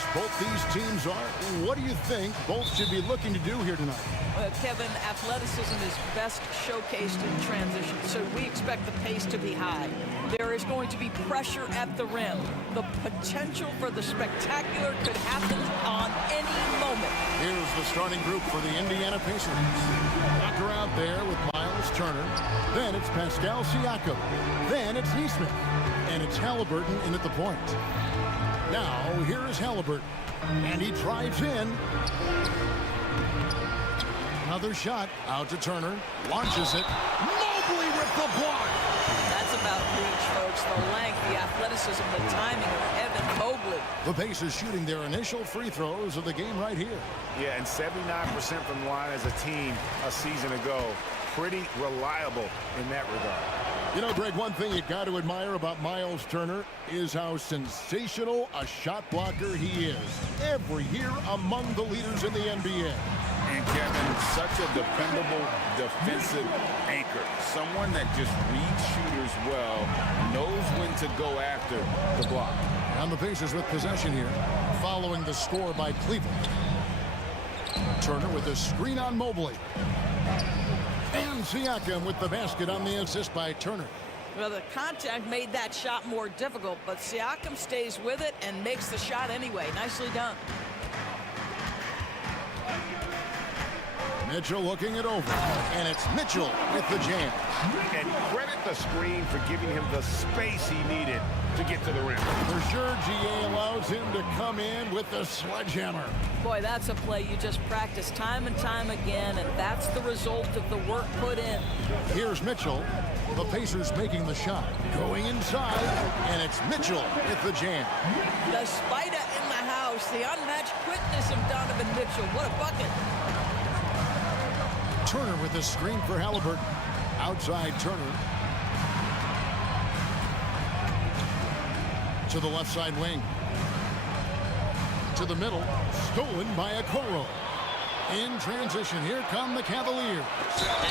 fierce both these teams are, what do you think both should be looking to do here tonight? Kevin, athleticism is best showcased in transition, so we expect the pace to be high. There is going to be pressure at the rim. The potential for the spectacular could happen on any moment. Here's the starting group for the Indiana Pacers. Walker out there with Miles Turner. Then it's Pascal Siakam. Then it's Neesmith. And it's Halliburton in at the point. Now, here is Halliburton. And he drives in. Another shot out to Turner. Launches it. Mobley with the block. That's about reach, folks. The length, the athleticism, the timing of Evan Mobley. The Pacers shooting their initial free throws of the game right here. Yeah, and 79% from the line as a team a season ago. Pretty reliable in that regard. You know, Greg, one thing you got to admire about Miles Turner is how sensational a shot blocker he is. Every year among the leaders in the NBA. And Kevin, such a dependable defensive anchor. Someone that just reads shooters well, knows when to go after the block. And the Pacers with possession here, following the score by Cleveland. Turner with a screen on Mobley. And Siakam with the basket on the assist by Turner. Well, the contact made that shot more difficult, but Siakam stays with it and makes the shot anyway. Nicely done. Mitchell looking it over, and it's Mitchell with the jam. And credit the screen for giving him the space he needed to get to the rim. For sure, GA allows him to come in with the sledgehammer. Boy, that's a play you just practice time and time again, and that's the result of the work put in. Here's Mitchell. The Pacers making the shot. Going inside, and it's Mitchell with the jam. The spider in the house, the unmatched quickness of Donovan Mitchell. What a bucket. Turner with the screen for Halliburton. Outside Turner. To the left side wing. To the middle. Stolen by Okoro. In transition, here come the Cavaliers.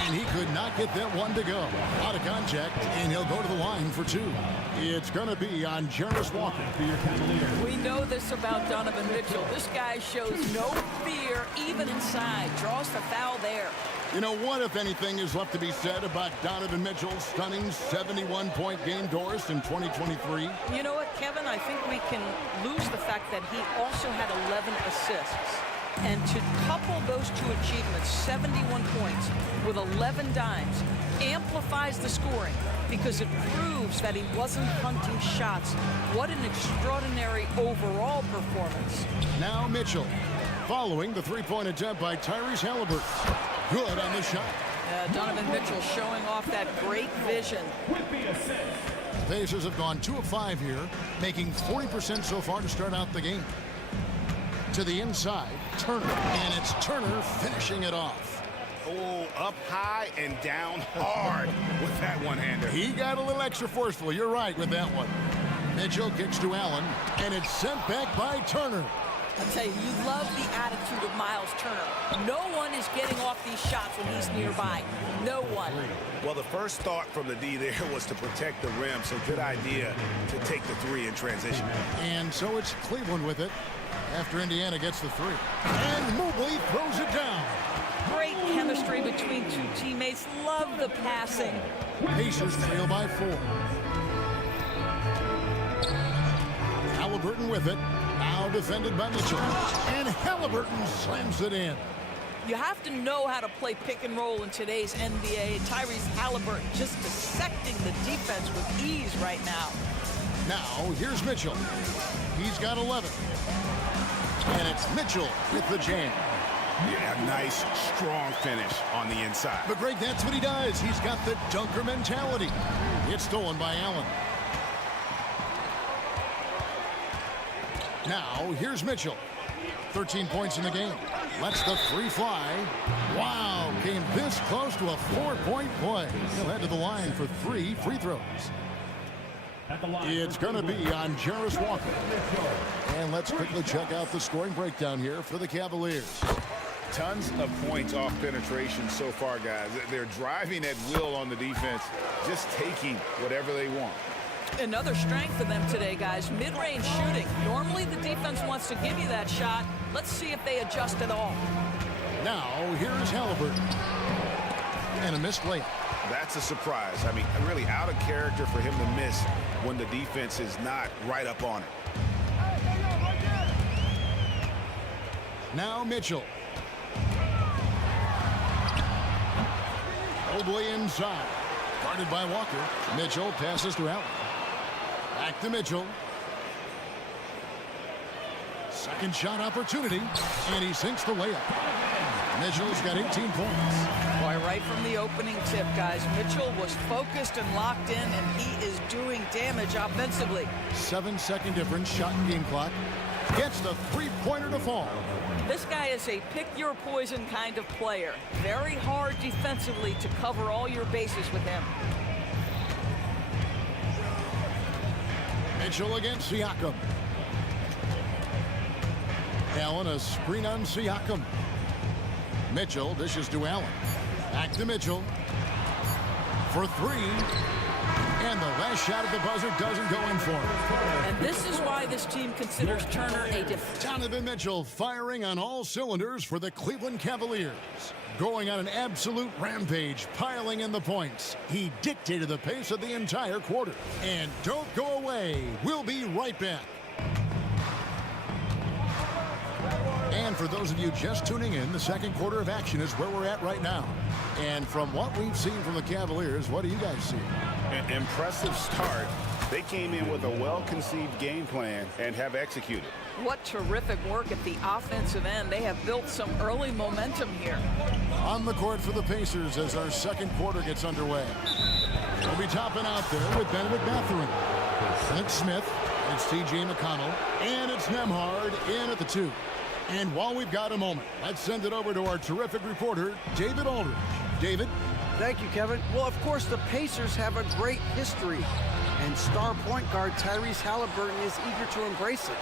And he could not get that one to go. Out of contact, and he'll go to the line for two. It's going to be on Jarris Walker for your Cavaliers. We know this about Donovan Mitchell. This guy shows no fear, even inside. Draws the foul there. You know, what, if anything, is left to be said about Donovan Mitchell's stunning 71-point game, Doris, in 2023? You know what, Kevin? I think we can lose the fact that he also had 11 assists. And to couple those two achievements, 71 points with 11 dimes, amplifies the scoring because it proves that he wasn't hunting shots. What an extraordinary overall performance. Now Mitchell, following the three-point attempt by Tyrese Halliburton. Good on the shot. Donovan Mitchell showing off that great vision. Pacers have gone 2 of 5 here, making 40% so far to start out the game. To the inside, Turner, and it's Turner finishing it off. Oh, up high and down hard with that one-hander. He got a little extra forceful. You're right with that one. Mitchell kicks to Allen, and it's sent back by Turner. I tell you, you love the attitude of Miles Turner. No one is getting off these shots when he's nearby. No one. Well, the first thought from the D there was to protect the rim, so good idea to take the three in transition. And so it's Cleveland with it after Indiana gets the three. And Mobley throws it down. Great chemistry between two teammates. Love the passing. Pacers trail by 4. Halliburton with it. Now defended by Mitchell. And Halliburton slams it in. You have to know how to play pick and roll in today's NBA. Tyrese Halliburton just dissecting the defense with ease right now. Now, here's Mitchell. He's got 11. And it's Mitchell with the jam. Yeah, nice, strong finish on the inside. But Greg, that's what he does. He's got the dunker mentality. It's stolen by Allen. Now, here's Mitchell. 13 points in the game. Lets the three fly. Wow, came this close to a 4-point play. He'll head to the line for 3 free throws. It's going to be on Jarris Walker. And let's quickly check out the scoring breakdown here for the Cavaliers. Tons of points off penetration so far, guys. They're driving at will on the defense, just taking whatever they want. Another strength for them today, guys. Mid-range shooting. Normally the defense wants to give you that shot. Let's see if they adjust at all. Now, here's Halliburton. And a missed layup. That's a surprise. I mean, really out of character for him to miss when the defense is not right up on it. Now Mitchell. Mobley inside. Guarded by Walker. Mitchell passes to Allen. Back to Mitchell. Second shot opportunity. And he sinks the layup. Mitchell's got 18 points. Boy, right from the opening tip, guys, Mitchell was focused and locked in, and he is doing damage offensively. 7-second difference, shot and game clock. Gets the three-pointer to fall. This guy is a pick-your-poison kind of player. Very hard defensively to cover all your bases with him. Mitchell against Siakam. Allen, a screen on Siakam. Mitchell dishes to Allen. Back to Mitchell. For three. And the last shot at the buzzer doesn't go in for him. And this is why this team considers Turner a Donovan Mitchell firing on all cylinders for the Cleveland Cavaliers. Going on an absolute rampage, piling in the points. He dictated the pace of the entire quarter. And don't go away. We'll be right back. And for those of you just tuning in, the second quarter of action is where we're at right now. And from what we've seen from the Cavaliers, what do you guys see? An impressive start. They came in with a well-conceived game plan and have executed. What terrific work at the offensive end. They have built some early momentum here. On the court for the Pacers as our second quarter gets underway. We'll be topping out there with Benedict Mathurin. It's Smith, it's T.J. McConnell, and it's Nembhard in at the 2. And while we've got a moment, let's send it over to our terrific reporter, David Aldridge. David? Thank you, Kevin. Well, of course, the Pacers have a great history, and star point guard Tyrese Halliburton is eager to embrace it.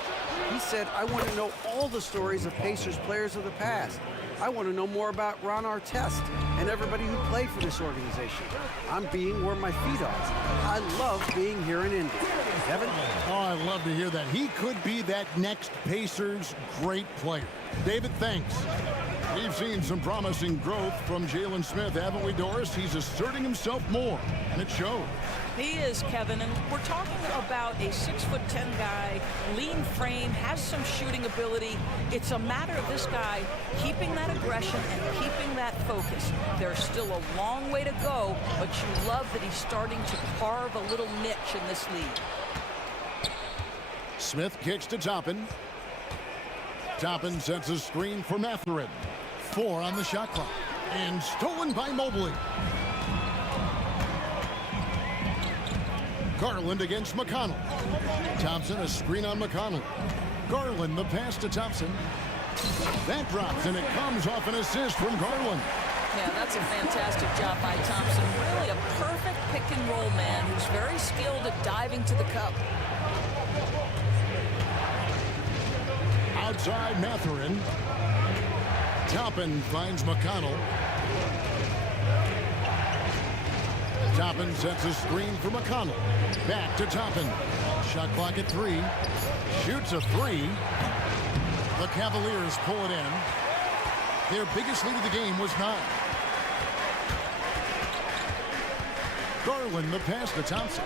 He said, I want to know all the stories of Pacers players of the past. I want to know more about Ron Artest and everybody who played for this organization. I'm being where my feet are. I love being here in Indy. Kevin? Oh, I love to hear that. He could be that next Pacers great player. David, thanks. We've seen some promising growth from Jalen Smith, haven't we, Doris? He's asserting himself more, and it shows. He is, Kevin, and we're talking about a 6'10" guy, lean frame, has some shooting ability. It's a matter of this guy keeping that aggression and keeping that focus. There's still a long way to go, but you love that he's starting to carve a little niche in this league. Smith kicks to Toppin. Toppin sets a screen for Mathurin. 4 on the shot clock. And stolen by Mobley. Garland against McConnell. Thompson, a screen on McConnell. Garland, the pass to Thompson. That drops, and it comes off an assist from Garland. Yeah, that's a fantastic job by Thompson. Really a perfect pick-and-roll man who's very skilled at diving to the cup. Outside Mathurin. Toppin finds McConnell. Toppin sets a screen for McConnell. Back to Toppin. Shot clock at 3. Shoots a 3. The Cavaliers pull it in. Their biggest lead of the game was 9. Garland, the pass to Thompson.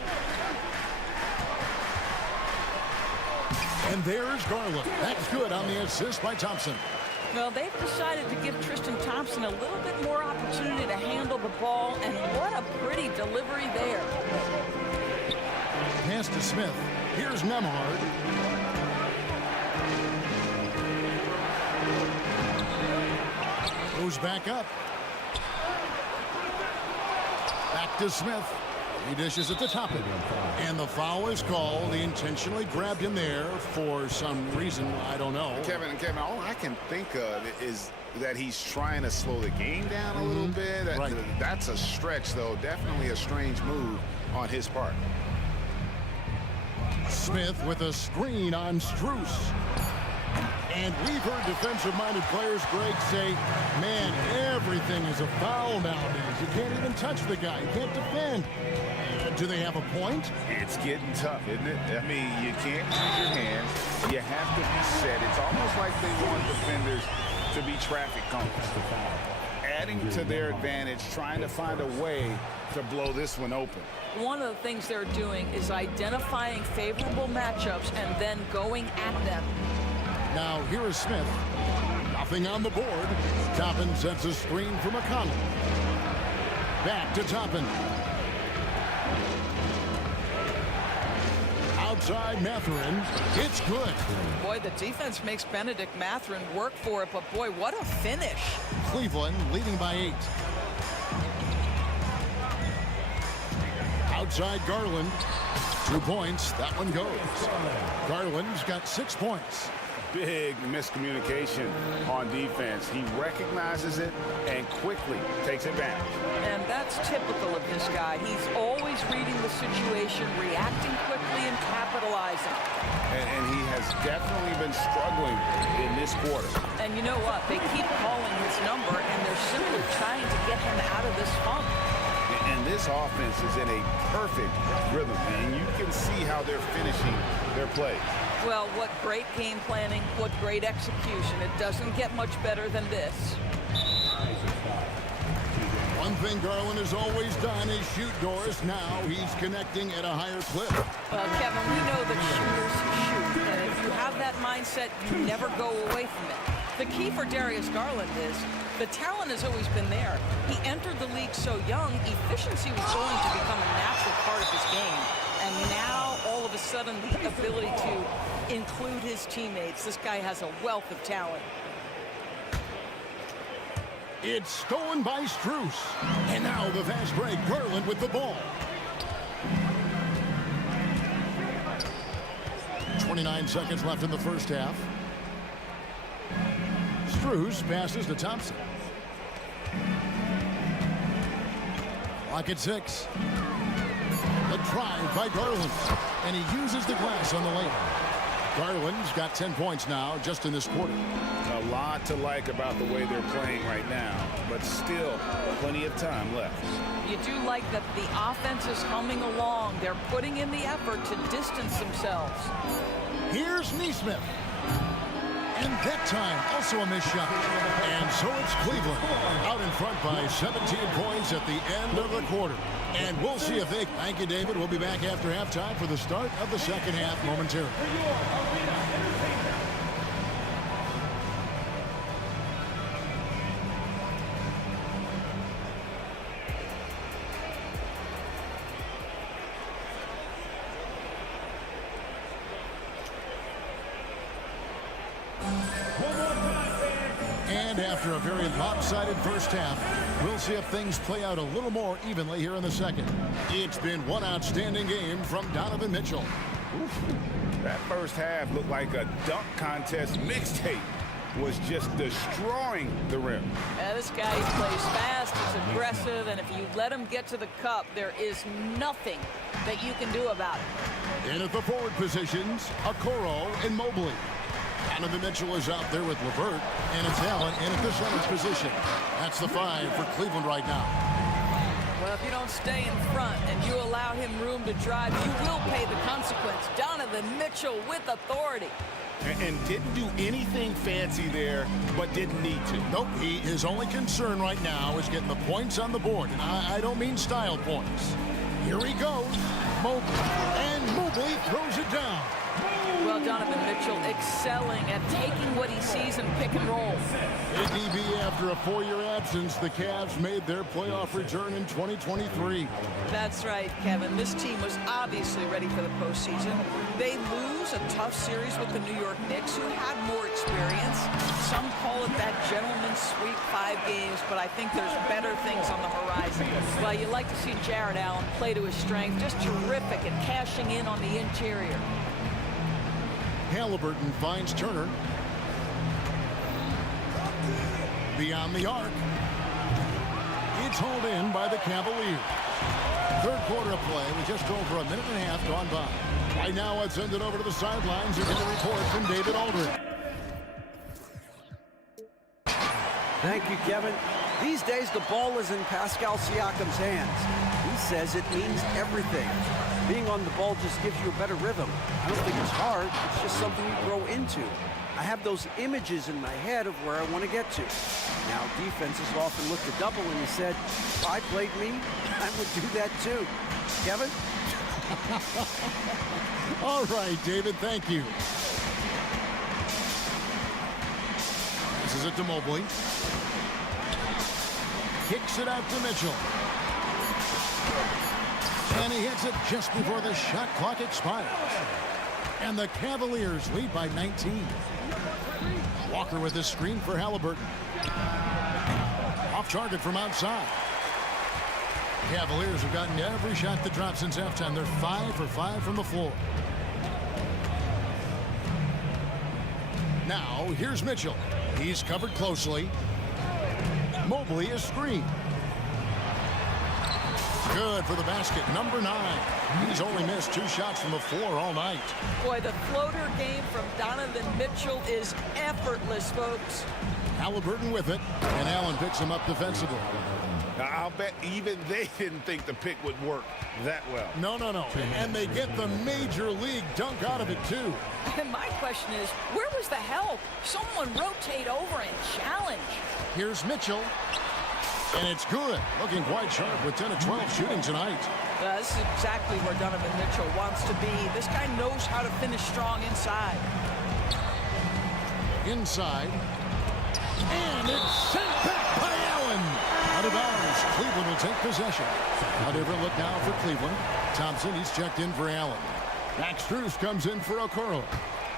And there's Garland. That's good on the assist by Thompson. Well, they've decided to give Tristan Thompson a little bit more opportunity to handle the ball, and what a pretty delivery there. Pass to Smith. Here's Nembhard. Goes back up. Back to Smith. He dishes at the top of him. And the foul is called. He intentionally grabbed him there for some reason. I don't know. Kevin, all I can think of is that he's trying to slow the game down a little bit. Right. That's a stretch, though. Definitely a strange move on his part. Smith with a screen on Strus. And we've heard defensive-minded players, Greg, say, man, everything is a foul nowadays. You can't even touch the guy. You can't defend. Do they have a point? It's getting tough, isn't it? I mean, you can't use your hands. You have to be set. It's almost like they want defenders to be traffic cones. Adding to their advantage, trying to find a way to blow this one open. One of the things they're doing is identifying favorable matchups and then going at them. Now, here is Smith. Nothing on the board. Toppin sets a screen for McConnell. Back to Toppin. Outside Mathurin. It's good. Boy, the defense makes Benedict Mathurin work for it, but boy, what a finish. Cleveland leading by 8. Outside Garland. 2 points. That one goes. Garland's got 6 points. Big miscommunication on defense. He recognizes it and quickly takes advantage. And that's typical of this guy. He's always reading the situation, reacting quickly, and capitalizing. And he has definitely been struggling in this quarter. And you know what? They keep calling his number, and they're simply trying to get him out of this funk. And this offense is in a perfect rhythm, and you can see how they're finishing their plays. Well, what great game planning, what great execution. It doesn't get much better than this. One thing Garland has always done is shoot doors. Now he's connecting at a higher clip. Well, Kevin, we know that shooters shoot. And if you have that mindset, you never go away from it. The key for Darius Garland is the talent has always been there. He entered the league so young, efficiency was going to become a natural part of his game. And now, all of a sudden, the ability to include his teammates. This guy has a wealth of talent. It's stolen by Strus. And now the fast break. Garland with the ball. 29 seconds left in the first half. Strus passes to Thompson. Clock at 6. The drive by Garland. And he uses the glass on the layup. Garland's got 10 points now just in this quarter. A lot to like about the way they're playing right now, but still plenty of time left. You do like that the offense is humming along. They're putting in the effort to distance themselves. Here's Neesmith. And that time, also a missed shot. And so it's Cleveland out in front by 17 points at the end of the quarter. And we'll see if they... Thank you, David. We'll be back after halftime for the start of the second half momentarily. And after a very lopsided first half, we'll see if things play out a little more evenly here in the second. It's been one outstanding game from Donovan Mitchell. Oof. That first half looked like a dunk contest mixtape was just destroying the rim. Yeah, this guy plays fast, he's aggressive, and if you let him get to the cup, there is nothing that you can do about it. In at the forward positions, Okoro and Mobley. Donovan Mitchell is out there with LeVert, and it's Allen in at the center position. That's the 5 for Cleveland right now. Well, if you don't stay in front and you allow him room to drive, you will pay the consequence. Donovan Mitchell with authority. And didn't do anything fancy there, but didn't need to. Nope, his only concern right now is getting the points on the board. And I don't mean style points. Here he goes, Mobley, and Mobley throws it down. Well, Donovan Mitchell excelling at taking what he sees in pick and roll. ADB, after a 4-year absence, the Cavs made their playoff return in 2023. That's right, Kevin. This team was obviously ready for the postseason. They lose a tough series with the New York Knicks, who had more experience. Some call it that gentleman's sweep, 5 games, but I think there's better things on the horizon. Well, you like to see Jared Allen play to his strength. Just terrific at cashing in on the interior. Halliburton finds Turner. Beyond the arc. It's hauled in by the Cavaliers. Third quarter of play with just over a minute and a half gone by. Right now, let's send it over to the sidelines and get a report from David Aldridge. Thank you, Kevin. These days, the ball is in Pascal Siakam's hands. He says it means everything. Being on the ball just gives you a better rhythm. I don't think it's hard. It's just something you grow into. I have those images in my head of where I want to get to. Now, defenses often look to double, and he said, if I played me, I would do that too. Kevin? All right, David, thank you. Passes it to Mobley. Kicks it out to Mitchell. And he hits it just before the shot clock expires. And the Cavaliers lead by 19. Walker with the screen for Halliburton. Off target from outside. Cavaliers have gotten every shot that dropped since halftime. They're 5 for 5 from the floor. Now, here's Mitchell. He's covered closely. Mobley is screened. Good for the basket, number 9. He's only missed 2 shots from the floor all night. Boy, the floater game from Donovan Mitchell is effortless, folks. Halliburton with it, and Allen picks him up defensively. I'll bet even they didn't think the pick would work that well. No. And they get the major league dunk out of it, too. And my question is, where was the help? Someone rotate over and challenge. Here's Mitchell. And it's good. Looking quite sharp with 10 of 12 shooting tonight. This is exactly where Donovan Mitchell wants to be. This guy knows how to finish strong inside. Inside. And it's sent back by Allen. Out of bounds. Cleveland will take possession. A different look now for Cleveland. Thompson, he's checked in for Allen. Max Strus comes in for Okoro.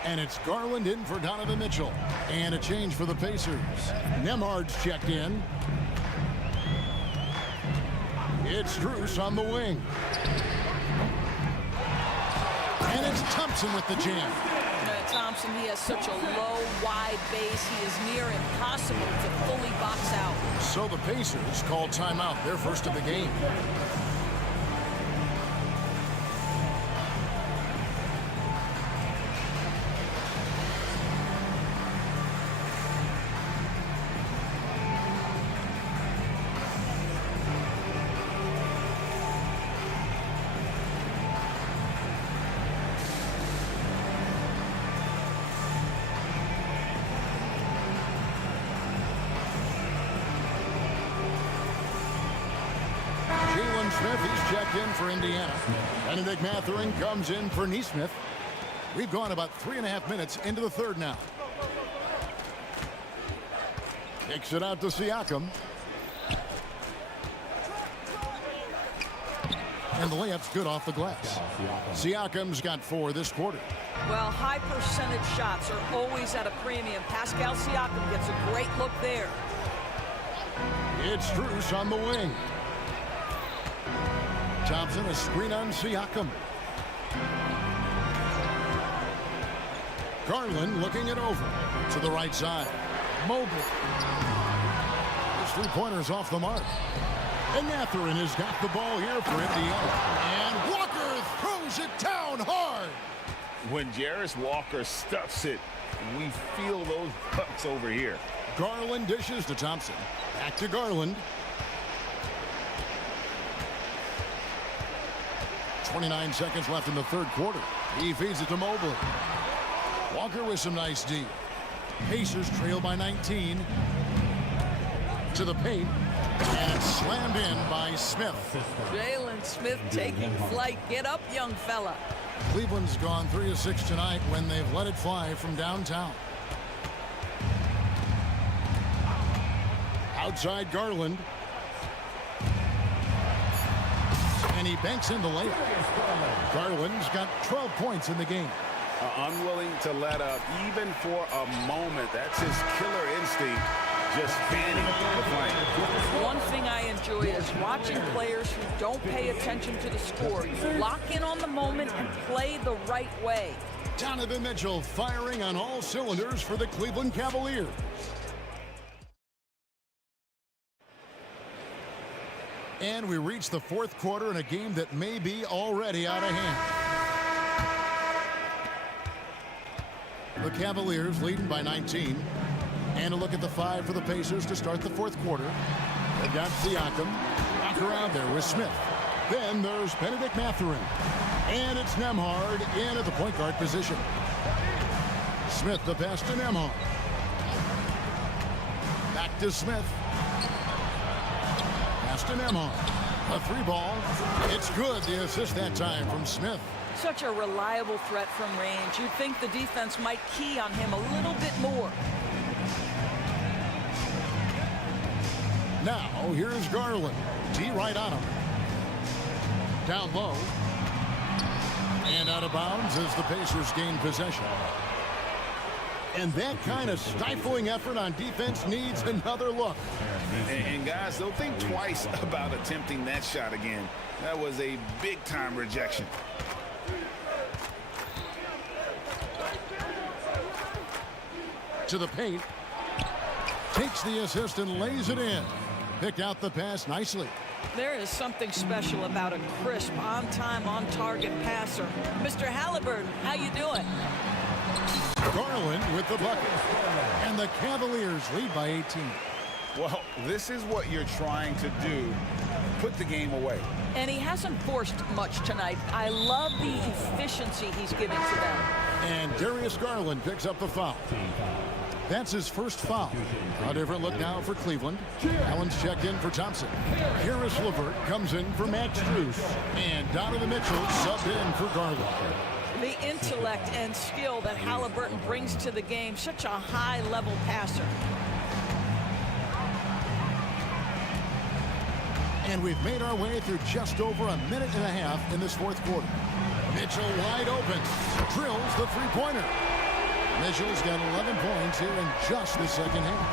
And it's Garland in for Donovan Mitchell. And a change for the Pacers. Nemhard's checked in. It's Strus on the wing. And it's Thompson with the jam. Thompson, he has such a low, wide base. He is near impossible to fully box out. So the Pacers call timeout, their first of the game. Smith, he's checked in for Indiana. Benedict Mathurin comes in for Neesmith. We've gone about 3.5 minutes into the third now. Kicks it out to Siakam. And the layup's good off the glass. Siakam's got 4 this quarter. Well, high percentage shots are always at a premium. Pascal Siakam gets a great look there. It's Strus on the wing. Thompson, a screen on Siakam. Garland looking it over to the right side. Mobley. His 3-pointer's off the mark. And Mathurin has got the ball here for Indiana. And Walker throws it down hard. When Jarris Walker stuffs it, we feel those bucks over here. Garland dishes to Thompson. Back to Garland. 29 seconds left in the third quarter. He feeds it to Mobley. Walker with some nice D. Pacers trail by 19. To the paint. And it's slammed in by Smith. Jalen Smith taking flight. Get up, young fella. Cleveland's gone 3 of 6 tonight when they've let it fly from downtown. Outside Garland. And he banks in the layup. Garland's got 12 points in the game. Unwilling to let up even for a moment. That's his killer instinct, just fanning the flame. One thing I enjoy is watching players who don't pay attention to the score. You lock in on the moment and play the right way. Donovan Mitchell firing on all cylinders for the Cleveland Cavaliers. And we reach the fourth quarter in a game that may be already out of hand. The Cavaliers leading by 19. And a look at the 5 for the Pacers to start the fourth quarter. They've got Siakam. Back around there with Smith. Then there's Benedict Mathurin. And it's Nembhard in at the point guard position. Smith the pass to Nembhard. Back to Smith. Pass to Nembhard. A 3-ball. It's good. The assist that time from Smith. Such a reliable threat from range. You'd think the defense might key on him a little bit more. Now, here's Garland. D right on him. Down low. And out of bounds as the Pacers gain possession. And that kind of stifling effort on defense needs another look. And guys, they'll think twice about attempting that shot again. That was a big-time rejection. To the paint. Takes the assist and lays it in. Picked out the pass nicely. There is something special about a crisp, on-time, on-target passer. Mr. Halliburton, how you doing? Garland with the bucket. And the Cavaliers lead by 18. Well, this is what you're trying to do. Put the game away. And he hasn't forced much tonight. I love the efficiency he's giving to them. And Darius Garland picks up the foul. That's his first foul. A different look now for Cleveland. Allen's checked in for Thompson. Harris LeVert comes in for Max Strus. And Donovan Mitchell subbed in for Garland. The intellect and skill that Halliburton brings to the game. Such a high-level passer. And we've made our way through just over a minute and a half in this fourth quarter. Mitchell wide open. Drills the three-pointer. Mitchell's got 11 points here in just the second half.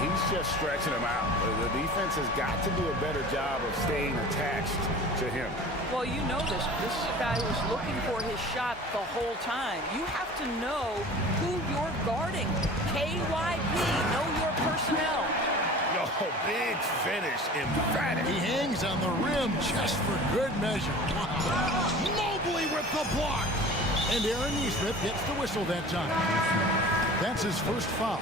He's just stretching them out. The defense has got to do a better job of staying attached to him. Well, you know this. This is a guy who's looking for his shot the whole time. You have to know who you're guarding. KYP, know your personnel. Oh, big finish, emphatic. He hangs on the rim just for good measure. Mobley with the block. And Aaron Nesmith gets the whistle that time. That's his first foul.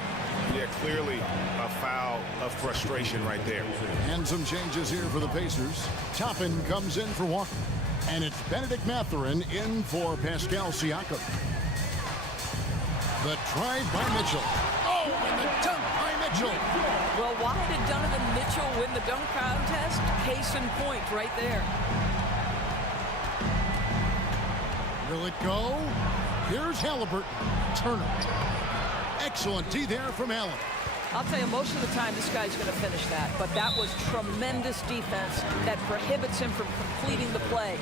Yeah, clearly a foul of frustration right there. And some changes here for the Pacers. Toppin comes in for Walker. And it's Benedict Mathurin in for Pascal Siakam. The drive by Mitchell. Oh, and the dunk by Mitchell. Well, why did Donovan Mitchell win the dunk contest? Case in point right there. Will it go? Here's Halliburton. Turner. Excellent D there from Allen. I'll tell you, most of the time this guy's going to finish that. But that was tremendous defense that prohibits him from completing the play.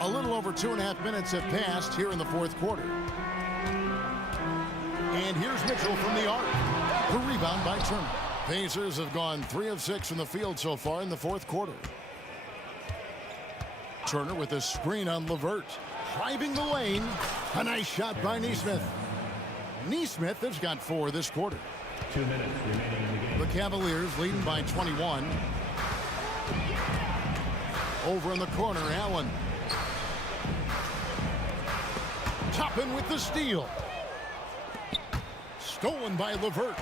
A little over 2.5 minutes have passed here in the fourth quarter. And here's Mitchell from the arc. The rebound by Turner. Pacers have gone 3 of 6 from the field so far in the fourth quarter. Turner with a screen on LeVert. Driving the lane. A nice shot by Nesmith. Nesmith has got 4 this quarter. 2 minutes remaining in the game. The Cavaliers leading by 21. Over in the corner, Allen. Toppin with the steal. Stolen by LeVert.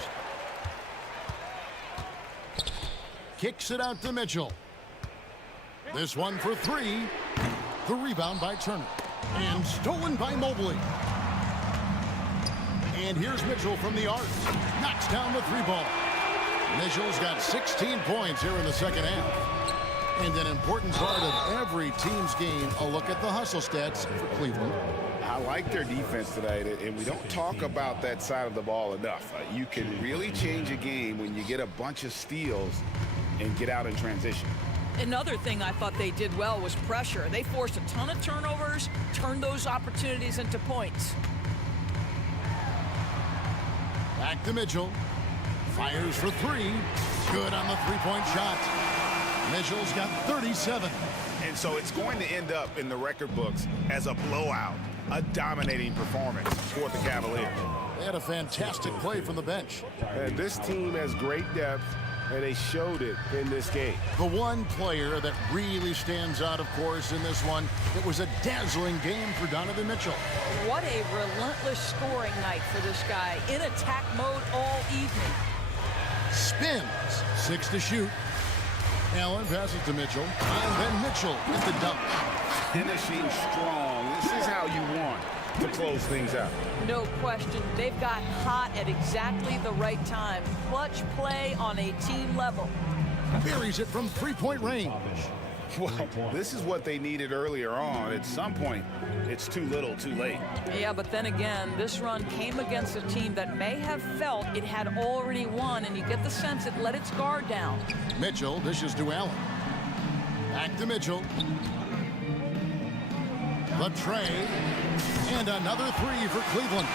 Kicks it out to Mitchell. This one for 3. The rebound by Turner. And stolen by Mobley. And here's Mitchell from the arc. Knocks down the 3-ball. Mitchell's got 16 points here in the second half. And an important part of every team's game, a look at the hustle stats for Cleveland. I like their defense tonight, and we don't talk about that side of the ball enough. You can really change a game when you get a bunch of steals and get out in transition. Another thing I thought they did well was pressure. They forced a ton of turnovers, turned those opportunities into points. Back to Mitchell. Fires for 3. Good on the 3-point shot. Mitchell's got 37. And so it's going to end up in the record books as a blowout, a dominating performance for the Cavaliers. They had a fantastic play from the bench. This team has great depth, and they showed it in this game. The one player that really stands out, of course, in this one, it was a dazzling game for Donovan Mitchell. What a relentless scoring night for this guy. In attack mode all evening. Spins, 6 to shoot. Allen passes to Mitchell, and then Mitchell with the dunk. Finishing strong. This is how you want to close things out. No question. They've got hot at exactly the right time. Clutch play on a team level. Buries it from three-point range. Well, this is what they needed earlier on. At some point, it's too little, too late. Yeah, but then again, this run came against a team that may have felt it had already won, and you get the sense it let its guard down. Mitchell dishes to Allen. Back to Mitchell. The tray. And another three for Cleveland.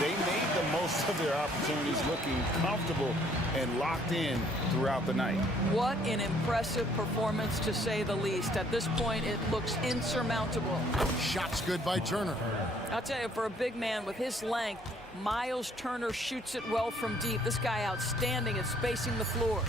They made the most of their opportunities, looking comfortable and locked in throughout the night. What an impressive performance, to say the least. At this point, it looks insurmountable. Shots good by Turner. I'll tell you, for a big man with his length, Miles Turner shoots it well from deep. This guy outstanding at spacing the floor.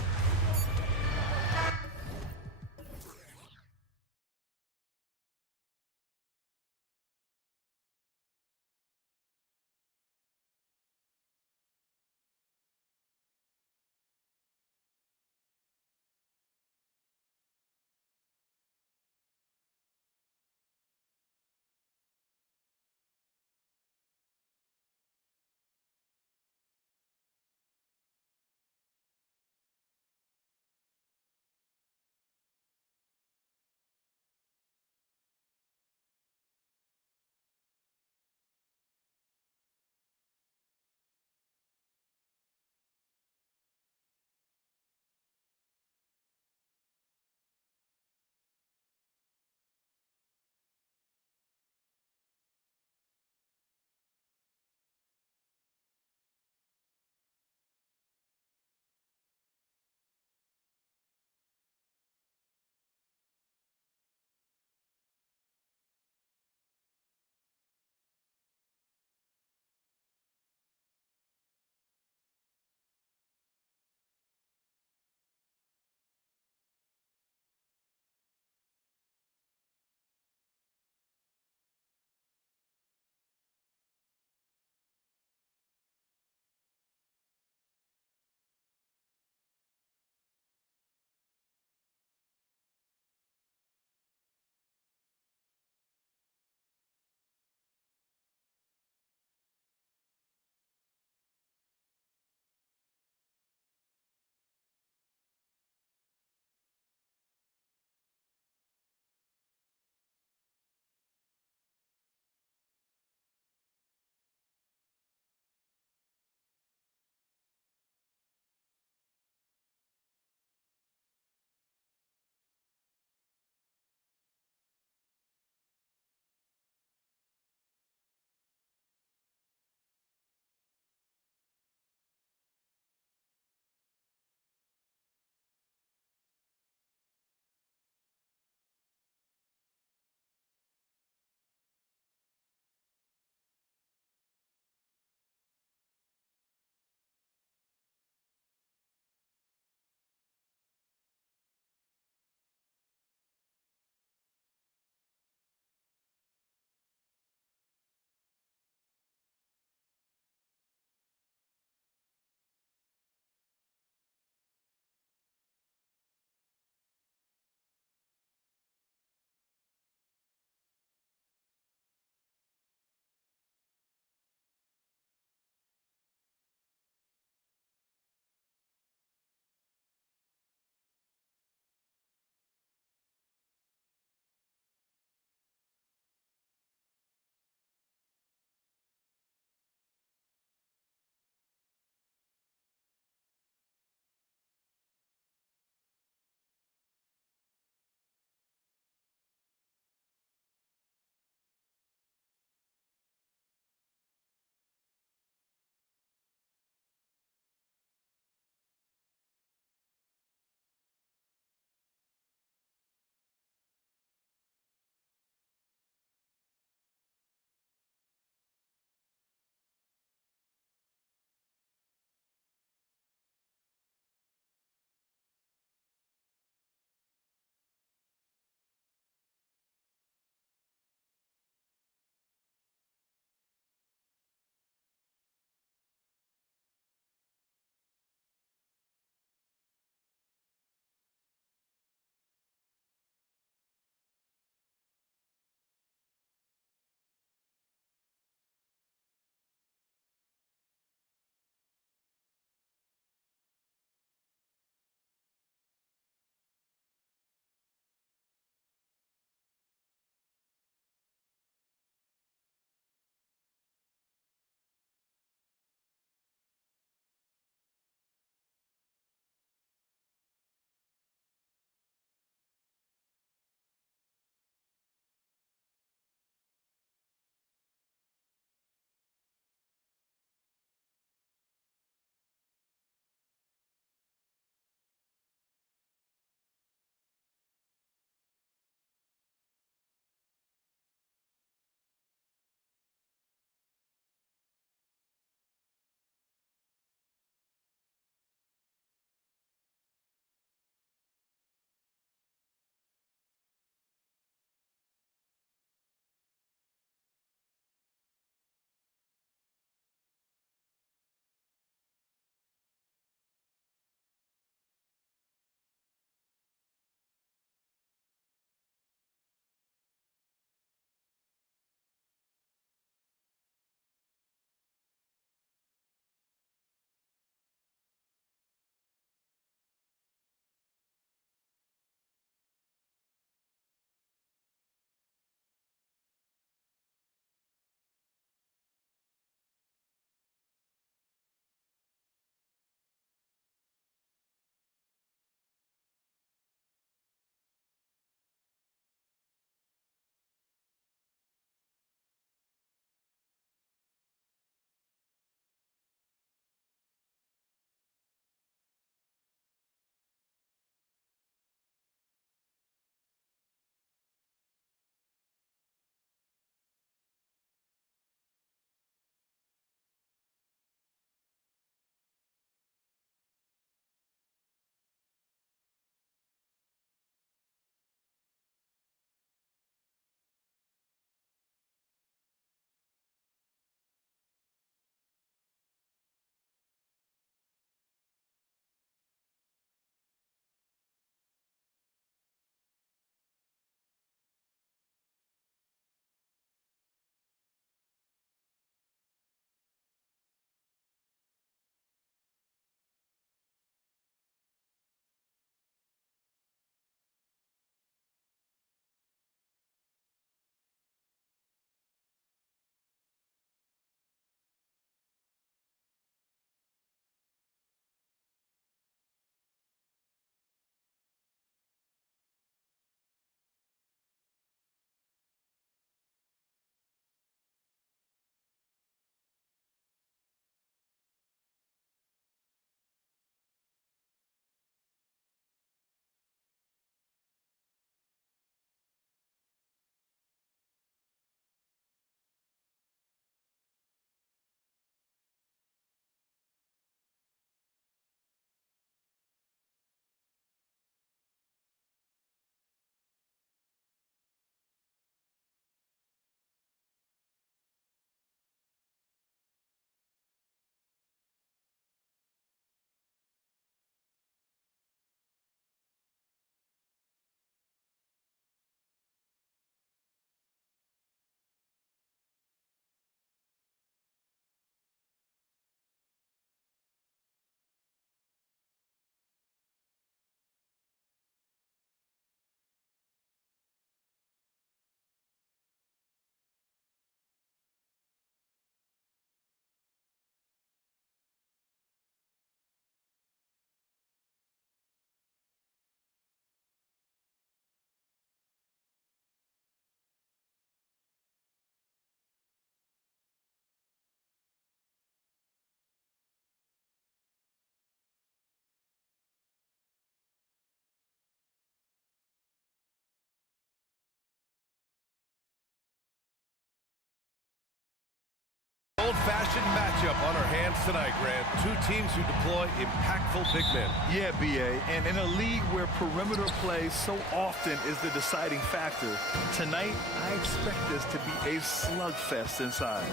question matchup on our hands tonight, Grant. Two teams who deploy impactful big men. Yeah, B.A. And in a league where perimeter play so often is the deciding factor, tonight I expect this to be a slugfest inside.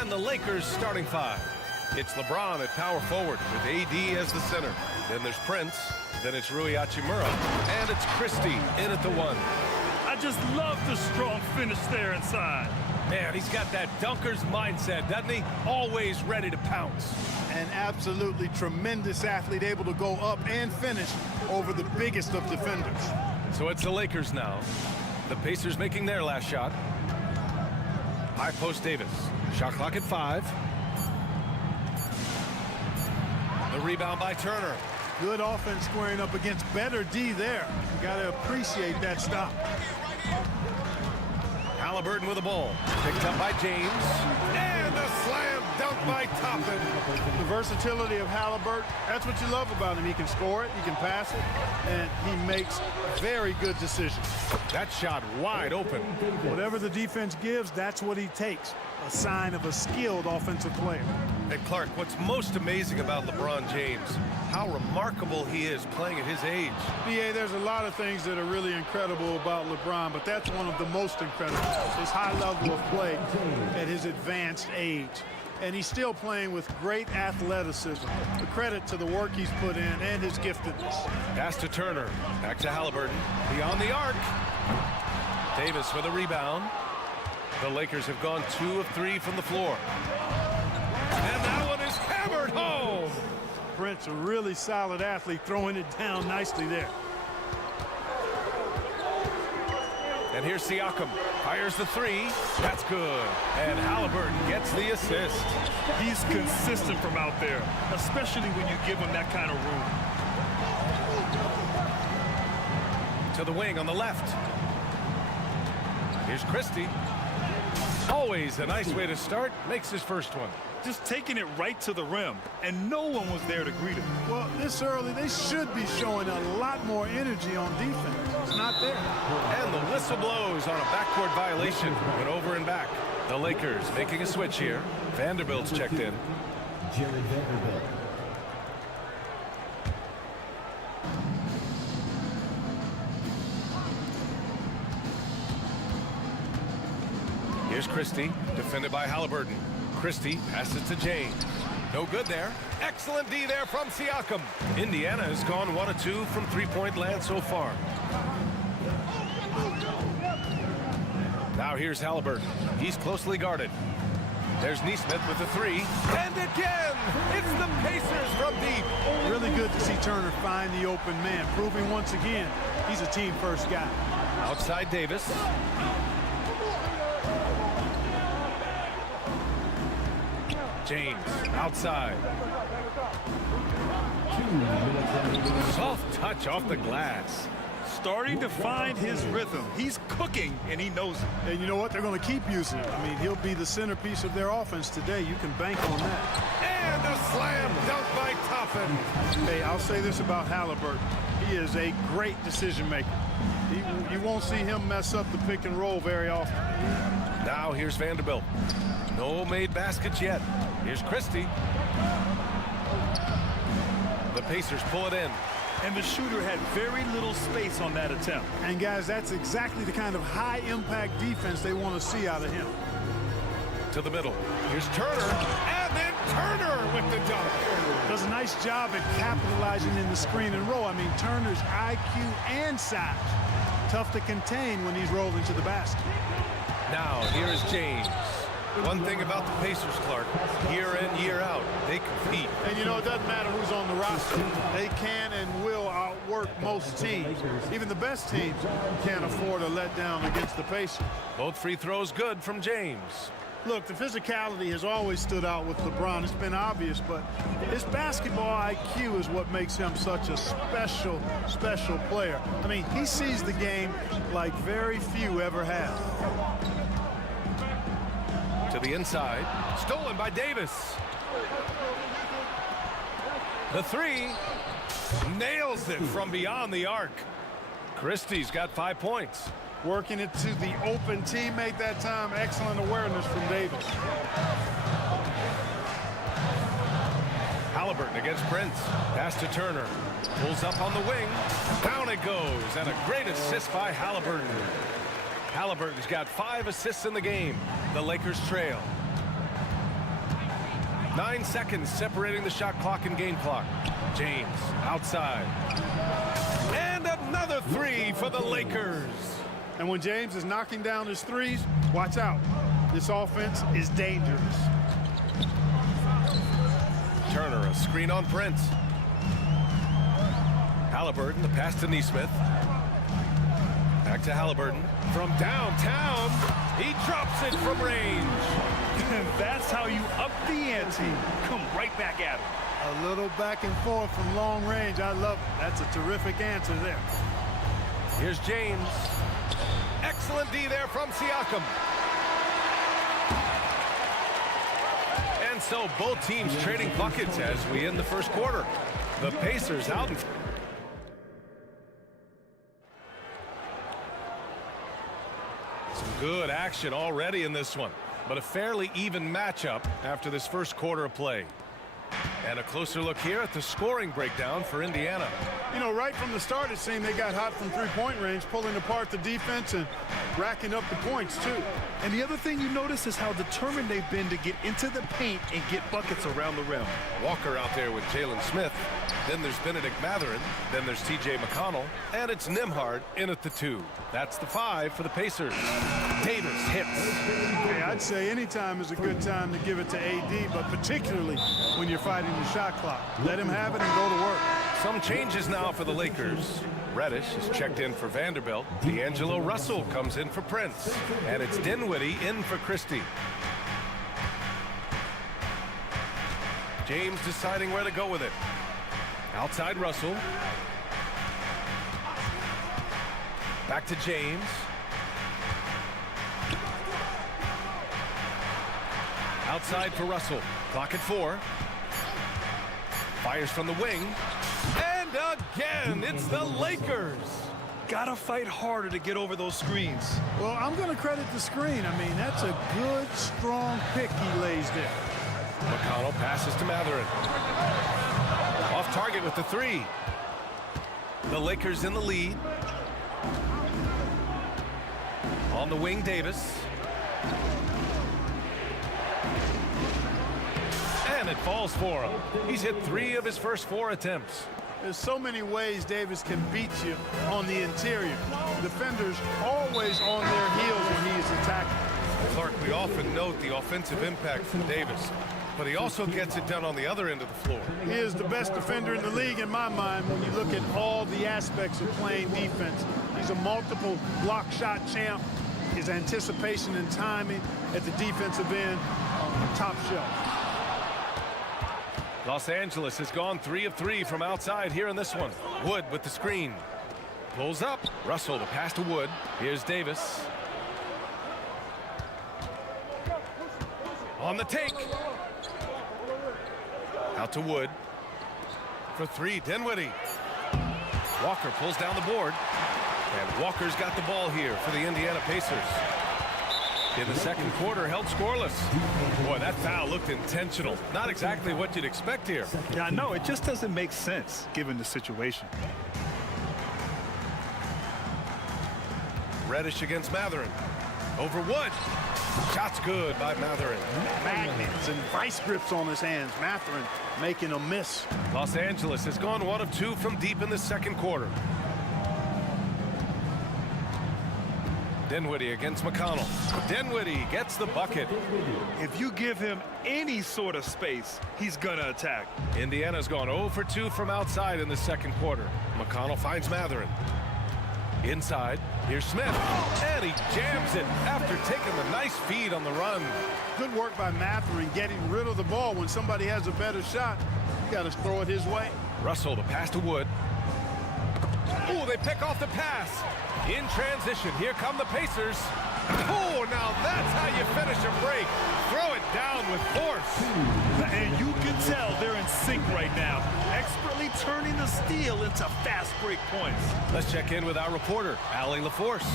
And the Lakers starting five. It's LeBron at power forward with AD as the center. Then there's Prince. Then it's Rui Hachimura. And it's Christie in at the one. I just love the strong finish there inside. Man, he's got that dunker's mindset, doesn't he? Always ready to pounce. An absolutely tremendous athlete, able to go up and finish over the biggest of defenders. So it's the Lakers now. The Pacers making their last shot. High post Davis. Shot clock at 5. The rebound by Turner. Good offense squaring up against better D there. You got to appreciate that stop. Halliburton with the ball. Picked up by James. And a slam dunk by Toppin. The versatility of Halliburton, that's what you love about him. He can score it, he can pass it, and he makes very good decisions. That shot wide open. Whatever the defense gives, that's what he takes. A sign of a skilled offensive player. And Clark, what's most amazing about LeBron James, how remarkable he is playing at his age. BA, there's a lot of things that are really incredible about LeBron, but that's one of the most incredible. His high level of play at his advanced age. And he's still playing with great athleticism. The credit to the work he's put in and his giftedness. Pass to Turner. Back to Halliburton. Beyond the arc. Davis with a rebound. The Lakers have gone 2 of 3 from the floor. And that one is hammered home. Prince, a really solid athlete, throwing it down nicely there. And here's Siakam. Fires the 3. That's good. And Halliburton gets the assist. He's consistent from out there, especially when you give him that kind of room. To the wing on the left. Here's Christie. Always a nice way to start. Makes his first one. Just taking it right to the rim, and no one was there to greet him. Well, this early, they should be showing a lot more energy on defense. It's not there. And the whistle blows on a backcourt violation. Went over and back. The Lakers making a switch here. Vanderbilt's checked in. Jared Vanderbilt. Here's Christie, defended by Halliburton. Christie passes to James. No good there. Excellent D there from Siakam. Indiana has gone 1 of 2 from three-point land so far. Now here's Halliburton. He's closely guarded. There's Nesmith with the 3. And again, it's the Pacers from deep. Really good to see Turner find the open man, proving once again he's a team-first guy. Outside Davis. James outside. Soft touch off the glass. Starting to find his rhythm. He's cooking, and he knows it. And you know what? They're going to keep using it. I mean, he'll be the centerpiece of their offense today. You can bank on that. And a slam dunk by Toppin. Hey, I'll say this about Halliburton. He is a great decision maker. You won't see him mess up the pick and roll very often. Now here's Vanderbilt. No made baskets yet. Here's Christie. The Pacers pull it in. And the shooter had very little space on that attempt. And guys, that's exactly the kind of high-impact defense they want to see out of him. To the middle. Here's Turner. And then Turner with the dunk. Does a nice job at capitalizing in the screen and roll. I mean, Turner's IQ and size. Tough to contain when he's rolling to the basket. Now, here's James. One thing about the Pacers, Clark, year in, year out, they compete. And you know, it doesn't matter who's on the roster. They can and will outwork most teams. Even the best teams can't afford a letdown against the Pacers. Both free throws good from James. Look, the physicality has always stood out with LeBron. It's been obvious, but his basketball IQ is what makes him such a special, special player. I mean, he sees the game like very few ever have. To the inside. Stolen by Davis. The 3. Nails it from beyond the arc. Christie's got 5 points. Working it to the open teammate that time. Excellent awareness from Davis. Halliburton against Prince. Pass to Turner. Pulls up on the wing. Down it goes. And a great assist by Halliburton. Halliburton's got 5 assists in the game. The Lakers trail. 9 seconds separating the shot clock and game clock. James outside. And another 3 for the Lakers. And when James is knocking down his threes, watch out. This offense is dangerous. Turner, a screen on Prince. Halliburton, the pass to Neesmith. Back to Halliburton. From downtown, he drops it from range. And that's how you up the ante. Come right back at him. A little back and forth from long range. I love it. That's a terrific answer there. Here's James. Excellent D there from Siakam. And so both teams trading buckets as we end the first quarter. The Pacers out in some good action already in this one, but a fairly even matchup after this first quarter of play. And a closer look here at the scoring breakdown for Indiana. You know, right from the start, it seemed they got hot from three-point range, pulling apart the defense and racking up the points, too. And the other thing you notice is how determined they've been to get into the paint and get buckets around the rim. Walker out there with Jalen Smith. Then there's Benedict Mathurin. Then there's T.J. McConnell. And it's Nembhard in at the 2. That's the 5 for the Pacers. Davis hits. Hey, I'd say any time is a good time to give it to A.D., but particularly when you're fighting the shot clock. Let him have it and go to work. Some changes now for the Lakers. Reddish is checked in for Vanderbilt. D'Angelo Russell comes in for Prince. And it's Dinwiddie in for Christie. James deciding where to go with it. Outside Russell. Back to James. Outside for Russell. Clock at 4. Fires from the wing. And again, it's the Lakers. Gotta fight harder to get over those screens. Well, I'm going to credit the screen. I mean, that's a good, strong pick he lays there. McConnell passes to Mathurin. Off target with the 3. The Lakers in the lead. On the wing, Davis. And it falls for him. He's hit 3 of his first 4 attempts. There's so many ways Davis can beat you on the interior. Defenders always on their heels when he is attacking. Clark, we often note the offensive impact from Davis, but he also gets it done on the other end of the floor. He is the best defender in the league in my mind when you look at all the aspects of playing defense. He's a multiple block shot champ. His anticipation and timing at the defensive end, top shelf. Los Angeles has gone 3 of 3 from outside here in this one. Wood with the screen. Pulls up. Russell to pass to Wood. Here's Davis. On the take. Out to Wood. For 3, Dinwiddie. Walker pulls down the board. And Walker's got the ball here for the Indiana Pacers. In the second quarter, held scoreless. Boy, that foul looked intentional. Not exactly what you'd expect here. Yeah, I know. It just doesn't make sense given the situation. Reddish against Mathurin. Over Wood. Shot's good by Mathurin. Magnets and vice grips on his hands. Mathurin making a miss. Los Angeles has gone 1 of 2 from deep in the second quarter. Dinwiddie against McConnell. Dinwiddie gets the bucket. If you give him any sort of space, he's gonna attack. Indiana's gone 0 for 2 from outside in the second quarter. McConnell finds Mathurin. Inside, here's Smith. And he jams it after taking the nice feed on the run. Good work by Mathurin getting rid of the ball. When somebody has a better shot, you got to throw it his way. Russell to pass to Wood. Oh, they pick off the pass. In transition, here come the Pacers. Oh, now that's how you finish a break. Throw it down with force. And you can tell they're in sync right now. Expertly turning the steal into fast break points. Let's check in with our reporter, Allie LaForce.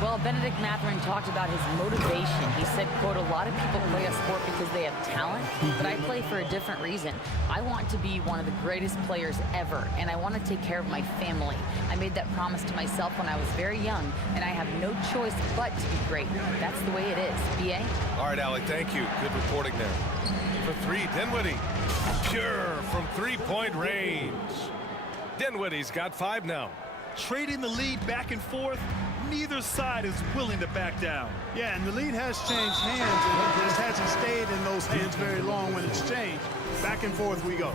Well, Benedict Mathurin talked about his motivation. He said, quote, a lot of people play a sport because they have talent, but I play for a different reason. I want to be one of the greatest players ever, and I want to take care of my family. I made that promise to myself when I was very young, and I have no choice but to be great. That's the way it is. B.A.? All right, Allie, thank you. Good reporting there. For three, Dinwiddie. Pure from three-point range. Dinwiddie's got 5 now. Trading the lead back and forth, neither side is willing to back down. Yeah, and the lead has changed hands, and it just hasn't stayed in those hands very long when it's changed. Back and forth we go.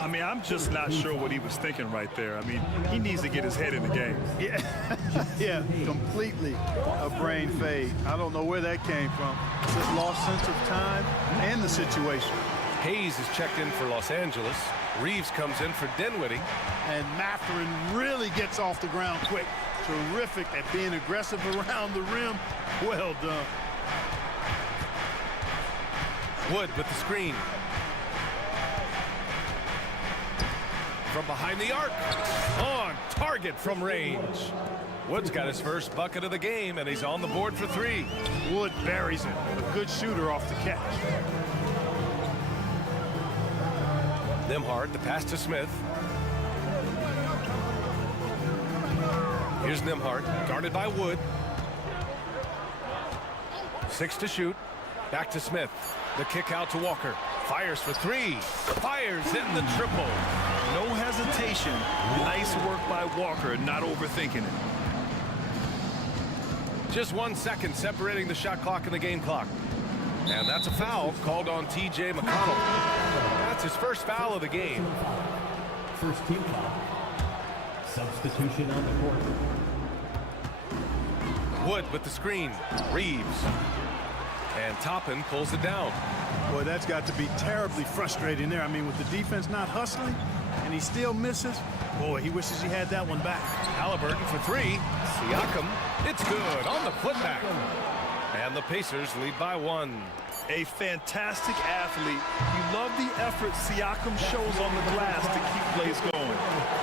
I mean, I'm just not sure what he was thinking right there. I mean, he needs to get his head in the game. Yeah, yeah, completely a brain fade. I don't know where that came from. Just lost sense of time and the situation. Hayes is checked in for Los Angeles. Reeves comes in for Dinwiddie. And Mathurin really gets off the ground quick. Terrific at being aggressive around the rim. Well done. Wood with the screen. From behind the arc. On target from range. Wood's got his first bucket of the game, and he's on the board for 3. Wood buries it. A good shooter off the catch. Nembhard, the pass to Smith. Here's Nembhard, guarded by Wood. 6 to shoot. Back to Smith. The kick out to Walker. Fires for 3. Fires in the triple. No hesitation. Nice work by Walker, not overthinking it. Just 1 second separating the shot clock and the game clock. And that's a foul called on T.J. McConnell. That's his first foul of the game. First team foul. Substitution on the court. Wood with the screen. Reeves. And Toppin pulls it down. Boy, that's got to be terribly frustrating there. I mean, with the defense not hustling, and he still misses. Boy, he wishes he had that one back. Halliburton for 3. Siakam. It's good on the putback. And the Pacers lead by 1. A fantastic athlete. You love the effort Siakam shows on the glass to keep plays going.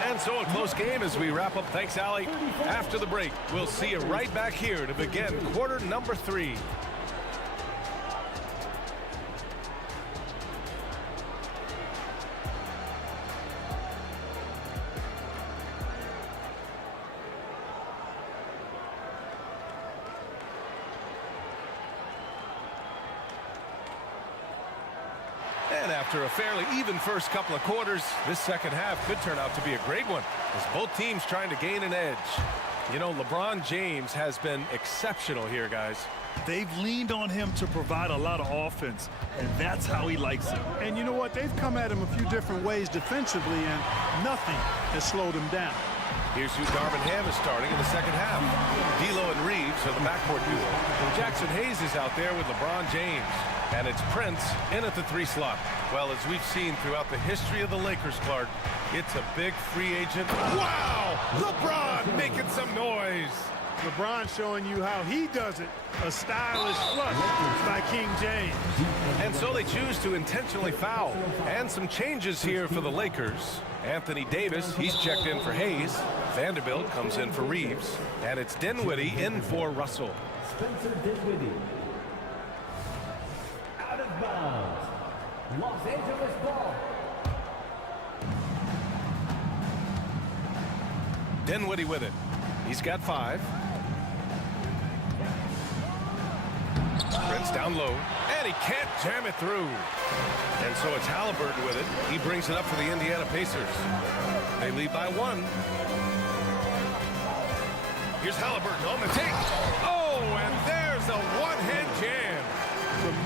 And so a close game as we wrap up. Thanks, Allie. After the break, we'll see you right back here to begin quarter number 3. And after a fairly even first couple of quarters, this second half could turn out to be a great one as both teams trying to gain an edge. You know, LeBron James has been exceptional here, guys. They've leaned on him to provide a lot of offense, and that's how he likes it. And you know what? They've come at him a few different ways defensively, and nothing has slowed him down. Here's who Darvin Ham is starting in the second half. D'Lo and Reeves are the backcourt duo. Jackson Hayes is out there with LeBron James. And it's Prince in at the 3 slot. Well, as we've seen throughout the history of the Lakers, Clark, it's a big free agent. Wow! LeBron making some noise. LeBron showing you how he does it. A stylish flush by King James. And so they choose to intentionally foul. And some changes here for the Lakers. Anthony Davis, he's checked in for Hayes. Vanderbilt comes in for Reeves. And it's Dinwiddie in for Russell. Spencer Dinwiddie. Out of bounds. Los Angeles ball. Dinwiddie with it. He's got 5. Prince down low, and he can't jam it through. And so it's Halliburton with it. He brings it up for the Indiana Pacers. They lead by 1. Here's Halliburton on the take. Oh, and there's a one-hand jam.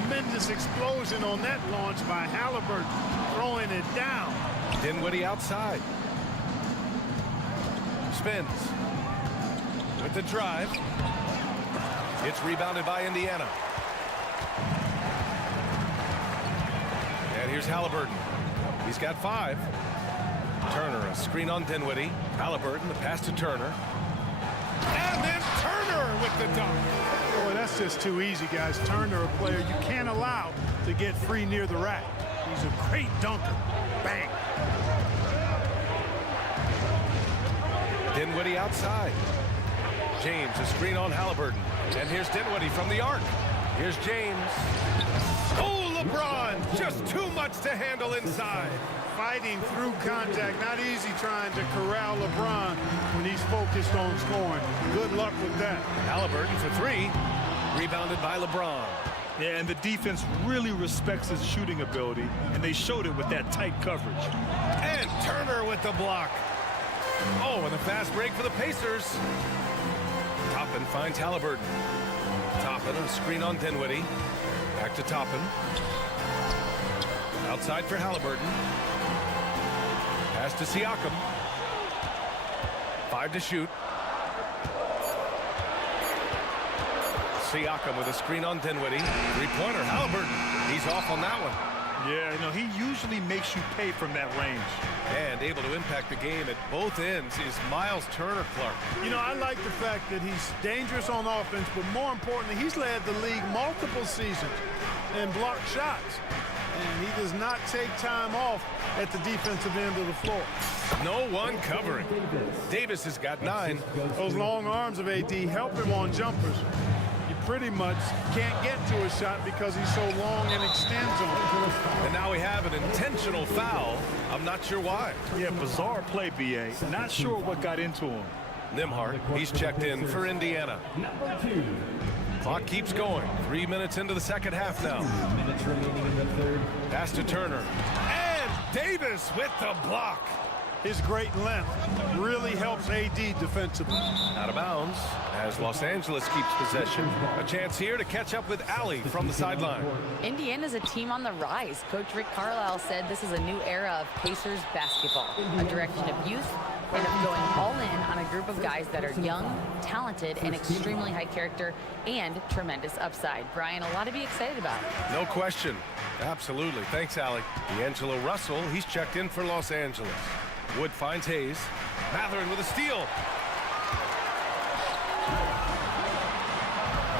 Tremendous explosion on that launch by Halliburton, throwing it down. Dinwiddie outside. Spins. With the drive. It's rebounded by Indiana. And here's Halliburton. He's got 5. Turner, a screen on Dinwiddie. Halliburton, the pass to Turner. And then Turner with the dunk. Boy, that's just too easy, guys. Turner, a player you can't allow to get free near the rack. He's a great dunker. Bang. Dinwiddie outside. James, a screen on Halliburton. And here's Dinwiddie from the arc. Here's James. Oh, LeBron, just too much to handle inside. Fighting through contact, not easy trying to corral LeBron when he's focused on scoring. Good luck with that. Halliburton for three. Rebounded by LeBron. Yeah, and the defense really respects his shooting ability, and they showed it with that tight coverage. And Turner with the block. Oh, and a fast break for the Pacers. Toppin finds Halliburton. Toppin, a screen on Dinwiddie. Back to Toppin. Outside for Halliburton. Pass to Siakam. 5 to shoot. Siakam with a screen on Dinwiddie. Three-pointer, Halliburton. He's off on that one. Yeah, you know, he usually makes you pay from that range. And able to impact the game at both ends is Miles Turner Clark. You know, I like the fact that he's dangerous on offense, but more importantly, he's led the league multiple seasons and blocked shots. And he does not take time off at the defensive end of the floor. No one covering. Davis has got 9. Those long arms of AD help him on jumpers. You pretty much can't get to a shot because he's so long and extends on it. And now we have an intentional foul. I'm not sure why. Yeah, bizarre play, B.A. Not sure what got into him. Nimhart, he's checked in for Indiana. Number 2. Clock keeps going. 3 minutes into the second half now. 2 minutes remaining in the third. Pass to Turner. And Davis with the block. His great length really helps AD defensively. Out of bounds as Los Angeles keeps possession. A chance here to catch up with Allie from the sideline. Indiana's a team on the rise. Coach Rick Carlisle said this is a new era of Pacers basketball, a direction of youth and of going all in on a group of guys that are young, talented, and extremely high character and tremendous upside. Brian, a lot to be excited about. No question. Absolutely. Thanks, Allie. D'Angelo Russell, he's checked in for Los Angeles. Wood finds Hayes. Mathurin with a steal.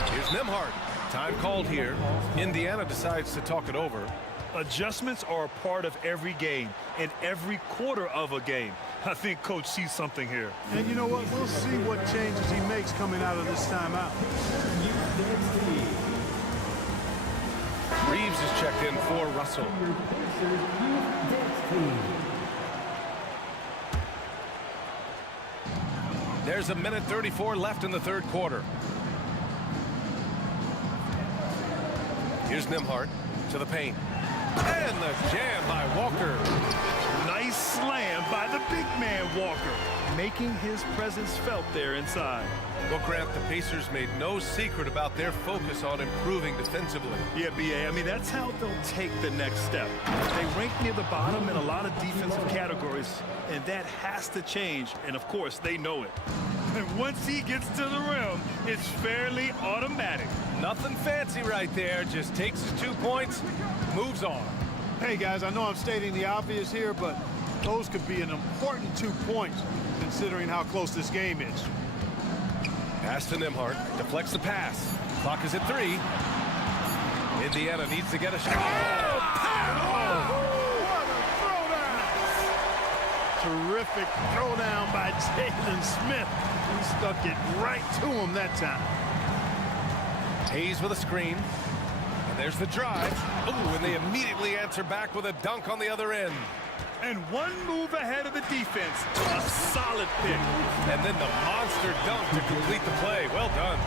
Here's Nimhart. Time called here. Indiana decides to talk it over. Adjustments are a part of every game and every quarter of a game. I think Coach sees something here. And you know what? We'll see what changes he makes coming out of this timeout. Reeves is checked in for Russell. There's a minute 34 left in the third quarter. Here's Nimhart to the paint. And the jam by Walker. Nice slam by the big man Walker, making his presence felt there inside. Well, Grant, the Pacers made no secret about their focus on improving defensively. Yeah, B.A., I mean, that's how they'll take the next step. They rank near the bottom in a lot of defensive categories, and that has to change, and of course, they know it. And once he gets to the rim, it's fairly automatic. Nothing fancy right there, just takes his 2 points, moves on. Hey, guys, I know I'm stating the obvious here, but those could be an important 2 points considering how close this game is. Pass to Nimhart, deflects the pass. Clock is at 3. Indiana needs to get a shot. What a throwdown! Terrific throwdown by Jalen Smith. He stuck it right to him that time. Hayes with a screen. And there's the drive. Oh, and they immediately answer back with a dunk on the other end. And one move ahead of the defense. A solid pick. And then the monster dunk to complete the play. Well done.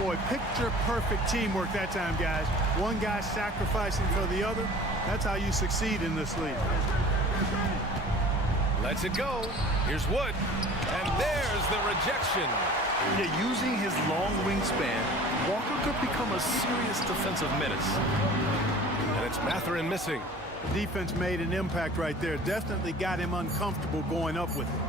Boy, picture-perfect teamwork that time, guys. One guy sacrificing for the other. That's how you succeed in this league. Lets it go. Here's Wood. And there's the rejection. Yeah, using his long wingspan, Walker could become a serious defensive menace. And it's Mathurin missing. The defense made an impact right there. Definitely got him uncomfortable going up with it.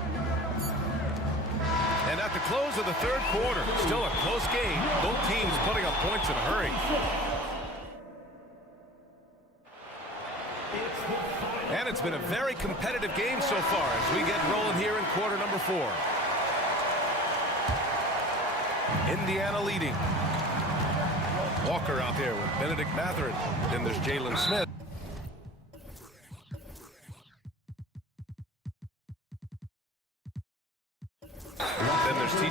And at the close of the third quarter, still a close game. Both teams putting up points in a hurry. And it's been a very competitive game so far as we get rolling here in quarter number 4. Indiana leading. Walker out there with Benedict Mathurin. Then there's Jalen Smith.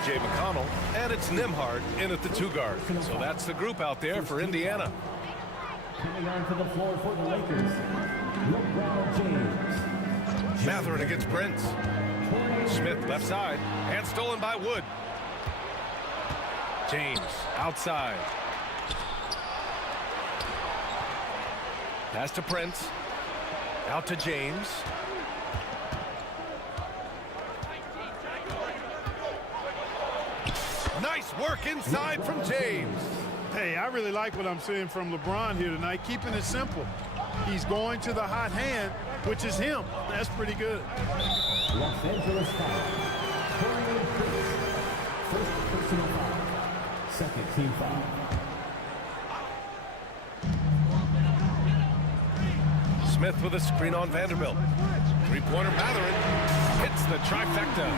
T.J. McConnell, and it's Nimhard in at the 2 guard. So that's the group out there for Indiana. Coming onto the floor for the Lakers, LeBron James. Mathurin against Prince. Smith left side, and stolen by Wood. James outside. Pass to Prince. Out to James. Nice work inside from James. Hey, I really like what I'm seeing from LeBron here tonight, keeping it simple. He's going to the hot hand, which is him. That's pretty good. Los Angeles foul. Torian Prince. First personal foul. Second team foul. Smith with a screen on Vanderbilt. Three-pointer Mathurin hits the trifecta.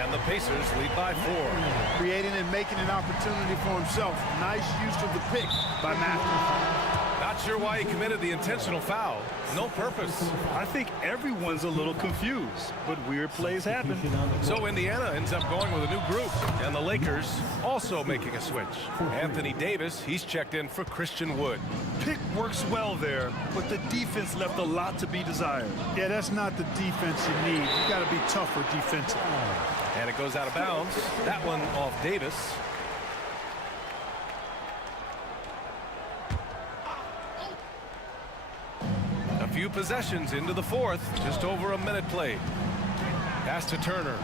And the Pacers lead by 4. Creating and making an opportunity for himself. Nice use of the pick by Matthews. Not sure why he committed the intentional foul. No purpose. I think everyone's a little confused, but weird plays happen. So Indiana ends up going with a new group, and the Lakers also making a switch. Anthony Davis, he's checked in for Christian Wood. Pick works well there, but the defense left a lot to be desired. Yeah, that's not the defense you need. You got to be tougher defensively. And it goes out of bounds. That one off Davis. A few possessions into the 4th. Just over a minute played. Pass to Turner.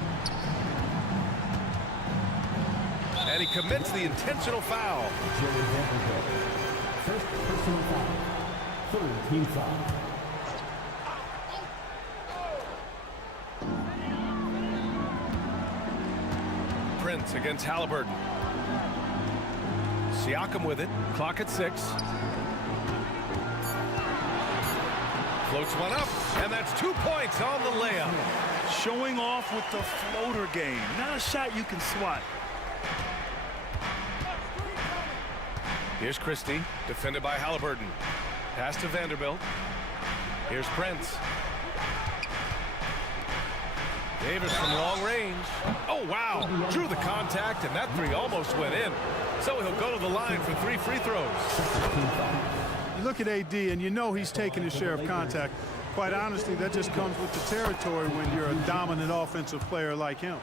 And he commits the intentional foul. First personal foul. Third team foul. Prince against Halliburton. Siakam with it. Clock at 6. Floats one up, and that's 2 points on the layup. Showing off with the floater game. Not a shot you can swat. Here's Christie, defended by Halliburton. Pass to Vanderbilt. Here's Prince. Davis from long range. Oh, wow. Drew the contact, and that 3 almost went in. So he'll go to the line for 3 free throws. You look at AD, and you know he's taking his share of contact. Quite honestly, that just comes with the territory when you're a dominant offensive player like him.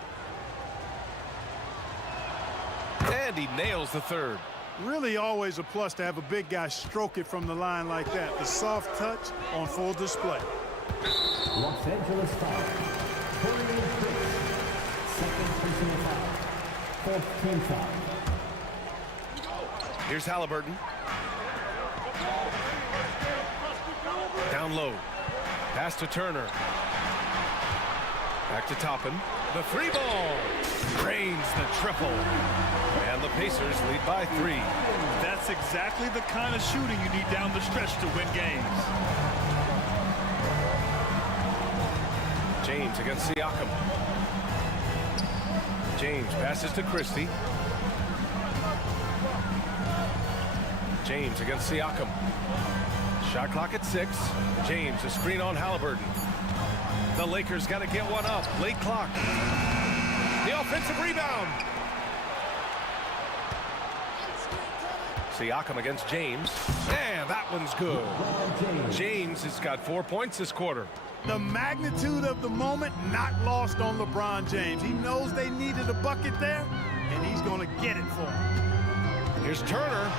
And he nails the 3rd. Really always a plus to have a big guy stroke it from the line like that. The soft touch on full display. Los Angeles foul. Torian Prince. Second personal foul. Fourth team foul. Here's Halliburton. Down low. Pass to Turner. Back to Toppin. The 3 ball. Drains the triple. And the Pacers lead by 3. That's exactly the kind of shooting you need down the stretch to win games. James against Siakam. James passes to Christie. James against Siakam. Shot clock at 6. James, a screen on Halliburton. The Lakers got to get one up. Late clock. The offensive rebound. Siakam against James. And that one's good. James has got 4 points this quarter. The magnitude of the moment not lost on LeBron James. He knows they needed a bucket there, and he's going to get it for him. Here's Turner.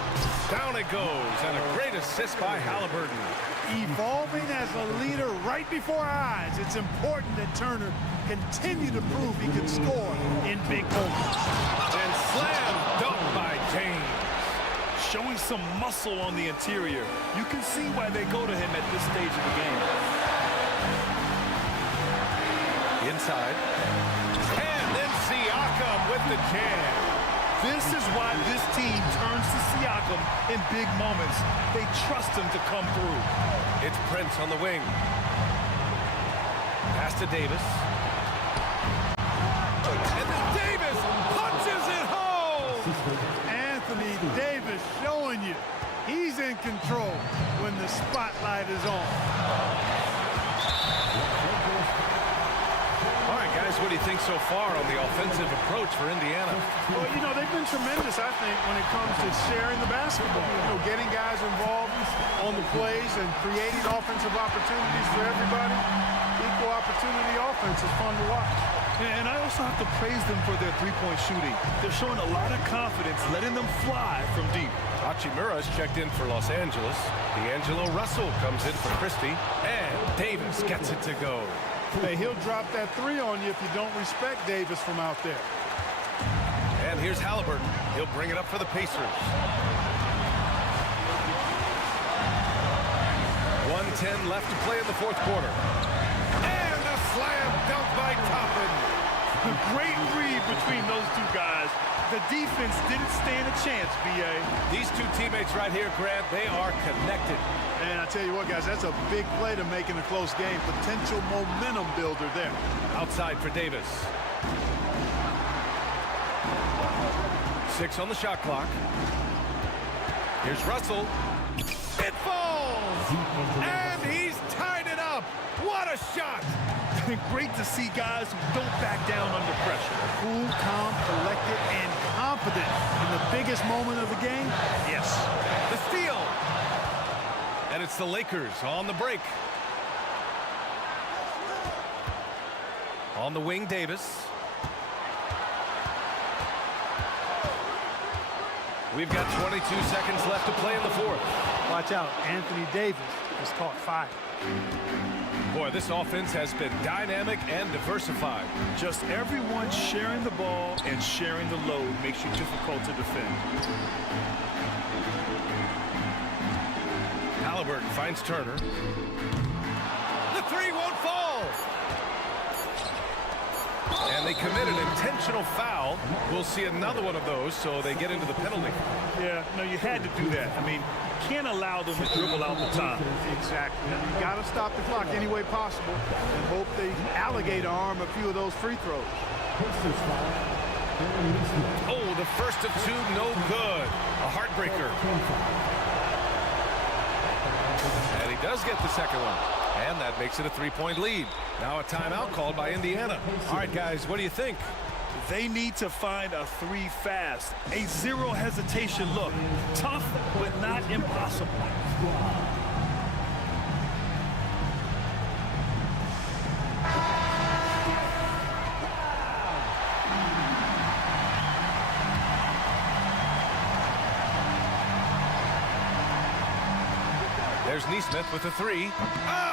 Down it goes, and a great assist by Halliburton. Evolving as a leader right before our eyes. It's important that Turner continue to prove he can score in big moments. And slam dunk by James. Showing some muscle on the interior. You can see why they go to him at this stage of the game. Inside. And then Siakam with the jam. This is why this team turns to Siakam in big moments. They trust him to come through. It's Prince on the wing. Pass to Davis. And then Davis punches it home! Anthony Davis showing you he's in control when the spotlight is on. All right, guys, what do you think so far on the offensive approach for Indiana? Well, you know, they've been tremendous, I think, when it comes to sharing the basketball. You know, getting guys involved on the plays and creating offensive opportunities for everybody. Equal opportunity offense is fun to watch. And I also have to praise them for their three-point shooting. They're showing a lot of confidence, letting them fly from deep. Hachimura's checked in for Los Angeles. D'Angelo Russell comes in for Christie. And Davis gets it to go. Hey, he'll drop that three on you if you don't respect Davis from out there. And here's Halliburton. He'll bring it up for the Pacers. 1:10 left to play in the fourth quarter. And a slam dunk by Toppin. Great read between those two guys. The defense didn't stand a chance, B.A. These two teammates right here, Grant, they are connected. And I tell you what, guys, that's a big play to make in a close game. Potential momentum builder there. Outside for Davis. 6 on the shot clock. Here's Russell. It falls! And he's tied it up! What a shot! Great to see guys who don't back down under pressure. Cool, calm, collected, and confident in the biggest moment of the game. Yes. The steal! And it's the Lakers on the break. On the wing, Davis. We've got 22 seconds left to play in the fourth. Watch out, Anthony Davis has caught fire. Boy, this offense has been dynamic and diversified. Just everyone sharing the ball and sharing the load makes you difficult to defend. Halliburton finds Turner. The three won't fall. And they commit an intentional foul. We'll see another one of those, so they get into the penalty. Yeah, no, you had to do that. I mean, can't allow them to dribble out the time. Exactly. You got to stop the clock any way possible and hope they alligator arm a few of those free throws. Oh, the first of two, no good. A heartbreaker. And he does get the second one. And that makes it a three-point lead. Now a timeout called by Indiana. All right, guys, what do you think? They need to find a three fast. A zero hesitation look. Tough, but not impossible. There's Neesmith with a three. Ah!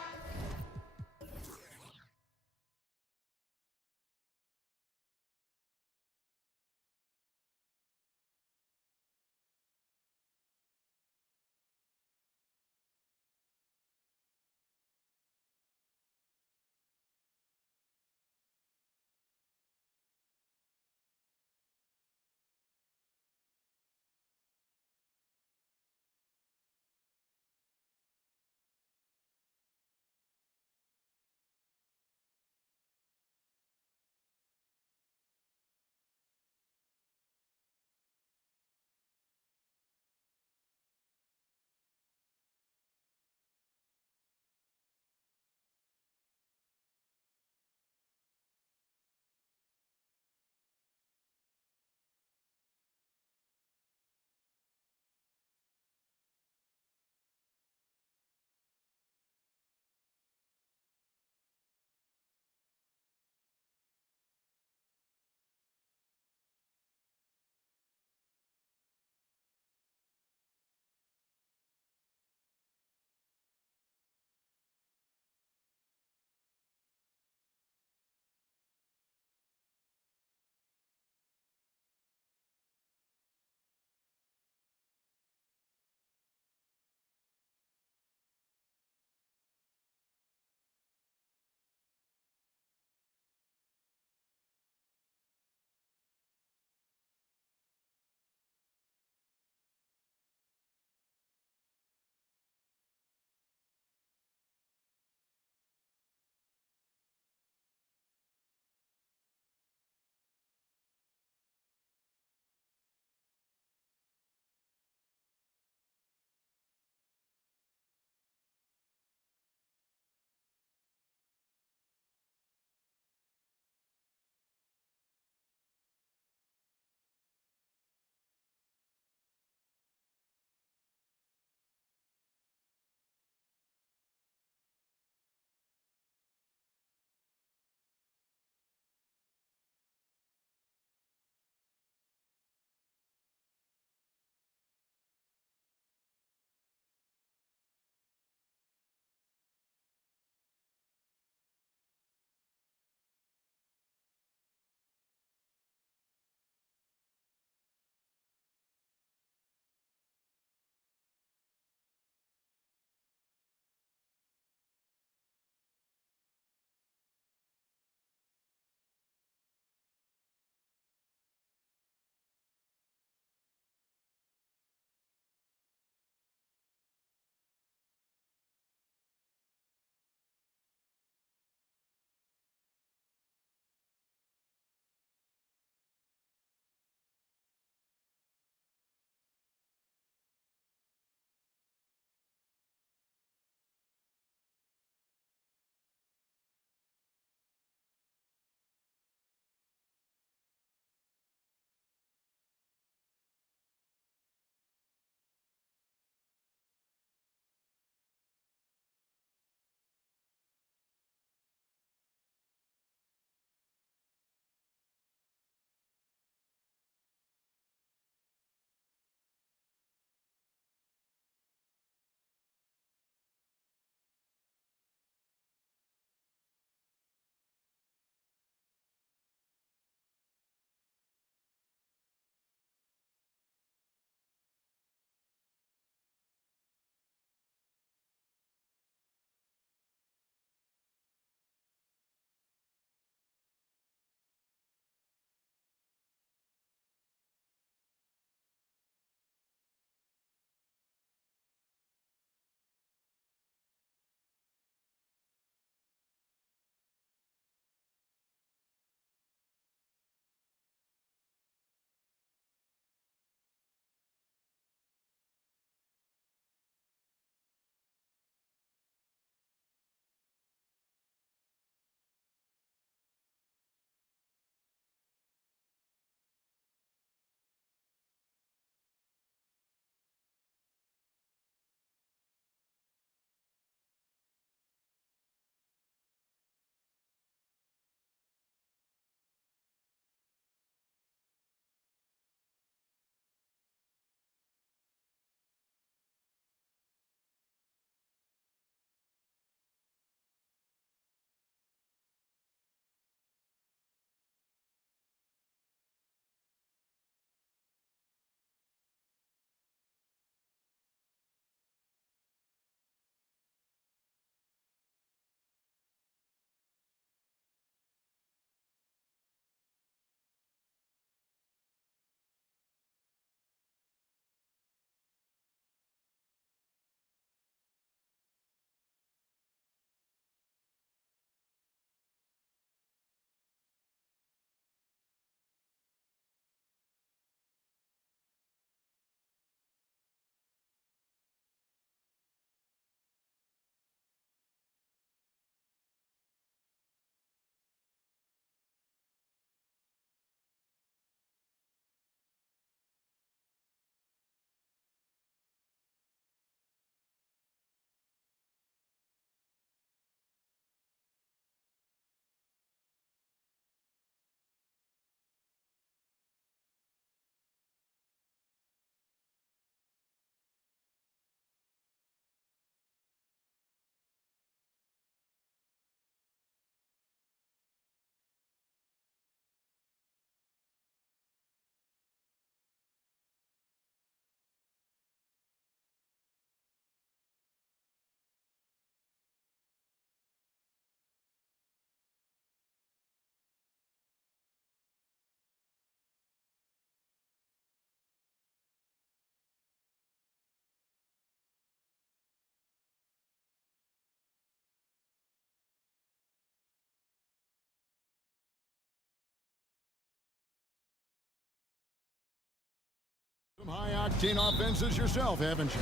High-octane offenses yourself, haven't you?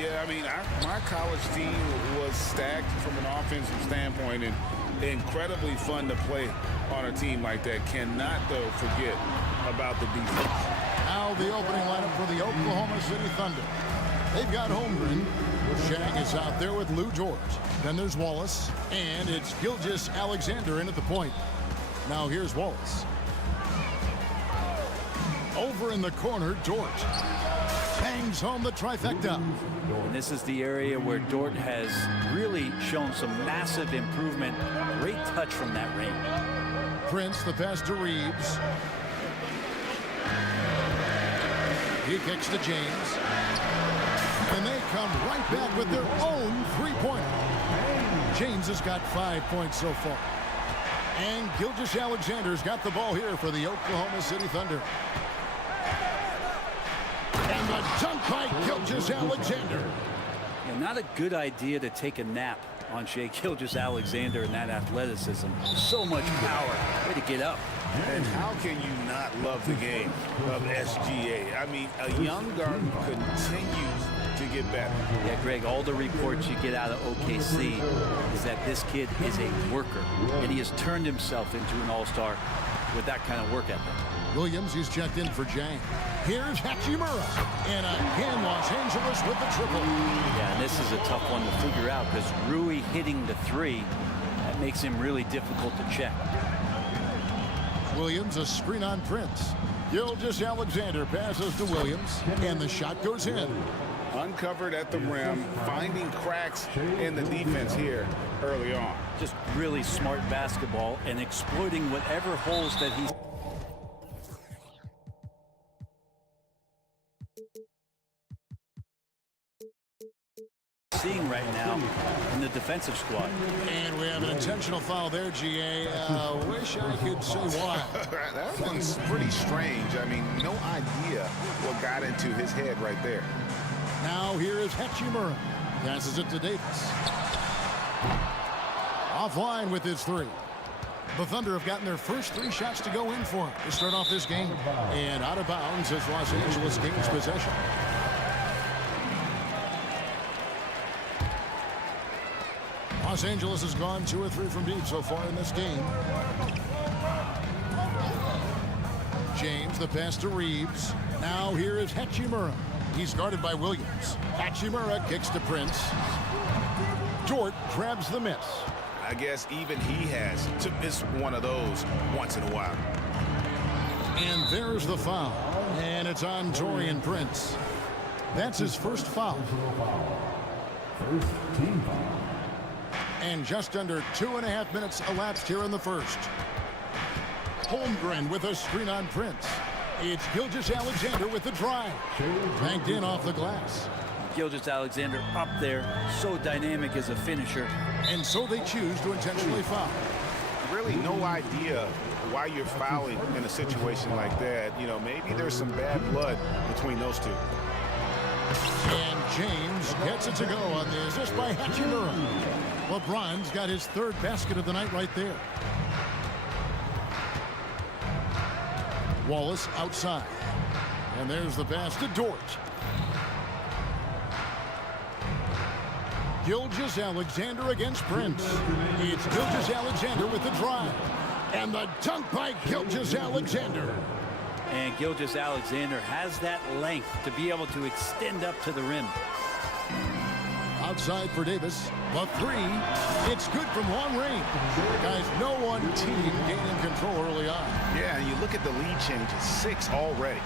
Yeah, I mean, my college team was stacked from an offensive standpoint and incredibly fun to play on a team like that. Cannot, though, forget about the defense. Now the opening lineup for the Oklahoma City Thunder. They've got Holmgren. Shaq is out there with Lou George. Then there's Wallace, and it's Gilgeous Alexander in at the point. Now here's Wallace. Over in the corner, Dort bangs home the trifecta. And this is the area where Dort has really shown some massive improvement. Great touch from that range. Prince, the pass to Reeves. He kicks to James. And they come right back with their own three-pointer. James has got 5 points so far. And Gilgeous Alexander's got the ball here for the Oklahoma City Thunder. And the dunk by Gilgeous Alexander. Yeah, not a good idea to take a nap on Shai Gilgeous-Alexander and that athleticism. So much power. Way to get up. And how can you not love the game of SGA? I mean, a young guard continues to get better. Yeah, Greg, all the reports you get out of OKC is that this kid is a worker, and he has turned himself into an all-star with that kind of work ethic. Williams, he's checked in for Jang. Here's Hachimura. And again, Los Angeles with the triple. Yeah, and this is a tough one to figure out because Rui hitting the three, that makes him really difficult to check. Williams, a screen on Prince. Gilgeous Alexander passes to Williams, and the shot goes in. Uncovered at the rim, finding cracks in the defense here early on. Just really smart basketball and exploiting whatever holes that he's seeing right now in the defensive squad. And we have an intentional foul there, GA. Wish I could say why. That one's pretty strange. I mean, no idea what got into his head right there. Now here is Hachimura. Passes it to Davis. Offline with his three. The Thunder have gotten their first 3 shots to go in for him to start off this game. And out of bounds as Los Angeles gains possession. Los Angeles has gone 2 or 3 from deep so far in this game. James, the pass to Reeves. Now here is Hachimura. He's guarded by Williams. Hachimura kicks to Prince. Dort grabs the miss. I guess even he has to miss one of those once in a while. And there's the foul. And it's on Taurean Prince. That's his first foul. First team foul. And just under 2.5 minutes elapsed here in the first. Holmgren with a screen on Prince. It's Gilgeous Alexander with the drive. Banked in off the glass. Gilgeous-Alexander up there, so dynamic as a finisher. And so they choose to intentionally foul. Really no idea why you're fouling in a situation like that. You know, maybe there's some bad blood between those two. And James gets it to go on the assist by Hachimura. LeBron's got his 3rd basket of the night right there. Wallace outside. And there's the pass to Dort. Gilgeous Alexander against Prince. It's Gilgeous Alexander with the drive. And the dunk by Gilgeous Alexander. And Gilgeous-Alexander has that length to be able to extend up to the rim. Outside for Davis. The 3. It's good from long range. Guys, no one team gaining control early on. Yeah, and you look at the lead changes. 6 already.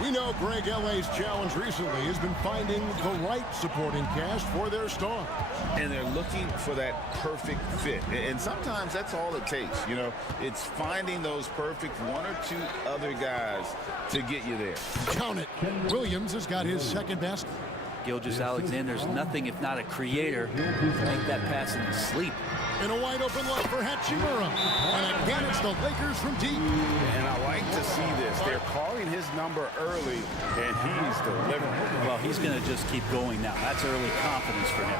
We know Greg LA's challenge recently has been finding the right supporting cast for their stars. And they're looking for that perfect fit. And sometimes that's all it takes. You know, it's finding those perfect 1 or 2 other guys to get you there. Count it. Williams has got his 2nd basket. Gilgeous-Alexander's nothing if not a creator. Make that pass in his sleep. In a wide open look for Hachimura. And again, it's the Lakers from deep. And I like to see this. They're calling his number early, and he's delivering. Well, he's going to just keep going now. That's early confidence for him.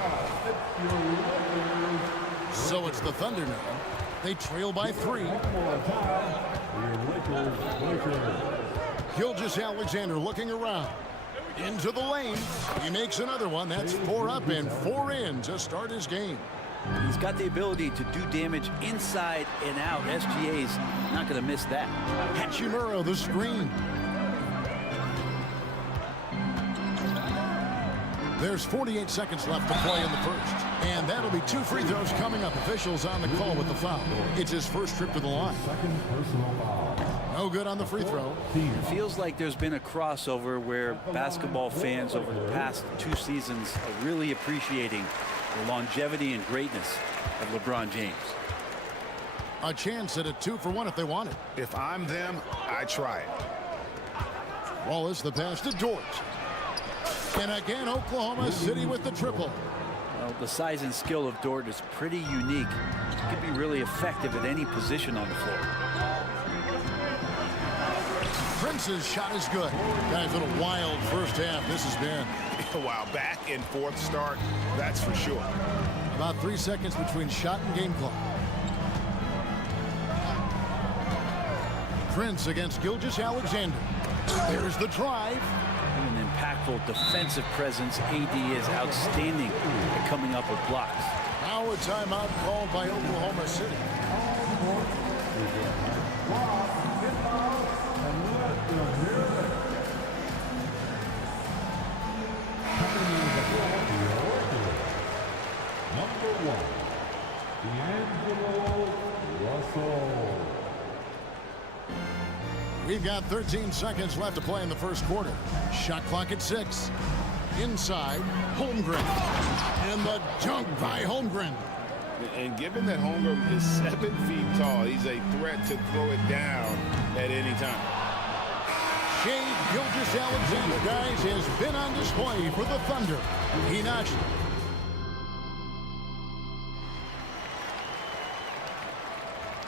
So it's the Thunder now. They trail by 3. Gilgeous Alexander looking around. Into the lane. He makes another one. That's 4 up and 4 in to start his game. He's got the ability to do damage inside and out. SGA's not going to miss that. Hachimura, the screen. There's 48 seconds left to play in the first. And that'll be 2 free throws coming up. Officials on the call with the foul. It's his first trip to the line. Second personal foul. No good on the free throw. It feels like there's been a crossover where basketball fans over the past 2 seasons are really appreciating the longevity and greatness of LeBron James. A chance at a 2-for-1 if they want it. If I'm them, I try it. Wallace, the pass to Dort. And again, Oklahoma City with the triple. Well, the size and skill of Dort is pretty unique. He can be really effective at any position on the floor. Prince's shot is good. Guys, what a wild first half this has been. Wow, back and forth start, that's for sure. About 3 seconds between shot and game clock. Prince against Gilgeous-Alexander. There's the drive. An impactful defensive presence. AD is outstanding at coming up with blocks. Now a timeout called by Oklahoma City. Number 1, D'Angelo Russell. We've got 13 seconds left to play in the first quarter. Shot clock at 6. Inside, Holmgren. And the dunk by Holmgren. And given that Holmgren is 7 feet tall, he's a threat to throw it down at any time. Shea Gilgeous-Alexander, guys, has been on display for the Thunder. He notched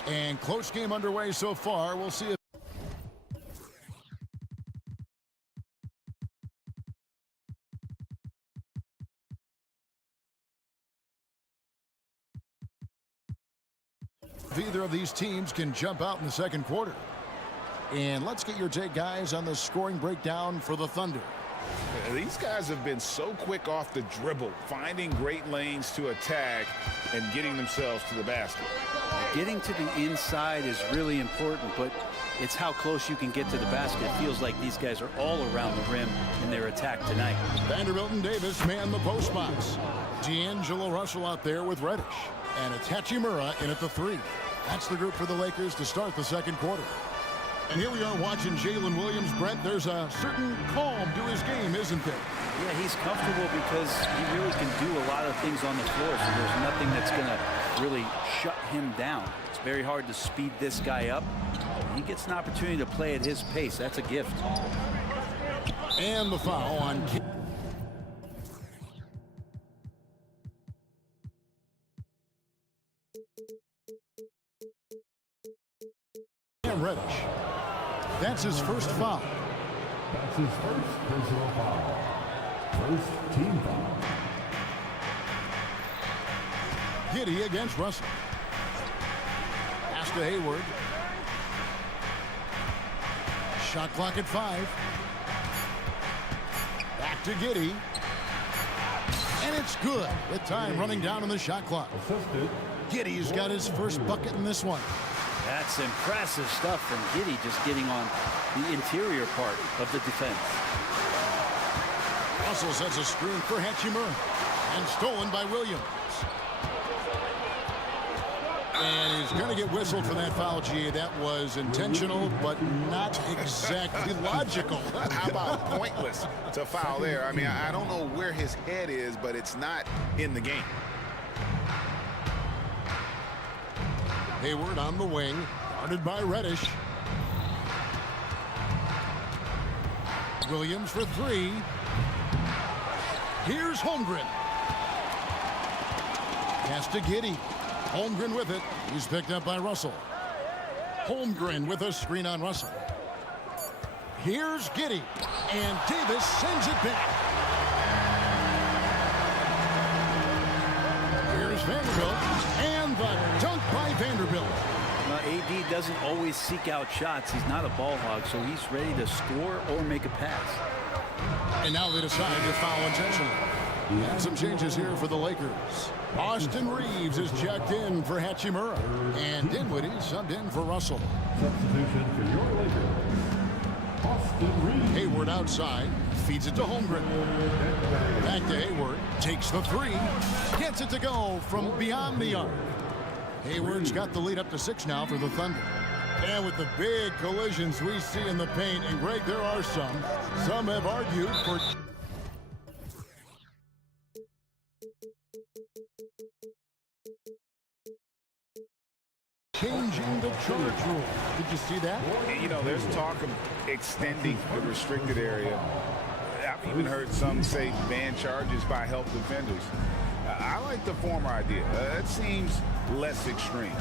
it. And close game underway so far. We'll see if either of these teams can jump out in the second quarter. And let's get your take, guys, on the scoring breakdown for the Thunder. These guys have been so quick off the dribble, finding great lanes to attack and getting themselves to the basket. Getting to the inside is really important, but it's how close you can get to the basket. It feels like these guys are all around the rim in their attack tonight. Vanderbilt and Davis man the post box. D'Angelo Russell out there with Reddish. And it's Hachimura in at the 3. That's the group for the Lakers to start the second quarter. And here we are watching Jalen Williams. Brent, there's a certain calm to his game, isn't there? Yeah, he's comfortable because he really can do a lot of things on the floor, so there's nothing that's going to really shut him down. It's very hard to speed this guy up. He gets an opportunity to play at his pace. That's a gift. And the foul on Reddish. That's his first foul. That's his first personal foul. First team foul. Giddey against Russell. Pass to Hayward. Shot clock at 5. Back to Giddey. And it's good with time running down on the shot clock. Assisted. Giddey's got his first bucket in this one. That's impressive stuff from Giddey, just getting on the interior part of the defense. Russell sets a screen for Hachimura. And stolen by Williams. And he's going to get whistled for that foul, G. That was intentional, but not exactly logical. How about pointless to foul there? I mean, I don't know where his head is, but it's not in the game. Hayward on the wing, guarded by Reddish. Williams for 3. Here's Holmgren. Pass to Giddey. Holmgren with it. He's picked up by Russell. Holmgren with a screen on Russell. Here's Giddey. And Davis sends it back. Here's Vanderbilt. And the dunk by Vanderbilt. AD doesn't always seek out shots. He's not a ball hog, so he's ready to score or make a pass. And now they decide to foul intentionally. And some changes here for the Lakers. Austin Reeves is checked in for Hachimura. And Dinwiddie subbed in for Russell. Substitution for your Lakers. Austin Reeves. Hayward outside. Feeds it to Holmgren. Back to Hayward. Takes the three. Gets it to go from beyond the arc. Hayward's got the lead up to 6 now for the Thunder. And with the big collisions we see in the paint, and Greg, there are some have argued for changing the charge rule. Did you see that? You know, there's talk of extending the restricted area. I've even heard some say ban charges by help defenders. I like the former idea. It seems less extreme.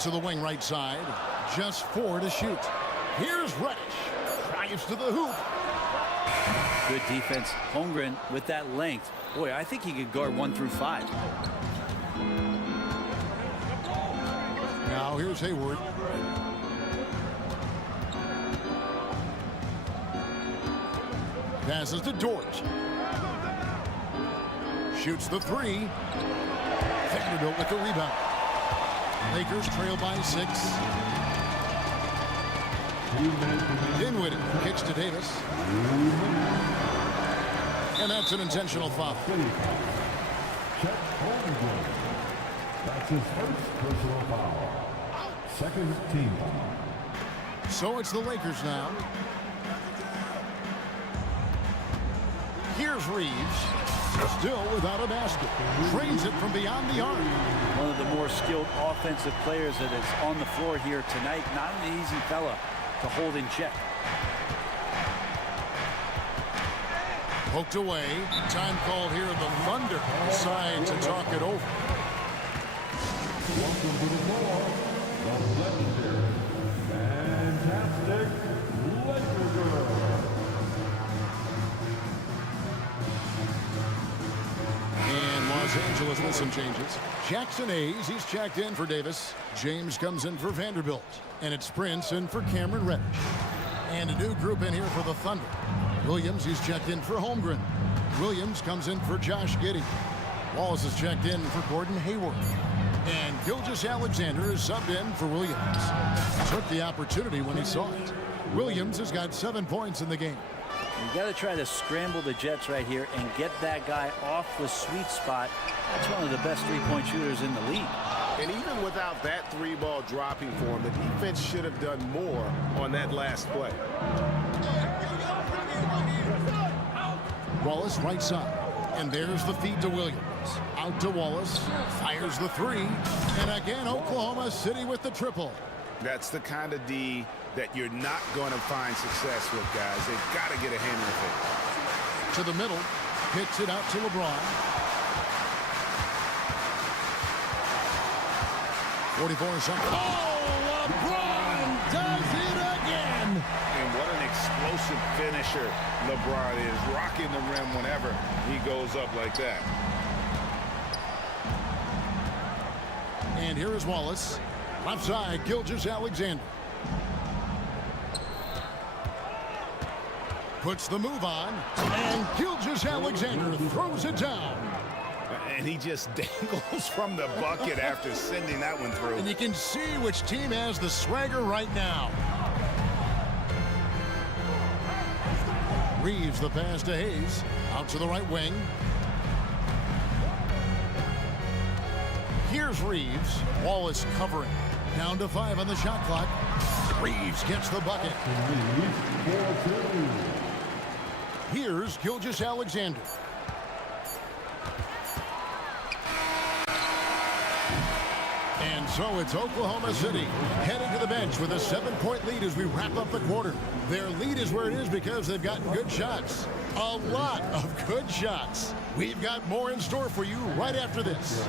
To the wing right side. Just 4 to shoot. Here's Reddish. Drives to the hoop. Good defense. Holmgren with that length. Boy, I think he could guard 1 through 5. Now here's Hayward. Passes to Dort. Shoots the 3. Vanderbilt with the rebound. Lakers trail by 6. Dinwiddie kicks to Davis. And that's an intentional foul. That's his first personal foul. Second team foul. So it's the Lakers now. Here's Reeves. Still without a basket. Trains it from beyond the arc. One of the more skilled offensive players that is on the floor here tonight. Not an easy fella to hold in check. Poked away. Time called here. The Thunder decide to talk it over. Welcome to the floor, the legendary, fantastic Laker girl. And Los Angeles with some changes. Jackson Hayes, he's checked in for Davis. James comes in for Vanderbilt. And it's Prince in for Cameron Reddish. And a new group in here for the Thunder. Williams, he's checked in for Holmgren. Williams comes in for Josh Giddey. Wallace is checked in for Gordon Hayward. And Gilgeous-Alexander is subbed in for Williams. Took the opportunity when he saw it. Williams has got 7 points in the game. You got to try to scramble the Jets right here and get that guy off the sweet spot. That's one of the best three-point shooters in the league. And even without that 3-ball dropping for him, the defense should have done more on that last play. Wallace right side. And there's the feed to Williams. Out to Wallace. Fires the 3. And again, Oklahoma City with the triple. That's the kind of D that you're not going to find success with, guys. They've got to get a hand in the face. To the middle. Kicks it out to LeBron. 44 seconds. Oh, LeBron does it again. And what an explosive finisher LeBron is, rocking the rim whenever he goes up like that. And here is Wallace. Left side, Gilgeous-Alexander. Puts the move on. And Gilgeous-Alexander throws it down. And he just dangles from the bucket after sending that one through. And you can see which team has the swagger right now. Reeves the pass to Hayes. Out to the right wing. Here's Reeves. Wallace covering. Down to 5 on the shot clock. Reeves gets the bucket. Here's Gilgeous-Alexander. And so it's Oklahoma City heading to the bench with a 7-point lead as we wrap up the quarter. Their lead is where it is because they've gotten good shots. A lot of good shots. We've got more in store for you right after this.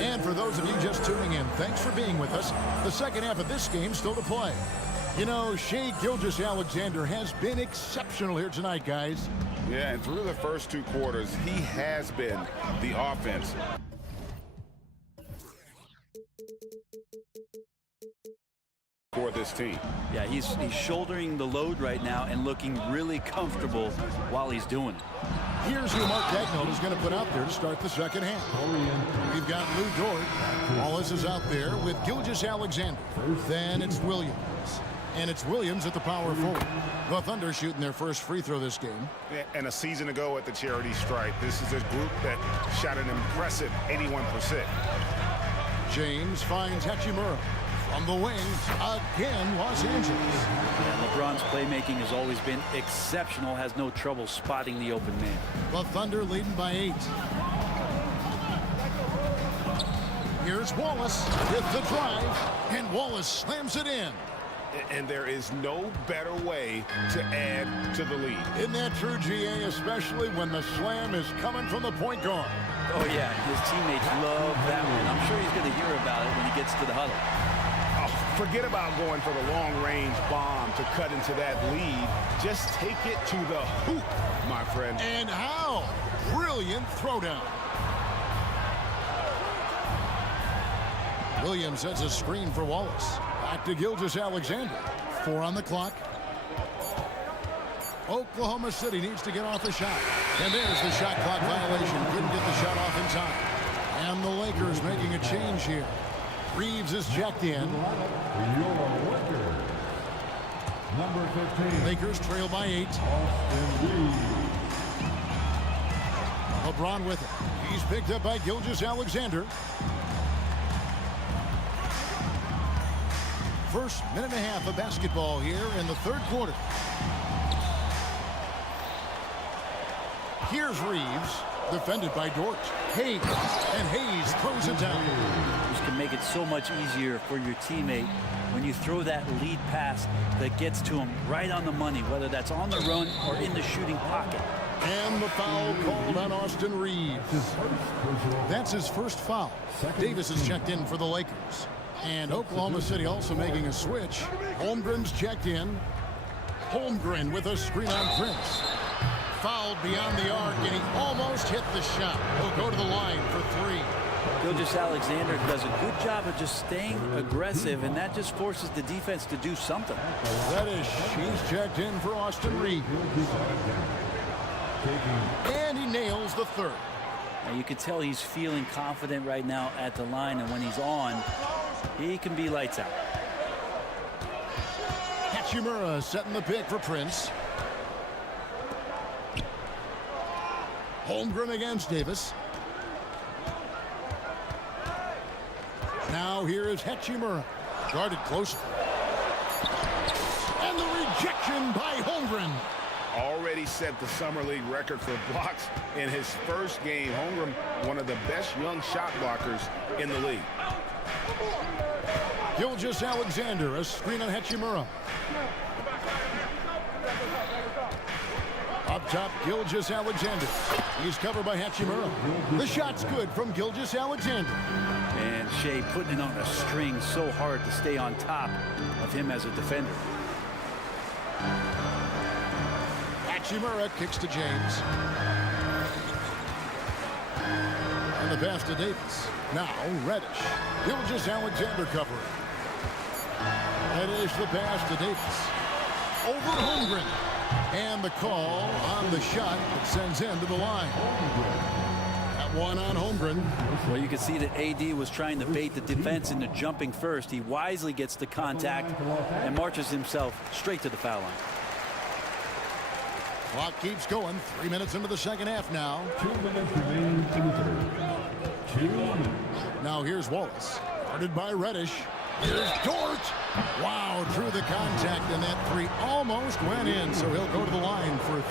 And for those of you just tuning in, thanks for being with us. The second half of this game still to play. You know, Shai Gilgeous-Alexander has been exceptional here tonight, guys. Yeah, and through the first 2 quarters, he has been the offense. For this team. Yeah, he's shouldering the load right now and looking really comfortable while he's doing it. Here's who Mark Dagnall is going to put out there to start the second half. We've got Lou Dort. Wallace is out there with Gilgeous-Alexander. Then it's Williams. And it's Williams at the power forward. The Thunder shooting their first free throw this game. And a season ago at the charity stripe, this is a group that shot an impressive 81%. James finds Hachimura. On the wing, again, Los Angeles. Yeah, LeBron's playmaking has always been exceptional, has no trouble spotting the open man. The Thunder leading by 8. Here's Wallace with the drive, and Wallace slams it in. And there is no better way to add to the lead. Isn't that true, GA, especially when the slam is coming from the point guard? Oh, yeah, his teammates love that one. I'm sure he's going to hear about it when he gets to the huddle. Forget about going for the long-range bomb to cut into that lead. Just take it to the hoop, my friend. And how? Brilliant throwdown. Williams sets a screen for Wallace. Back to Gilgeous-Alexander. 4 on the clock. Oklahoma City needs to get off the shot. And there's the shot clock violation. Couldn't get the shot off in time. And the Lakers making a change here. Reeves is checked in. Number 15. Lakers trail by 8. LeBron with it. He's picked up by Gilgeous-Alexander. First minute and a half of basketball here in the third quarter. Here's Reeves, defended by Dort. Hayes, and Hayes throws it down. This can make it so much easier for your teammate when you throw that lead pass that gets to him right on the money, whether that's on the run or in the shooting pocket. And the foul called on Austin Reeves. That's his first foul. Davis is checked in for the Lakers. And Oklahoma City also making a switch. Holmgren's checked in. Holmgren with a screen on Prince. Fouled beyond the arc, and he almost hit the shot. He'll go to the line for 3. Gilgeous-Alexander does a good job of just staying aggressive, and that just forces the defense to do something. That is, she's checked in for Austin Reeves. And he nails the third. Now you can tell he's feeling confident right now at the line, and when he's on, he can be lights out. Hachimura setting the pick for Prince. Holmgren against Davis. Now here is Hachimura. Guarded closely. And the rejection by Holmgren. Already set the Summer League record for blocks in his first game. Holmgren, one of the best young shot blockers in the league. Gilgeous-Alexander, a screen on Hachimura. Up top, Gilgeous-Alexander. He's covered by Hachimura. The shot's good from Gilgeous-Alexander. And Shai putting it on a string so hard to stay on top of him as a defender. Hachimura kicks to James. And the pass to Davis. Now Reddish. Gilgeous-Alexander covering. Reddish the pass to Davis. Over Holmgren. And the call on the shot that sends him to the line. That one on Holmgren. Well, you can see that AD was trying to bait the defense into jumping first. He wisely gets the contact and marches himself straight to the foul line. Clock keeps going. 3 minutes into the second half now. 2 minutes remaining in the third. 2 minutes. Now here's Wallace. Guarded by Reddish. Here's Dort. Wow, through the contact, and that 3 almost went in, so he'll go to the line for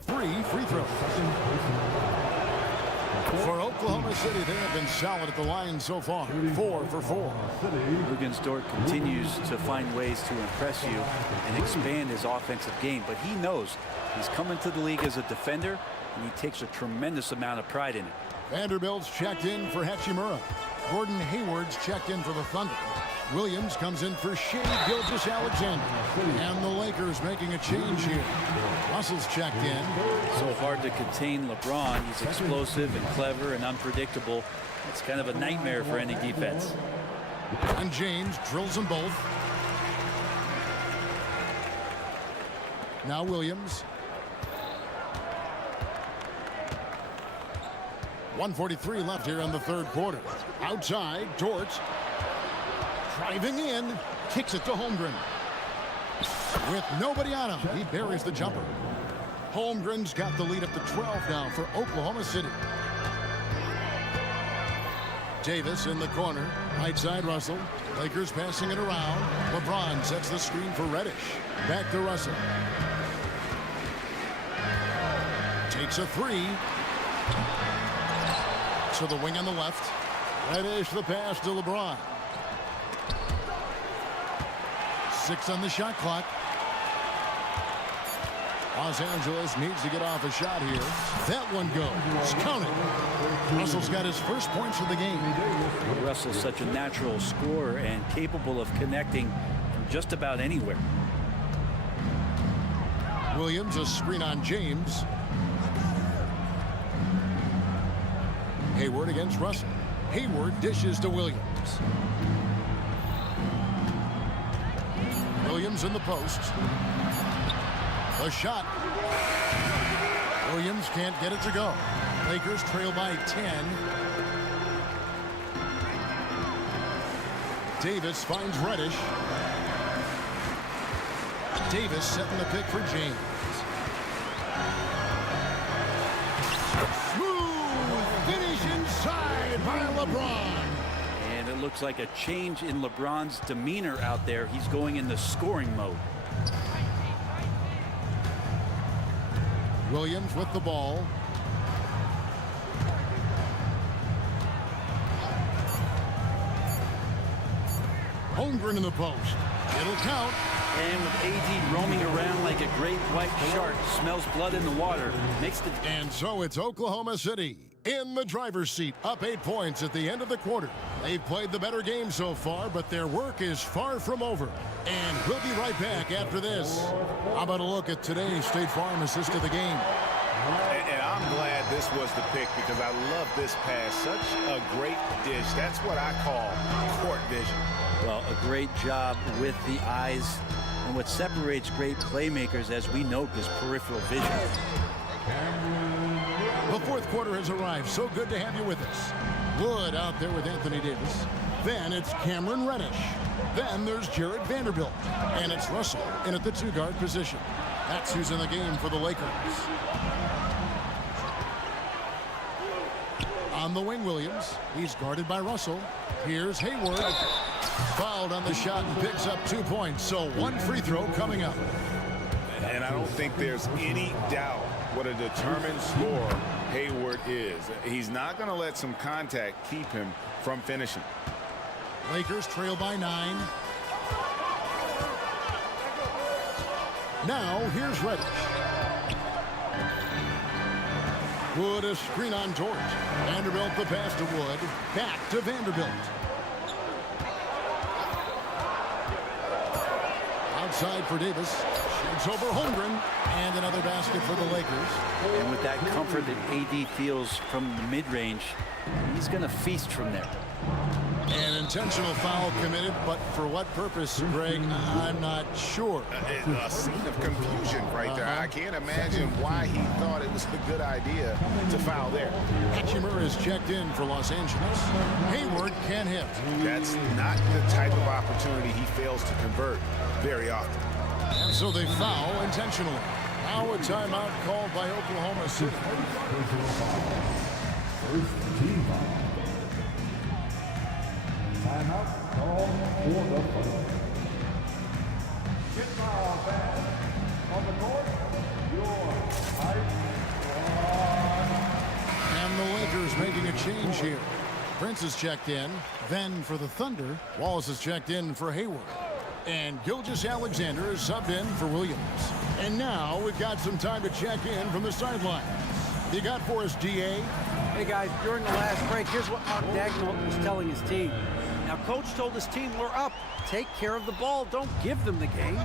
3 free throws. For Oklahoma City, they have been solid at the line so far. 4 for 4. Dort continues to find ways to impress you and expand his offensive game, but he knows he's coming to the league as a defender, and he takes a tremendous amount of pride in it. Vanderbilt's checked in for Hachimura. Gordon Hayward's checked in for the Thunder. Williams comes in for Shea Gilgeous-Alexander. And the Lakers making a change here. Russell's checked in. So hard to contain LeBron. He's explosive and clever and unpredictable. It's kind of a nightmare for any defense. And James drills them both. Now Williams. 1:43 left here in the third quarter. Outside, Dort. Driving in, kicks it to Holmgren. With nobody on him, he buries the jumper. Holmgren's got the lead up to 12 now for Oklahoma City. Davis in the corner, right side Russell. Lakers passing it around. LeBron sets the screen for Reddish. Back to Russell. Takes a three. To the wing on the left. Reddish the pass to LeBron. 6 on the shot clock. Los Angeles needs to get off a shot here. That one goes. Counted. Russell's got his first points of the game. Russell's such a natural scorer and capable of connecting from just about anywhere. Williams, a screen on James. Hayward against Russell. Hayward dishes to Williams. Williams in the post. The shot. Williams can't get it to go. Lakers trail by 10. Davis finds Reddish. Davis setting the pick for James. Inside by LeBron. And it looks like a change in LeBron's demeanor out there. He's going into scoring mode. Williams with the ball. Holmgren in the post. It'll count. And with AD roaming around like a great white shark, smells blood in the water, makes the... And so it's Oklahoma City in the driver's seat, up 8 points at the end of the quarter. They've played the better game so far, but their work is far from over. And we'll be right back after this. How about a look at today's State Farm assist of the game? And I'm glad this was the pick because I love this pass. Such a great dish. That's what I call court vision. Well, a great job with the eyes. And what separates great playmakers, as we note, is peripheral vision. The fourth quarter has arrived. So good to have you with us. Wood out there with Anthony Davis. Then it's Cameron Reddish. Then there's Jared Vanderbilt. And it's Russell in at the two-guard position. That's who's in the game for the Lakers. On the wing, Williams. He's guarded by Russell. Here's Hayward. Fouled on the shot and picks up 2 points. So one free throw coming up. And I don't think there's any doubt what a determined scorer Hayward is. He's not going to let some contact keep him from finishing. Lakers trail by 9. Now here's Reddish. Wood a screen on Dort. Vanderbilt the pass to Wood. Back to Vanderbilt. Outside for Davis. Shoots over Holmgren. And another basket for the Lakers. And with that comfort that AD feels from the mid-range, he's going to feast from there. An intentional foul committed, but for what purpose, Greg, I'm not sure. A scene of confusion right there. I can't imagine why he thought it was a good idea to foul there. Hachimura is checked in for Los Angeles. Hayward can't hit. That's not the type of opportunity he fails to convert very often. And so they foul intentionally. Now a timeout called by Oklahoma City. First team foul. Timeout called for the first. Get foul back on the court. Your height. And the Lakers making a change change here. Prince is checked in. Then for the Thunder, Wallace is checked in for Hayward. And Gilgeous-Alexander is subbed in for Williams. And now we've got some time to check in from the sideline. You got for us, DA? Hey guys, during the last break, here's what Mark Dagnall was telling his team. Now, coach told his team, we're up. Take care of the ball. Don't give them the game.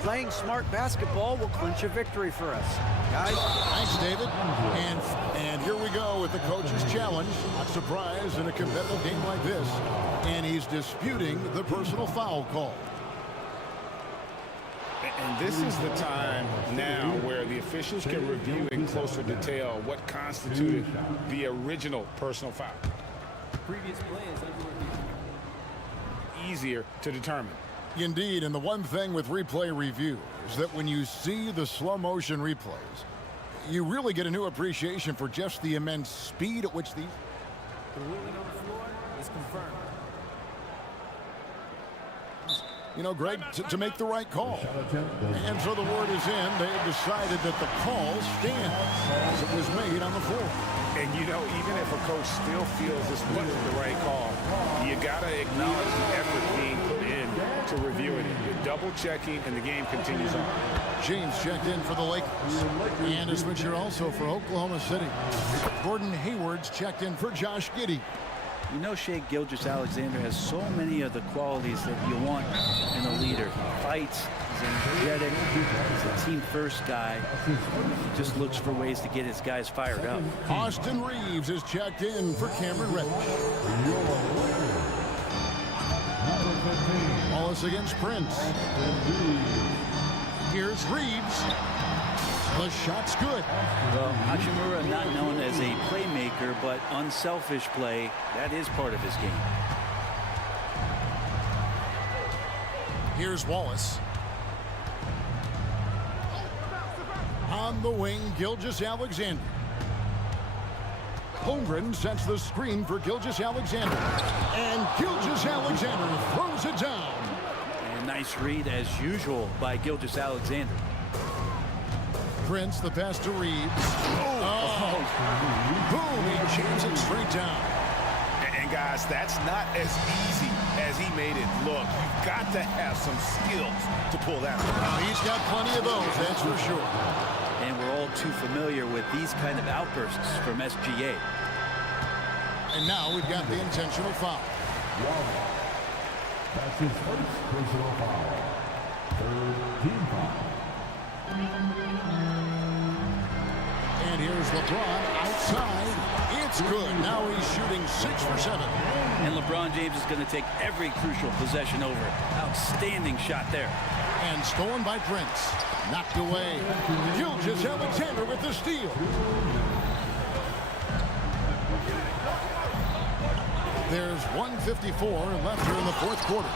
Playing smart basketball will clinch a victory for us. Guys? Thanks, David. And here we go with the coach's challenge. Not surprised in a competitive game like this. And he's disputing the personal foul call. And this is the time now where the officials can review in closer detail what constituted the original personal foul. Previous play is under review. Easier to determine. Indeed, and the one thing with replay review is that when you see the slow motion replays, you really get a new appreciation for just the immense speed at which these... The ruling on the floor is confirmed. You know, Greg, to make the right call. And so the word is in. They have decided that the call stands as it was made on the floor. And you know, even if a coach still feels this wasn't the right call, you got to acknowledge the effort being put in to reviewing it. You're double checking, and the game continues on. James checked in for the Lakers. And a switcher also for Oklahoma City. Gordon Hayward's checked in for Josh Giddey. You know, Shai Gilgeous-Alexander has so many of the qualities that you want in a leader. He fights, he's energetic, he's a team-first guy. He just looks for ways to get his guys fired up. Austin Reeves is checked in for Cameron Reddish. Wallace against Prince. Here's Reeves. The shot's good. Well, Hachimura not known as a playmaker, but unselfish play, that is part of his game. Here's Wallace. On the wing, Gilgeous-Alexander. Holmgren sets the screen for Gilgeous-Alexander. And Gilgeous-Alexander throws it down. And nice read, as usual, by Gilgeous-Alexander. Prince, the pass to Reeves. Oh. Boom, he jams it straight down. And guys, that's not as easy as he made it look. You've got to have some skills to pull that off. He's got plenty of those, that's for sure. And we're all too familiar with these kind of outbursts from SGA. And now we've got the intentional foul. That's his first personal foul. Third team foul. And here's LeBron outside. It's good. Now he's shooting 6 for 7. And LeBron James is going to take every crucial possession over. Outstanding shot there. And stolen by Prince. Knocked away. Gilgeous-Alexander with the steal. There's 1:54 left here in the fourth quarter.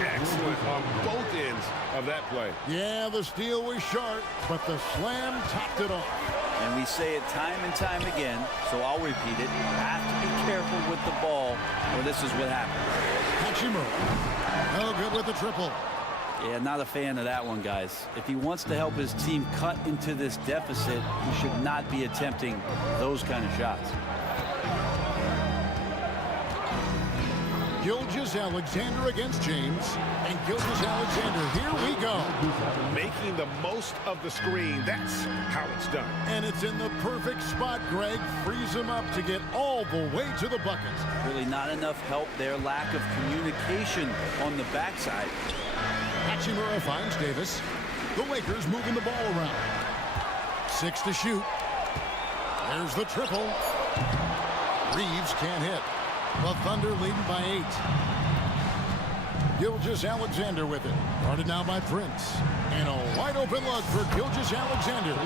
Excellent on both ends of that play. Yeah, the steal was sharp, but the slam topped it off. And we say it time and time again, so I'll repeat it. You have to be careful with the ball, or this is what happens. Hachimura. No good with the triple. Yeah, not a fan of that one, guys. If he wants to help his team cut into this deficit, he should not be attempting those kind of shots. Gilgeous-Alexander against James. And Gilgeous-Alexander, here we go. Making the most of the screen, that's how it's done. And it's in the perfect spot, Greg. Frees him up to get all the way to the bucket. Really not enough help there. Lack of communication on the backside. Hachimura finds Davis. The Lakers moving the ball around. 6 to shoot. There's the triple. Reeves can't hit. The Thunder leading by 8. Gilgeous-Alexander with it. Guarded now by Prince. And a wide open look for Gilgeous-Alexander.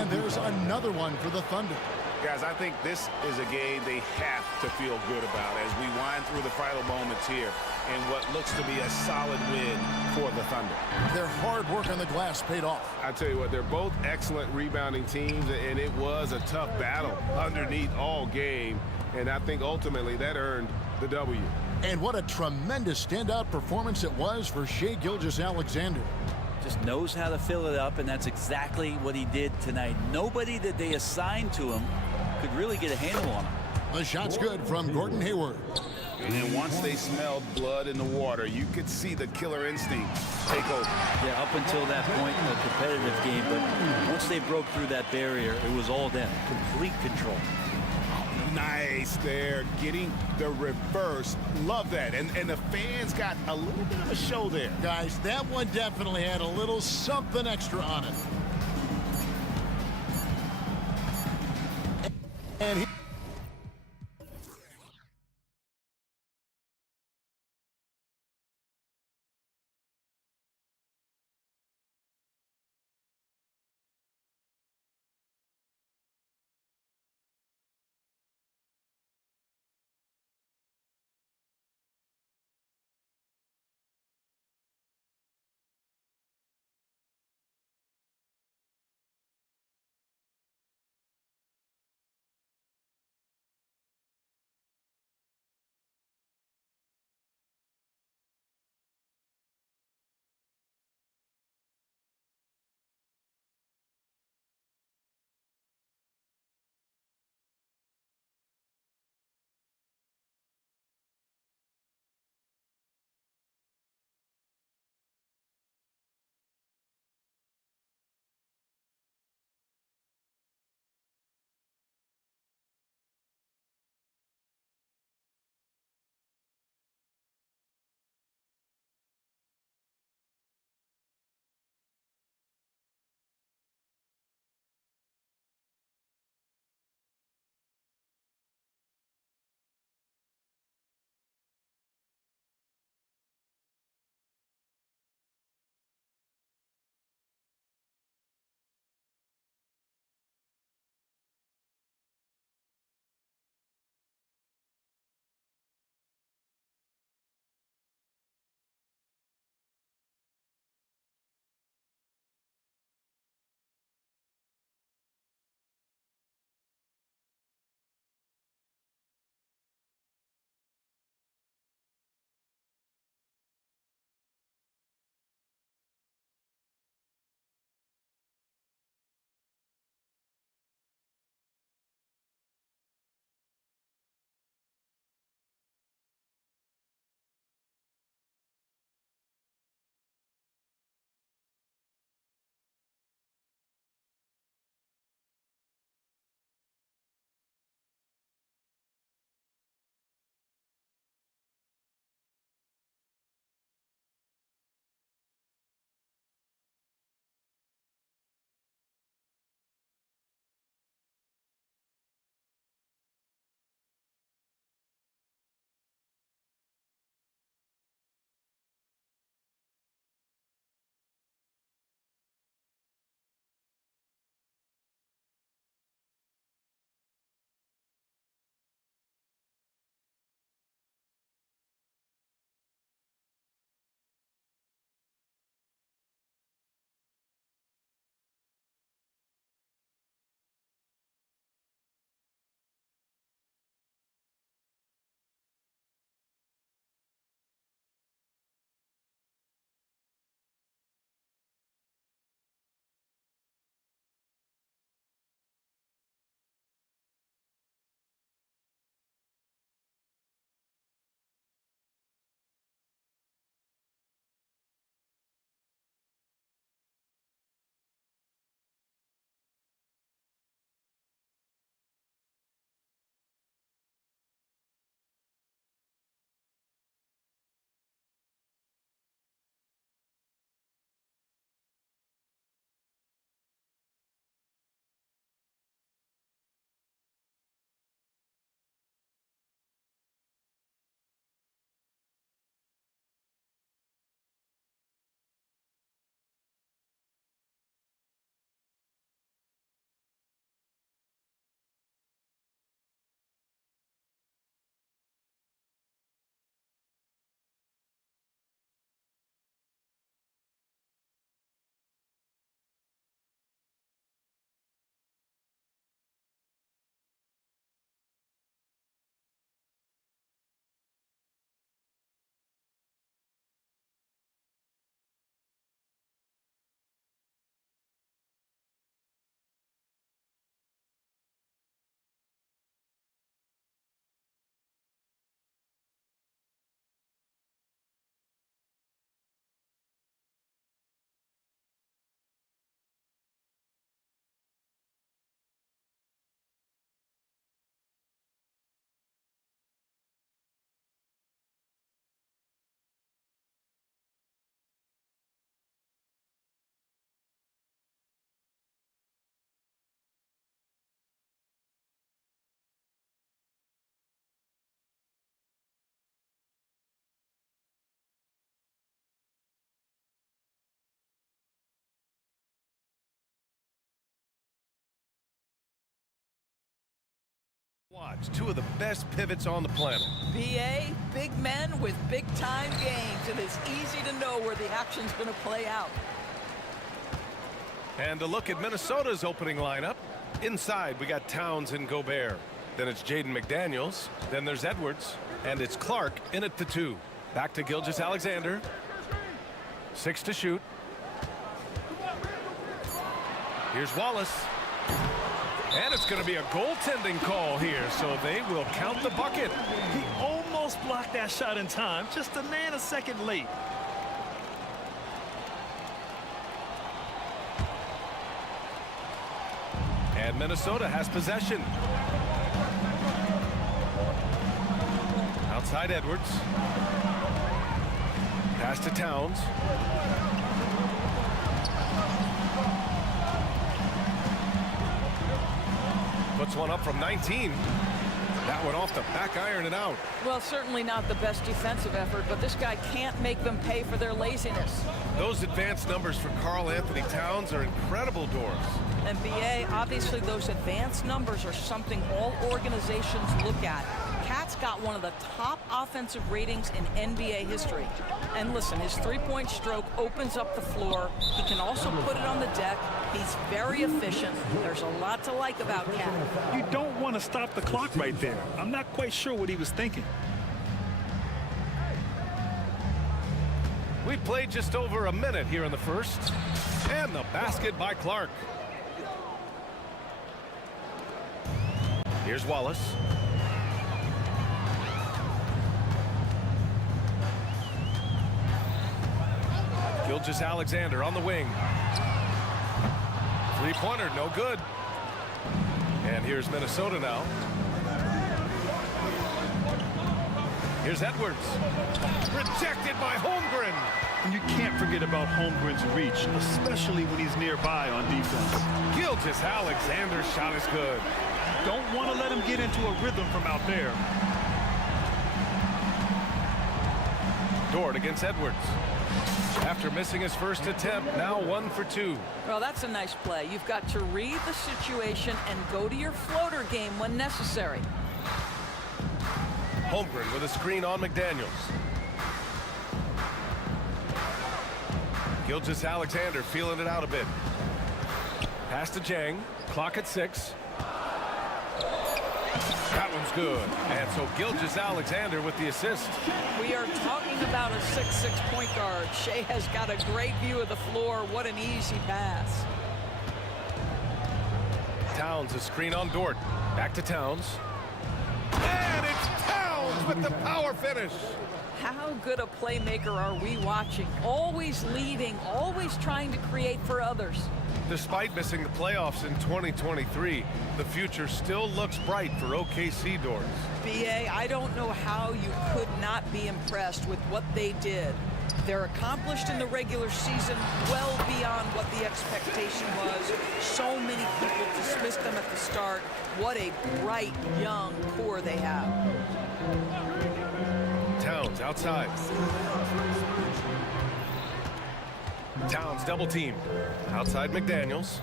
And there's another one for the Thunder. Guys, I think this is a game they have to feel good about as we wind through the final moments here in what looks to be a solid win for the Thunder. Their hard work on the glass paid off. I tell you what, they're both excellent rebounding teams, and it was a tough battle underneath all game. And I think ultimately that earned the W. And what a tremendous standout performance it was for Shai Gilgeous-Alexander. Just knows how to fill it up, and that's exactly what he did tonight. Nobody that they assigned to him could really get a handle on him. The shot's good from Gordon Hayward. And then once they smelled blood in the water, you could see the killer instinct take over. Yeah, up until that point in the competitive game, but once they broke through that barrier, it was all them. Complete control. Nice there, getting the reverse. Love that. And the fans got a little bit of a show there. Guys, that one definitely had a little something extra on it. And he watch. Two of the best pivots on the planet. BA, big men with big-time games. It is easy to know where the action's going to play out. And a look at Minnesota's opening lineup. Inside, we got Towns and Gobert. Then it's Jaden McDaniels. Then there's Edwards. And it's Clark in at the 2. Back to Gilgeous-Alexander. 6 to shoot. Here's Wallace. And it's going to be a goaltending call here, so they will count the bucket. He almost blocked that shot in time, just a nanosecond late. And Minnesota has possession. Outside Edwards. Pass to Towns. Puts one up from 19. That one off the back iron and out. Well, certainly not the best defensive effort, but this guy can't make them pay for their laziness. Those advanced numbers for Karl Anthony Towns are incredible, Doris. And BA, obviously those advanced numbers are something all organizations look at. Cat's got one of the top offensive ratings in NBA history. And listen, his three-point stroke opens up the floor. He can also put it on the deck. He's very efficient. There's a lot to like about Cat. You don't want to stop the clock right there. I'm not quite sure what he was thinking. We played just over a minute here in the first. And the basket by Clark. Here's Wallace. Gilgeous-Alexander on the wing. Three-pointer, no good. And here's Minnesota now. Here's Edwards. Rejected by Holmgren. And you can't forget about Holmgren's reach, especially when he's nearby on defense. Gilgeous-Alexander's shot is good. Don't want to let him get into a rhythm from out there. Dort against Edwards. After missing his first attempt, now 1 for 2. Well, that's a nice play. You've got to read the situation and go to your floater game when necessary. Holmgren with a screen on McDaniels. Gilgeous-Alexander feeling it out a bit. Pass to Jang. Clock at 6. That one's good. And so Gilgeous-Alexander with the assist. We are talking about a 6'6" point guard. Shea has got a great view of the floor. What an easy pass. Towns, a screen on Dort. Back to Towns. And it's Towns with the power finish. How good a playmaker are we watching? Always leading, always trying to create for others. Despite missing the playoffs in 2023, the future still looks bright for OKC, Doris. BA, I don't know how you could not be impressed with what they did. They're accomplished in the regular season well beyond what the expectation was. So many people dismissed them at the start. What a bright, young core they have. Towns outside. Towns double teamed. Outside McDaniels.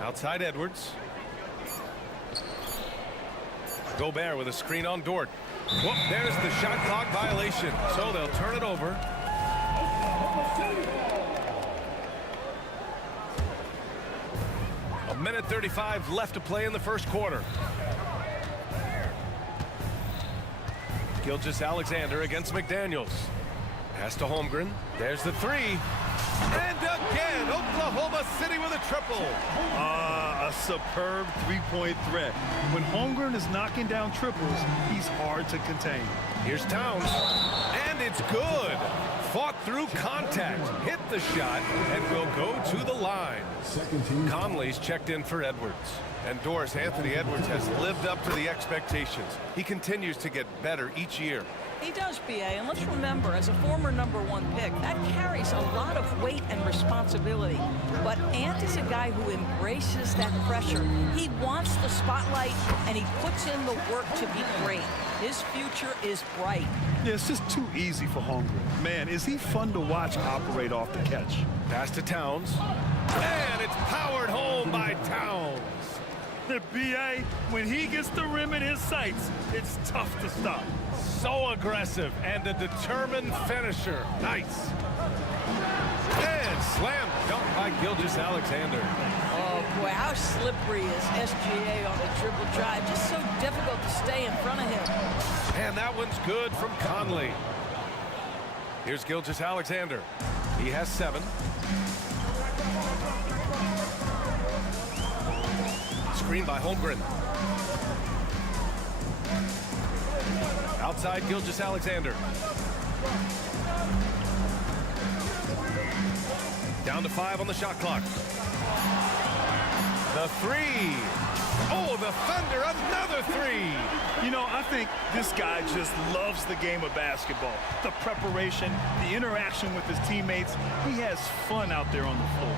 Outside Edwards. Gobert with a screen on Dort. Whoop, there's the shot clock violation. So they'll turn it over. A minute 35 left to play in the first quarter. Gilgeous-Alexander against McDaniels. Pass to Holmgren. There's the three. And again, Oklahoma City with a triple. A superb three-point threat. When Holmgren is knocking down triples, he's hard to contain. Here's Towns. And it's good. Fought through contact. Hit the shot and will go to the line. Conley's checked in for Edwards. And Doris, Anthony Edwards has lived up to the expectations. He continues to get better each year. He does, BA, and let's remember, as a former #1 pick, that carries a lot of weight and responsibility. But Ant is a guy who embraces that pressure. He wants the spotlight, and he puts in the work to be great. His future is bright. Yeah, it's just too easy for Holmgren. Man, is he fun to watch operate off the catch. Pass to Towns. And it's powered home by Towns. The BA, when he gets the rim in his sights, it's tough to stop. So aggressive and a determined finisher. Nice. And slam dunk by Gilgeous-Alexander. Oh, boy, how slippery is SGA on the dribble drive. Just so difficult to stay in front of him. And that one's good from Conley. Here's Gilgeous-Alexander. He has 7. Screen by Holmgren. Outside Gilgeous-Alexander. Down to 5 on the shot clock. The 3. Oh, the Thunder, another 3. You know, I think this guy just loves the game of basketball. The preparation, the interaction with his teammates. He has fun out there on the floor.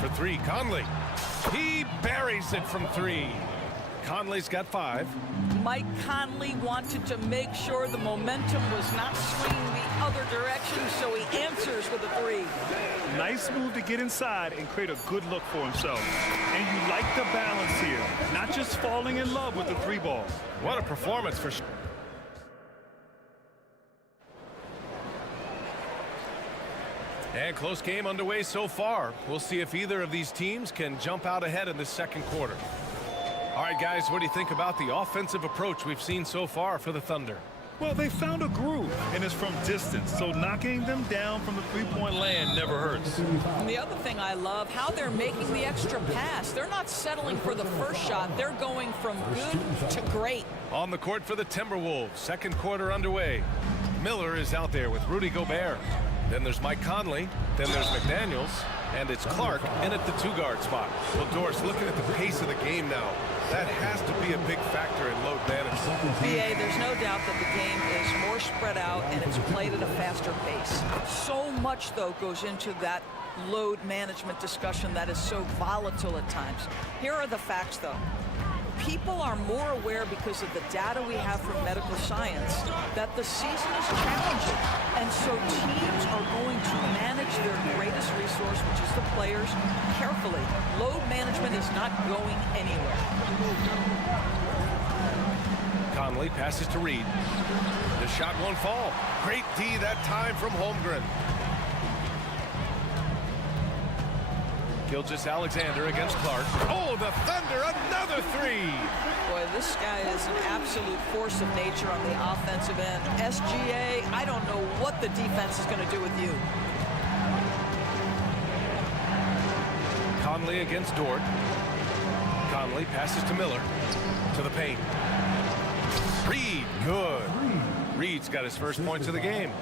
For 3, Conley. He buries it from 3. Conley's got 5. Mike Conley wanted to make sure the momentum was not swinging the other direction, so he answers with a 3. Nice move to get inside and create a good look for himself. And you like the balance here, not just falling in love with the 3 ball. What a performance for... And close game underway so far. We'll see if either of these teams can jump out ahead in the second quarter. All right, guys, what do you think about the offensive approach we've seen so far for the Thunder? Well, they found a groove, and it's from distance, so knocking them down from the three-point land never hurts. And the other thing I love, how they're making the extra pass. They're not settling for the first shot. They're going from good to great. On the court for the Timberwolves, second quarter underway. Miller is out there with Rudy Gobert. Then there's Mike Conley. Then there's McDaniels. And it's Clark in at the 2-guard spot. Well, Doris, looking at the pace of the game now, that has to be a big factor in load management. BA, there's no doubt that the game is more spread out and it's played at a faster pace. So much, though, goes into that load management discussion that is so volatile at times. Here are the facts, though. People are more aware because of the data we have from medical science that the season is challenging. And so teams are going to manage their greatest resource, which is the players, carefully. Load management is not going anywhere. Conley passes to Reed. The shot won't fall. Great D that time from Holmgren. Gilgeous-Alexander against Clark. Oh, the Thunder, another 3. Boy, this guy is an absolute force of nature on the offensive end. SGA, I don't know what the defense is going to do with you. Conley against Dort. Conley passes to Miller. To the paint. Reed, good. Reed's got his first points of the game.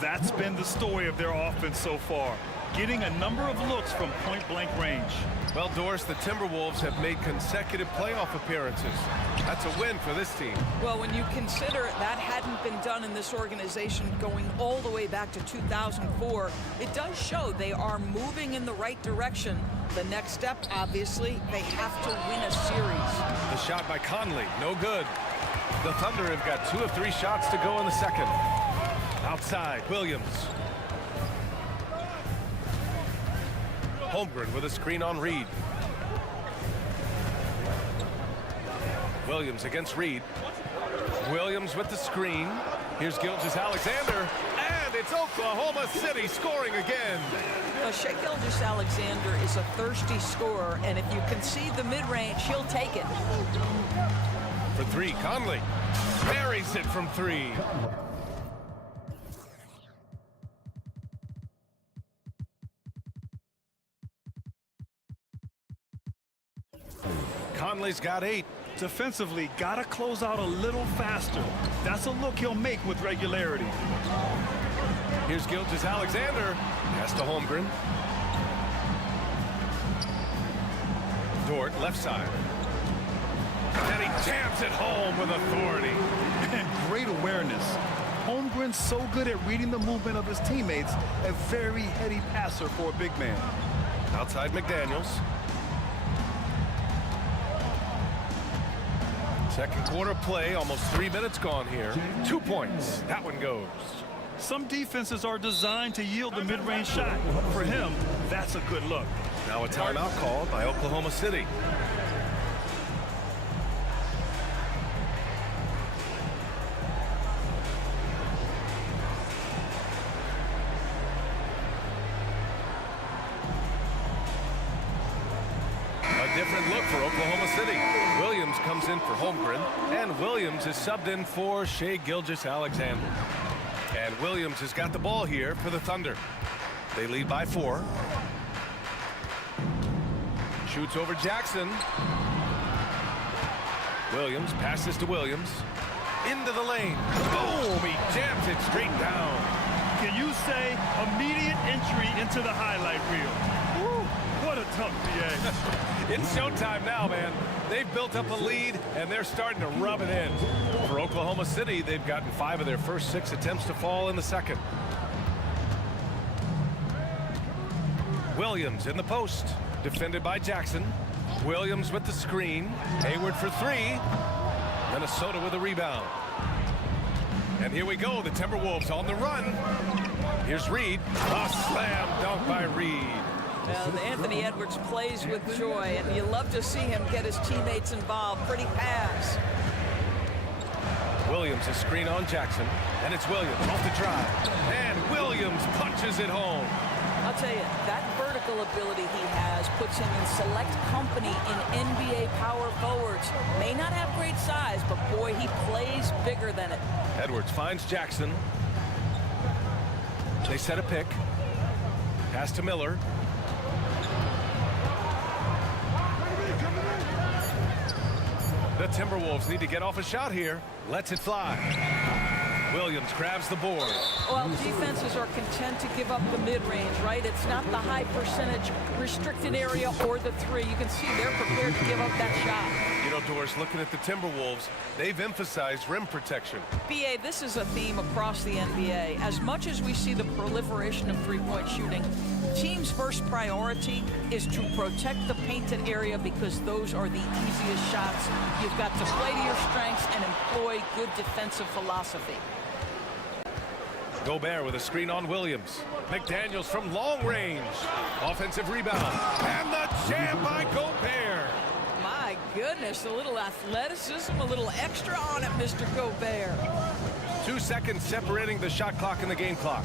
That's been the story of their offense so far. Getting a number of looks from point-blank range. Well, Doris, the Timberwolves have made consecutive playoff appearances. That's a win for this team. Well, when you consider that hadn't been done in this organization going all the way back to 2004, it does show they are moving in the right direction. The next step, obviously, they have to win a series. The shot by Conley, no good. The Thunder have got 2 of 3 shots to go in the second. Outside, Williams. Holmgren with a screen on Reed. Williams against Reed. Williams with the screen. Here's Gilgeous-Alexander. And it's Oklahoma City scoring again. Shai Gilgeous-Alexander is a thirsty scorer, and if you concede the mid-range, he'll take it. For 3, Conley buries it from 3. Conley's got 8. Defensively, gotta close out a little faster. That's a look he'll make with regularity. Here's Gilgeous-Alexander. Pass to Holmgren. Dort, left side. And he jams it home with authority. And great awareness. Holmgren's so good at reading the movement of his teammates, a very heady passer for a big man. Outside McDaniels. Second quarter play, almost 3 minutes gone here. 2 points. That one goes. Some defenses are designed to yield the mid-range shot. For him, that's a good look. Now a timeout called by Oklahoma City. A different look for Oklahoma City. Williams comes in for Holmgren, and Williams is subbed in for Shai Gilgeous-Alexander. And Williams has got the ball here for the Thunder. They lead by 4. Shoots over Jackson. Williams passes to Williams. Into the lane. Boom! He jams it straight down. Can you say immediate entry into the highlight reel? Woo, what a tough PA. It's showtime now, man. They've built up a lead, and they're starting to rub it in. For Oklahoma City, they've gotten 5 of their first 6 attempts to fall in the second. Williams in the post, defended by Jackson. Williams with the screen. Hayward for 3. Minnesota with a rebound. And here we go, the Timberwolves on the run. Here's Reed. A slam dunk by Reed. Well, Anthony Edwards plays with joy, and you love to see him get his teammates involved. Pretty pass. Williams a screen on Jackson, and it's Williams off the drive. And Williams punches it home. I'll tell you, that vertical ability he has puts him in select company in NBA power forwards. May not have great size, but boy, he plays bigger than it. Edwards finds Jackson. They set a pick. Pass to Miller. The Timberwolves need to get off a shot here. Lets it fly. Williams grabs the board. Well, defenses are content to give up the mid-range, right? It's not the high percentage restricted area or the 3. You can see they're prepared to give up that shot. You know, Doris, looking at the Timberwolves, they've emphasized rim protection. BA, this is a theme across the NBA. As much as we see the proliferation of three-point shooting, teams' first priority is to protect the painted area because those are the easiest shots. You've got to play to your strengths and employ good defensive philosophy. Gobert with a screen on Williams. McDaniels from long range. Offensive rebound. And the jam by Gobert. My goodness, a little athleticism, a little extra on it, Mr. Gobert. 2 seconds separating the shot clock and the game clock.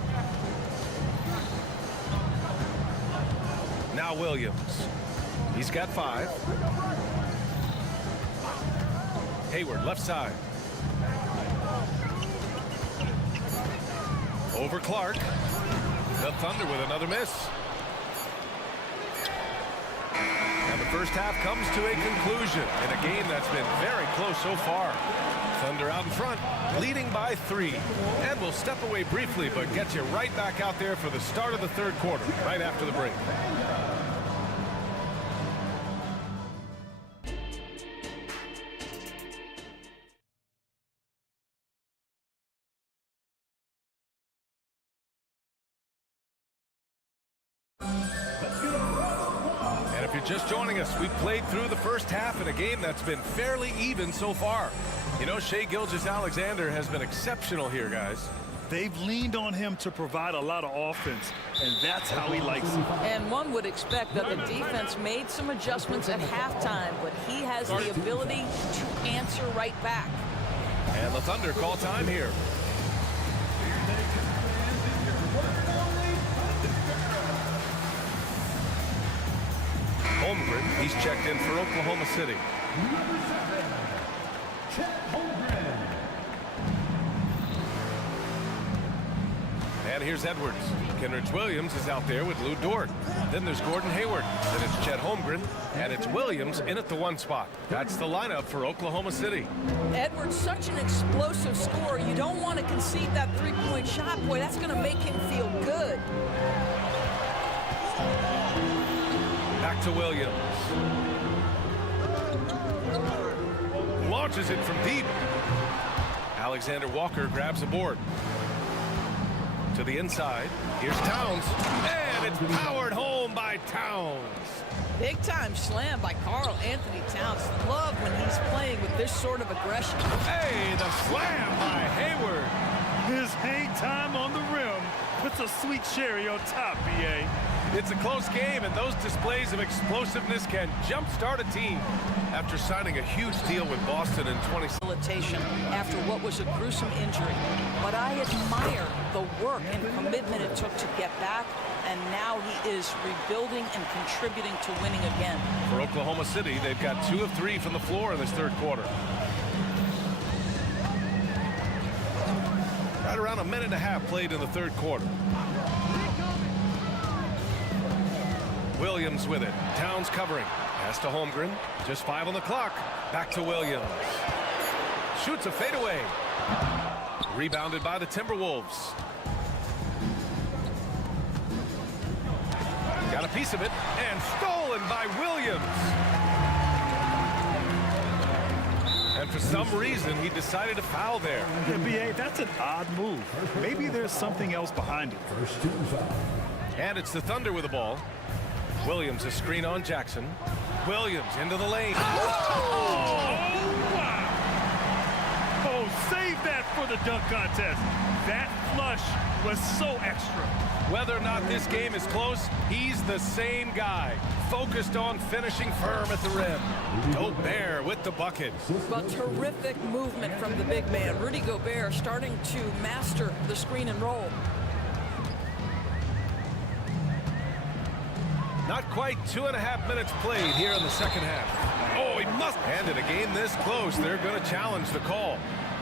Now Williams. He's got 5. Hayward, left side. Over Clark. The Thunder with another miss. And the first half comes to a conclusion in a game that's been very close so far. Thunder out in front, leading by 3. And we'll step away briefly, but get you right back out there for the start of the third quarter, right after the break. Just joining us, we played through the first half in a game that's been fairly even so far. You know, Shai Gilgeous-Alexander has been exceptional here, guys. They've leaned on him to provide a lot of offense, and that's how he likes it. And one would expect that the defense made some adjustments at halftime, but he has the ability to answer right back. And the Thunder call time here. Holmgren, he's checked in for Oklahoma City. And here's Edwards. Kenrich Williams is out there with Lou Dort. Then there's Gordon Hayward. Then it's Chet Holmgren. And it's Williams in at the 1 spot. That's the lineup for Oklahoma City. Edwards, such an explosive scorer. You don't want to concede that three-point shot. Boy, that's going to make him feel good. Back to Williams. launches it from deep. Alexander Walker grabs a board. To the inside. Here's Towns. And it's powered home by Towns. Big time slam by Karl Anthony Towns. Love when he's playing with this sort of aggression. Hey, the slam by Hayward. His hang time on the rim puts a sweet cherry on top, BA. It's a close game, and those displays of explosiveness can jumpstart a team. After signing a huge deal with Boston in 20... Rehabilitation after what was a gruesome injury. But I admire the work and commitment it took to get back, and now he is rebuilding and contributing to winning again. For Oklahoma City, they've got 2 of 3 from the floor in this third quarter. Right around a minute and a half played in the third quarter. Williams with it. Towns covering. Pass to Holmgren. Just 5 on the clock. Back to Williams. Shoots a fadeaway. Rebounded by the Timberwolves. Got a piece of it. And stolen by Williams. And for some reason, he decided to foul there. Yeah, BA, that's an odd move. Maybe there's something else behind it. And it's the Thunder with the ball. Williams a screen on Jackson. Williams into the lane. Oh, wow. Oh, save that for the dunk contest. That flush was so extra. Whether or not this game is close, he's the same guy. Focused on finishing firm at the rim. Gobert with the bucket. Well, terrific movement from the big man. Rudy Gobert starting to master the screen and roll. Not quite 2.5 minutes played here in the second half. Oh, he must. And in a game this close, they're going to challenge the call.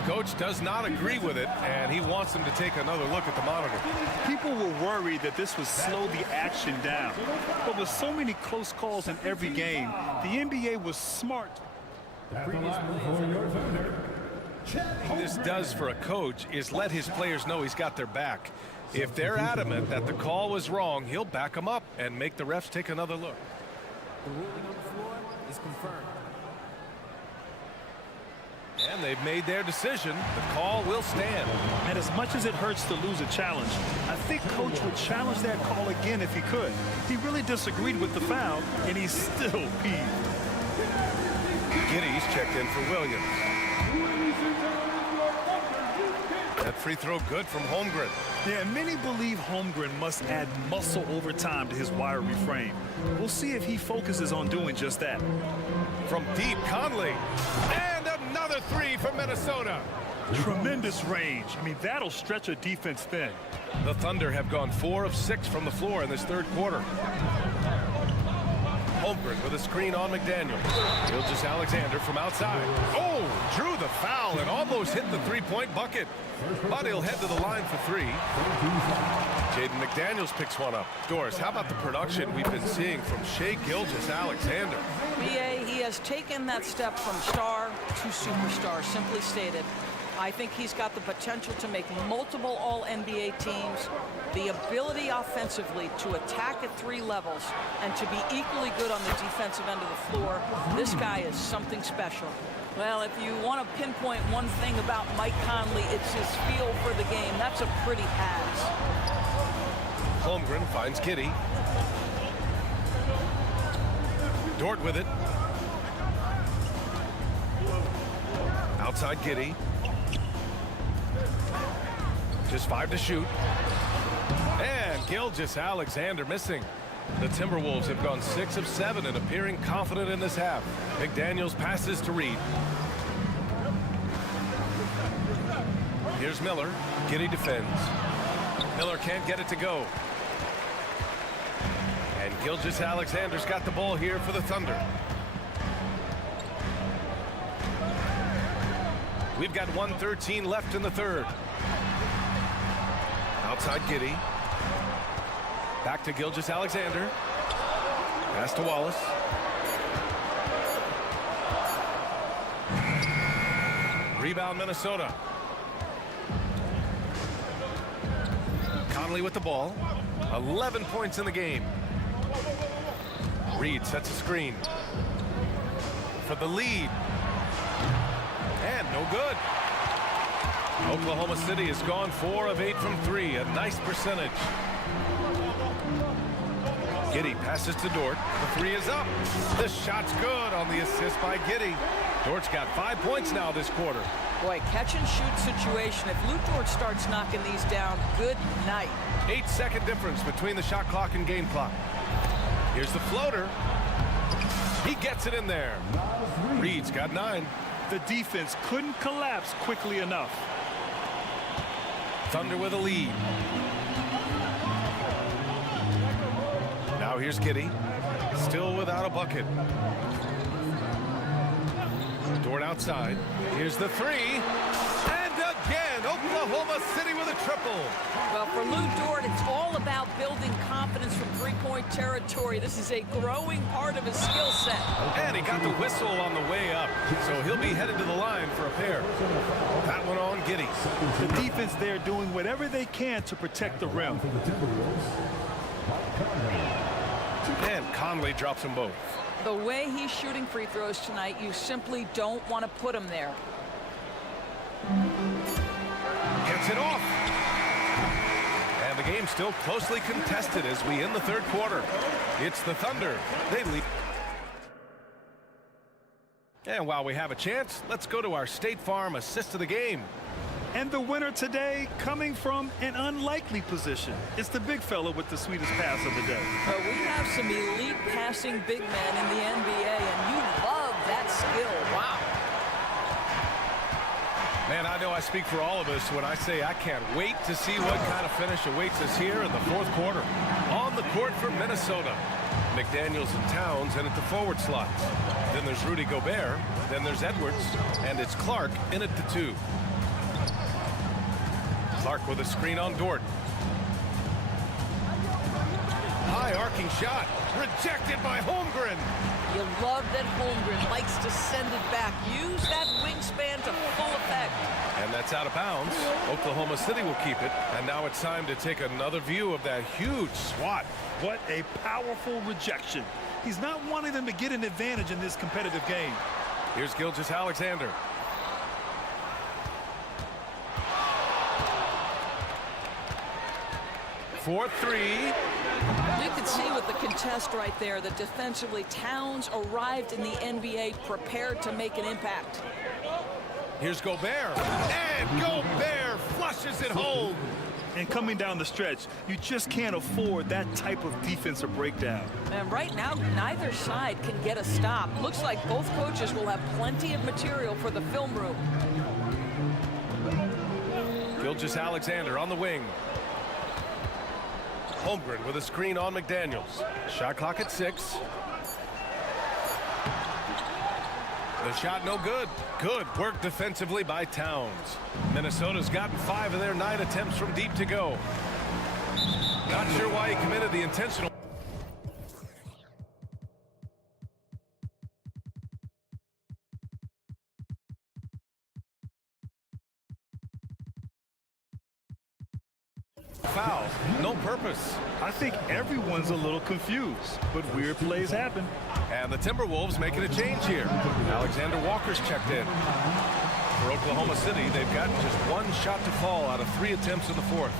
Coach does not agree with it, and he wants them to take another look at the monitor. People were worried that this would slow the action down. But with so many close calls in every game, the NBA was smart. What this does for a coach is let his players know he's got their back. If they're adamant that the call was wrong, he'll back them up and make the refs take another look. The ruling on the floor is confirmed. And they've made their decision. The call will stand. And as much as it hurts to lose a challenge, I think Coach would challenge that call again if he could. He really disagreed with the foul, and he's still peeved. Giddy's checked in for Williams. That free throw good from Holmgren. Yeah, many believe Holmgren must add muscle over time to his wiry frame. We'll see if he focuses on doing just that. From deep, Conley. And another three from Minnesota. Tremendous range. I mean, that'll stretch a defense thin. The Thunder have gone 4 of 6 from the floor in this third quarter. Holmgren with a screen on McDaniel. Gilgeous-Alexander from outside. Oh, drew the foul and almost hit the three-point bucket. But he'll head to the line for 3. Jaden McDaniels picks one up. Doris, how about the production we've been seeing from Shai Gilgeous-Alexander? B.A., he has taken that step from star to superstar, simply stated. I think he's got the potential to make multiple All-NBA teams, the ability offensively to attack at 3 levels, and to be equally good on the defensive end of the floor. This guy is something special. Well, if you want to pinpoint one thing about Mike Conley, it's his feel for the game. That's a pretty pass. Holmgren finds Giddy. Dort with it. Outside Giddy. Just 5 to shoot. And Gilgeous-Alexander missing. The Timberwolves have gone 6 of 7 and appearing confident in this half. McDaniels passes to Reed. Here's Miller. Giddy defends. Miller can't get it to go. And Gilgeous-Alexander's got the ball here for the Thunder. We've got 1:13 left in the third. Outside Giddy. Back to Gilgeous-Alexander. Pass to Wallace. Rebound Minnesota. Conley with the ball. 11 points in the game. Reed sets a screen for the lead. no good. Oklahoma City has gone 4 of 8 from 3, a nice percentage. Giddey passes to Dort. The 3 is up. The shot's good on the assist by Giddey. Dort's got 5 points now this quarter. Boy, catch and shoot situation. If Lou Dort starts knocking these down, good night. 8-second difference between the shot clock and game clock. Here's the floater. He gets it in there. Reed's got 9. The defense couldn't collapse quickly enough. Thunder with a lead. Now here's Giddey. Still without a bucket. Dort outside. Here's the 3. And again, Oklahoma City with a triple. Well, for Lou Dort, it's all about building confidence from three-point territory. This is a growing part of his skill set. And he got the whistle on the way up, so he'll be headed to the line for a pair. That one on Giddey. The defense there doing whatever they can to protect the rim. And Conley drops them both. The way he's shooting free throws tonight, you simply don't want to put him there. Gets it off. And the game's still closely contested as we end the third quarter. It's the Thunder. They lead. And while we have a chance, let's go to our State Farm assist of the game. And the winner today coming from an unlikely position. It's the big fella with the sweetest pass of the day. We have some elite passing big men in the NBA, and you love that skill. Wow. Man, I know I speak for all of us when I say I can't wait to see what kind of finish awaits us here in the fourth quarter. On the court for Minnesota, McDaniels and Towns in at the forward slots. Then there's Rudy Gobert. Then there's Edwards. And it's Clark in at the 2. Clark with a screen on Dort. High arcing shot. Rejected by Holmgren. You love that Holmgren likes to send it back. Use that wingspan to full effect. And that's out of bounds. Oklahoma City will keep it. And now it's time to take another view of that huge swat. What a powerful rejection. He's not wanting them to get an advantage in this competitive game. Here's Gilgeous-Alexander. For 3. You can see with the contest right there that defensively Towns arrived in the NBA prepared to make an impact. Here's Gobert. And Gobert flushes it home. And coming down the stretch, you just can't afford that type of defensive breakdown. And right now, neither side can get a stop. Looks like both coaches will have plenty of material for the film room. Gilgeous-Alexander on the wing. Holmgren with a screen on McDaniels. Shot clock at 6. The shot no good. Good work defensively by Towns. Minnesota's gotten 5 of their 9 attempts from deep to go. Not sure why he committed the intentional. Foul, no purpose. I think everyone's a little confused, but weird plays happen. And the Timberwolves making a change here. Alexander Walker's checked in. For Oklahoma City, they've gotten just 1 shot to fall out of 3 attempts in the fourth.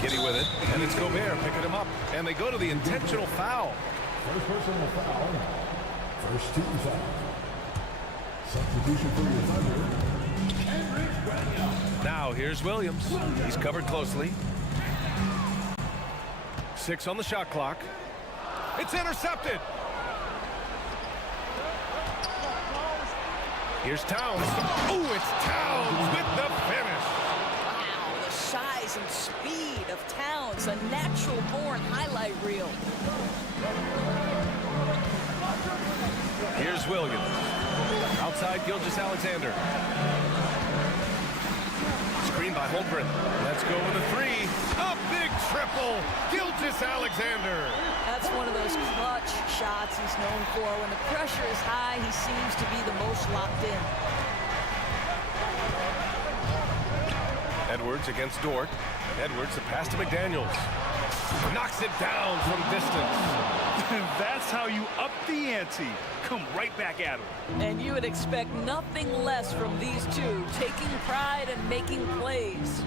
Giddey with it, and it's Gobert picking him up. And they go to the intentional foul. First personal foul. First team foul. Substitution for the Thunder. Now here's Williams. He's covered closely. 6 on the shot clock. It's intercepted. Here's Towns. Oh, it's Towns with the finish. Wow, the size and speed of Towns, a natural-born highlight reel. Here's Williams. Outside Gilgeous-Alexander. Screen by Holmgren. Let's go with a 3. A big triple. Gilgeous-Alexander. That's one of those clutch shots he's known for. When the pressure is high, he seems to be the most locked in. Edwards against Dort. Edwards, the pass to McDaniels. Knocks it down from distance. That's how you up the ante. Come right back at him. And you would expect nothing less from these two, taking pride and making plays.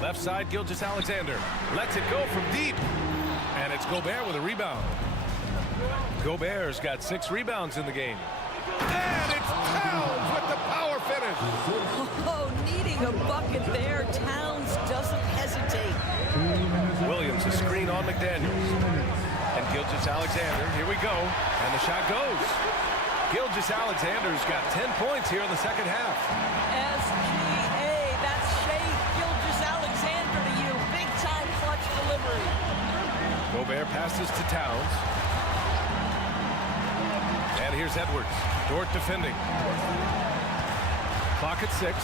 Left side, Gilgeous-Alexander lets it go from deep. And it's Gobert with a rebound. Gobert's got 6 rebounds in the game. And it's Towns with the power finish. Oh, needing a bucket there. Towns doesn't hesitate. Williams, a screen on McDaniels. And Gilgeous-Alexander, here we go. And the shot goes. Gilgeous-Alexander's got 10 points here in the second half. SGA, that's Shea Gilgeous-Alexander to you. Big-time clutch delivery. Gobert passes to Towns. And here's Edwards. Dort defending. Clock at 6.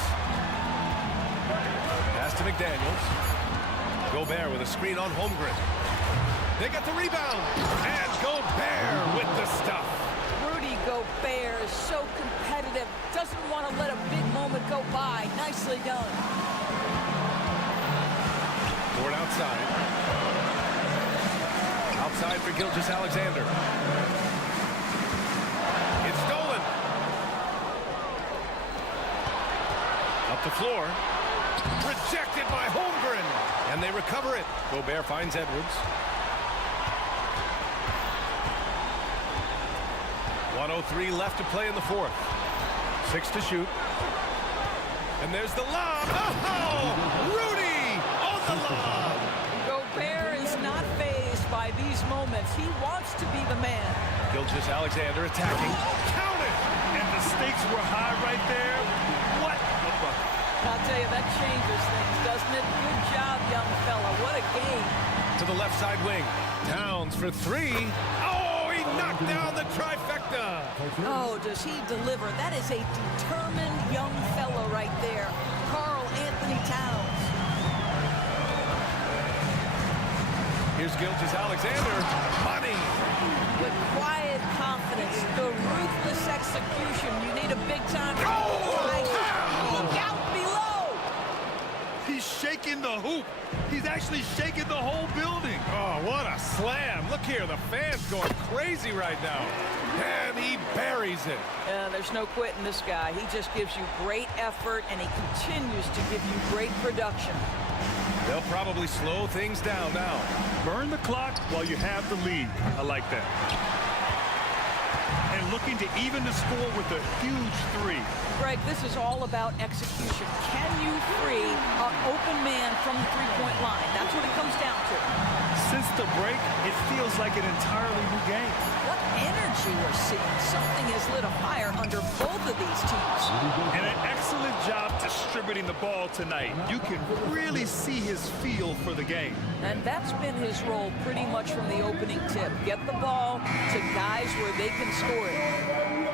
Pass to McDaniels. Gobert with a screen on Holmgren. They got the rebound. And Gobert with the stuff. Rudy Gobert is so competitive. Doesn't want to let a big moment go by. Nicely done. Dort outside. Outside for Gilgeous-Alexander. It's stolen. Up the floor. Rejected by Holmgren. And they recover it. Gobert finds Edwards. 1:03 left to play in the fourth. 6 to shoot. And there's the lob. Oh! Rudy on the lob. Gobert is not fazed by these moments. He wants to be the man. Gilgeous-Alexander attacking. Count it! And the stakes were high right there. What a bucket. I'll tell you, that changes things, doesn't it? Good job, young fella. What a game. To the left side wing. Towns for 3. Oh, he knocked down the trifecta. Oh, does he deliver? That is a determined young fella right there. Karl Anthony Towns. Here's Gilgeous-Alexander. Money. With quiet confidence, the ruthless execution. You need a big-time... Look out below! He's shaking the hoop. He's actually shaking the whole building. Oh, what a slam. Look here, the fans going crazy right now. And he buries it. There's no quitting this guy. He just gives you great effort, and he continues to give you great production. They'll probably slow things down now. Burn the clock while you have the lead. I like that. And looking to even the score with a huge 3. Greg, this is all about execution. Can you free an open man from the three-point line? That's what it comes down to. Since the break, it feels like an entirely new game. What energy we're seeing. Something has lit a fire under both of these teams. And an excellent job distributing the ball tonight. You can really see his feel for the game. And that's been his role pretty much from the opening tip. Get the ball to guys where they can score it.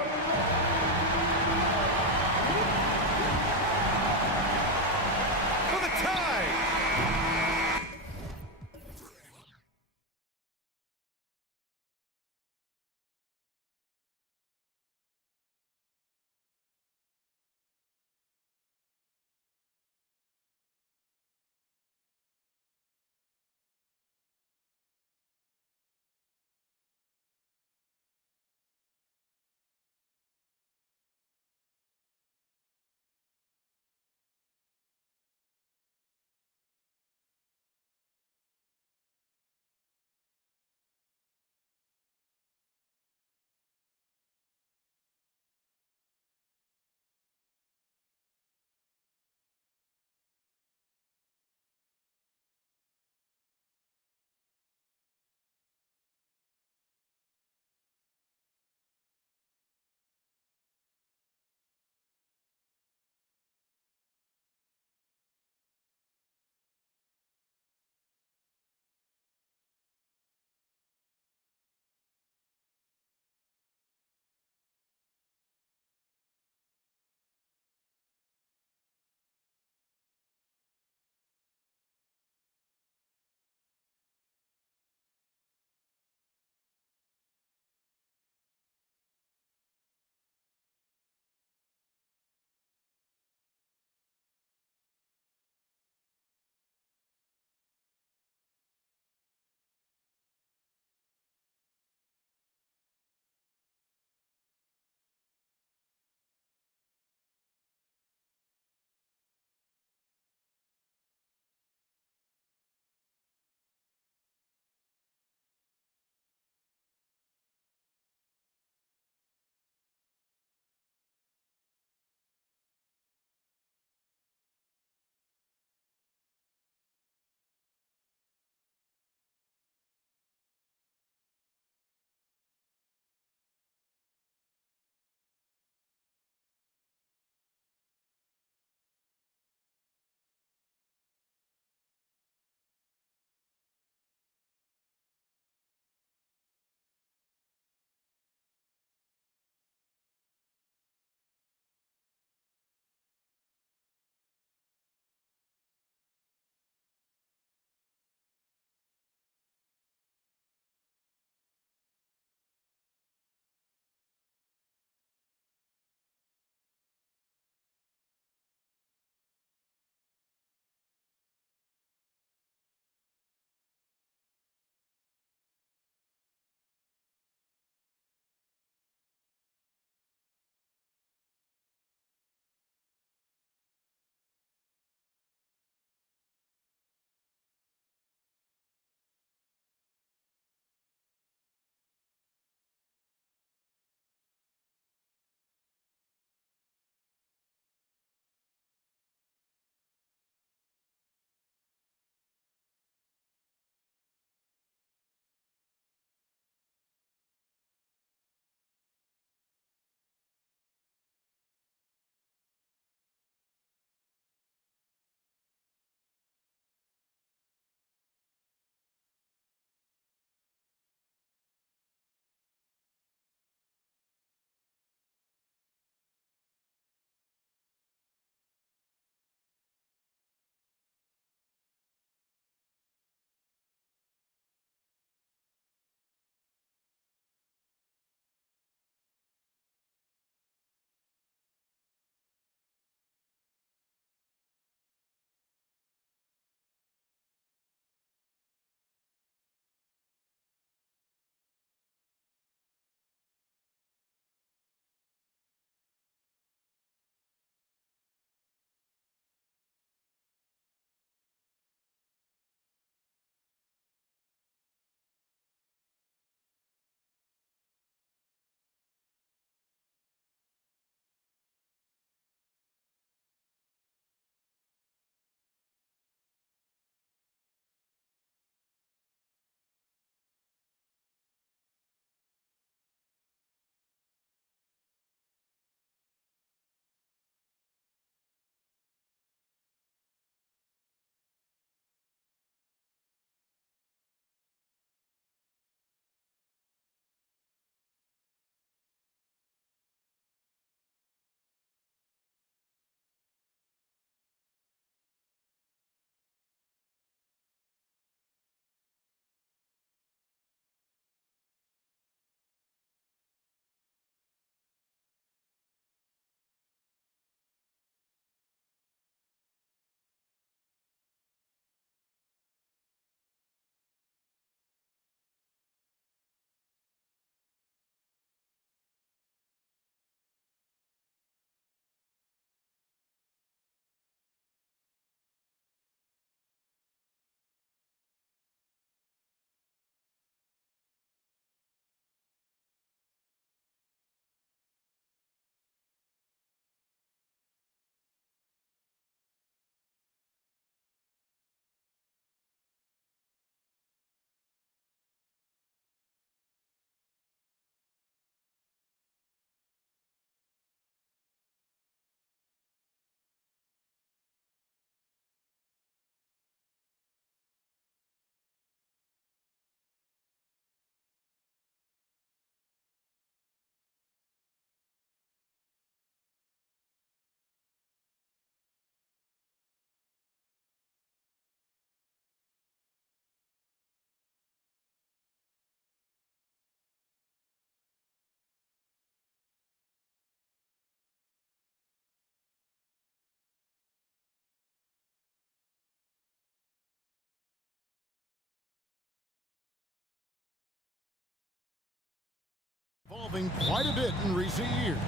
developing quite a bit in recent years.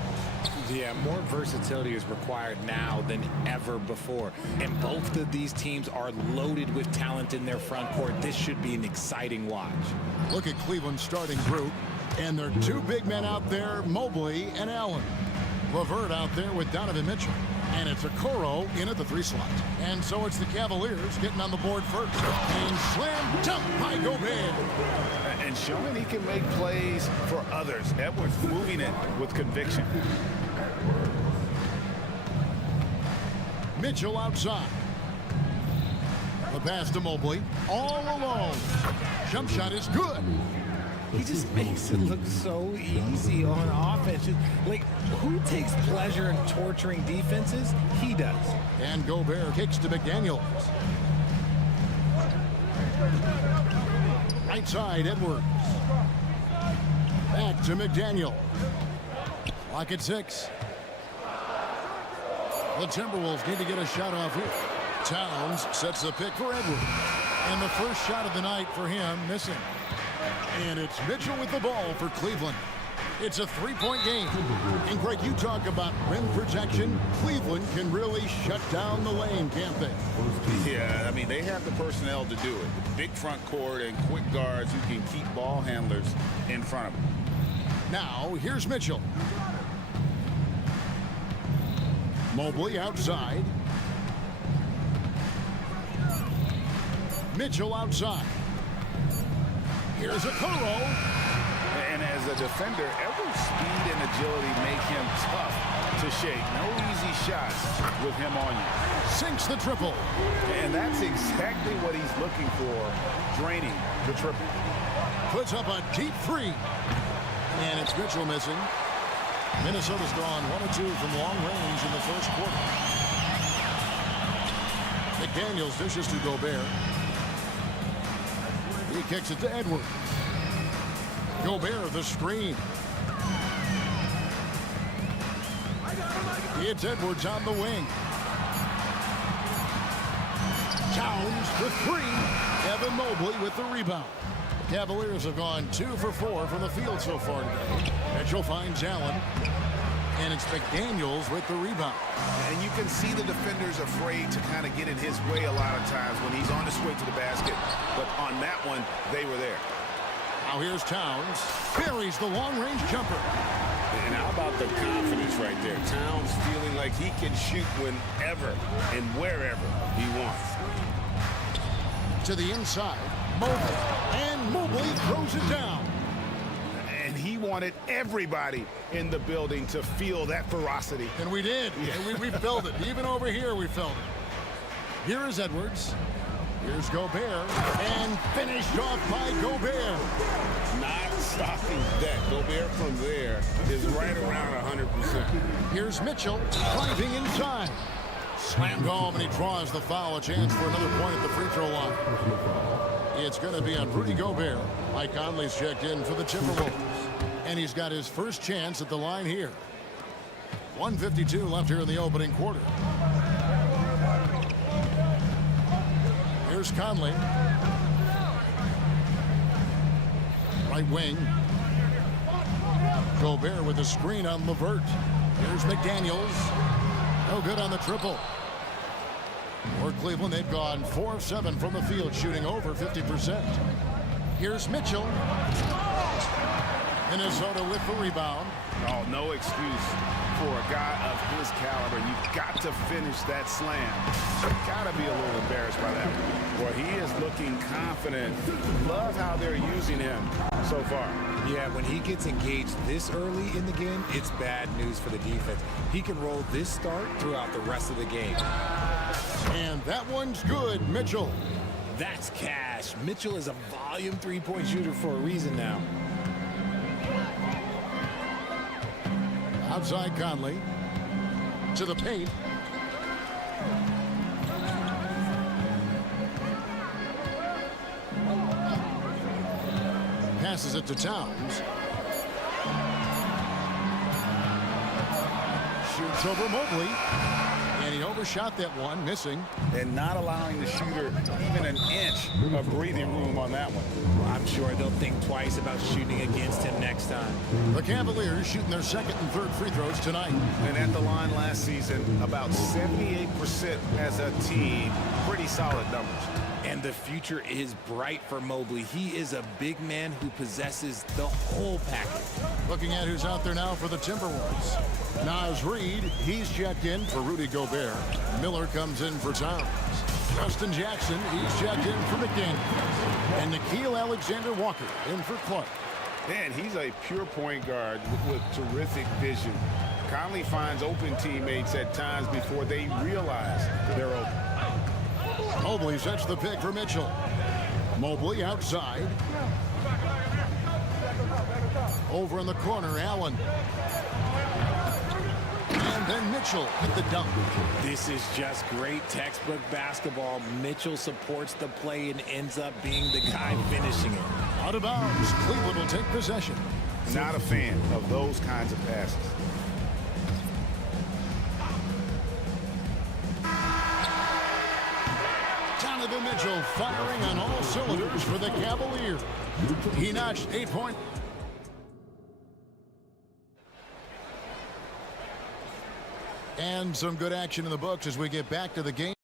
Yeah, more versatility is required now than ever before. And both of these teams are loaded with talent in their front court. This should be an exciting watch. Look at Cleveland's starting group. And there are two big men out there, Mobley and Allen. LeVert out there with Donovan Mitchell. And it's Okoro in at the 3 slot. And so it's the Cavaliers getting on the board first. And slam dunk by Gobert. And showing he can make plays for others. Edwards moving it with conviction. Mitchell outside. The pass to Mobley. All alone. Jump shot is good. He just makes it look so easy on offense. Like, who takes pleasure in torturing defenses? He does. And Gobert kicks to McDaniels. Right side, Edwards. Back to McDaniel. Clock at 6. The Timberwolves need to get a shot off here. Towns sets the pick for Edwards. And the first shot of the night for him, missing. And it's Mitchell with the ball for Cleveland. It's a 3-point game. And Greg, you talk about rim protection. Cleveland can really shut down the lane, can't they? Yeah, I mean, they have the personnel to do it. Big front court and quick guards who can keep ball handlers in front of them. Now, here's Mitchell. Mobley outside. Mitchell outside. Here's Okoro. And as a defender, Edwards' speed and agility make him tough to shake. No easy shots with him on you. Sinks the triple. And that's exactly what he's looking for, draining the triple. Puts up a deep 3. And it's Mitchell missing. Minnesota's gone 1 of 2 from long range in the first quarter. McDaniels dishes to Gobert. He kicks it to Edwards. Gobert the screen. It's Edwards on the wing. Towns for 3. Evan Mobley with the rebound. Cavaliers have gone 2 for 4 from the field so far today. Mitchell finds Allen. And it's McDaniels with the rebound. And you can see the defenders afraid to kind of get in his way a lot of times when he's on his way to the basket. But on that one, they were there. Now here's Towns. Buries the long-range jumper. And how about the confidence right there? Towns feeling like he can shoot whenever and wherever he wants. To the inside, Mobley. And Mobley throws it down. And he wanted everybody in the building to feel that ferocity. And we did. Yeah. And we felt it. Even over here, we felt it. Here is Edwards. Here's Gobert. And finished off by Gobert. Not stopping that. Gobert from there is right around 100%. Here's Mitchell driving inside. Slammed home, and he draws the foul. A chance for another point at the free throw line. It's going to be on Rudy Gobert. Mike Conley's checked in for the Timberwolves. And he's got his first chance at the line here. 1:52 left here in the opening quarter. Here's Conley. Right wing. Gobert with a screen on LeVert. Here's McDaniels. No good on the triple. For Cleveland, they've gone 4 of 7 from the field, shooting over 50%. Here's Mitchell. Minnesota with the rebound. Oh, no excuse for a guy of his caliber. You've got to finish that slam. You've got to be a little embarrassed by that one. Well, he is looking confident. Love how they're using him so far. Yeah, when he gets engaged this early in the game, it's bad news for the defense. He can roll this start throughout the rest of the game. And that one's good, Mitchell. That's cash. Mitchell is a volume 3-point shooter for a reason now. Outside Conley. To the paint. Passes it to Towns. Shoots over Mobley. And he overshot that one, missing. And not allowing the shooter even an inch of breathing room on that one. I'm sure they'll think twice about shooting against him next time. The Cavaliers shooting their second and third free throws tonight. And at the line last season, about 78% as a team. Pretty solid numbers. And the future is bright for Mobley. He is a big man who possesses the whole package. Looking at who's out there now for the Timberwolves. Naz Reid, he's checked in for Rudy Gobert. Miller comes in for Towns. Justin Jackson, he's checked in for McDaniels. And Nickeil Alexander-Walker in for Clark. Man, he's a pure point guard with terrific vision. Conley finds open teammates at times before they realize they're open. Mobley sets the pick for Mitchell. Mobley outside. Over in the corner, Allen. And then Mitchell hit the dunk. This is just great textbook basketball. Mitchell supports the play and ends up being the guy finishing it. Out of bounds. Cleveland will take possession. Not a fan of those kinds of passes. Donovan Mitchell firing on all cylinders for the Cavaliers. He notched 8 points. And some good action in the books as we get back to the game.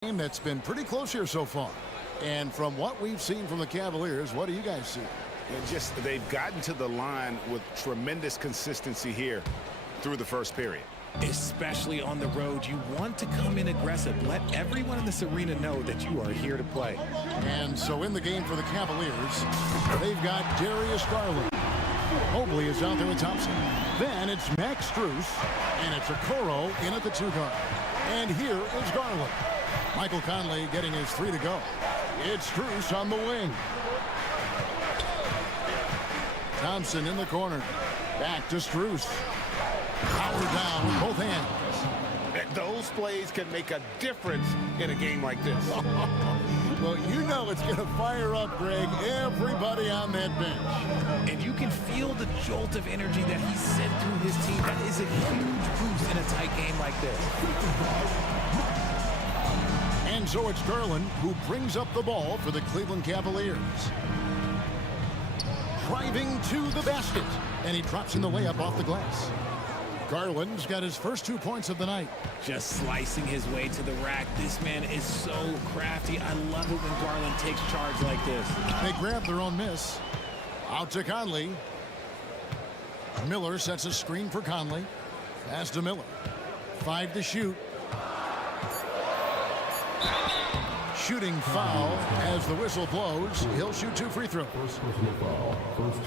That's been pretty close here so far. And from what we've seen from the Cavaliers, what do you guys see? They've gotten to the line with tremendous consistency here through the first period. Especially on the road, you want to come in aggressive. Let everyone in this arena know that you are here to play. And so in the game for the Cavaliers, they've got Darius Garland. Mobley is out there with Thompson. Then it's Max Strus, and it's Okoro in at the 2 guard. And here is Garland. Michael Conley getting his 3 to go. It's Strus on the wing. Thompson in the corner. Back to Strus. Power down with both hands. Those plays can make a difference in a game like this. Well, you know it's going to fire up, Greg, everybody on that bench. And you can feel the jolt of energy that he sent through his team. That is a huge boost in a tight game like this. And so it's Garland who brings up the ball for the Cleveland Cavaliers. Driving to the basket. And he drops in the layup off the glass. Garland's got his first 2 points of the night. Just slicing his way to the rack. This man is so crafty. I love it when Garland takes charge like this. They grab their own miss. Out to Conley. Miller sets a screen for Conley. Pass to Miller. 5 to shoot. Shooting foul as the whistle blows. He'll shoot 2 free throws.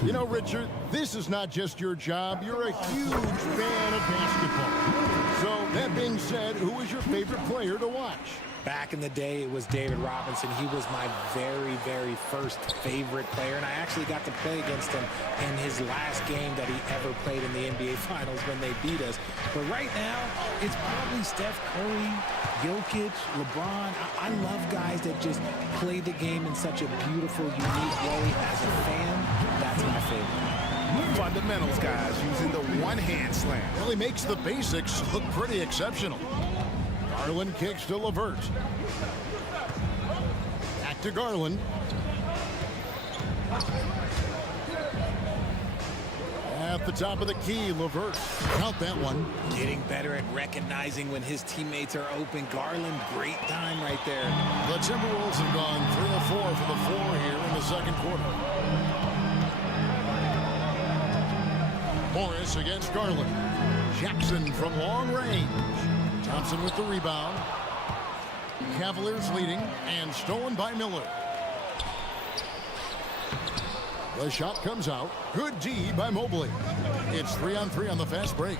You know, Richard, this is not just your job. You're a huge fan of basketball. So that being said, who is your favorite player to watch? Back in the day, it was David Robinson. He was my very, very first favorite player, and I actually got to play against him in his last game that he ever played in the NBA Finals when they beat us. But right now, it's probably Steph Curry, Jokic, LeBron. I love guys that just play the game in such a beautiful, unique way. As a fan, that's my favorite. Fundamentals, guys, using the one-hand slam. Well, he makes the basics look pretty exceptional. Garland kicks to LeVert. Back to Garland. At the top of the key, LeVert. Count that one. Getting better at recognizing when his teammates are open. Garland, great time right there. The Timberwolves have gone 3 of 4 for the floor here in the second quarter. Morris against Garland. Jackson from long range. Thompson with the rebound. Cavaliers leading and stolen by Miller. The shot comes out. Good D by Mobley. It's 3-on-3 on the fast break.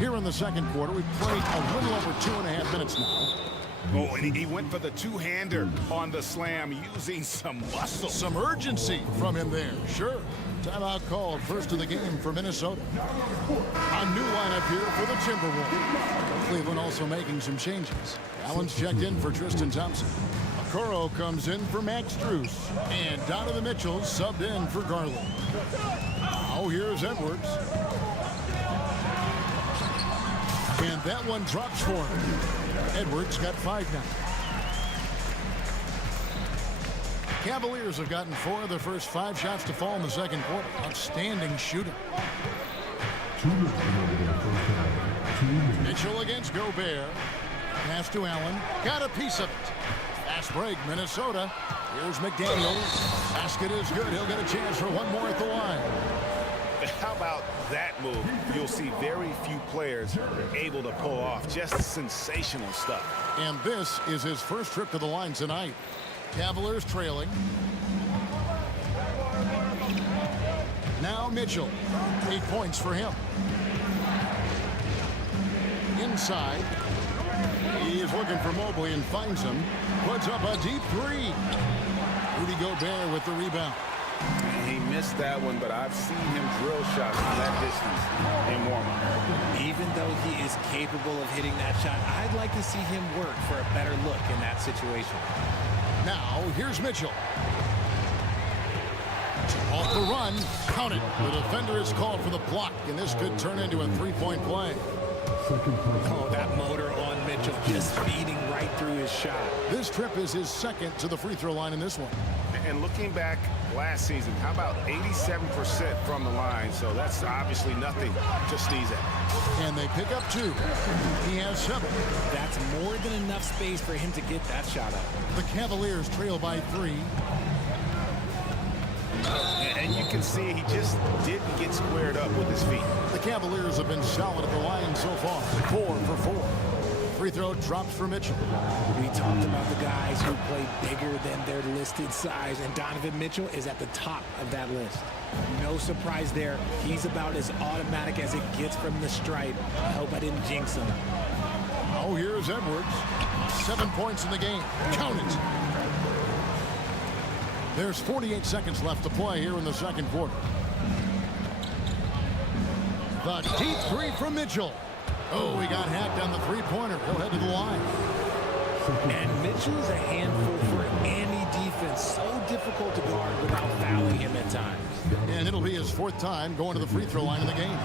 Here in the second quarter, we've played a little over 2.5 minutes now. Oh, and he went for the two-hander on the slam using some muscle. Some urgency from him there. Sure. Timeout called, first of the game for Minnesota. A new lineup here for the Timberwolves. Cleveland also making some changes. Allen's checked in for Tristan Thompson. Okoro comes in for Max Strus. And Donovan Mitchell subbed in for Garland. Now here's Edwards. And that one drops for him. Edwards got 5 now. Cavaliers have gotten 4 of their first 5 shots to fall in the second quarter. Outstanding shooter. Mitchell against Gobert. Pass to Allen. Got a piece of it. Fast break, Minnesota. Here's McDaniels. Basket is good. He'll get a chance for one more at the line. How about that move? You'll see very few players able to pull off just sensational stuff. And this is his first trip to the line tonight. Cavaliers trailing. Now Mitchell. 8 points for him. Inside. He is looking for Mobley and finds him. Puts up a deep 3. Rudy Gobert with the rebound. He missed that one, but I've seen him drill shots from that distance in warm-up. Even though he is capable of hitting that shot, I'd like to see him work for a better look in that situation. Now, here's Mitchell. Off the run. Count it. The defender is called for the block, and this could turn into a 3-point play. Oh, that motor on Mitchell just feeding right through his shot. This trip is his second to the free throw line in this one. And looking back last season, how about 87% from the line? So that's obviously nothing to sneeze at. And they pick up 2. He has 7. That's more than enough space for him to get that shot up. The Cavaliers trail by 3. And you can see he just didn't get squared up with his feet. The Cavaliers have been solid at the line so far. 4 for 4. Free throw drops for Mitchell. We talked about the guys who play bigger than their listed size, and Donovan Mitchell is at the top of that list. No surprise there. He's about as automatic as it gets from the stripe. I hope I didn't jinx him. Now here's Edwards. 7 points in the game. Count it. There's 48 seconds left to play here in the second quarter. The deep 3 from Mitchell. Oh, he got hacked on the 3-pointer. He'll head to the line. And Mitchell is a handful for any defense. So difficult to guard without fouling him at times. And it'll be his 4th time going to the free throw line in the game.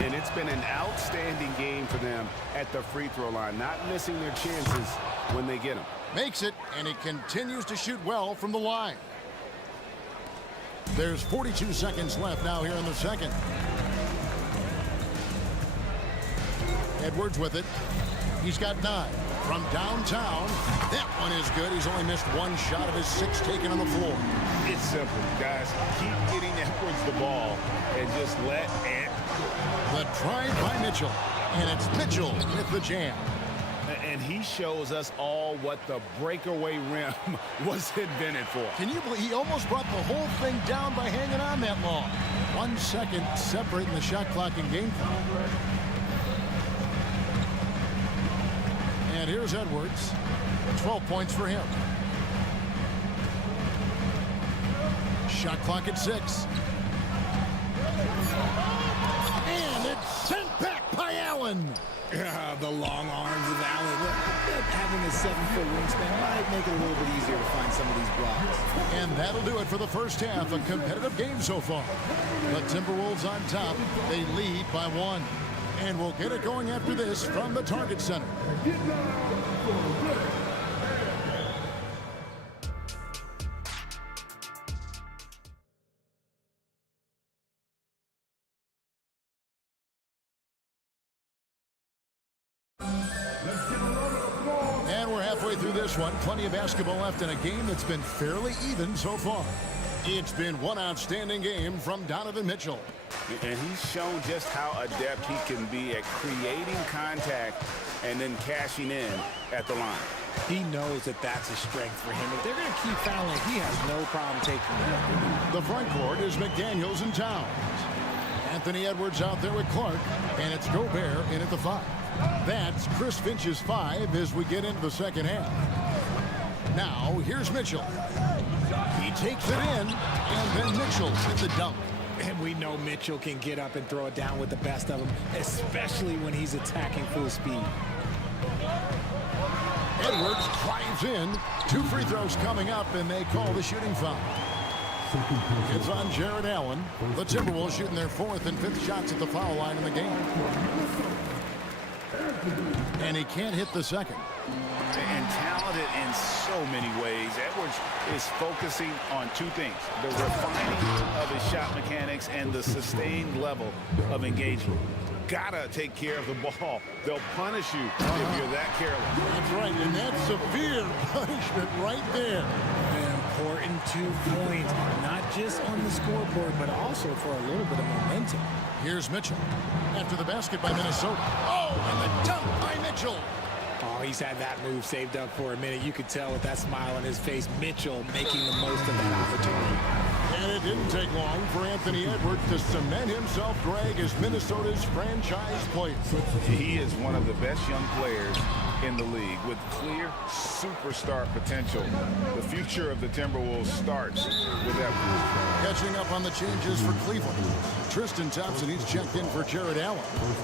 And it's been an outstanding game for them at the free throw line, not missing their chances when they get them. Makes it, and he continues to shoot well from the line. There's 42 seconds left now here in the second. Edwards with it. He's got 9 from downtown. That one is good. He's only missed 1 shot of his 6 taken on the floor. It's simple, guys. Keep getting Edwards the ball and just let it. The drive by Mitchell. And it's Mitchell with the jam. And he shows us all what the breakaway rim was invented for. Can you believe he almost brought the whole thing down by hanging on that long? 1 second separating the shot clock and game clock. And here's Edwards. 12 points for him. Shot clock at 6. And it's sent back by Allen. The long arms of Allen. Having a 7-foot wingspan might make it a little bit easier to find some of these blocks. And that'll do it for the first half. A competitive game so far. The Timberwolves on top. They lead by 1. And we'll get it going after this from the Target Center. And we're halfway through this one. Plenty of basketball left in a game that's been fairly even so far. It's been one outstanding game from Donovan Mitchell. And he's shown just how adept he can be at creating contact and then cashing in at the line. He knows that that's a strength for him. If they're going to keep fouling, he has no problem taking it. The front court is McDaniels and Towns. Anthony Edwards out there with Clark, and it's Gobert in at the 5. That's Chris Finch's 5 as we get into the second half. Now, here's Mitchell. He takes it in, and then Mitchell with the dunk. And we know Mitchell can get up and throw it down with the best of them, especially when he's attacking full speed. Edwards drives in. 2 free throws coming up, and they call the shooting foul. It's on Jared Allen. The Timberwolves shooting their 4th and 5th shots at the foul line in the game. And he can't hit the second. And talented in so many ways. Edwards is focusing on 2 things: the refining of his shot mechanics and the sustained level of engagement. Gotta take care of the ball. They'll punish you if you're that careless. That's right, and that's severe punishment right there. An important 2 points, not just on the scoreboard, but also for a little bit of momentum. Here's Mitchell. After the basket by Minnesota. Oh, and the dunk by Mitchell. Oh, he's had that move saved up for a minute. You could tell with that smile on his face, Mitchell making the most of that opportunity. And it didn't take long for Anthony Edwards to cement himself, Greg, as Minnesota's franchise player. He is one of the best young players in the league with clear superstar potential. The future of the Timberwolves starts with Edwards. Catching up on the changes for Cleveland. Tristan Thompson, he's checked in for Jared Allen.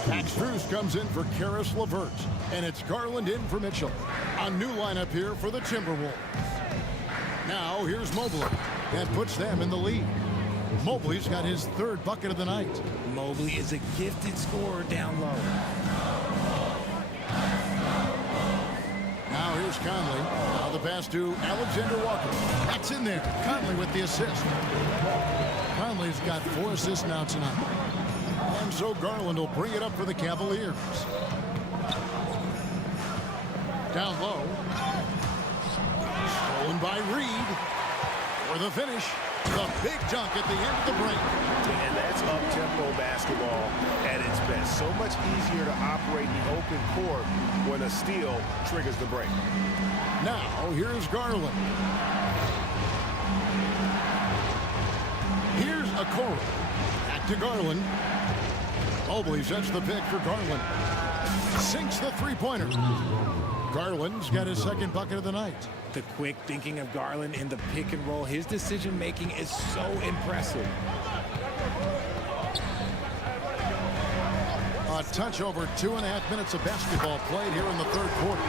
Max Strus comes in for Karis LeVert. And it's Garland in for Mitchell. A new lineup here for the Timberwolves. Now, here's Mobley. That puts them in the lead. Mobley's got his 3rd bucket of the night. Mobley is a gifted scorer down low. Now here's Conley. Now the pass to Alexander Walker. That's in there. Conley with the assist. Conley's got 4 assists now tonight. And so Garland will bring it up for the Cavaliers. Down low. Stolen by Reed. For the finish. The big dunk at the end of the break. And that's up-tempo basketball at its best. So much easier to operate the open court when a steal triggers the break. Now, here's Garland. Here's Okoro. Back to Garland. Mobley sets the pick for Garland. Sinks the 3-pointer. Garland's got his 2nd bucket of the night. The quick thinking of Garland in the pick and roll, his decision making is so impressive. A touch over 2.5 minutes of basketball played here in the 3rd quarter.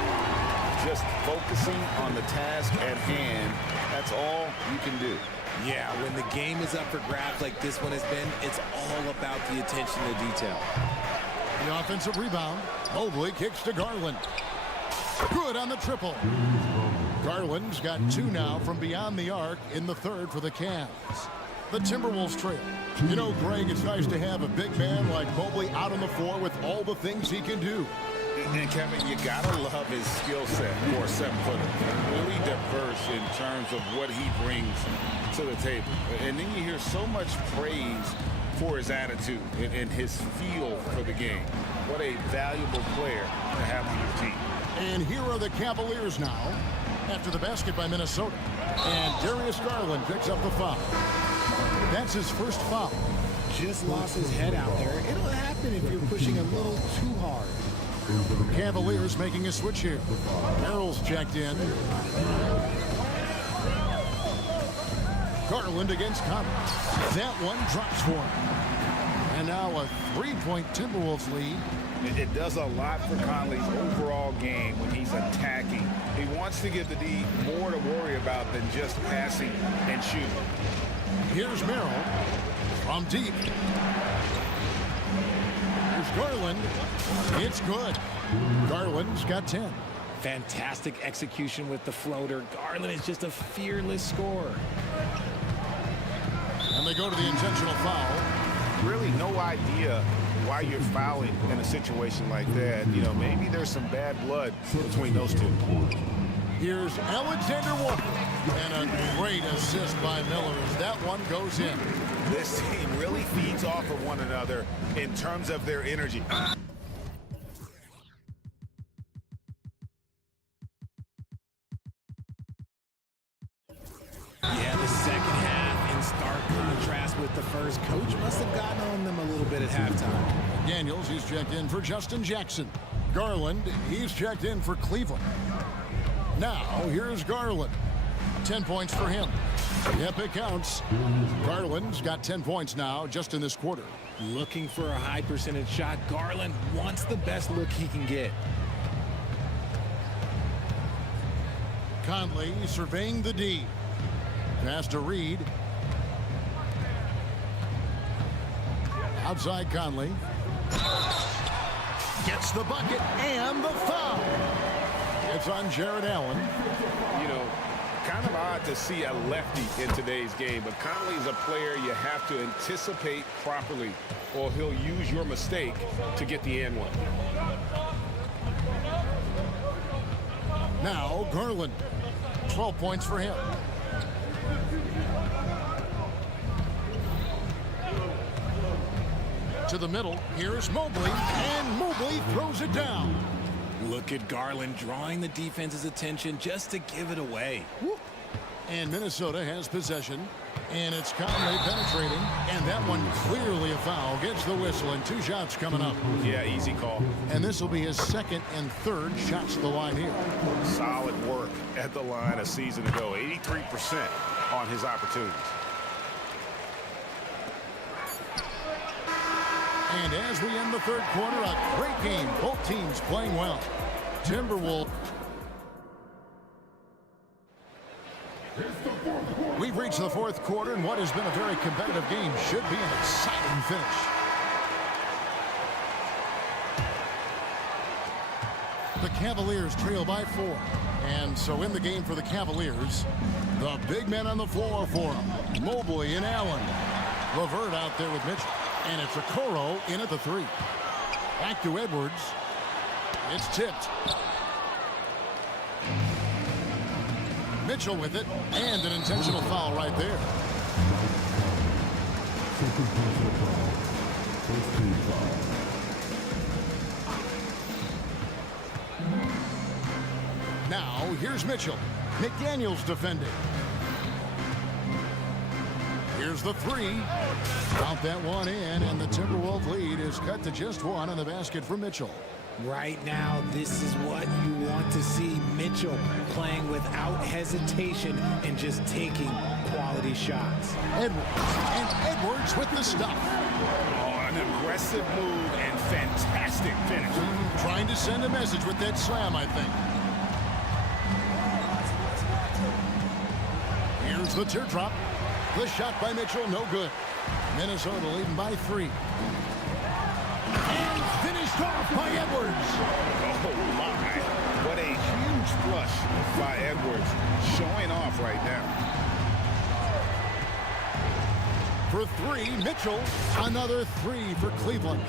Just focusing on the task at hand, that's all you can do. Yeah, when the game is up for grabs like this one has been, it's all about the attention to detail. The offensive rebound. Mobley kicks to Garland. Good on the triple. Garland's got 2 now from beyond the arc in the 3rd for the Cavs. The Timberwolves trail. You know, Greg, it's nice to have a big man like Mobley out on the floor with all the things he can do. And Kevin, you gotta love his skill set for a 7-footer. Really diverse in terms of what he brings to the table. And then you hear so much praise for his attitude and his feel for the game. What a valuable player to have on your team. And here are the Cavaliers now after the basket by Minnesota. And Darius Garland picks up the foul. That's his 1st foul. Just lost his head out there. It'll happen if you're pushing a little too hard. Cavaliers making a switch here. Merrill's checked in. Garland against Conley. That one drops for him. And now a 3-point Timberwolves lead. It does a lot for Conley's overall game when he's attacking. He wants to give the D more to worry about than just passing and shooting. Here's Merrill from deep. Here's Garland. It's good. Garland's got 10. Fantastic execution with the floater. Garland is just a fearless scorer. And they go to the intentional foul. Really no idea why you're fouling in a situation like that. You know, maybe there's some bad blood between those 2. Here's Alexander Walker. And a great assist by Miller as that one goes in. This team really feeds off of one another in terms of their energy. Yeah, the second half in stark contrast with the first. Coach must have gotten on them a little bit at halftime. Daniels, he's checked in for Justin Jackson. Garland, he's checked in for Cleveland. Now, here's Garland. 10 points for him. Yep, it counts. Garland's got 10 points now just in this quarter. Looking for a high percentage shot. Garland wants the best look he can get. Conley surveying the D. Pass to Reed. Outside Conley. Gets the bucket and the foul. It's on Jared Allen. You know, kind of odd to see a lefty in today's game, but Conley's a player you have to anticipate properly, or he'll use your mistake to get the and one. Now Garland. 12 points for him. To the middle. Here's Mobley, and Mobley throws it down. Look at Garland drawing the defense's attention just to give it away. And Minnesota has possession. And it's Conley penetrating. And that one clearly a foul. Gets the whistle, and 2 shots coming up. Yeah, easy call. And this will be his second and third shots to the line here. Solid work at the line a season ago. 83% on his opportunities. And as we end the third quarter, a great game. Both teams playing well. Timberwolves. We've reached the fourth quarter, and what has been a very competitive game should be an exciting finish. The Cavaliers trail by 4. And so in the game for the Cavaliers, the big men on the floor for them. Mobley and Allen. LeVert out there with Mitchell. And it's Okoro in at the 3. Back to Edwards. It's tipped. Mitchell with it, and an intentional foul right there. Now, here's Mitchell. McDaniels defending. Here's the 3. Count that one in, and the Timberwolves lead is cut to just 1 on the basket for Mitchell. Right now, this is what you want to see. Mitchell playing without hesitation and just taking quality shots. Edwards, and Edwards with the stuff. Oh, an aggressive move and fantastic finish. Trying to send a message with that slam, I think. Here's the teardrop. The shot by Mitchell, no good. Minnesota leading by 3. And finished off by Edwards. Oh, my. What a huge flush by Edwards. Showing off right now. For 3, Mitchell. Another 3 for Cleveland.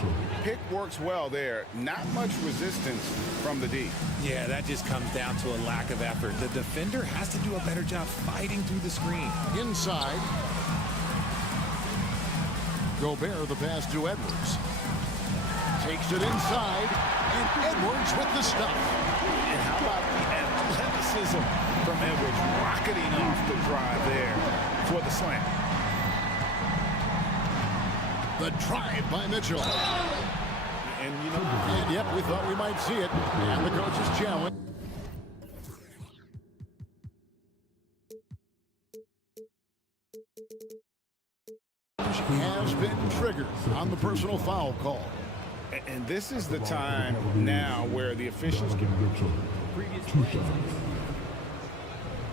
Pick works well there. Not much resistance from the D. Yeah, that just comes down to a lack of effort. The defender has to do a better job fighting through the screen. Inside. Gobert the pass to Edwards. Takes it inside, and Edwards with the stuff. And how about the athleticism from Edwards rocketing off the drive there for the slam. The drive by Mitchell. And, you know, and yep, we thought we might see it. And the coach's challenge. Has been triggered on the personal foul call. And this is the time now where the officials can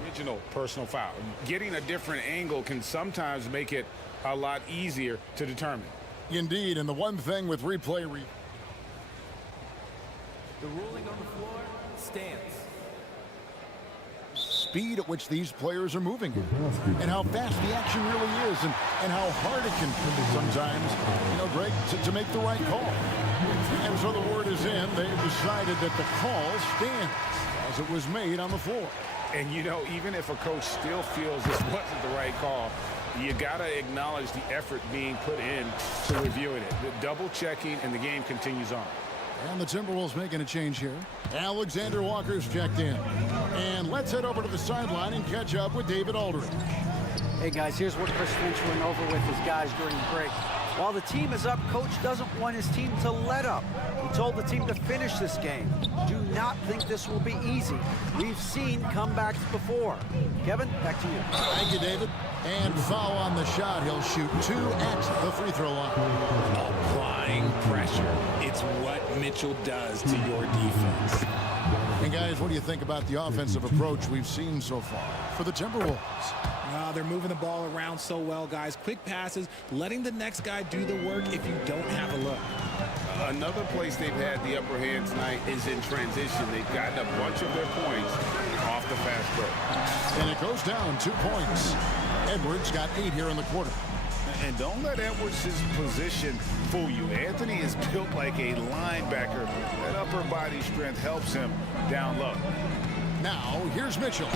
original personal foul. Getting a different angle can sometimes make it a lot easier to determine. Indeed, and the one thing with replay. The ruling on the floor stands. Speed at which these players are moving and how fast the action really is and how hard it can sometimes, you know, Greg, to make the right call. And so the word is in. They've decided that the call stands as it was made on the floor. And, you know, even if a coach still feels this wasn't the right call, you got to acknowledge the effort being put in to reviewing it. The double checking, and the game continues on. And the Timberwolves making a change here. Alexander Walker's checked in. And let's head over to the sideline and catch up with David Aldridge. Hey, guys, here's what Chris Finch went over with his guys during the break. While the team is up, coach doesn't want his team to let up. He told the team to finish this game. Do not think this will be easy. We've seen comebacks before. Kevin, back to you. Thank you, David. And foul on the shot. He'll shoot 2 at the free throw line. Applying pressure. It's what Mitchell does to your defense. And guys, what do you think about the offensive approach we've seen so far for the Timberwolves? They're moving the ball around so well, guys. Quick passes, letting the next guy do the work if you don't have a look. Another place they've had the upper hand tonight is in transition. They've gotten a bunch of their points off the fast break. And it goes down 2 points. Edwards got 8 here in the quarter. And don't let Edwards' position fool you. Anthony is built like a linebacker. That upper body strength helps him down low. Now, here's Mitchell.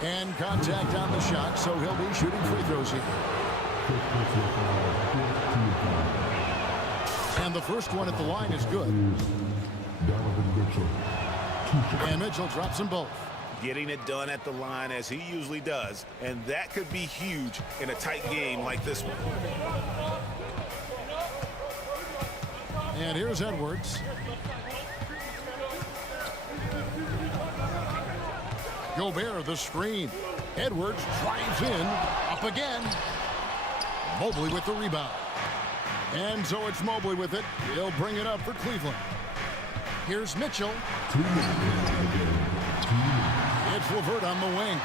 And contact on the shot, so he'll be shooting free throws here. And the first one at the line is good. And Mitchell drops them both. Getting it done at the line as he usually does, and that could be huge in a tight game like this one. And here's Edwards. Gobert, the screen. Edwards drives in, up again. Mobley with the rebound. And so it's Mobley with it. He'll bring it up for Cleveland. Here's Mitchell. It's LeVert on the wing.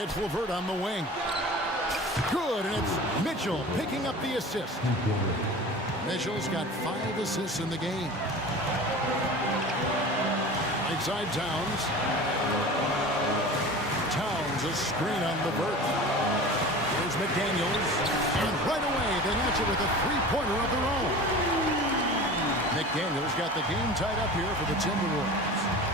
It's LeVert on the wing. Good, and it's Mitchell picking up the assist. Mitchell's got 5 assists in the game. Right side, Towns. Towns, a screen on LeVert. Here's McDaniels. And right away, they match it with a three-pointer of their own. McDaniels got the game tied up here for the Timberwolves.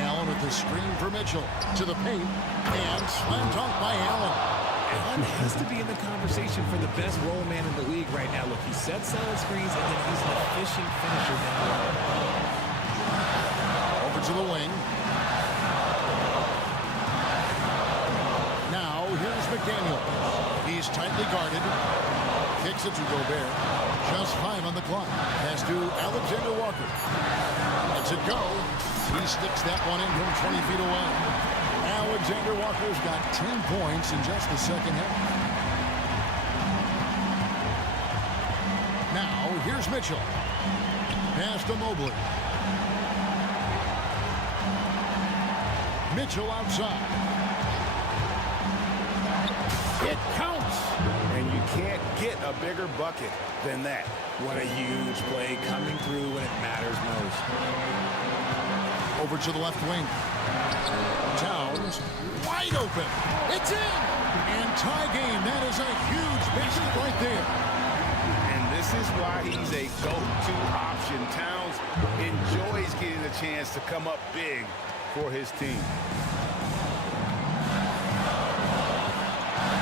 Allen with the screen for Mitchell. To the paint. And slam dunk by Allen. Allen has to be in the conversation for the best roll man in the league right now. Look, he sets solid screens, and then he's an efficient finisher down low. Over to the wing. Now, here's McDaniel. He's tightly guarded. Kicks it to Gobert. Just 5 on the clock. Pass to Alexander Walker. Lets it go. He sticks that one in from 20 feet away. Alexander Walker's got 10 points in just the second half. Now, here's Mitchell. Pass to Mobley. Mitchell outside. It counts. And you can't get a bigger bucket than that. What a huge play coming through when it matters most. Over to the left wing. Towns, wide open. It's in! And tie game. That is a huge basket right there. And this is why he's a go-to option. Towns enjoys getting a chance to come up big for his team.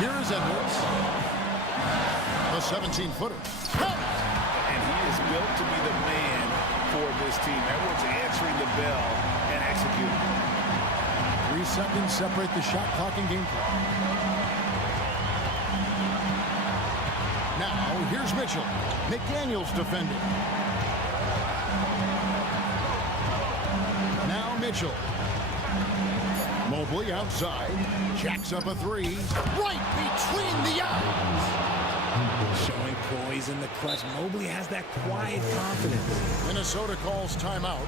Here is Edwards. The 17-footer. And he is built to be the man for this team. Edwards answering the bell and executing. 3 seconds separate the shot clock and game clock. Now, here's Mitchell. McDaniels defending. Now Mitchell. Mobley outside. Jacks up a 3. Right between the eyes. Showing poise in the clutch. Mobley has that quiet confidence. Minnesota calls timeout.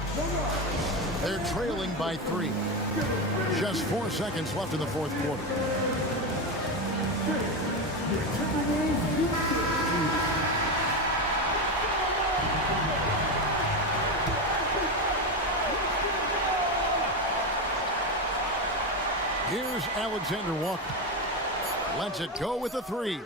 They're trailing by 3. Just 4 seconds left in the fourth quarter. Here's Alexander Walker. Lets it go with a 3.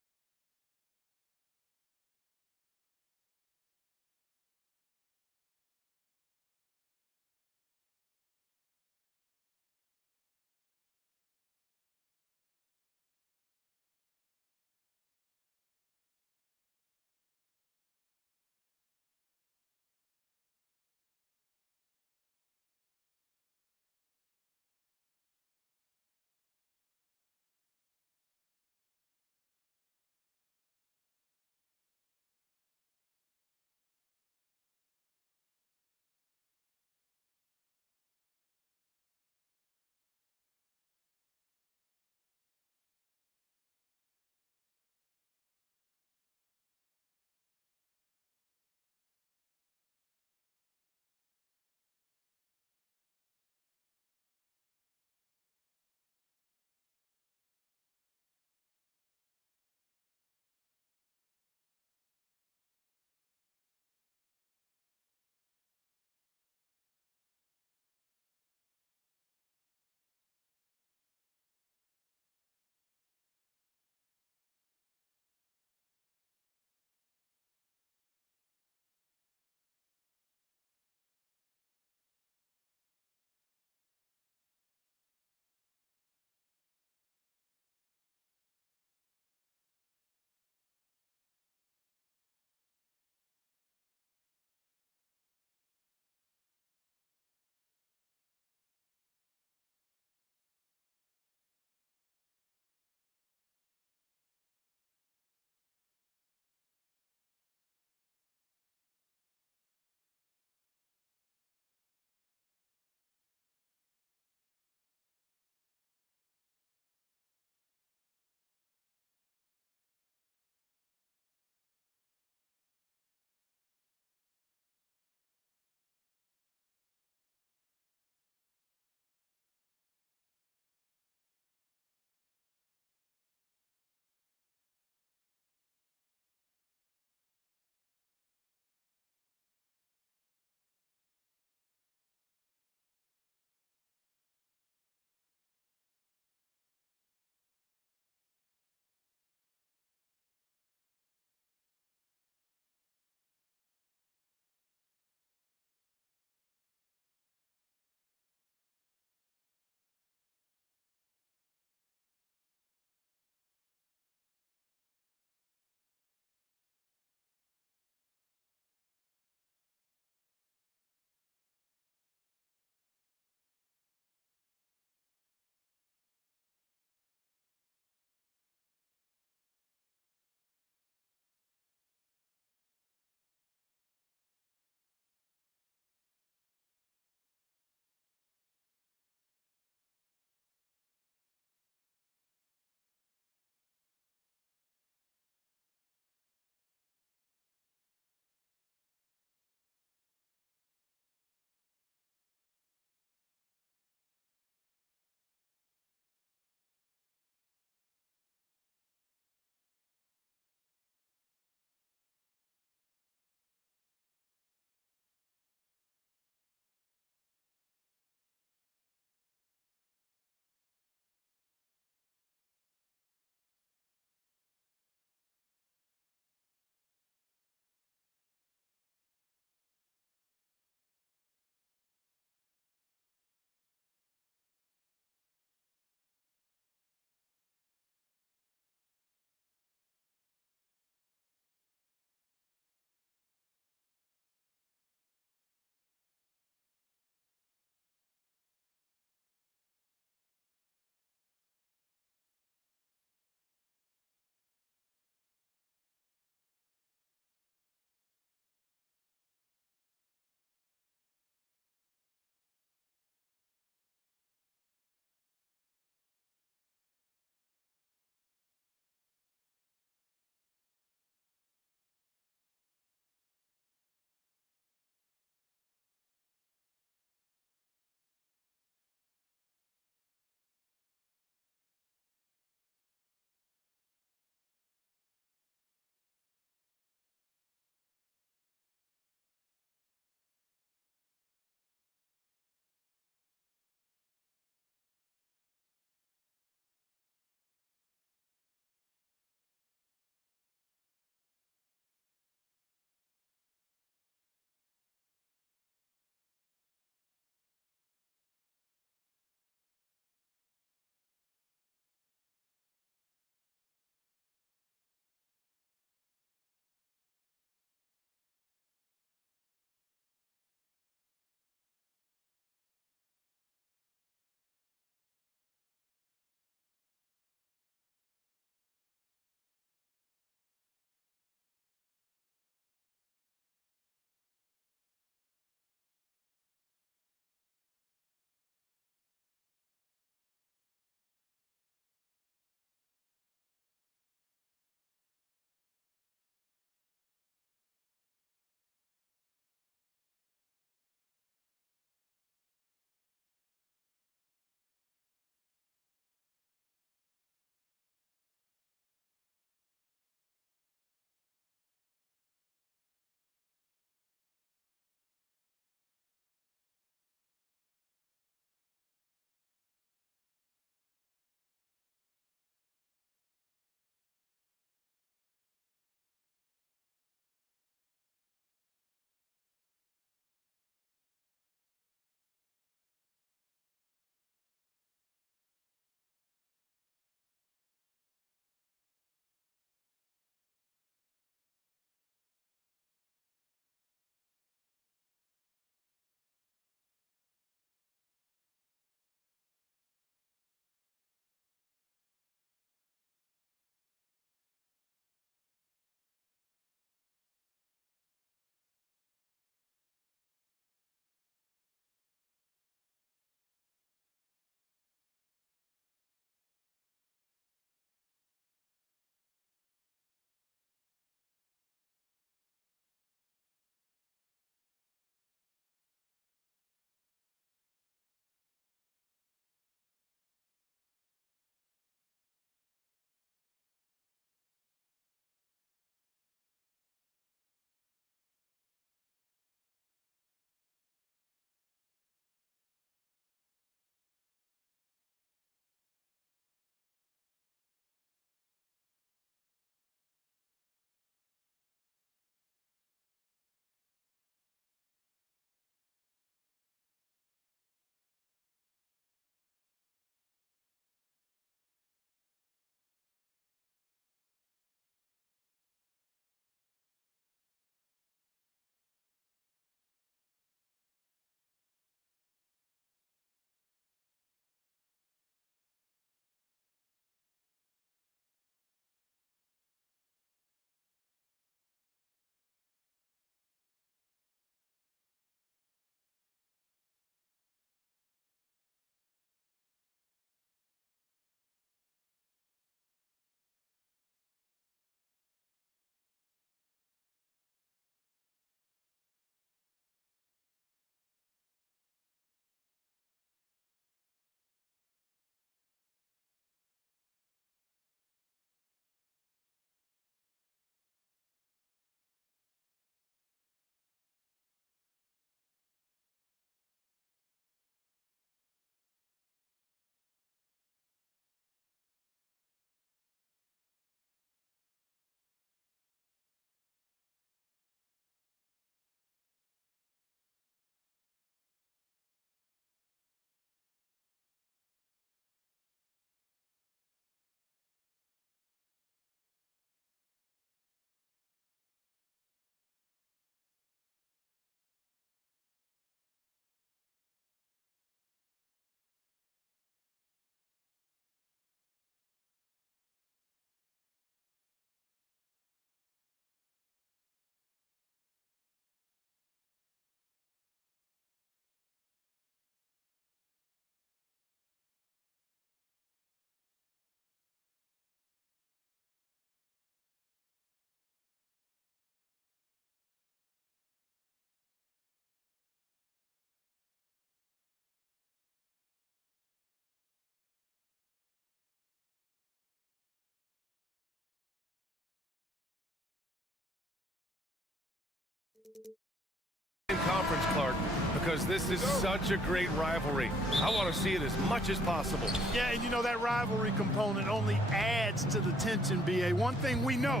Conference, Clark, because this is such a great rivalry. I want to see it as much as possible. Yeah, and you know, that rivalry component only adds to the tension, B.A. One thing we know,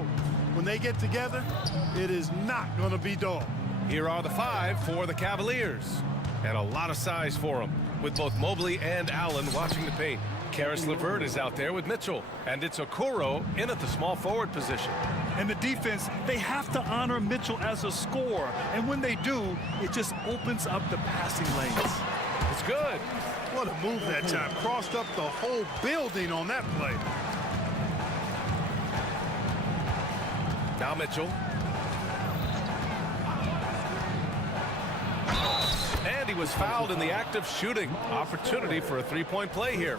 when they get together, it is not going to be dull. Here are the 5 for the Cavaliers. And a lot of size for them, with both Mobley and Allen watching the paint. Karis LeVert is out there with Mitchell, and it's Okoro in at the small forward position. And the defense, they have to honor Mitchell as a scorer. And when they do, it just opens up the passing lanes. It's good. What a move that time. Crossed up the whole building on that play. Now Mitchell. And he was fouled in the act of shooting. Opportunity for a three-point play here.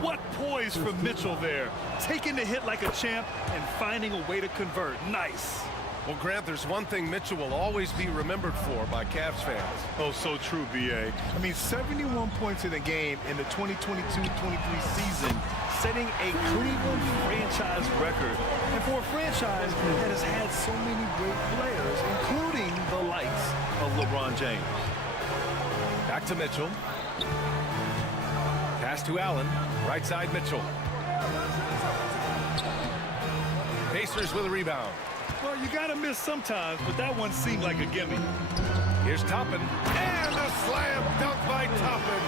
What poise from Mitchell there. Taking the hit like a champ and finding a way to convert. Nice. Well, Grant, there's one thing Mitchell will always be remembered for by Cavs fans. Oh, so true, B.A. I mean, 71 points in a game in the 2022-23 season, setting a Cleveland franchise record. And for a franchise that has had so many great players, including the likes of LeBron James. Back to Mitchell. Pass to Allen. Right side Mitchell. Pacers with a rebound. Well, you got to miss sometimes, but that one seemed like a gimme. Here's Toppin. And a slam dunk by Toppin.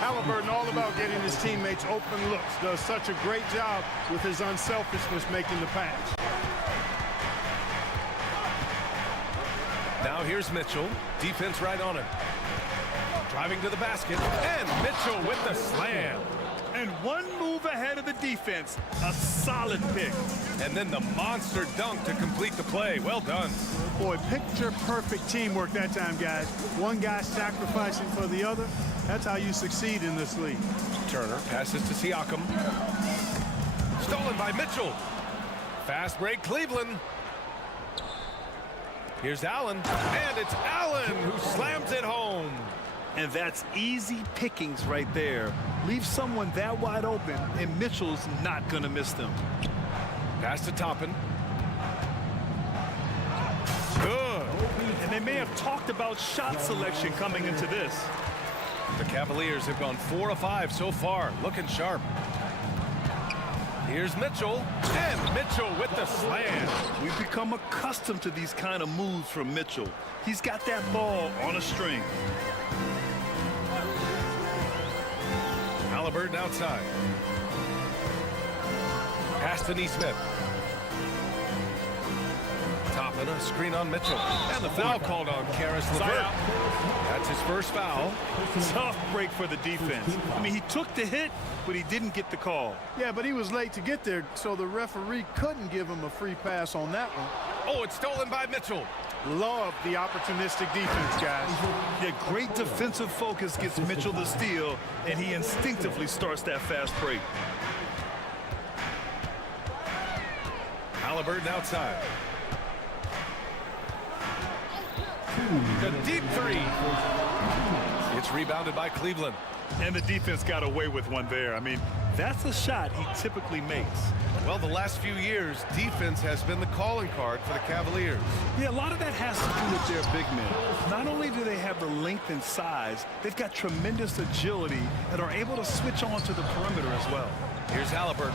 Halliburton all about getting his teammates open looks. Does such a great job with his unselfishness making the pass. Now here's Mitchell. Defense right on him. Driving to the basket. And Mitchell with the slam. And one move ahead of the defense. A solid pick. And then the monster dunk to complete the play. Well done. Boy, picture-perfect teamwork that time, guys. One guy sacrificing for the other. That's how you succeed in this league. Turner passes to Siakam. Stolen by Mitchell. Fast break, Cleveland. Here's Allen. And it's Allen who slams it home. And that's easy pickings right there. Leave someone that wide open, and Mitchell's not going to miss them. Pass to Toppin. Good. And they may have talked about shot selection coming into this. The Cavaliers have gone 4 of 5 so far, looking sharp. Here's Mitchell, and Mitchell with the slam. We've become accustomed to these kind of moves from Mitchell. He's got that ball on a string. Halliburton outside. Pass to Neesmith. Toppin, a screen on Mitchell. And the foul called on Karis LeVert. That's his first foul. Tough break for the defense. I mean, he took the hit, but he didn't get the call. Yeah, but he was late to get there, so the referee couldn't give him a free pass on that one. Oh, it's stolen by Mitchell. Love the opportunistic defense, guys. Yeah, great defensive focus gets Mitchell the steal, and he instinctively starts that fast break. Halliburton outside. The deep three. It's rebounded by Cleveland. And the defense got away with one there. I mean, that's a shot he typically makes. Well, the last few years, defense has been the calling card for the Cavaliers. Yeah, a lot of that has to do with their big men. Not only do they have the length and size, they've got tremendous agility and are able to switch on to the perimeter as well. Here's Halliburton,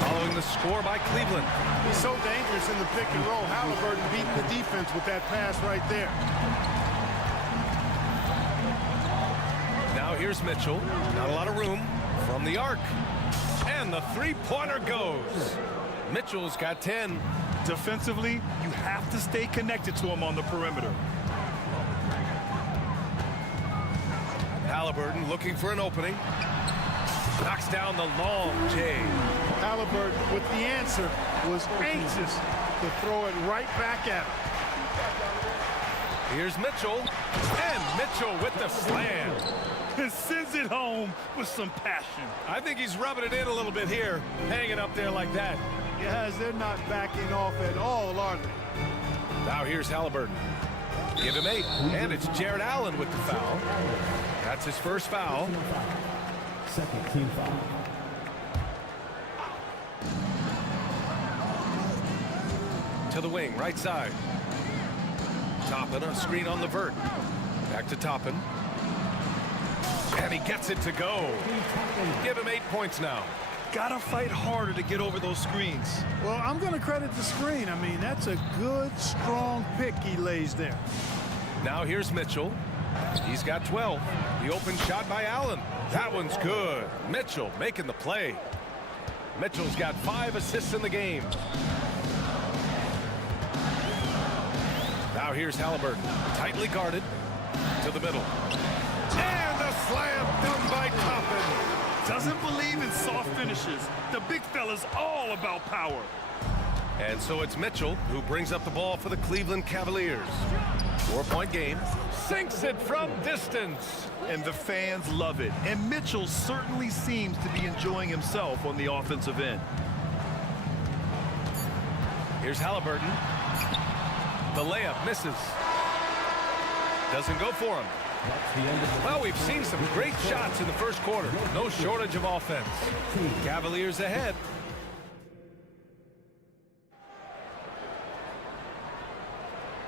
following the score by Cleveland. He's so dangerous in the pick and roll. Halliburton beating the defense with that pass right there. Now here's Mitchell. Not a lot of room from the arc. And the three-pointer goes. Mitchell's got 10. Defensively, you have to stay connected to him on the perimeter. Halliburton looking for an opening. Knocks down the long J. Halliburton with the answer was anxious to throw it right back at him. Here's Mitchell. And Mitchell with the slam. And sends it home with some passion. I think he's rubbing it in a little bit here, hanging up there like that. Guys, they're not backing off at all, are they? Now here's Halliburton. Give him 8. And it's Jared Allen with the foul. That's his first foul. Second team foul. To the wing, right side. Toppin, a screen on the vert. Back to Toppin. And he gets it to go. Give him 8 points now. Gotta fight harder to get over those screens. Well, I'm going to credit the screen. I mean, that's a good, strong pick he lays there. Now here's Mitchell. He's got 12. The open shot by Allen. That one's good. Mitchell making the play. Mitchell's got 5 assists in the game. Now here's Halliburton. Tightly guarded. To the middle. And a slam dunk by Toppin. Doesn't believe in soft finishes. The big fella's all about power. And so it's Mitchell who brings up the ball for the Cleveland Cavaliers. 4-point game. Sinks it from distance. And the fans love it. And Mitchell certainly seems to be enjoying himself on the offensive end. Here's Halliburton. The layup misses. Doesn't go for him. Well, we've seen some great shots in the first quarter. No shortage of offense. Cavaliers ahead.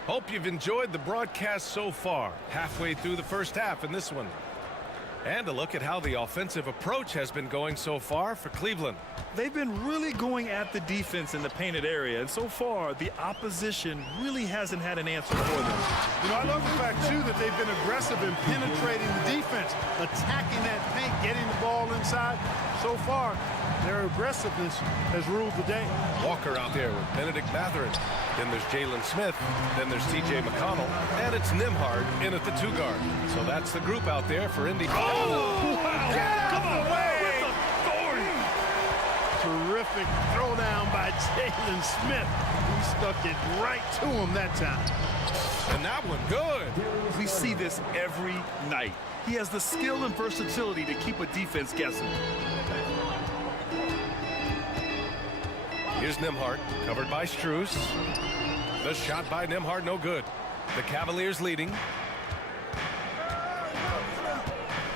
Hope you've enjoyed the broadcast so far. Halfway through the first half in this one. And a look at how the offensive approach has been going so far for Cleveland. They've been really going at the defense in the painted area, and so far the opposition really hasn't had an answer for them. You know, I love the fact, too, that they've been aggressive in penetrating the defense, attacking that paint, getting the ball inside. So far, their aggressiveness has ruled the day. Walker out there with Benedict Matherin. Then there's Jalen Smith. Then there's T.J. McConnell. And it's Nimhard in at the 2 guard. So that's the group out there for Indy. Oh, wow! Come away with authority! Terrific throwdown by Jalen Smith. He stuck it right to him that time. And that one good. We see this every night. He has the skill and versatility to keep a defense guessing. Here's Nimhard, covered by Strus. The shot by Nimhard, no good. The Cavaliers leading.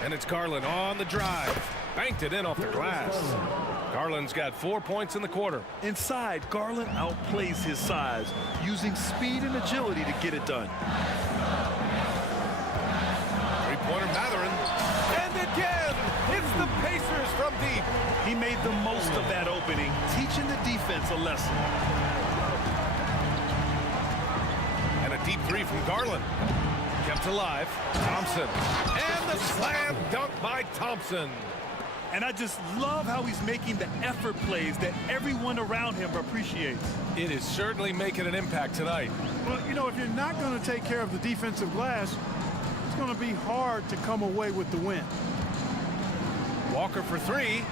And it's Garland on the drive. Banked it in off the glass. Garland's got 4 points in the quarter. Inside, Garland outplays his size, using speed and agility to get it done. Three-pointer Matherin. And again, it's the Pacers from deep. He made the most of that opening, teaching the defense a lesson. And a deep 3 from Garland. Kept alive. Thompson. And the slam dunk by Thompson. And I just love how he's making the effort plays that everyone around him appreciates. It is certainly making an impact tonight. Well, you know, if you're not going to take care of the defensive glass, it's going to be hard to come away with the win. Walker for 3.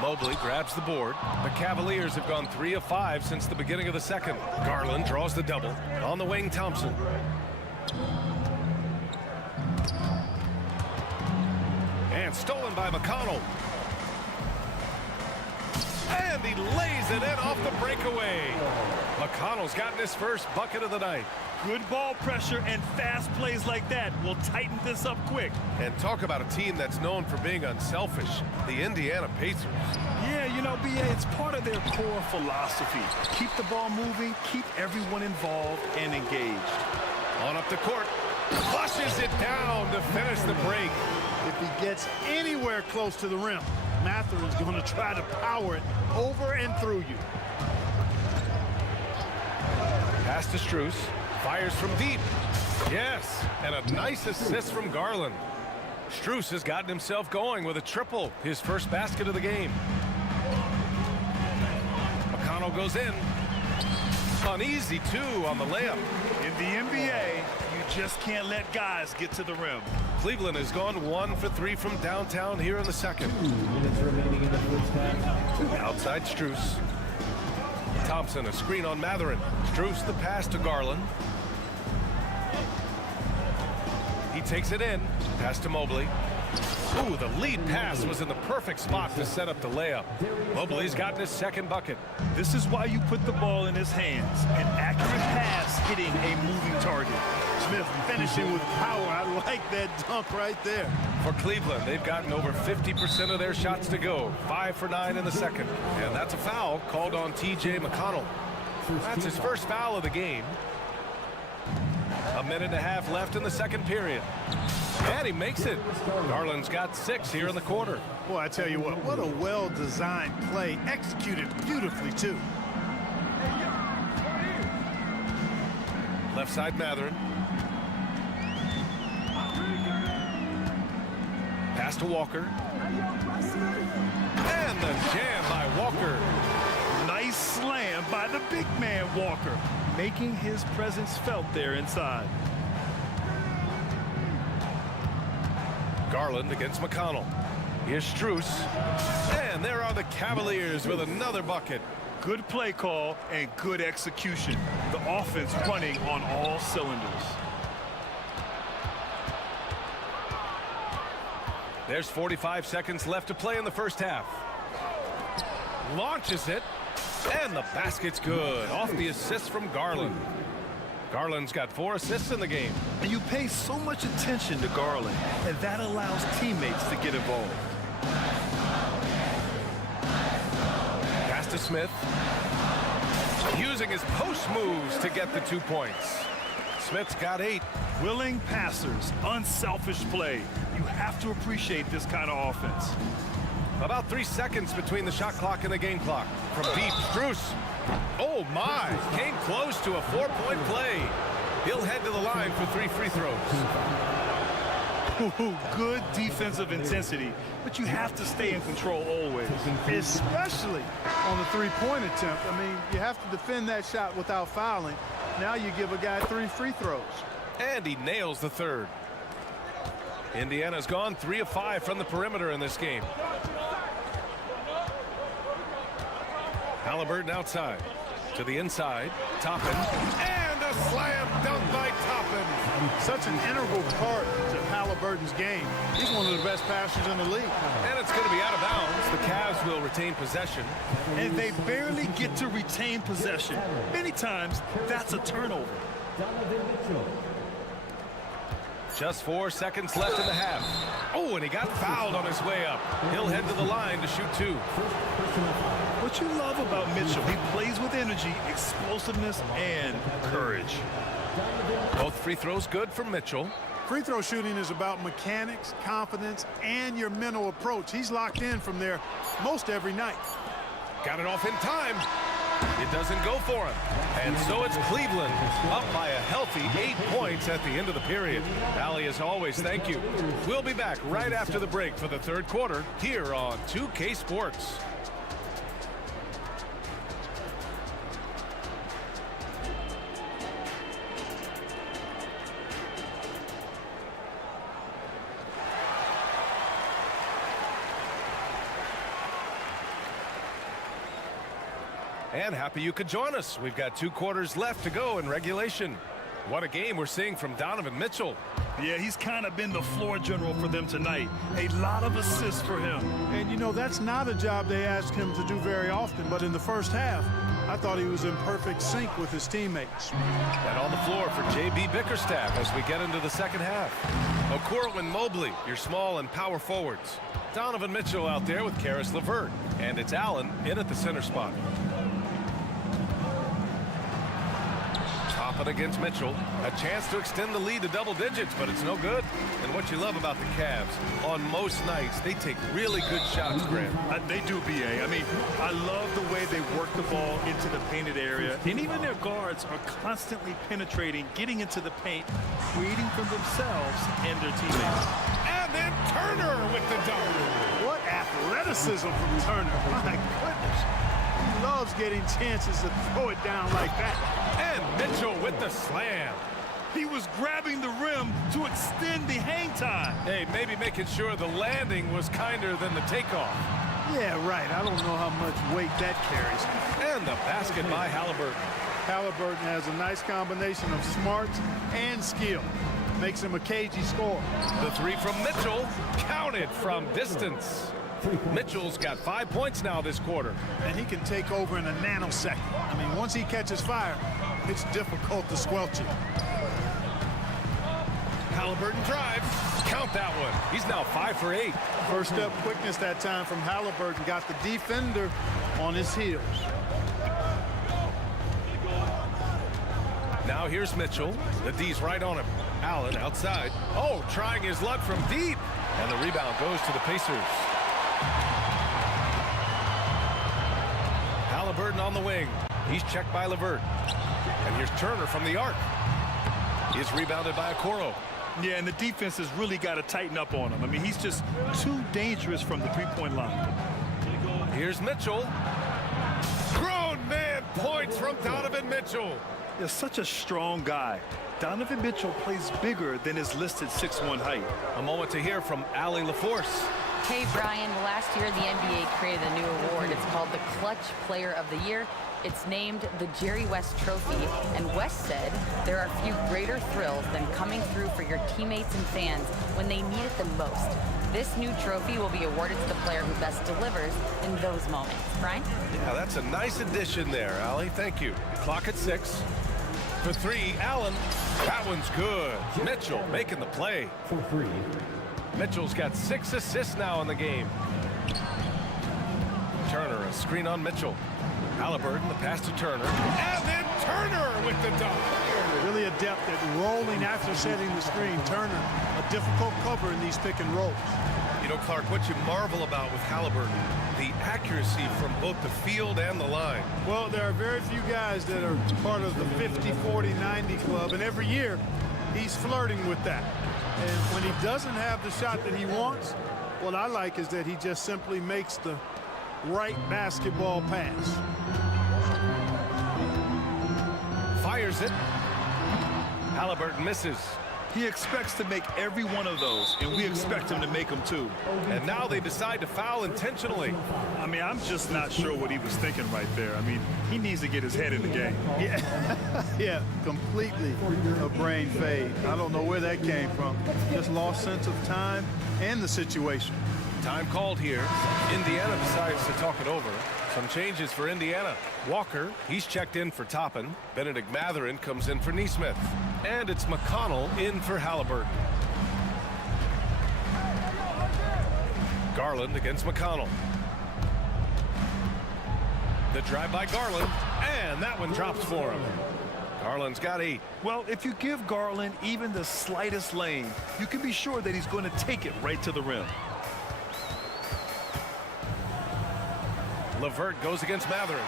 Mobley grabs the board. The Cavaliers have gone 3 of 5 since the beginning of the second. Garland draws the double. On the wing, Thompson. And stolen by McConnell. And he lays it in off the breakaway. McConnell's gotten his first bucket of the night. Good ball pressure and fast plays like that will tighten this up quick. And talk about a team that's known for being unselfish, the Indiana Pacers. Yeah, you know, B.A., it's part of their core philosophy. Keep the ball moving, keep everyone involved and engaged. On up the court. Flushes it down to finish the break. If he gets anywhere close to the rim, Matherin's going to try to power it over and through you. Pass to Strus. Fires from deep. Yes, and a nice assist from Garland. Strus has gotten himself going with a triple, his first basket of the game. McConnell goes in. Uneasy, too, on the layup. In the NBA, you just can't let guys get to the rim. Cleveland has gone 1 for 3 from downtown here in the second. 2 minutes remaining in the first half. Outside Strus. Thompson, a screen on Matherin. Strus, the pass to Garland. He takes it in. Pass to Mobley. Ooh, the lead pass was in the perfect spot to set up the layup. Mobley's gotten his second bucket. This is why you put the ball in his hands. An accurate pass hitting a moving target. Smith finishing with power. I like that dunk right there. For Cleveland, they've gotten over 50% of their shots to go. 5 for 9 in the second. And that's a foul called on T.J. McConnell. That's his first foul of the game. A minute and a half left in the second period. And he makes it. Garland's got 6 here in the quarter. Boy, I tell you what a well-designed play, executed beautifully, too. Left side, Matherin. Pass to Walker. And the jam by Walker. Nice slam by the big man, Walker, making his presence felt there inside. Garland against McConnell. Here's Strus. And there are the Cavaliers with another bucket. Good play call and good execution. The offense running on all cylinders. There's 45 seconds left to play in the first half. Launches it. And the basket's good. Off the assist from Garland. Garland's got 4 assists in the game. And you pay so much attention to Garland, and that allows teammates to get involved. Pass to Smith. Using his post moves to get the 2 points. Smith's got 8. Willing passers, unselfish play. You have to appreciate this kind of offense. About 3 seconds between the shot clock and the game clock. From deep, Strus. Oh my, came close to a 4-point play. He'll head to the line for 3 free throws. Ooh, good defensive intensity, but you have to stay in control always. Especially on the three-point attempt. I mean, you have to defend that shot without fouling. Now you give a guy 3 free throws. And he nails the third. Indiana's gone 3 of 5 from the perimeter in this game. Halliburton outside to the inside. Toppin. And a slam dunk by Toppin. Such an integral part to Halliburton's game. He's one of the best passers in the league. And it's going to be out of bounds. The Cavs will retain possession. And they barely get to retain possession. Many times, that's a turnover. Just 4 seconds left in the half. Oh, and he got fouled on his way up. He'll head to the line to shoot 2. What you love about Mitchell, he plays with energy, explosiveness, and courage. Both free throws good from Mitchell. Free throw shooting is about mechanics, confidence, and your mental approach. He's locked in from there most every night. Got it off in time. It doesn't go for him. And so it's Cleveland up by a healthy 8 points at the end of the period. Allie, as always, thank you. We'll be back right after the break for the third quarter here on 2K Sports. And happy you could join us. We've got 2 quarters left to go in regulation. What a game we're seeing from Donovan Mitchell. Yeah, he's kind of been the floor general for them tonight. A lot of assists for him. And, you know, that's not a job they ask him to do very often. But in the first half, I thought he was in perfect sync with his teammates. And on the floor for J.B. Bickerstaff as we get into the second half. Okoro and Mobley, your small and power forwards. Donovan Mitchell out there with Karis LeVert. And it's Allen in at the center spot. Toppin against Mitchell. A chance to extend the lead to double digits, but it's no good. And what you love about the Cavs, on most nights, they take really good shots, Grant. They do, B.A. I mean, I love the way they work the ball into the painted area. And even their guards are constantly penetrating, getting into the paint, creating for themselves and their teammates. And then Turner with the dunk. What athleticism from Turner. My goodness. He loves getting chances to throw it down like that. And Mitchell with the slam. He was grabbing the rim to extend the hang time. Hey, maybe making sure the landing was kinder than the takeoff. Yeah, right. I don't know how much weight that carries. And the basket by Halliburton. Halliburton has a nice combination of smarts and skill. Makes him a cagey scorer. The 3 from Mitchell, counted from distance. Mitchell's got 5 points now this quarter. And he can take over in a nanosecond. I mean, once he catches fire, it's difficult to squelch it. Halliburton drives. Count that one. He's now 5 for 8. First step quickness that time from Halliburton got the defender on his heels. Now here's Mitchell. The D's right on him. Allen outside. Oh, trying his luck from deep. And the rebound goes to the Pacers. Halliburton on the wing. He's checked by LeVert. And here's Turner from the arc. He's rebounded by Okoro. Yeah, and the defense has really got to tighten up on him. I mean, he's just too dangerous from the three-point line. Here's Mitchell. Grown man points from Donovan Mitchell. He's such a strong guy. Donovan Mitchell plays bigger than his listed 6'1" height. A moment to hear from Allie LaForce. Hey, Brian, last year the NBA created a new award. It's called the Clutch Player of the Year. It's named the Jerry West Trophy, and West said there are few greater thrills than coming through for your teammates and fans when they need it the most. This new trophy will be awarded to the player who best delivers in those moments. Brian? Yeah, that's a nice addition there, Allie. Thank you. Clock at 6. For 3, Allen. That one's good. Mitchell making the play. For 3. Mitchell's got 6 assists now in the game. Turner, a screen on Mitchell. Halliburton, the pass to Turner. And then Turner with the dunk. Really adept at rolling after setting the screen. Turner, a difficult cover in these pick and rolls. You know, Clark, what you marvel about with Halliburton, the accuracy from both the field and the line. Well, there are very few guys that are part of the 50, 40, 90 club, and every year he's flirting with that. And when he doesn't have the shot that he wants, what I like is that he just simply makes the right basketball pass. Fires it. Halliburton misses. He expects to make every one of those, and we expect him to make them too. And now they decide to foul intentionally. I mean, I'm just not sure what he was thinking right there. I mean, he needs to get his head in the game. Yeah, completely a brain fade. I don't know where that came from. Just lost sense of time and the situation. Time called here. Indiana decides to talk it over. Some changes for Indiana. Walker, he's checked in for Toppin. Benedict Mathurin comes in for Neesmith. And it's McConnell in for Halliburton. Garland against McConnell. The drive by Garland, and that one drops for him. Garland's got 8. Well, if you give Garland even the slightest lane, you can be sure that he's going to take it right to the rim. LeVert goes against Mathurin.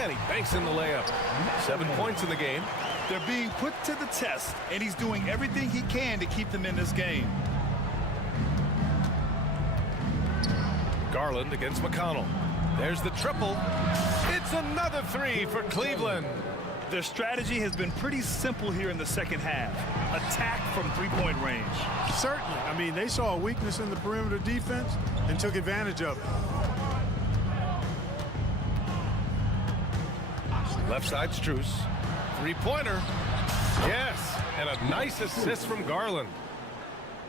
And he banks in the layup. 7 points in the game. They're being put to the test, and he's doing everything he can to keep them in this game. Garland against McConnell. There's the triple. It's another 3 for Cleveland. Their strategy has been pretty simple here in the second half. Attack from three-point range. Certainly. I mean, they saw a weakness in the perimeter defense and took advantage of it. Left side, Strus. 3-pointer. Yes, and a nice assist from Garland.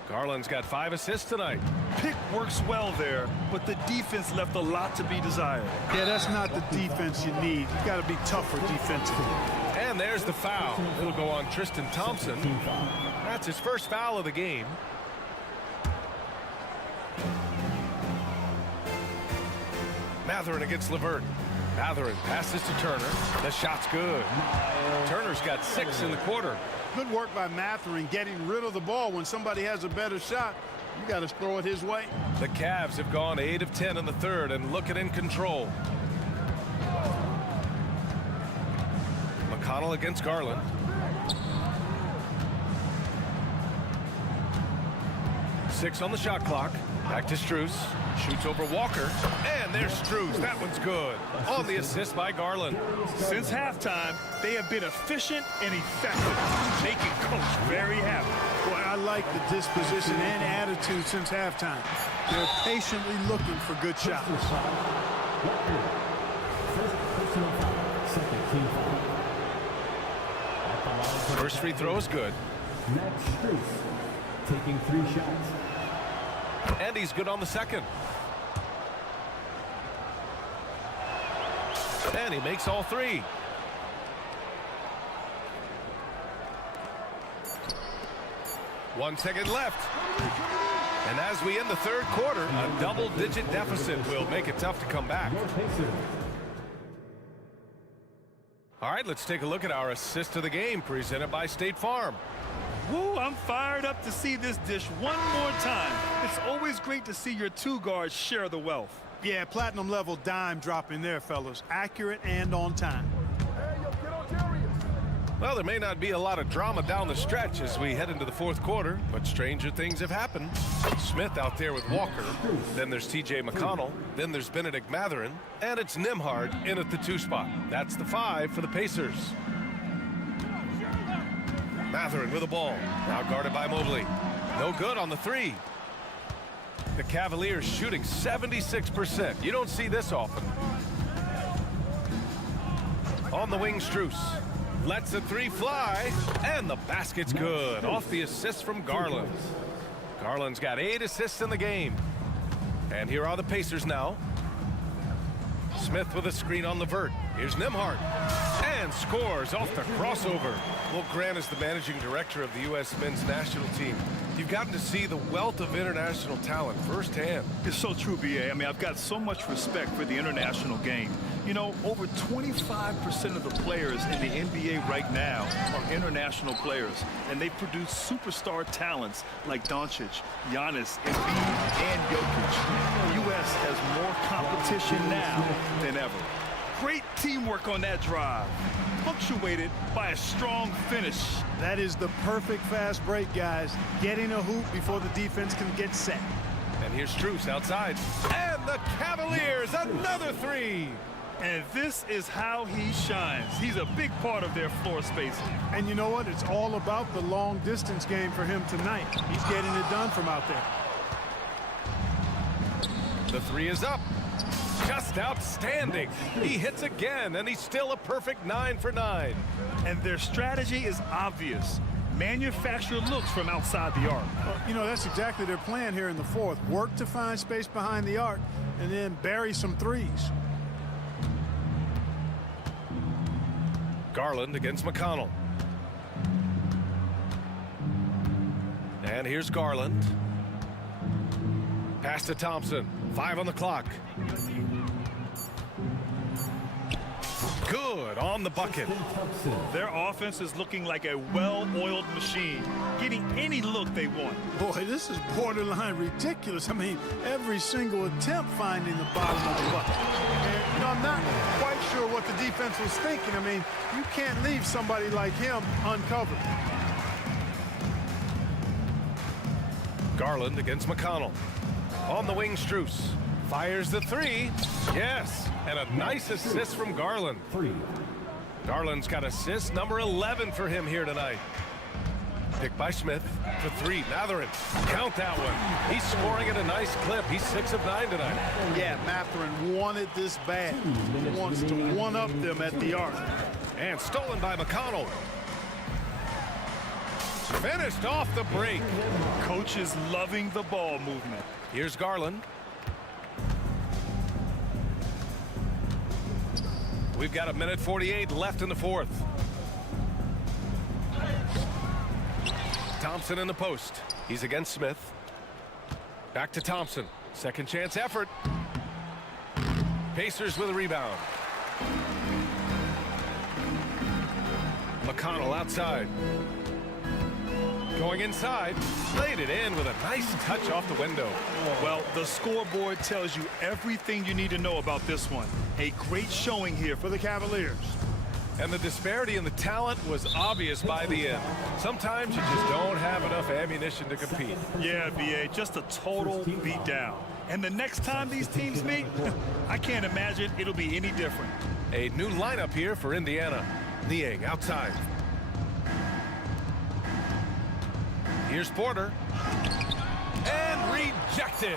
Garland's got 5 assists tonight. Pick works well there, but the defense left a lot to be desired. Yeah, that's not the defense you need. You got to be tougher defensively. And there's the foul. It'll go on Tristan Thompson. That's his first foul of the game. Mathurin against LeVert. Mathurin passes to Turner. The shot's good. Turner's got 6 in the quarter. Good work by Mathurin getting rid of the ball. When somebody has a better shot, you got to throw it his way. The Cavs have gone 8 of 10 in the third and looking in control. McConnell against Garland. Six on the shot clock. Back to Strus. Shoots over Walker. And there's Strus. That one's good. On the assist by Garland. Since halftime, they have been efficient and effective, making Coach very happy. Boy, I like the disposition and attitude since halftime. They're patiently looking for good shots. First free throw is good. Max Strus taking 3 shots. And he's good on the second. And he makes all 3. One second left. And as we end the third quarter, a double-digit deficit will make it tough to come back. All right, let's take a look at our assist of the game presented by State Farm. Woo, I'm fired up to see this dish one more time. It's always great to see your two guards share the wealth. Yeah, platinum level dime dropping there, fellas. Accurate and on time. Well, there may not be a lot of drama down the stretch as we head into the fourth quarter, but stranger things have happened. Smith out there with Walker, then there's TJ McConnell, then there's Benedict Mathurin, and it's Nembhard in at the 2 spot. That's the 5 for the Pacers. Mathurin with the ball, now guarded by Mobley. No good on the 3. The Cavaliers shooting 76%. You don't see this often. On the wing, Strus. Lets the 3 fly, and the basket's good. Off the assist from Garland. Garland's got 8 assists in the game. And here are the Pacers now. Smith with a screen on Levert. Here's Nembhard. And scores off the crossover. Will Grant is the managing director of the U.S. men's national team. You've gotten to see the wealth of international talent firsthand. It's so true, B.A. I mean, I've got so much respect for the international game. You know, over 25% of the players in the NBA right now are international players, and they produce superstar talents like Doncic, Giannis, Embiid, and Jokic. The U.S. has more competition now than ever. Great teamwork on that drive, punctuated by a strong finish. That is the perfect fast break, guys. Getting a hoop before the defense can get set. And here's Strus outside. And the Cavaliers, another 3. And this is how he shines. He's a big part of their floor spacing. And you know what? It's all about the long distance game for him tonight. He's getting it done from out there. The 3 is up. Just outstanding. He hits again, and he's still a perfect 9 for 9. And their strategy is obvious. Manufacture looks from outside the arc. Well, you know, that's exactly their plan here in the fourth. Work to find space behind the arc, and then bury some threes. Garland against McConnell. And here's Garland. Pass to Thompson. 5 on the clock. Good on the bucket. Their offense is looking like a well-oiled machine, getting any look they want. Boy, this is borderline ridiculous. I mean, every single attempt finding the bottom of the bucket. And, you know, I'm not quite sure what the defense was thinking. I mean, you can't leave somebody like him uncovered. Garland against McConnell. On the wing, Strus. Fires the 3. Yes, and a nice assist from Garland. 3. Garland's got assist number 11 for him here tonight. Picked by Smith. The 3, Mathurin. Count that one. He's scoring at a nice clip. He's 6 of 9 tonight. Yeah, Mathurin wanted this bad. He wants to one-up them at the arc. And stolen by McConnell. Finished off the break. Coach is loving the ball movement. Here's Garland. We've got 1:48 left in the fourth. Thompson in the post. He's against Smith. Back to Thompson. Second chance effort. Pacers with a rebound. McConnell outside. Going inside, laid it in with a nice touch off the window. Well, the scoreboard tells you everything you need to know about this one. A great showing here for the Cavaliers. And the disparity in the talent was obvious by the end. Sometimes you just don't have enough ammunition to compete. Yeah, BA, just a total beatdown. And the next time these teams meet, I can't imagine it'll be any different. A new lineup here for Indiana. Niang outside. Here's Porter. And rejected.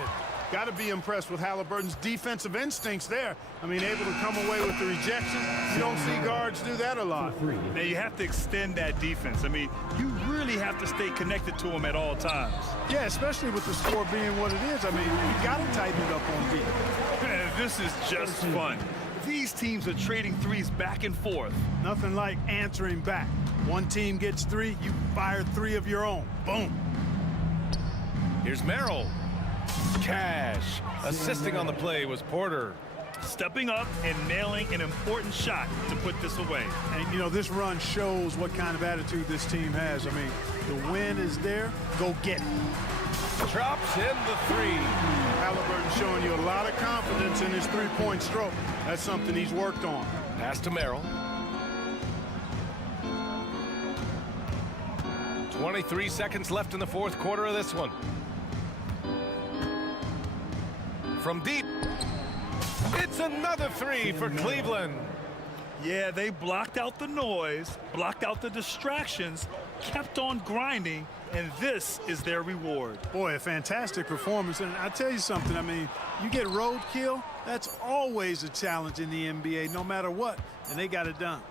Got to be impressed with Halliburton's defensive instincts there. I mean, able to come away with the rejection. You don't see guards do that a lot. Now, you have to extend that defense. I mean, you really have to stay connected to them at all times. Yeah, especially with the score being what it is. I mean, you got to tighten it up on defense. This is just fun. These teams are trading threes back and forth. Nothing like answering back. One team gets 3, you fire 3 of your own. Boom. Here's Merrill. Cash. Assisting on the play was Porter. stepping up and nailing an important shot to put this away. And, you know, this run shows what kind of attitude this team has. I mean, the win is there. Go get it. Drops in the three. Halliburton showing you a lot of confidence in his three-point stroke. That's something he's worked on. Pass to Merrill. 23 seconds left in the fourth quarter of this one. From deep. It's another three for Cleveland. Yeah, they blocked out the noise, blocked out the distractions, kept on grinding, and this is their reward. Boy, a fantastic performance. And I tell you something, I mean, you get roadkill, that's always a challenge in the NBA, no matter what, and they got it done.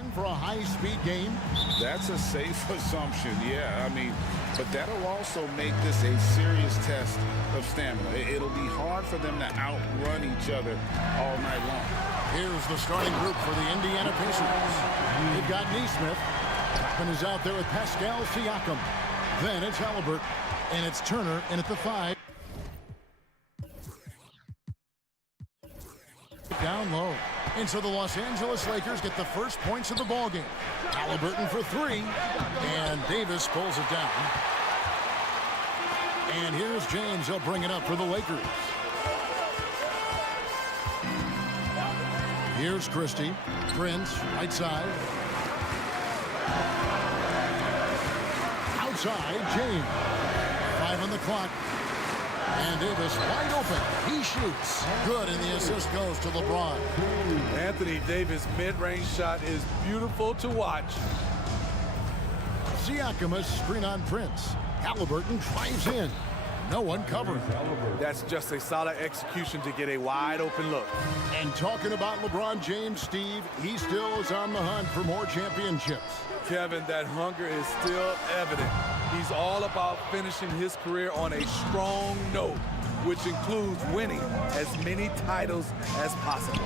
in for a high-speed game? That's a safe assumption, yeah. I mean, but that'll also make this a serious test of stamina. It'll be hard for them to outrun each other all night long. Here's the starting group for the Indiana Pacers. They've got Neesmith. Toppin is out there with Pascal Siakam. Then it's Halliburton, and it's Turner in at the 5. Down low. And so the Los Angeles Lakers get the first points of the ballgame. Halliburton for 3, and Davis pulls it down. And here's James. He'll bring it up for the Lakers. Here's Christie. Prince, right side. Outside, James. 5 on the clock. And Davis wide open. He shoots. Good, and the assist goes to LeBron. Anthony Davis' mid-range shot is beautiful to watch. Siakam a screen on Prince. Halliburton drives in. No one covers. That's just a solid execution to get a wide open look. And talking about LeBron James, Steve, he still is on the hunt for more championships. Kevin, that hunger is still evident. He's all about finishing his career on a strong note, which includes winning as many titles as possible.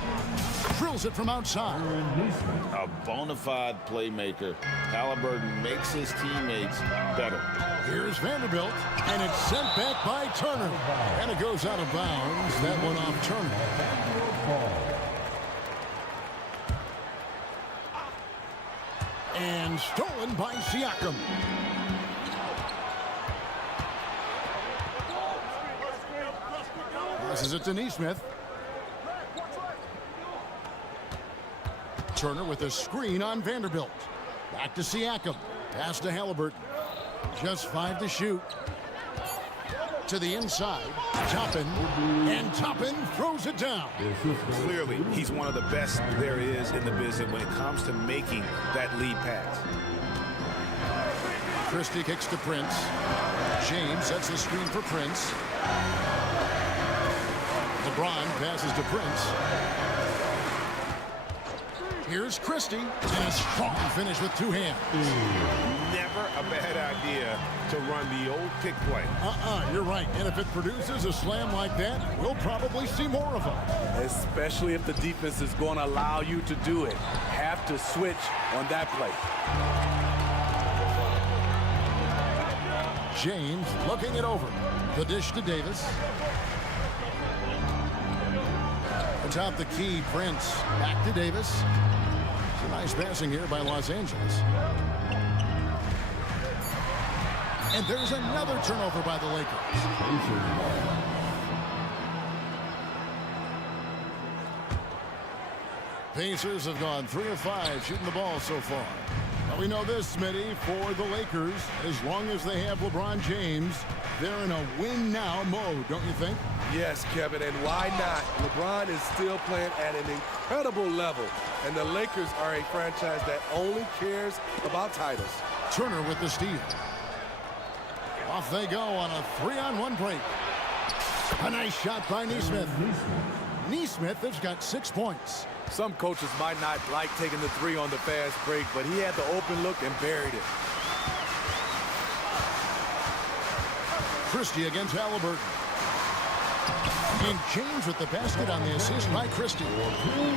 Drills it from outside. A bona fide playmaker. Halliburton makes his teammates better. Here's Vanderbilt, and it's sent back by Turner. And it goes out of bounds. That one off Turner. And stolen by Siakam. Passes it to Neesmith. Turner with a screen on Vanderbilt. Back to Siakam. Pass to Halliburton. Just 5 to shoot. To the inside. Toppin. And Toppin throws it down. Clearly, he's one of the best there is in the business when it comes to making that lead pass. Christie kicks to Prince. James sets the screen for Prince. LeBron passes to Prince. Here's Christie, and a strong finish with 2 hands. Never a bad idea to run the old pick play. You're right. And if it produces a slam like that, we'll probably see more of them. Especially if the defense is going to allow you to do it. Have to switch on that play. James looking it over. The dish to Davis. Atop the key, Prince. Back to Davis. It's a nice passing here by Los Angeles. And there's another turnover by the Lakers. Pacers have gone 3 of 5 shooting the ball so far. But we know this, Smitty, for the Lakers, as long as they have LeBron James, they're in a win-now mode, don't you think? Yes, Kevin, and why not? LeBron is still playing at an incredible level, and the Lakers are a franchise that only cares about titles. Turner with the steal. Off they go on a 3-on-1 break. A nice shot by Neesmith. Neesmith has got 6 points. Some coaches might not like taking the 3 on the fast break, but he had the open look and buried it. Christie against Halliburton. And James with the basket on the assist by Christie.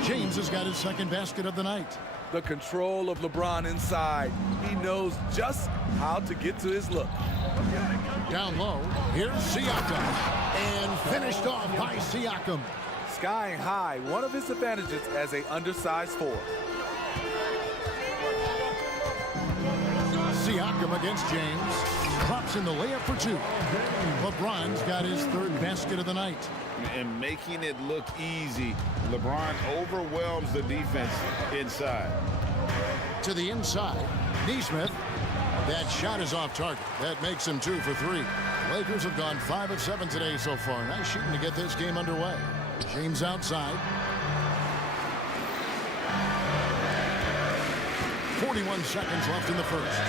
James has got his 2nd basket of the night. The control of LeBron inside. He knows just how to get to his look. Down low, here's Siakam. And finished off by Siakam. Skying high, one of his advantages as an undersized 4. Siakam against James. Drops in the layup for 2. LeBron's got his 3rd basket of the night. And making it look easy, LeBron overwhelms the defense inside. To the inside, Neesmith. That shot is off target. That makes him 2 for 3. Lakers have gone 5 of 7 today so far. Nice shooting to get this game underway. James outside. 41 seconds left in the first.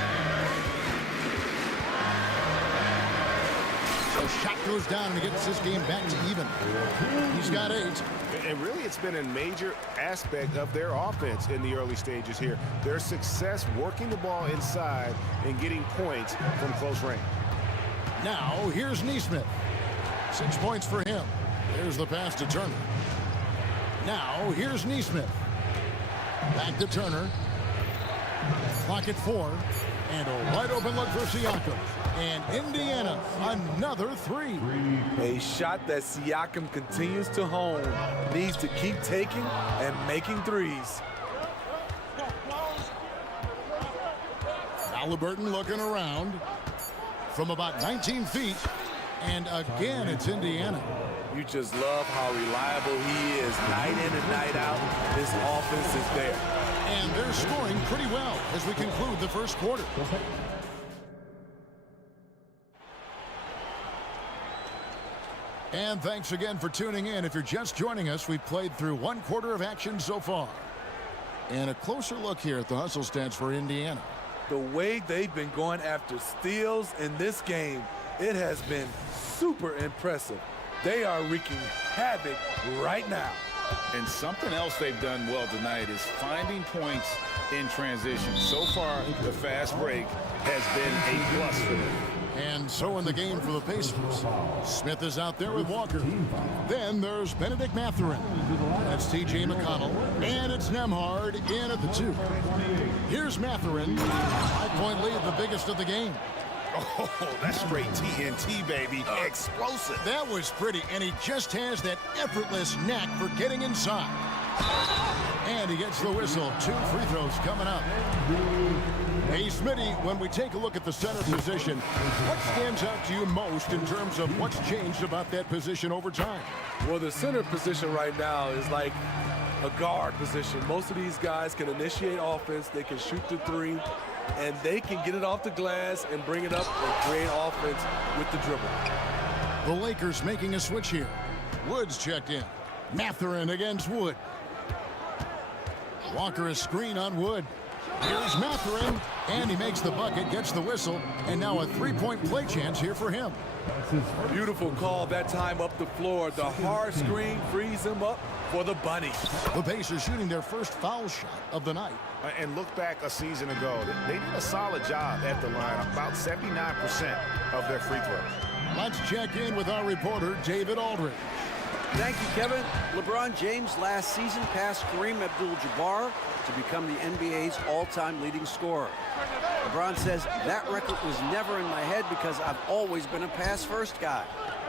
The shot goes down and he gets this game back to even. He's got 8. And really, it's been a major aspect of their offense in the early stages here. Their success working the ball inside and getting points from close range. Now, here's Neesmith. 6 points for him. There's the pass to Turner. Now, here's Neesmith. Back to Turner. Clock at 4. And a wide open look for Siakam. And Indiana, another 3. A shot that Siakam continues to hone. Needs to keep taking and making threes. Halliburton looking around from about 19 feet. And again, it's Indiana. You just love how reliable he is night in and night out. His offense is there. And they're scoring pretty well as we conclude the first quarter. And thanks again for tuning in. If you're just joining us, we've played through 1 quarter of action so far. And a closer look here at the hustle stats for Indiana. The way they've been going after steals in this game, it has been super impressive. They are wreaking havoc right now. And something else they've done well tonight is finding points in transition. So far, the fast break has been a plus for them. And so in the game for the Pacers, Smith is out there with Walker. Then there's Benedict Mathurin. That's T.J. McConnell. And it's Nembhard in at the 2. Here's Mathurin. 5-point lead, the biggest of the game. Oh, that's straight TNT, baby. Explosive. That was pretty, and he just has that effortless knack for getting inside. And he gets the whistle. 2 free throws coming up. Hey, Smitty, when we take a look at the center position, what stands out to you most in terms of what's changed about that position over time? Well, the center position right now is like a guard position. Most of these guys can initiate offense. They can shoot the 3. And they can get it off the glass and bring it up and create offense with the dribble. The Lakers making a switch here. Woods checked in. Mathurin against Wood. Walker a screen on Wood. Here's Mathurin, and he makes the bucket, gets the whistle, and now a 3-point play chance here for him. Beautiful call that time up the floor. The hard screen frees him up for the bunny. The Pacers shooting their first foul shot of the night. And look back a season ago. They did a solid job at the line, about 79% of their free throws. Let's check in with our reporter, David Aldridge. Thank you, Kevin. LeBron James last season passed Kareem Abdul-Jabbar to become the NBA's all-time leading scorer. LeBron says that record was never in my head because I've always been a pass-first guy,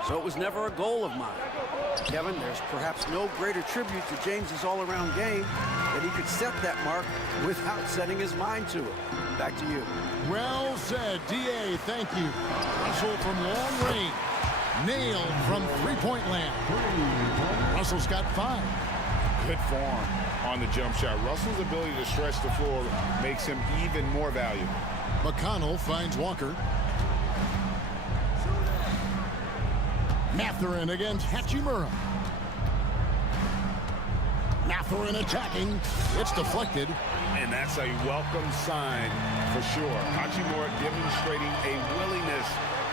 so it was never a goal of mine. Kevin, there's perhaps no greater tribute to James's all-around game that he could set that mark without setting his mind to it. Back to you. Well said, D.A. Thank you. Russell from long range. Nailed from three-point land. Russell's got 5. Good form on the jump shot. Russell's ability to stretch the floor makes him even more valuable. McConnell finds Walker. Mathurin against Hachimura. Mathurin attacking. It's deflected. And that's a welcome sign for sure. Hachimura demonstrating a willingness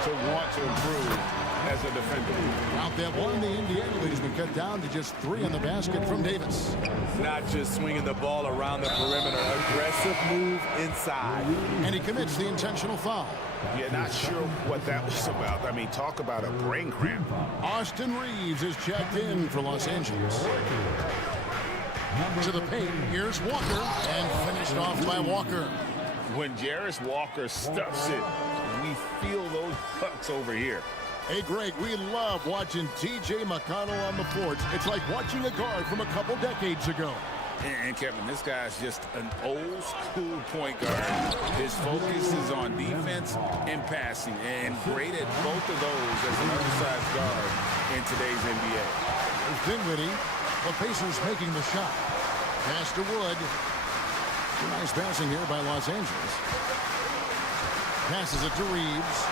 to want to improve as a defender. Out that one, the Indiana lead has been cut down to just 3 on the basket from Davis. Not just swinging the ball around the perimeter, aggressive move inside. And he commits the intentional foul. Yeah, not sure what that was about. I mean, talk about a brain cramp. Austin Reeves is checked in for Los Angeles. To the paint, here's Walker, and finished off by Walker. When Jarris Walker stuffs it, we feel those pucks over here. Hey, Greg, we love watching T.J. McConnell on the floor. It's like watching a guard from a couple decades ago. And Kevin, this guy's just an old school point guard. His focus is on defense and passing, and great at both of those as an undersized guard in today's NBA. There's Dinwiddie. The Pacers making the shot. Pass to Wood. Nice passing here by Los Angeles. Passes it to Reeves.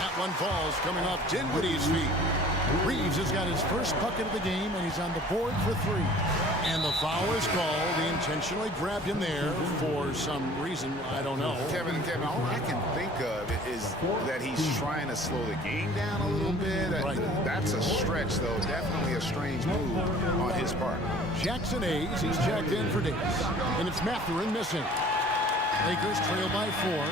That one falls coming off Dinwiddie's feet. Reeves has got his first bucket of the game, and he's on the board for 3. And the foul is called. He intentionally grabbed him there for some reason. I don't know. Kevin, all I can think of is that he's trying to slow the game down a little bit. Right. That's a stretch, though. Definitely a strange move on his part. Jackson Hayes, he's checked in for Davis. And it's Mathurin missing. Lakers trail by 4.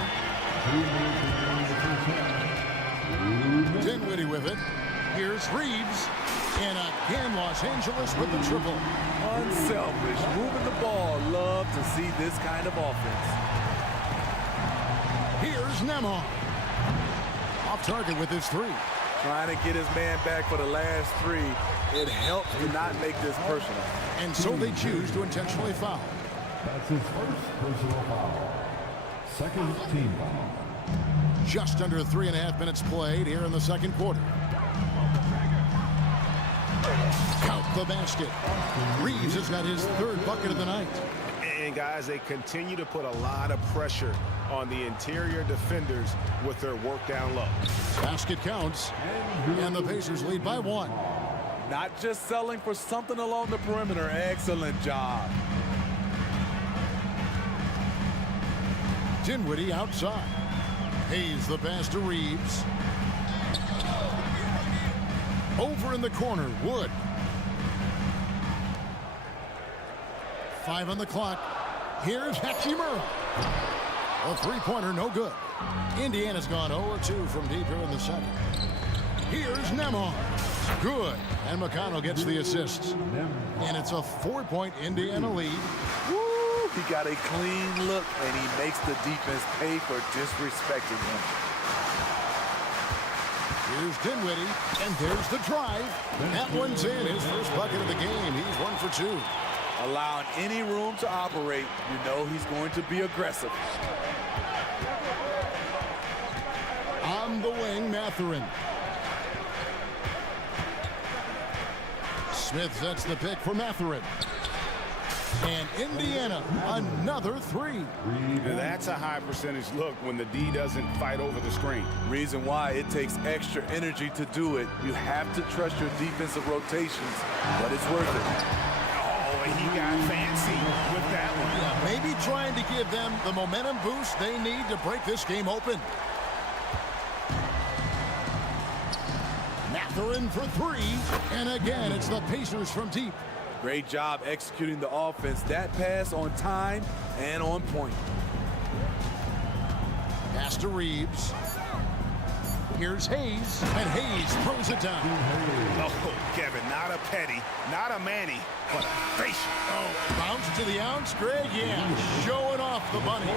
Dinwiddie with it. Here's Reeves. And again, Los Angeles with the triple. Unselfish, moving the ball. Love to see this kind of offense. Here's Nembhard. Off target with his 3. Trying to get his man back for the last 3. It helps to not make this personal. And so they choose to intentionally foul. That's his first personal foul. Second team foul. Just under 3.5 minutes played here in the second quarter. Count the basket. Reeves has got his 3rd bucket of the night. And guys, they continue to put a lot of pressure on the interior defenders with their work down low. Basket counts, and the Pacers lead by 1. Not just selling for something along the perimeter. Excellent job. Dinwiddie outside. Hayes the pass to Reeves. Over in the corner, Wood. 5 on the clock. Here's Hachimura. A 3-pointer, no good. Indiana's gone 0-2 from deep here in the second. Here's Nembhard. Good. And McConnell gets the assist. And it's a 4-point Indiana lead. Woo! He got a clean look, and he makes the defense pay for disrespecting him. Here's Dinwiddie, and there's the drive. That one's in. His first bucket of the game. He's 1 for 2. Allowing any room to operate, you know he's going to be aggressive. On the wing, Mathurin. Smith sets the pick for Mathurin. And Indiana, another 3. That's a high percentage look when the D doesn't fight over the screen. Reason why it takes extra energy to do it. You have to trust your defensive rotations, but it's worth it. Oh, and he got fancy with that one. Yeah, maybe trying to give them the momentum boost they need to break this game open. Mathurin for 3. And again, it's the Pacers from deep. Great job executing the offense. That pass on time and on point. Pass to Reeves. Here's Hayes, and Hayes throws it down. Oh, Kevin, not a petty, not a Manny, but a facial. Oh, bounce to the ounce, Greg, yeah, showing off the bunny.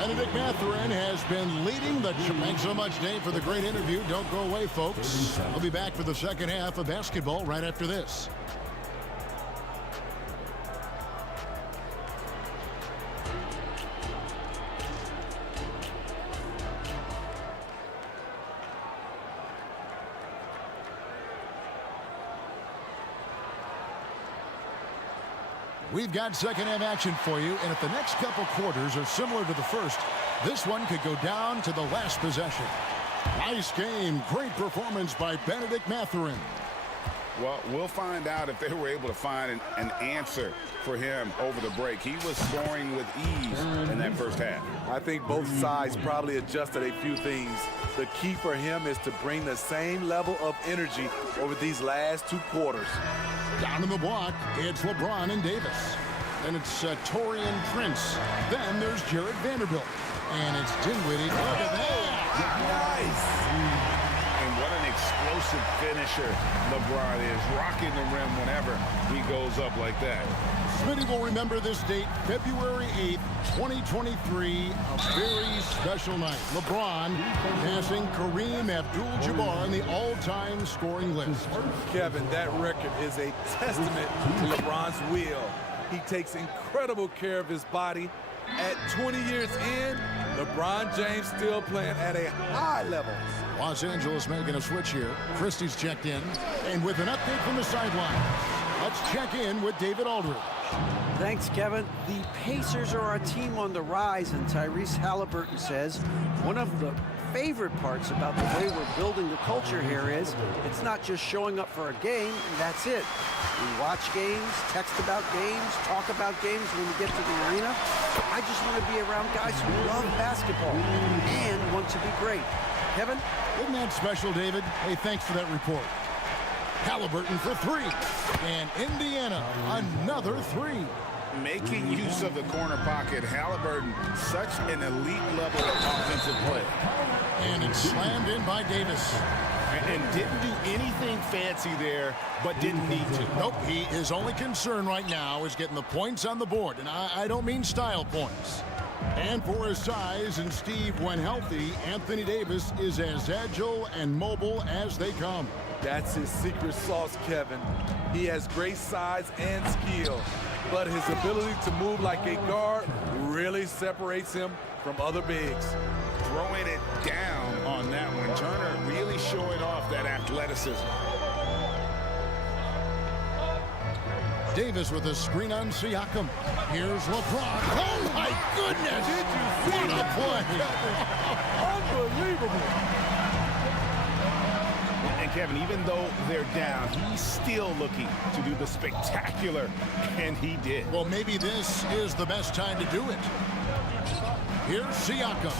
Benedict Mathurin has been leading the... Thanks so much, Dave, for the great interview. Don't go away, folks. We'll be back for the second half of basketball right after this. We've got second half action for you, and if the next couple quarters are similar to the first, this one could go down to the last possession. Nice game. Great performance by Benedict Mathurin. Well, we'll find out if they were able to find an answer for him over the break. He was scoring with ease in that first half. I think both sides probably adjusted a few things. The key for him is to bring the same level of energy over these last 2 quarters. Down in the block, it's LeBron and Davis. Then it's Torian Prince. Then there's Jared Vanderbilt. And it's Dinwiddie. Look at that. Nice. And what an explosive finisher LeBron is, rocking the rim whenever he goes up like that. Smitty will remember this date, February 8th, 2023, a very special night. LeBron passing Kareem Abdul-Jabbar in the all-time scoring list. Kevin, that record is a testament to LeBron's will. He takes incredible care of his body. At 20 years in, LeBron James still playing at a high level. Los Angeles making a switch here. Christie's checked in. And with an update from the sideline, let's check in with David Aldridge. Thanks, Kevin. The Pacers are a team on the rise, and Tyrese Halliburton says one of the favorite parts about the way we're building the culture here is it's not just showing up for a game and that's it. We watch games, text about games, talk about games when we get to the arena. I just want to be around guys who love basketball and want to be great. Kevin? Isn't that special, David? Hey, thanks for that report. Halliburton for three. And Indiana, another three. Making use of the corner pocket, Halliburton, such an elite level of offensive play. And it's slammed in by Davis. And didn't do anything fancy there, but didn't need to. Nope, his only concern right now is getting the points on the board. And I don't mean style points. And for his size and Steve, when healthy, Anthony Davis is as agile and mobile as they come. That's his secret sauce, Kevin. He has great size and skill, but his ability to move like a guard really separates him from other bigs. Throwing it down on that one. Turner really showing off that athleticism. Davis with a screen on Siakam. Here's LeBron. Oh, my goodness! What a play! Unbelievable! And Kevin, even though they're down, he's still looking to do the spectacular, and he did. Well, maybe this is the best time to do it. Here's Siakam.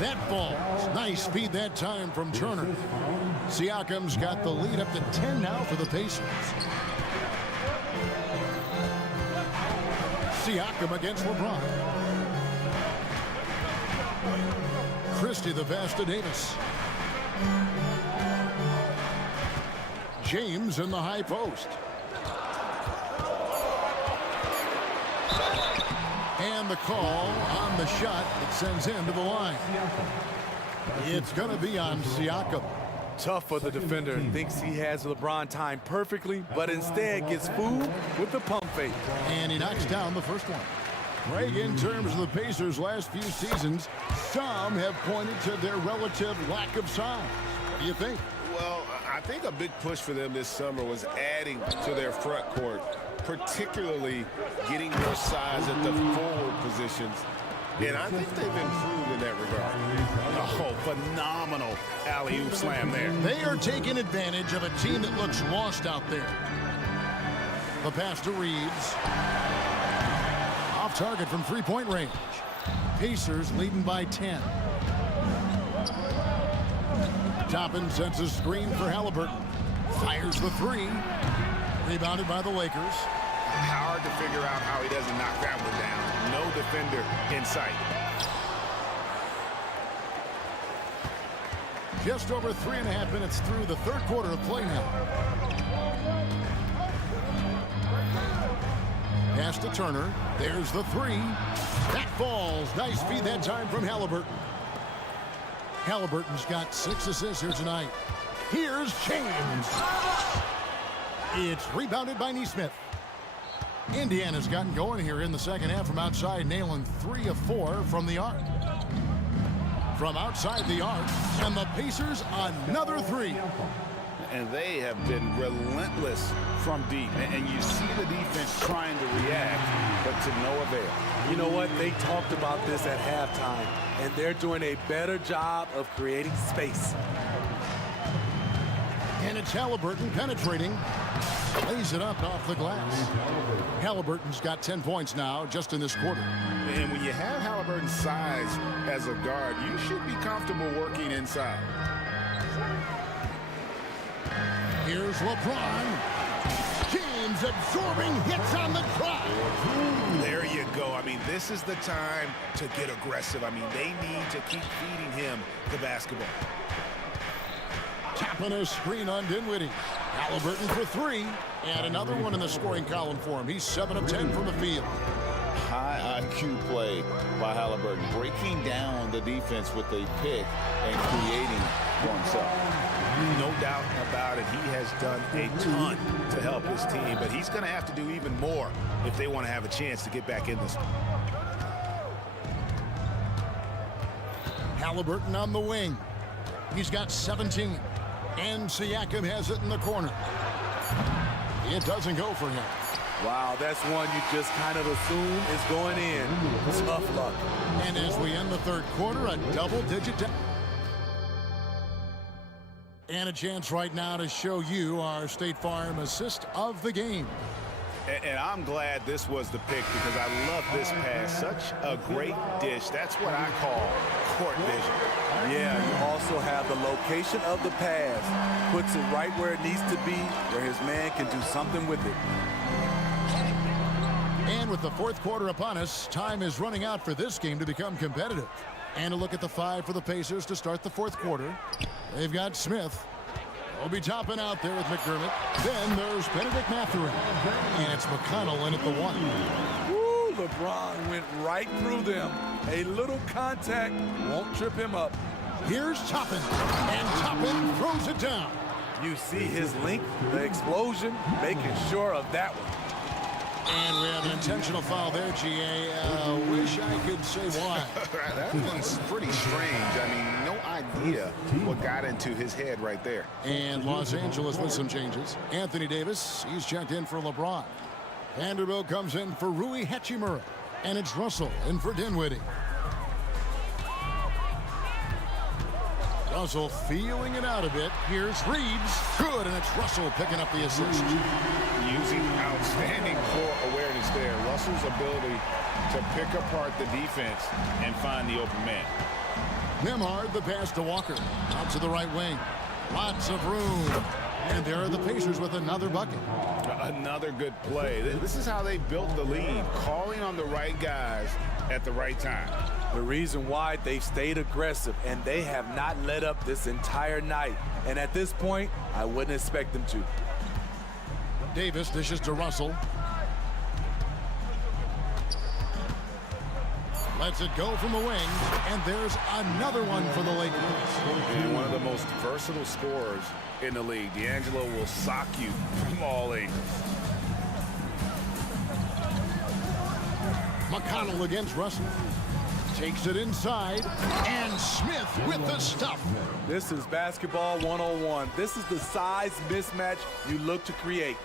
That falls. Nice speed that time from Turner. Siakam's got the lead up to 10 now for the Pacers. Siakam against LeBron. Christie the pass to Davis. James in the high post. And the call on the shot that sends him to the line. It's going to be on Siakam. Tough for the defender. Thinks he has LeBron timed perfectly, but instead gets fooled with the pump fake. And he knocks down the first one. Greg, in terms of the Pacers' last few seasons, some have pointed to their relative lack of size. What do you think? Well, I think a big push for them this summer was adding to their front court, particularly getting more size at the forward positions. And I think they've improved in that regard. Oh, phenomenal alley-oop slam there. They are taking advantage of a team that looks lost out there. The pass to Reeves. Off target from three-point range. Pacers leading by 10. Toppin sets a screen for Halliburton. Fires the three. Rebounded by the Lakers. Hard to figure out how he doesn't knock that one down. No defender in sight. Just over 3.5 minutes through the third quarter of play now. Pass to Turner. There's the three. That falls. Nice feed that time from Halliburton. Halliburton's got 6 assists here tonight. Here's James. It's rebounded by Nesmith. Indiana's gotten going here in the second half from outside, nailing 3 of 4 from the arc. From outside the arc, and the Pacers another 3. And they have been relentless from deep. And you see the defense trying to react, but to no avail. You know what? They talked about this at halftime, and they're doing a better job of creating space. And it's Halliburton penetrating. Lays it up off the glass. Halliburton's got 10 points now just in this quarter. And when you have Halliburton's size as a guard, you should be comfortable working inside. Here's LeBron. James absorbing hits on the drive. There you go. I mean, this is the time to get aggressive. I mean, they need to keep feeding him the basketball. Tapping a screen on Dinwiddie. Halliburton for 3. And another one in the scoring column for him. He's 7 of 10 from the field. High IQ play by Halliburton, breaking down the defense with a pick and creating for himself. No doubt about it, he has done a ton to help his team, but he's going to have to do even more if they want to have a chance to get back in this one. Halliburton on the wing. He's got 17. And Siakam has it in the corner. It doesn't go for him. Wow, that's one you just kind of assume is going in. Tough luck. And as we end the third quarter, a double-digit. And a chance right now to show you our State Farm assist of the game. And I'm glad this was the pick because I love this pass. Such a great dish. That's what I call court vision. Yeah, you also have the location of the pass. Puts it right where it needs to be, where his man can do something with it. And with the fourth quarter upon us, time is running out for this game to become competitive. And a look at the 5 for the Pacers to start the fourth quarter. They've got Smith. Will be topping out there with McDermott. Then there's Benedict Mathurin. And it's McConnell in at the 1. Woo, LeBron went right through them. A little contact won't trip him up. Here's Toppin. And Toppin throws it down. You see his length, the explosion, making sure of that one. And we have an intentional foul there, GA. Wish I could say why. That one's pretty strange. I mean, no idea what got into his head right there. And Los Angeles with some changes. Anthony Davis, he's checked in for LeBron. Vanderbilt comes in for Rui Hachimura. And it's Russell in for Dinwiddie. Russell feeling it out a bit. Here's Reeves. Good, and it's Russell picking up the assist. Using outstanding floor awareness there. Russell's ability to pick apart the defense and find the open man. Nembhard, the pass to Walker. Out to the right wing. Lots of room. And there are the Pacers with another bucket. Another good play. This is how they built the lead, calling on the right guys at the right time. The reason why they've stayed aggressive, and they have not let up this entire night. And at this point, I wouldn't expect them to. Davis dishes to Russell. Lets it go from the wing, and there's another one for the Lakers. And one of the most versatile scorers in the league. D'Angelo will sock you from all angles. McConnell against Russell. Takes it inside, and Smith with the stuff. This is basketball 101. This is the size mismatch you look to create.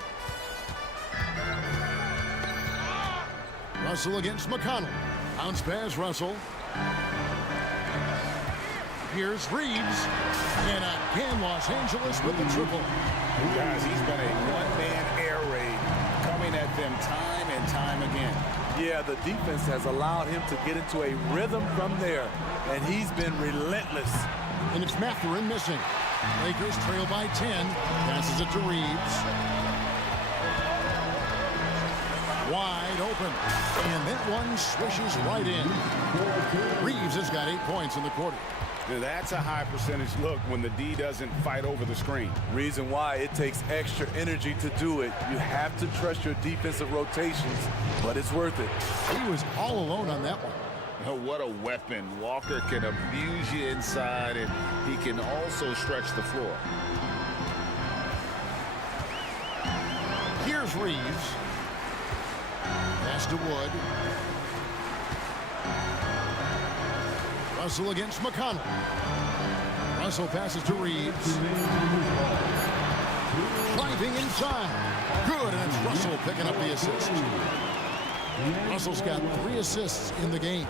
Russell against McConnell. Bounce pass, Russell. Here's Reeves. And again, Los Angeles with the triple. Guys, he's been a one-man air raid coming at them time and time again. Yeah, the defense has allowed him to get into a rhythm from there, and he's been relentless. And it's Mathurin missing. Lakers trail by 10. Passes it to Reeves. Wide open. And that one swishes right in. Reeves has got 8 points in the quarter. Now that's a high percentage look when the D doesn't fight over the screen. Reason why it takes extra energy to do it. You have to trust your defensive rotations, but it's worth it. He was all alone on that one. Oh, what a weapon. Walker can abuse you inside, and he can also stretch the floor. Here's Reeves. Pass to Wood. Russell against McConnell. Russell passes to Reeves. Driving inside. Good, and it's Russell picking up the assist. Russell's got 3 assists in the game.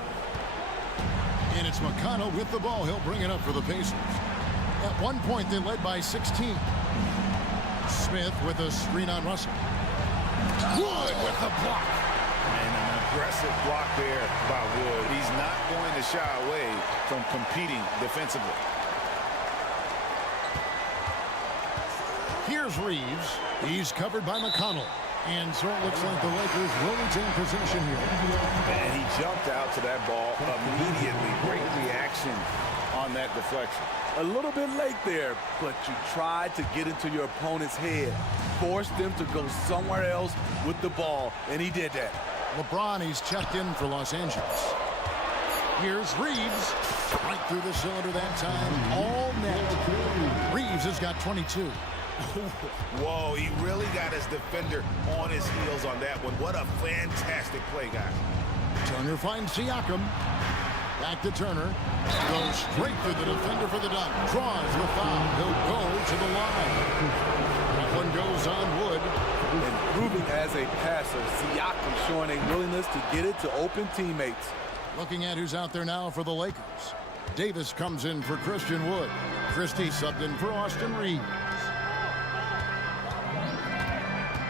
And it's McConnell with the ball. He'll bring it up for the Pacers. At one point, they led by 16. Smith with a screen on Russell. Wood with the block. And an aggressive block there by Wood. He's not going to shy away from competing defensively. Here's Reeves. He's covered by McConnell. And so it looks like the Lakers will retain possession here. And he jumped out to that ball immediately. Great reaction on that deflection. A little bit late there, but you tried to get into your opponent's head. Forced them to go somewhere else with the ball, and he did that. LeBron, he's checked in for Los Angeles. Here's Reeves. Right through the cylinder that time. All net. Reeves has got 22. Whoa, he really got his defender on his heels on that one. What a fantastic play, guys. Turner finds Siakam. Back to Turner. Goes straight through the defender for the dunk. Draws the foul. He'll go to the line. That one goes on Wood. Improving as a passer, Siakam showing a willingness to get it to open teammates. Looking at who's out there now for the Lakers. Davis comes in for Christian Wood. Christie subbed in for Austin Reeves.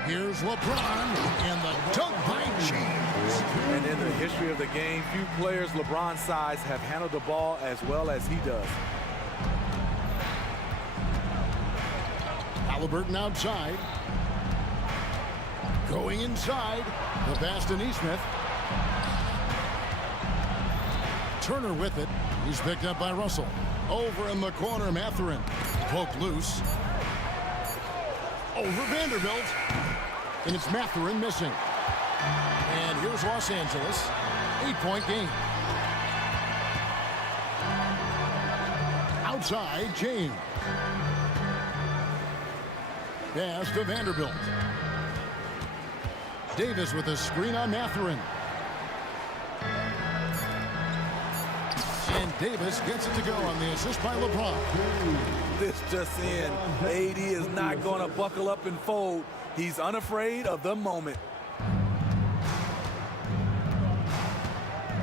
Here's LeBron, and the dunk by James. And in the history of the game, few players LeBron's size have handled the ball as well as he does. Halliburton outside. Going inside. The pass to Neesmith. Turner with it. He's picked up by Russell. Over in the corner, Mathurin. Poked loose. Over Vanderbilt. And it's Mathurin missing. And here's Los Angeles. 8-point game. Outside, James. Pass to Vanderbilt. Davis with a screen on Mathurin. And Davis gets it to go on the assist by LeBron. This just in. AD is not going to buckle up and fold. He's unafraid of the moment.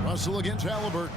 Russell against Halliburton.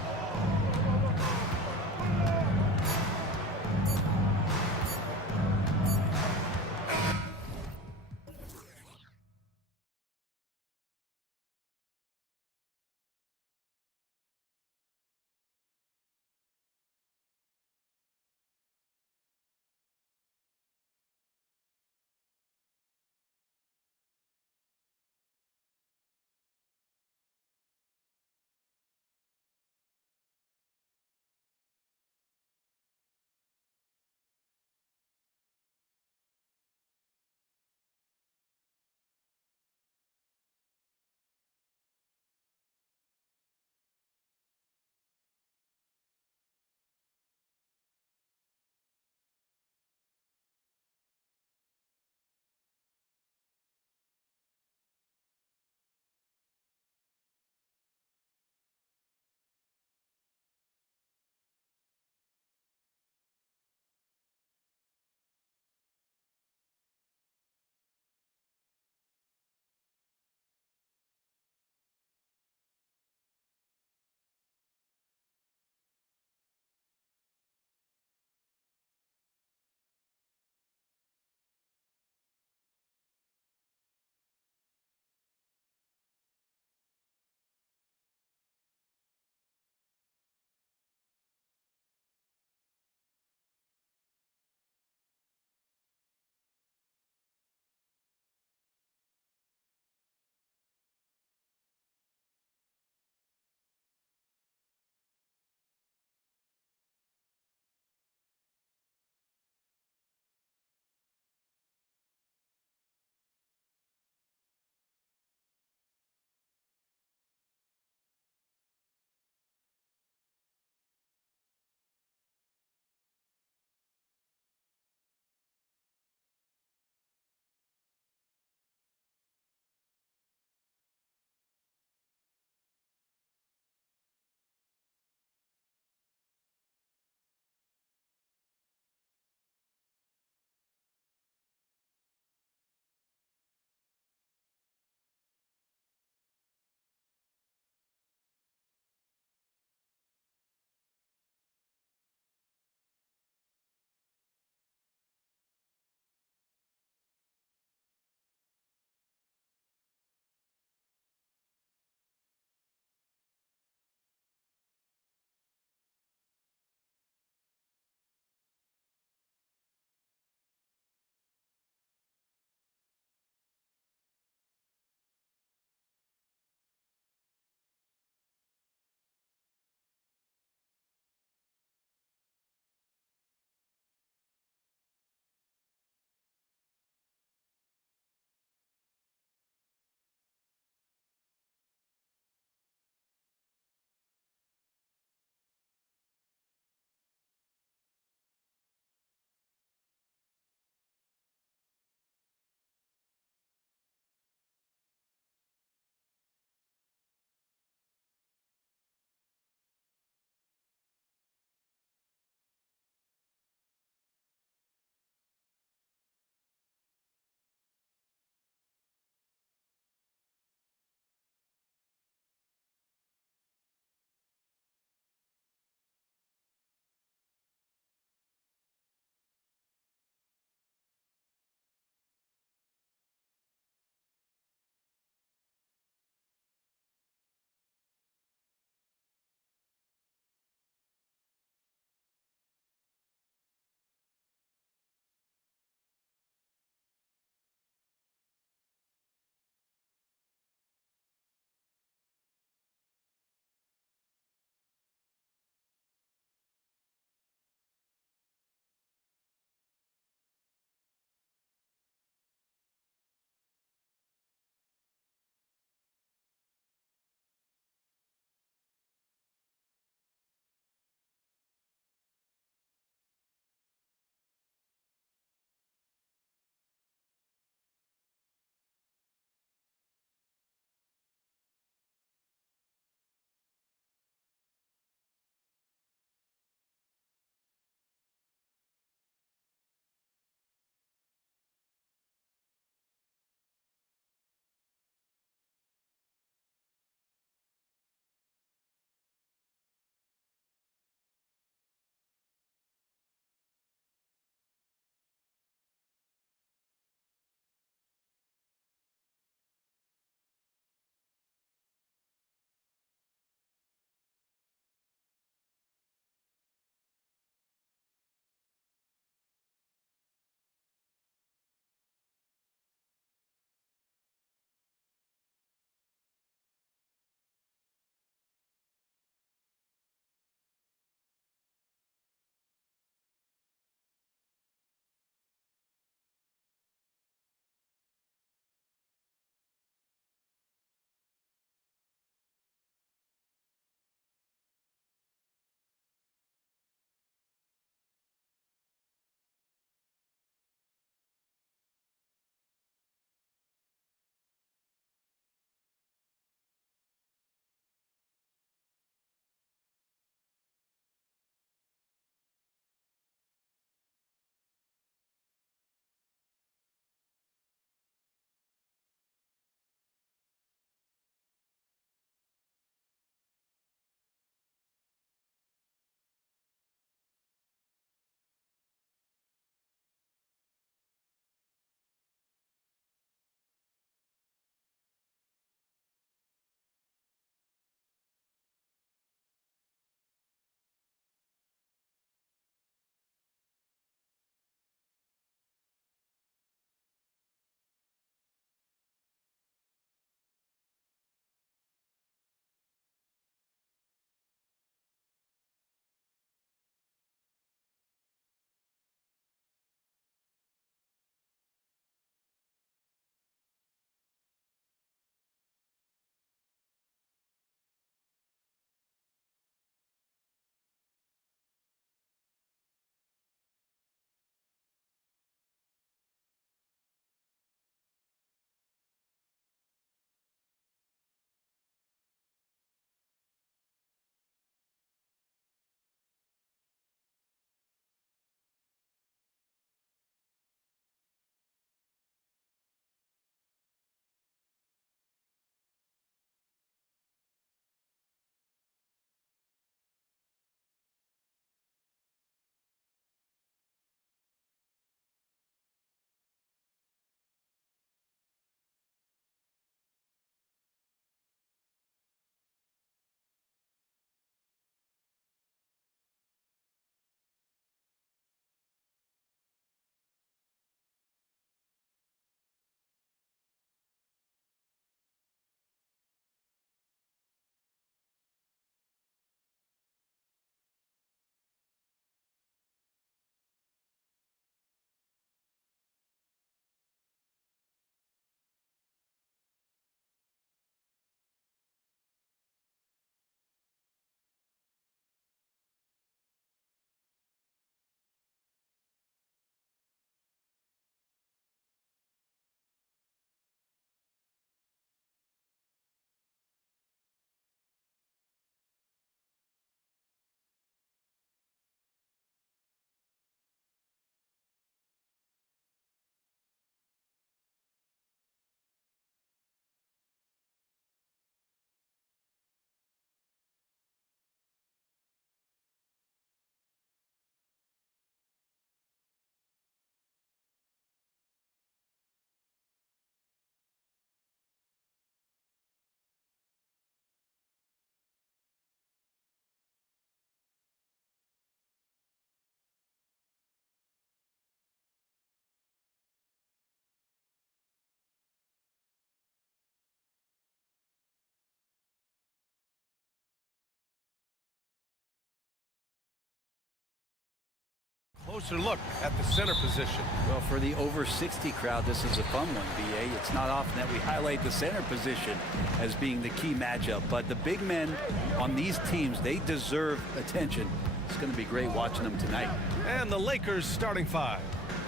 Closer look at the center position. Well, for the over 60 crowd, this is a fun one, BA. It's not often that we highlight the center position as being the key matchup, but the big men on these teams, they deserve attention. It's going to be great watching them tonight. And the Lakers starting five.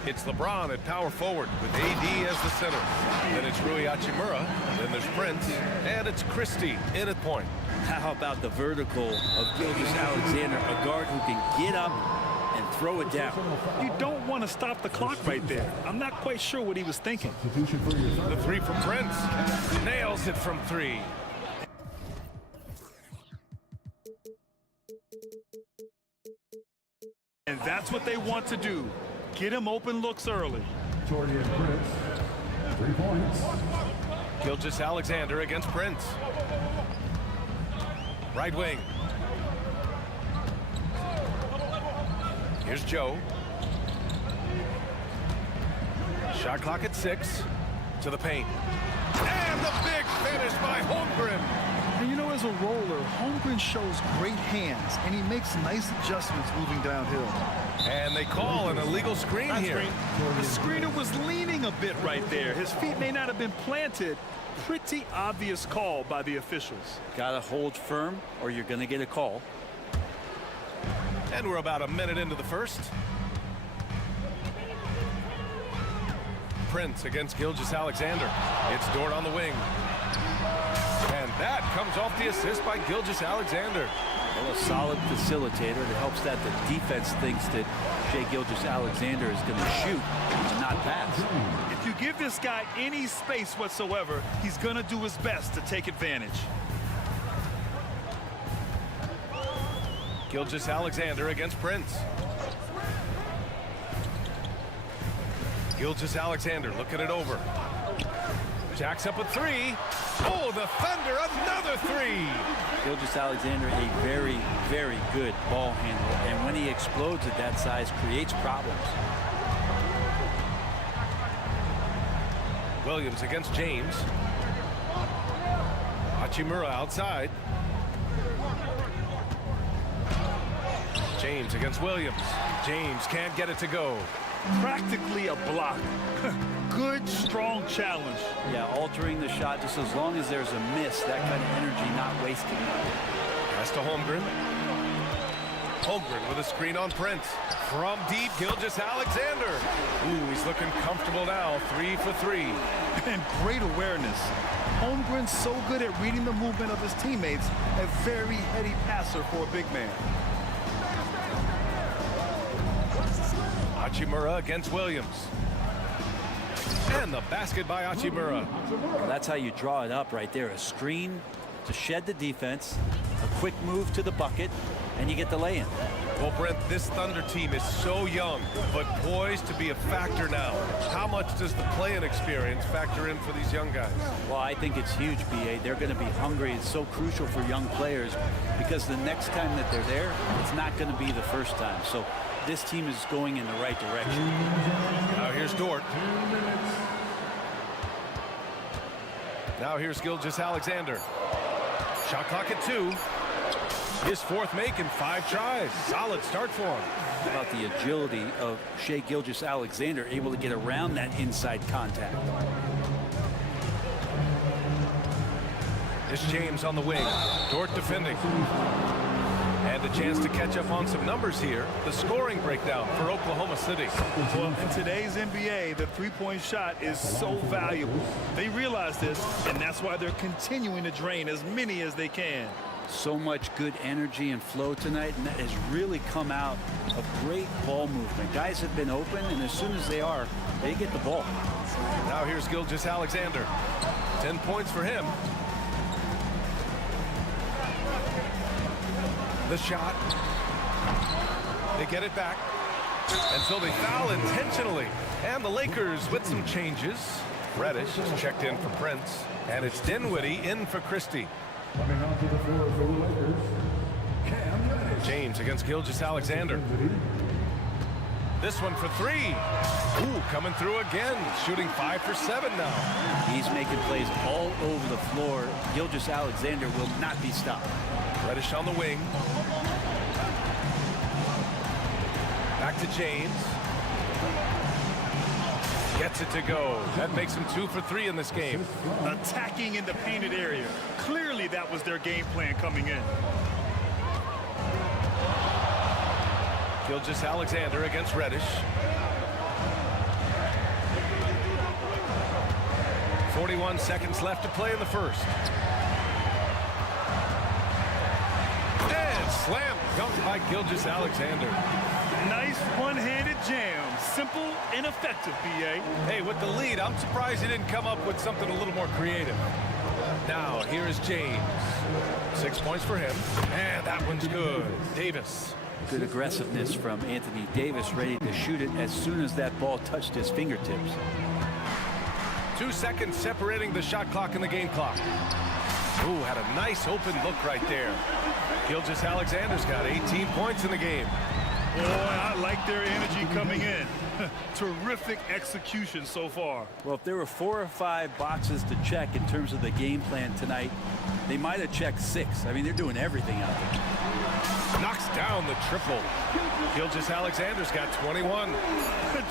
It's LeBron at power forward with AD as the center. Then it's Rui Hachimura, then there's Prince, and it's Christie in at point. How about the vertical of Gilgeous-Alexander, a guard who can get up and throw it down. You don't want to stop the clock right there. I'm not quite sure what he was thinking. The three from Prince. Nails it from three. And that's what they want to do. Get him open looks early. Torian Prince, 3 points. Gilgeous-Alexander against Prince. Right wing. Here's Joe. Shot clock at 6. To the paint. And the big finish by Holmgren. And you know, as a roller, Holmgren shows great hands, and he makes nice adjustments moving downhill. And they call an illegal screen here. The screener was leaning a bit right there. His feet may not have been planted. Pretty obvious call by the officials. Gotta hold firm or you're gonna get a call. And we're about a minute into the first. Prince against Gilgeous-Alexander. It's Dort on the wing. And that comes off the assist by Gilgeous-Alexander. Well, a solid facilitator that helps that the defense thinks that Shai Gilgeous-Alexander is going to shoot and not pass. If you give this guy any space whatsoever, he's going to do his best to take advantage. Gilgeous-Alexander against Prince. Gilgeous-Alexander looking it over. Jacks up a 3. Oh, the Thunder, another 3. Gilgeous-Alexander, a very, very good ball handler. And when he explodes at that size, creates problems. Williams against James. Hachimura outside. James against Williams. James can't get it to go. Practically a block. Good, strong challenge. Yeah, altering the shot just as long as there's a miss, that kind of energy not wasting. Pass to Holmgren. Holmgren with a screen on Prince. From deep, Gilgeous-Alexander. Ooh, he's looking comfortable now. 3 for 3. And great awareness. Holmgren's so good at reading the movement of his teammates. A very heady passer for a big man. Hachimura against Williams. And the basket by Hachimura. Well, that's how you draw it up right there. A screen to shed the defense, a quick move to the bucket, and you get the lay-in. Well, Brent, this Thunder team is so young, but poised to be a factor now. How much does the play-in experience factor in for these young guys? Well, I think it's huge, BA. They're going to be hungry. It's so crucial for young players because the next time that they're there, it's not going to be the first time. So this team is going in the right direction. Now here's Dort. Now here's Gilgeous-Alexander. Shot clock at 2. His fourth make in 5 tries. Solid start for him. How about the agility of Shai Gilgeous-Alexander, able to get around that inside contact. It's James on the wing. Dort defending. And a chance to catch up on some numbers here. The scoring breakdown for Oklahoma City. Well, in today's NBA, the three-point shot is so valuable. They realize this, and that's why they're continuing to drain as many as they can. So much good energy and flow tonight, and that has really come out of great ball movement. Guys have been open, and as soon as they are, they get the ball. Now here's Gilgeous-Alexander. 10 points for him. The shot. They get it back. And so they foul intentionally. And the Lakers with some changes. Reddish is checked in for Prince. And it's Dinwiddie in for Christie. Coming onto the floor for the Lakers, Cam Reddish. James against Gilgeous-Alexander. This one for 3. Ooh, coming through again. Shooting 5 for 7 now. He's making plays all over the floor. Gilgeous-Alexander will not be stopped. Reddish on the wing. Back Back to James. Gets it to go. That makes him 2 for 3 in this game. Attacking in the painted area. Clearly that was their game plan coming in. Gilgeous-Alexander against Reddish. 41 seconds left to play in the first. And slam dunked by Gilgeous-Alexander. Nice one-handed jam. Simple and effective, B.A. Hey, with the lead, I'm surprised he didn't come up with something a little more creative. Now, here is James. 6 points for him. And that one's good. Davis. Good aggressiveness from Anthony Davis, ready to shoot it as soon as that ball touched his fingertips. 2 seconds separating the shot clock and the game clock. Ooh, had a nice open look right there. Gilgeous-Alexander's got 18 points in the game. Boy, I like their energy coming in. Terrific execution so far. Well, if there were 4 or 5 boxes to check in terms of the game plan tonight, they might have checked 6. I mean, they're doing everything out there. Knocks down the triple. Gilgeous-Alexander's got 21.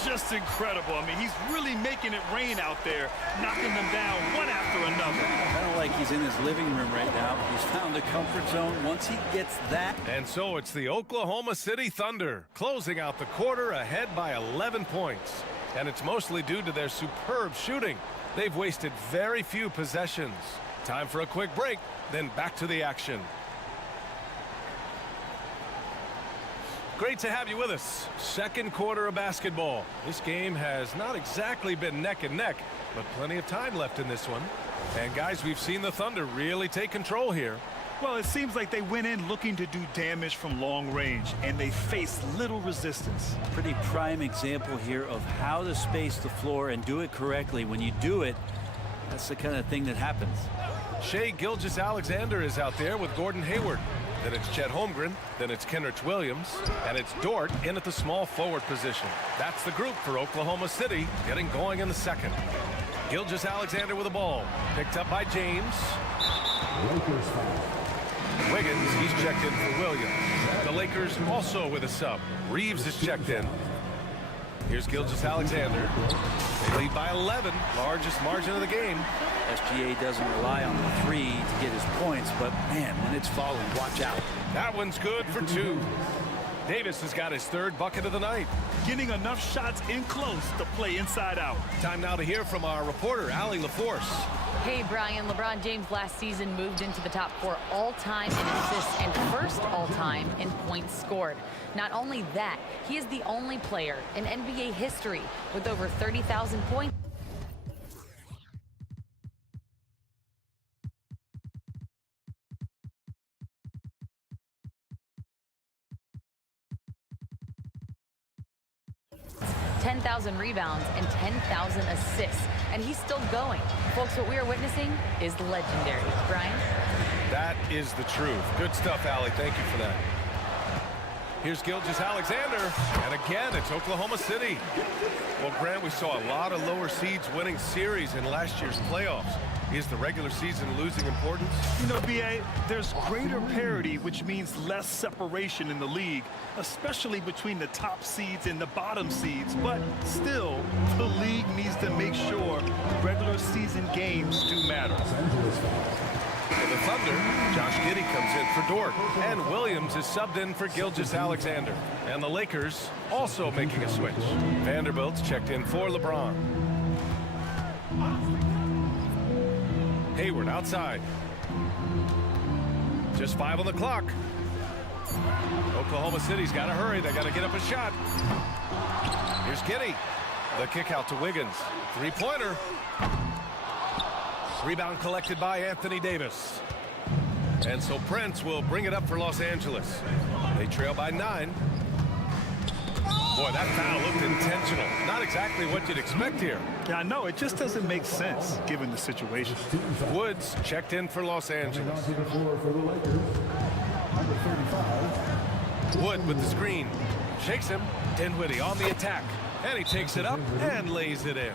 Just incredible. I mean, he's really making it rain out there, knocking them down one after another. Kind of like he's in his living room right now. He's found a comfort zone. Once he gets that. And so it's the Oklahoma City Thunder closing out the quarter ahead by 11 points. And it's mostly due to their superb shooting. They've wasted very few possessions. Time for a quick break, then back to the action. Great to have you with us. Second quarter of basketball. This game has not exactly been neck and neck, but plenty of time left in this one. And guys, we've seen the Thunder really take control here. Well, it seems like they went in looking to do damage from long range, and they faced little resistance. Pretty prime example here of how to space the floor and do it correctly. When you do it, that's the kind of thing that happens. Shai Gilgeous-Alexander is out there with Gordon Hayward. Then it's Chet Holmgren, then it's Kenrich Williams, and it's Dort in at the small forward position. That's the group for Oklahoma City getting going in the second. Gilgeous-Alexander with the ball, picked up by James. Wiggins, he's checked in for Williams. The Lakers also with a sub. Reeves is checked in. Here's Gilgeous-Alexander. They lead by 11, largest margin of the game. SGA doesn't rely on the 3 to get his points, but man, when it's falling, watch out. That one's good for 2. Davis has got his 3rd bucket of the night. Getting enough shots in close to play inside out. Time now to hear from our reporter, Allie LaForce. Hey, Brian. LeBron James last season moved into the top 4 all-time in assists and first all-time in points scored. Not only that, he is the only player in NBA history with over 30,000 points. $10,000 rebounds and 10,000 assists, and he's still going. Folks, what we are witnessing is legendary. Brian? That is the truth. Good stuff, Allie. Thank you for that. Here's Gilgeous-Alexander, and again, it's Oklahoma City. Well, Grant, we saw a lot of lower seeds winning series in last year's playoffs. Is the regular season losing importance? You know, B.A., there's greater parity, which means less separation in the league, especially between the top seeds and the bottom seeds. But still, the league needs to make sure regular season games do matter. For the Thunder, Josh Giddey comes in for Dort, and Williams is subbed in for Gilgeous-Alexander. And the Lakers also making a switch. Vanderbilt's checked in for LeBron. Hayward outside. Just 5 on the clock. Oklahoma City's got to hurry. They got to get up a shot. Here's Giddey. The kick out to Wiggins. 3-pointer. Rebound collected by Anthony Davis. And so Prince will bring it up for Los Angeles. They trail by 9. Boy, that foul looked intentional. Not exactly what you'd expect here. Yeah, I know. It just doesn't make sense given the situation. Woods checked in for Los Angeles. Wood with the screen. Shakes him. Dinwiddie on the attack. And he takes it up and lays it in.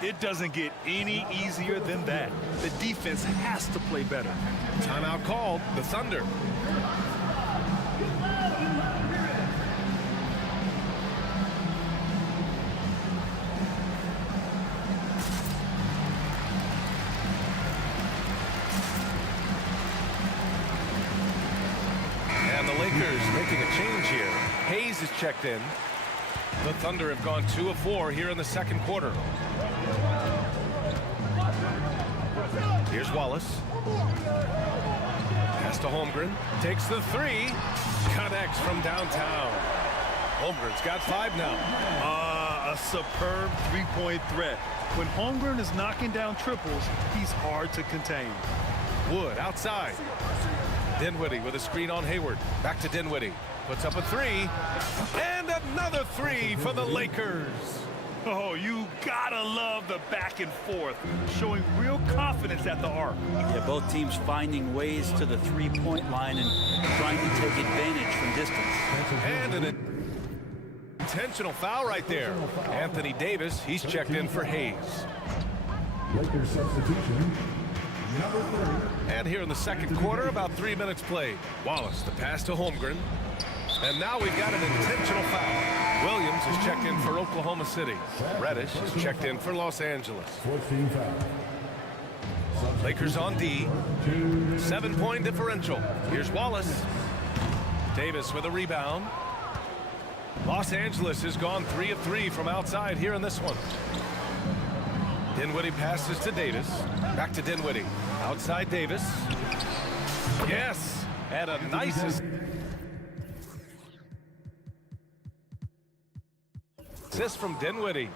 It doesn't get any easier than that. The defense has to play better. Timeout called. The Thunder. Lakers making a change here. Hayes is checked in. The Thunder have gone 2 of 4 here in the second quarter. Here's Wallace. Pass to Holmgren. Takes the 3. Connects from downtown. Holmgren's got 5 now. A superb three-point threat. When Holmgren is knocking down triples, he's hard to contain. Wood outside. Dinwiddie with a screen on Hayward. Back to Dinwiddie. Puts up a 3. And another 3 for the Lakers. Oh, you gotta love the back and forth, showing real confidence at the arc. Yeah, both teams finding ways to the three-point line and trying to take advantage from distance. And an intentional foul right there. Anthony Davis, he's checked in for Hayes. Lakers substitution, number 3. And here in the second quarter, about 3 minutes played. Wallace, the pass to Holmgren. And now we've got an intentional foul. Williams is checked in for Oklahoma City. Reddish is checked in for Los Angeles. 14 foul. Lakers on D. 7-point differential. Here's Wallace. Davis with a rebound. Los Angeles has gone 3 of 3 from outside here in this one. Dinwiddie passes to Davis. Back to Dinwiddie. Outside Davis. Yes. And a nice assist from Dinwiddie.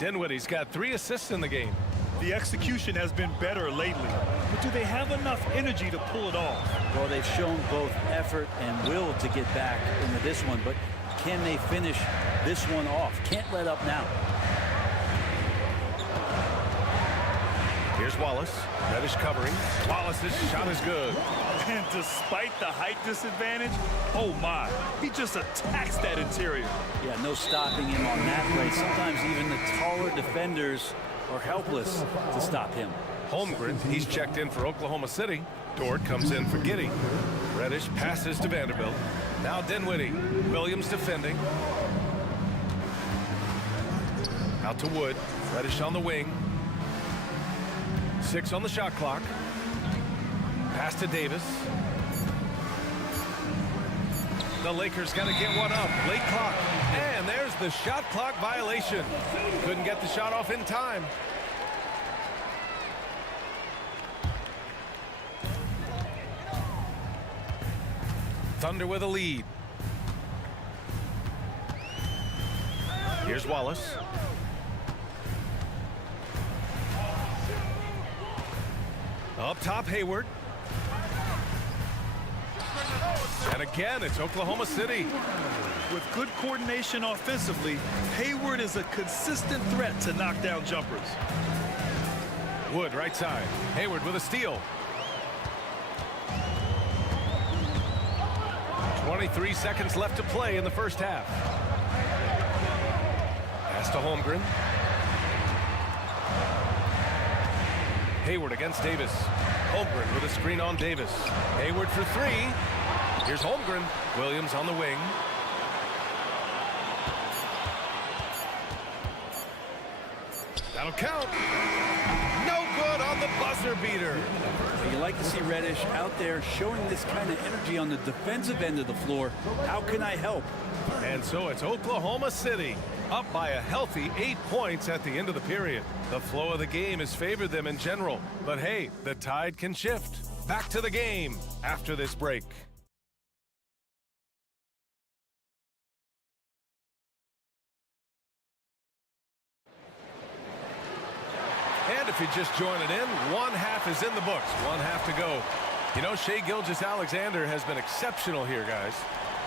Dinwiddie's got 3 assists in the game. The execution has been better lately, but do they have enough energy to pull it off? Well, they've shown both effort and will to get back into this one, but can they finish this one off? Can't let up now. Here's Wallace. Reddish covering. Wallace's shot is good. And despite the height disadvantage, oh my, he just attacks that interior. Yeah, no stopping him on that play. Sometimes even the taller defenders are helpless to stop him. Holmgren, he's checked in for Oklahoma City. Dort comes in for Giddey. Reddish passes to Vanderbilt. Now Dinwiddie. Williams defending. Out to Wood. Reddish on the wing. 6 on the shot clock. Pass to Davis. The Lakers got to get one up. Late clock. And there's the shot clock violation. Couldn't get the shot off in time. Thunder with a lead. Here's Wallace. Up top, Hayward. And again, it's Oklahoma City. With good coordination offensively, Hayward is a consistent threat to knock down jumpers. Wood, right side. Hayward with a steal. 23 seconds left to play in the first half. Pass to Holmgren. Hayward against Davis. Holmgren with a screen on Davis. Hayward for 3. Here's Holmgren. Williams on the wing. That'll count. No good on the buzzer beater. You like to see Reddish out there showing this kind of energy on the defensive end of the floor. How can I help? And so it's Oklahoma City up by a healthy 8 points at the end of the period. The flow of the game has favored them in general. But hey, the tide can shift. Back to the game after this break. And if you're just joining in, one half is in the books. One half to go. You know, Shai Gilgeous-Alexander has been exceptional here, guys.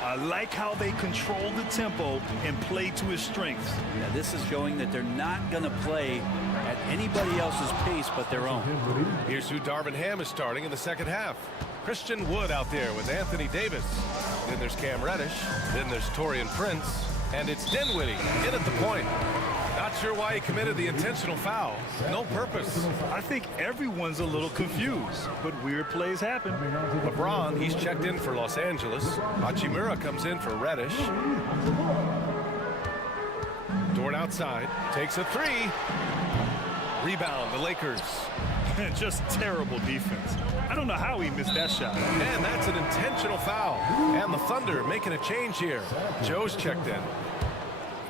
I like how they control the tempo and play to his strengths. Yeah, this is showing that they're not going to play at anybody else's pace but their own. Here's who Darvin Ham is starting in the second half. Christian Wood out there with Anthony Davis. Then there's Cam Reddish. Then there's Taurean Prince. And it's Dinwiddie in at the point. Not sure why he committed the intentional foul. No purpose. I think everyone's a little confused, but weird plays happen. LeBron, he's checked in for Los Angeles. Hachimura comes in for Reddish. Dort outside. Takes a 3. Rebound, the Lakers. Just terrible defense. I I don't know how he missed that shot. And that's an intentional foul. And the Thunder making a change here. Joe's checked in.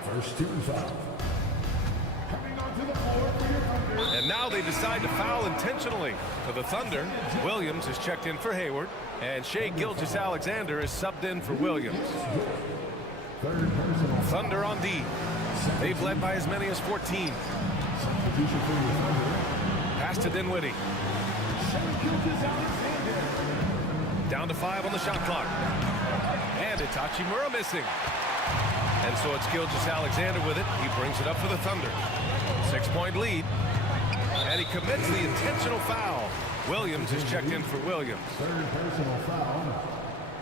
First team foul. And now they decide to foul intentionally. For the Thunder, Williams is checked in for Hayward. And Shai Gilgeous-Alexander is subbed in for Williams. Thunder on D. They've led by as many as 14. Pass to Dinwiddie. Down to 5 on the shot clock. And it's Hachimura missing. And so it's Gilgeous-Alexander with it. He brings it up for the Thunder. 6-point lead. And he commits the intentional foul. Williams is checked in for Williams. Third personal foul.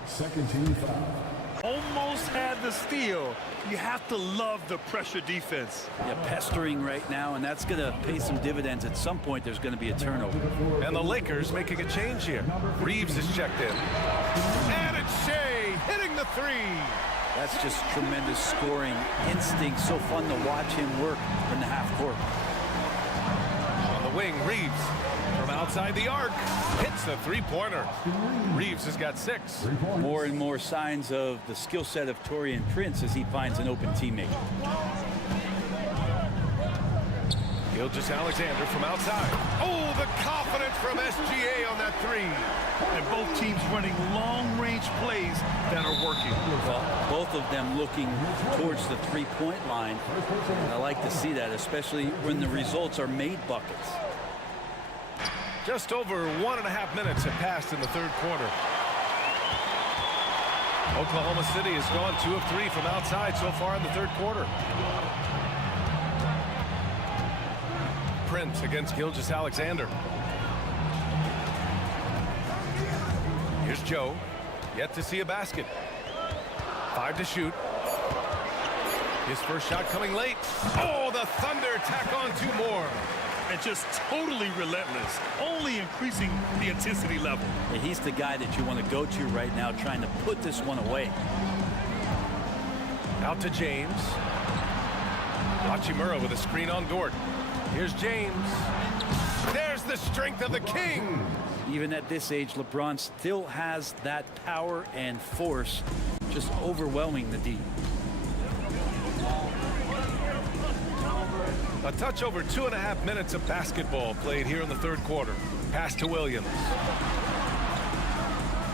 Second team foul. Almost had the steal. You have to love the pressure defense. Yeah, pestering right now, and that's going to pay some dividends. At some point, there's going to be a turnover. And the Lakers making a change here. Reeves is checked in. And it's Shai hitting the three. That's just tremendous scoring instinct. So fun to watch him work in the half court. On the wing, Reeves from outside the arc hits the three-pointer. Reeves has got 6. More and more signs of the skill set of Taurean Prince as he finds an open teammate. Gilgeous-Alexander from outside. Oh, the confidence from SGA on that three. And both teams running long-range plays that are working. Well, both of them looking towards the three-point line. And I like to see that, especially when the results are made buckets. Just over 1.5 minutes have passed in the third quarter. Oklahoma City has gone 2 of 3 from outside so far in the third quarter. Prince against Gilgeous-Alexander. Here's Joe. Yet to see a basket. 5 to shoot. His first shot coming late. Oh, the Thunder tack on 2 more. And just totally relentless, only increasing the intensity level. And he's the guy that you want to go to right now, trying to put this one away. Out to James. Hachimura with a screen on Gordon. Here's James. There's the strength of the king. Even at this age, LeBron still has that power and force, just overwhelming the D. A touch over 2.5 minutes of basketball played here in the third quarter. Pass to Williams.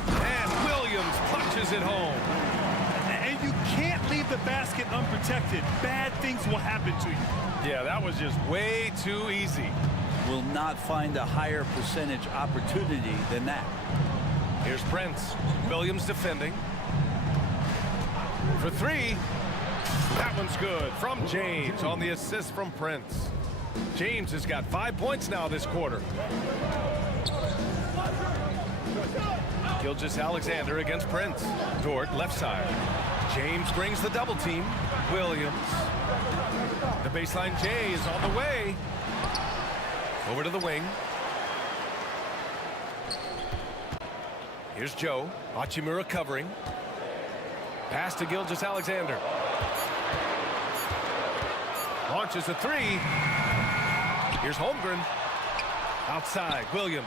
And Williams punches it home. And you can't leave the basket unprotected. Bad things will happen to you. Yeah, that was just way too easy. Will not find a higher percentage opportunity than that. Here's Prince. Williams defending. For 3. That one's good from James on the assist from Prince. James has got 5 points now this quarter. Gilgeous-Alexander against Prince. Dort left side. James brings the double team. Williams. The baseline J is on the way. Over to the wing. Here's Joe. Hachimura covering. Pass to Gilgeous-Alexander. Launches a 3. Here's Holmgren. Outside, Williams.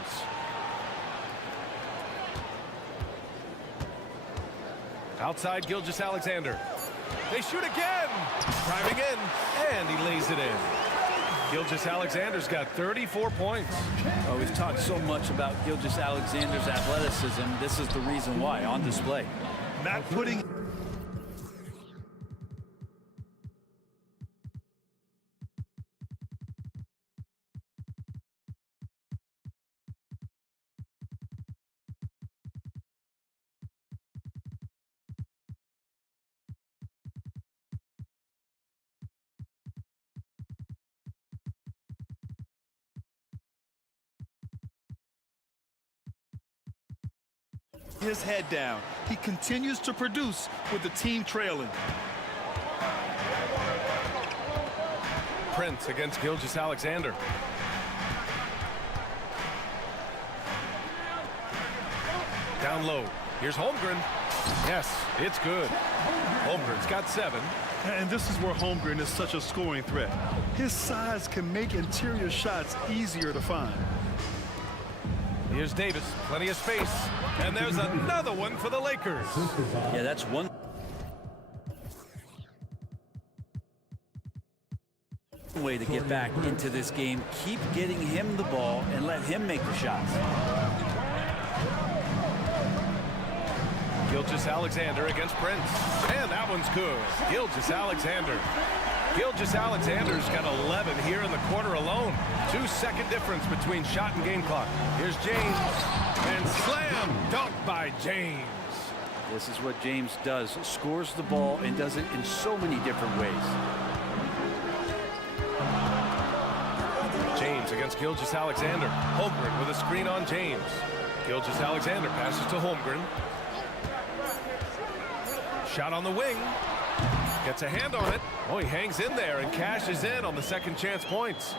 Outside, Gilgeous-Alexander. They shoot again. Driving in, and he lays it in. Gilgeous-Alexander's got 34 points. Oh, we've talked so much about Gilgeous-Alexander's athleticism. This is the reason why, on display. Not putting... his head down. He continues to produce with the team trailing. Prince against Gilgeous-Alexander. Down low. Here's Holmgren. Yes, it's good. Holmgren's got 7. And this is where Holmgren is such a scoring threat. His size can make interior shots easier to find. Here's Davis, plenty of space. And there's another one for the Lakers. Yeah, that's one way to get back into this game. Keep getting him the ball and let him make the shots. Gilgeous-Alexander against Prince. And that one's good. Gilgeous-Alexander. Gilgeous-Alexander's got 11 here in the quarter alone. 2-second difference between shot and game clock. Here's James. And slam dunk by James. This is what James does. Scores the ball and does it in so many different ways. James against Gilgeous-Alexander. Holmgren with a screen on James. Gilgeous-Alexander passes to Holmgren. Shot on the wing. Gets a hand on it. Oh, he hangs in there and cashes in on the second chance points.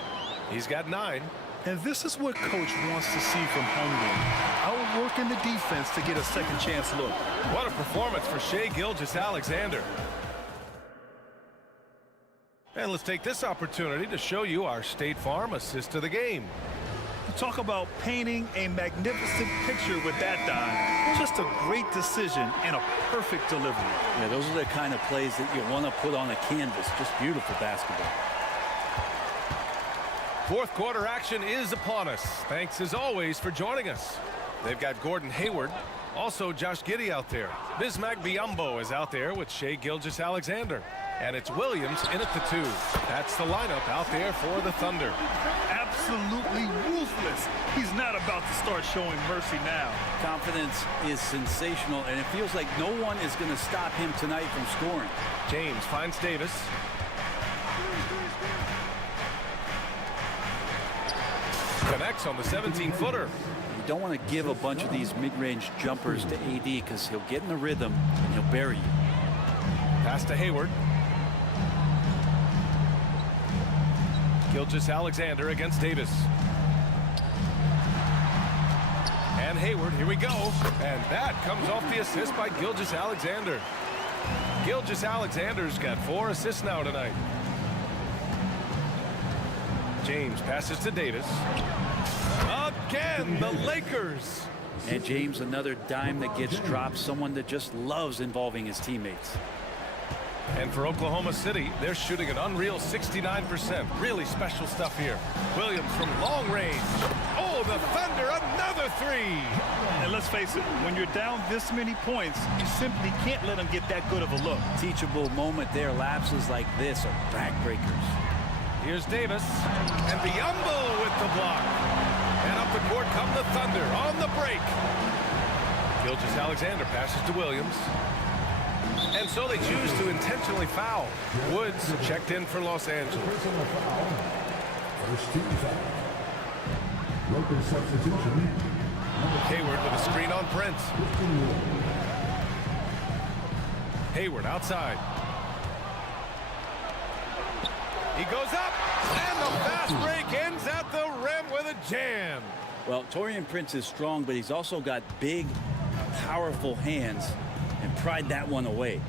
He's got 9. And this is what coach wants to see from Holmgren. Outworking the defense to get a second chance look. What a performance for Shai Gilgeous-Alexander. And let's take this opportunity to show you our State Farm assist of the game. Talk about painting a magnificent picture with that dime. Just a great decision and a perfect delivery. Yeah, those are the kind of plays that you want to put on a canvas. Just beautiful basketball. Fourth quarter action is upon us. Thanks as always for joining us. They've got Gordon Hayward, also Josh Giddey out there. Bismack Biyombo is out there with Shai Gilgeous-Alexander. And it's Williams in at the 2. That's the lineup out there for the Thunder. Absolutely ruthless. He's not about to start showing mercy now. Confidence is sensational, and it feels like no one is going to stop him tonight from scoring. James finds Davis. Connects on the 17-footer. You don't want to give a bunch of these mid-range jumpers to AD because he'll get in the rhythm and he'll bury you. Pass to Hayward. Gilgeous-Alexander against Davis. And Hayward, here we go. And that comes off the assist by Gilgeous-Alexander. Gilgeous-Alexander's got 4 assists now tonight. James passes to Davis. Again, the Lakers. And James, another dime that gets dropped. Someone that just loves involving his teammates. And for Oklahoma City, they're shooting an unreal 69%. Really special stuff here. Williams from long range. Oh, the Thunder, another 3. And let's face it, when you're down this many points, you simply can't let them get that good of a look. Teachable moment there. Lapses like this are backbreakers. Here's Davis. And Biyombo with the block. And up the court come the Thunder on the break. Gilgeous-Alexander passes to Williams. And so they choose to intentionally foul. Woods checked in for Los Angeles. Hayward with a screen on Prince. Hayward outside. He goes up, and the fast break ends at the rim with a jam. Well, Taurean Prince is strong, but he's also got big, powerful hands. And pried that one away.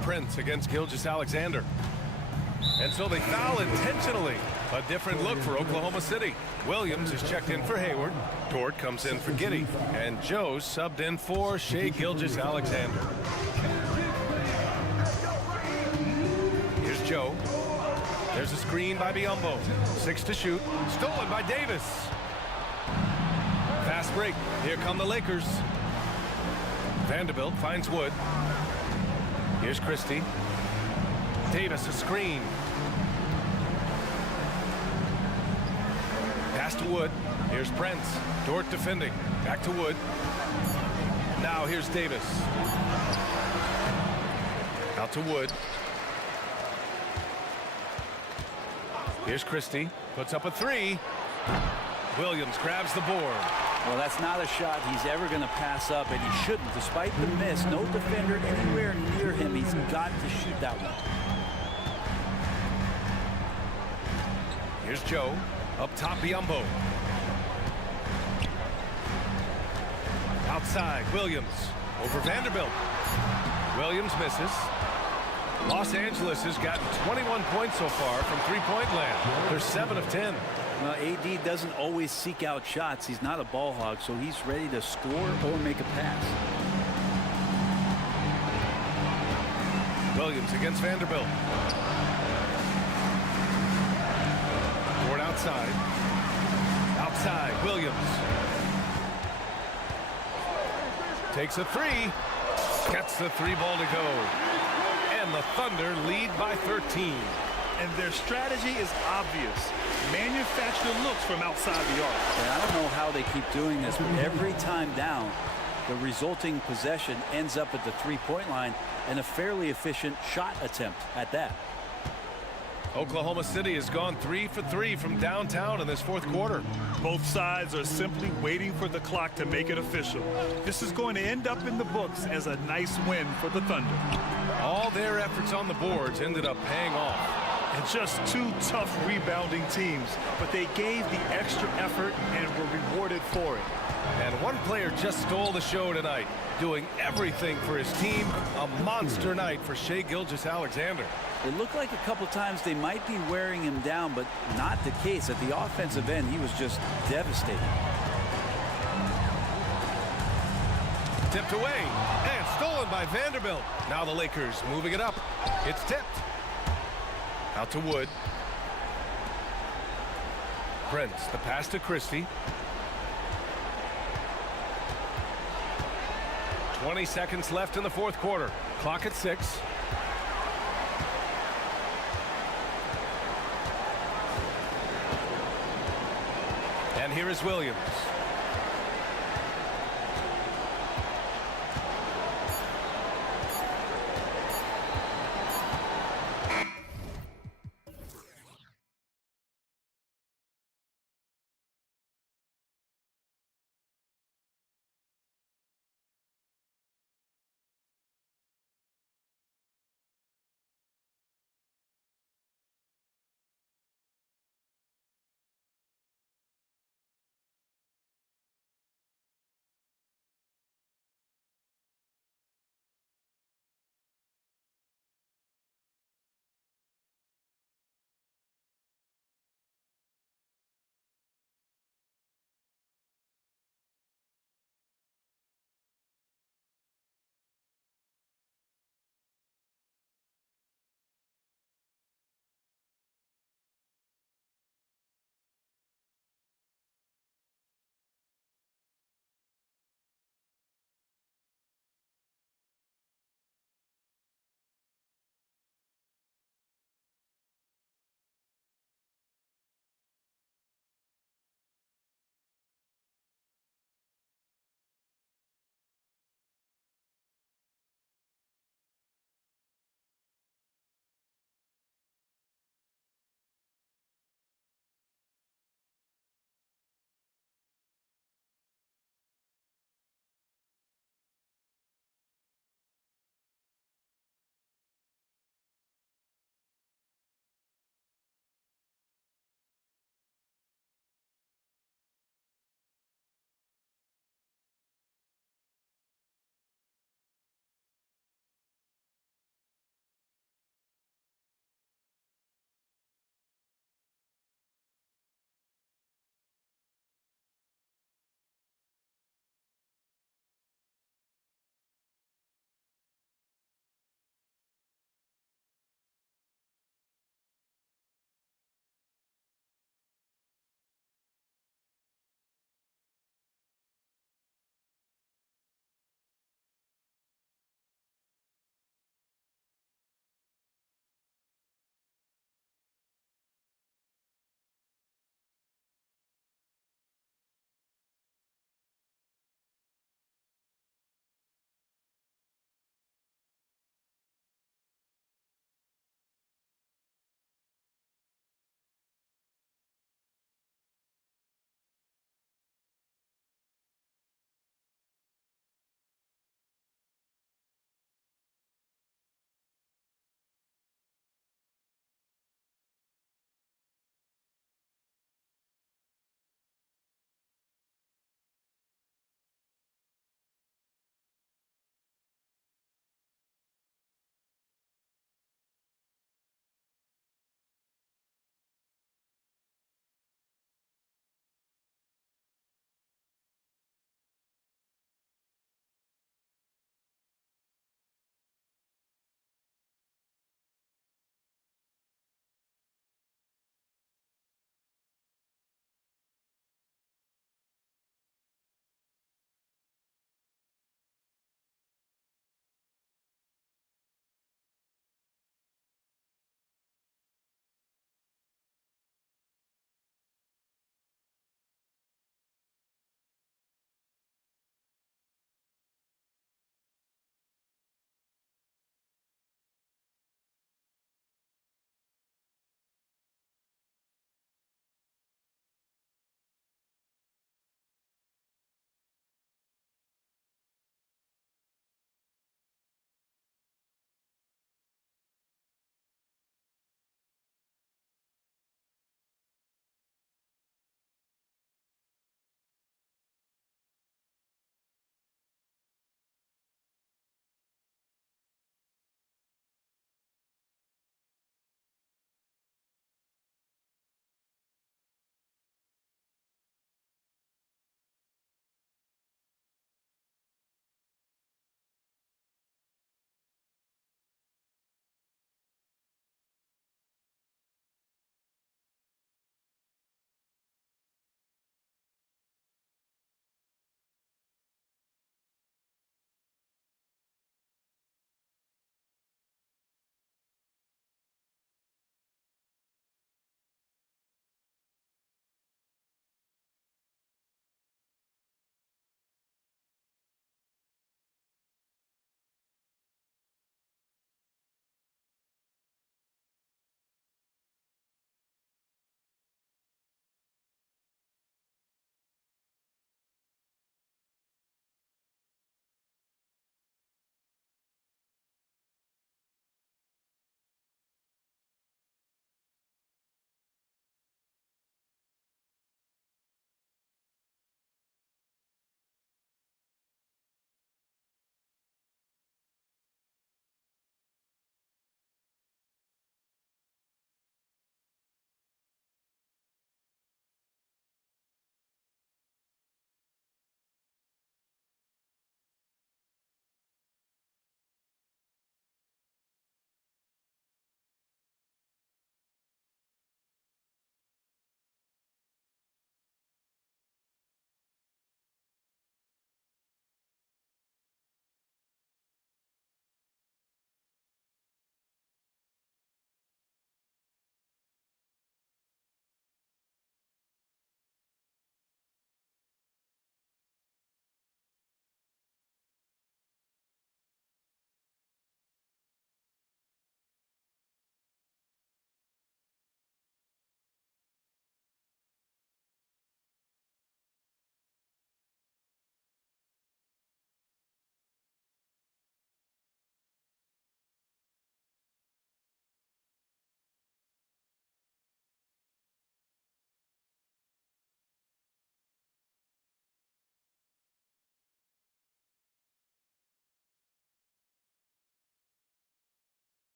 Prince against Gilgeous-Alexander. And so they foul intentionally. A different look for Oklahoma City. Williams is checked in for Hayward. Dort comes in for Giddey. And Joe subbed in for Shai Gilgeous-Alexander. Here's Joe. There's a screen by Biyombo. 6 to shoot. Stolen by Davis. Fast break. Here come the Lakers. Vanderbilt finds Wood. Here's Christie. Davis a screen. Pass to Wood. Here's Prince. Dort defending. Back to Wood. Now here's Davis. Out to Wood. Here's Christie. Puts up a 3. Williams grabs the board. Well, that's not a shot he's ever going to pass up, and he shouldn't. Despite the miss, no defender anywhere near him. He's got to shoot that one. Here's Joe. Up top, Biyombo. Outside, Williams. Over Vanderbilt. Williams misses. Los Angeles has gotten 21 points so far from three-point land. They're 7 of 10. Well, AD doesn't always seek out shots. He's not a ball hog, so he's ready to score or make a pass. Williams against Vanderbilt. Ford outside. Outside, Williams. Takes a three. Gets the three ball to go. And the Thunder lead by 13. And their strategy is obvious. Manufacture looks from outside the arc. And I don't know how they keep doing this, but every time down, the resulting possession ends up at the three-point line and a fairly efficient shot attempt at that. Oklahoma City has gone 3 for 3 from downtown in this fourth quarter. Both sides are simply waiting for the clock to make it official. This is going to end up in the books as a nice win for the Thunder. All their efforts on the boards ended up paying off. And just two tough rebounding teams, but they gave the extra effort and were rewarded for it. And one player just stole the show tonight, doing everything for his team. A monster night for Shai Gilgeous-Alexander. It looked like a couple times they might be wearing him down, but not the case. At the offensive end, he was just devastating. Tipped away and stolen by Vanderbilt. Now the Lakers moving it up. It's tipped. Out to Wood. Prince, the pass to Christie. 20 seconds left in the fourth quarter. Clock at 6. And here is Williams.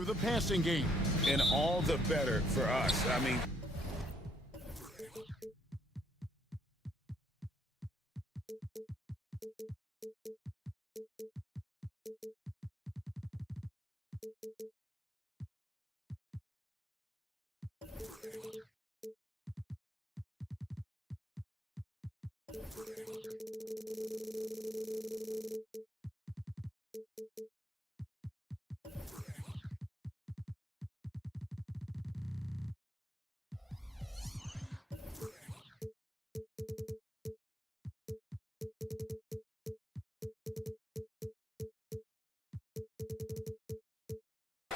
through the passing game. And all the better for us. I mean,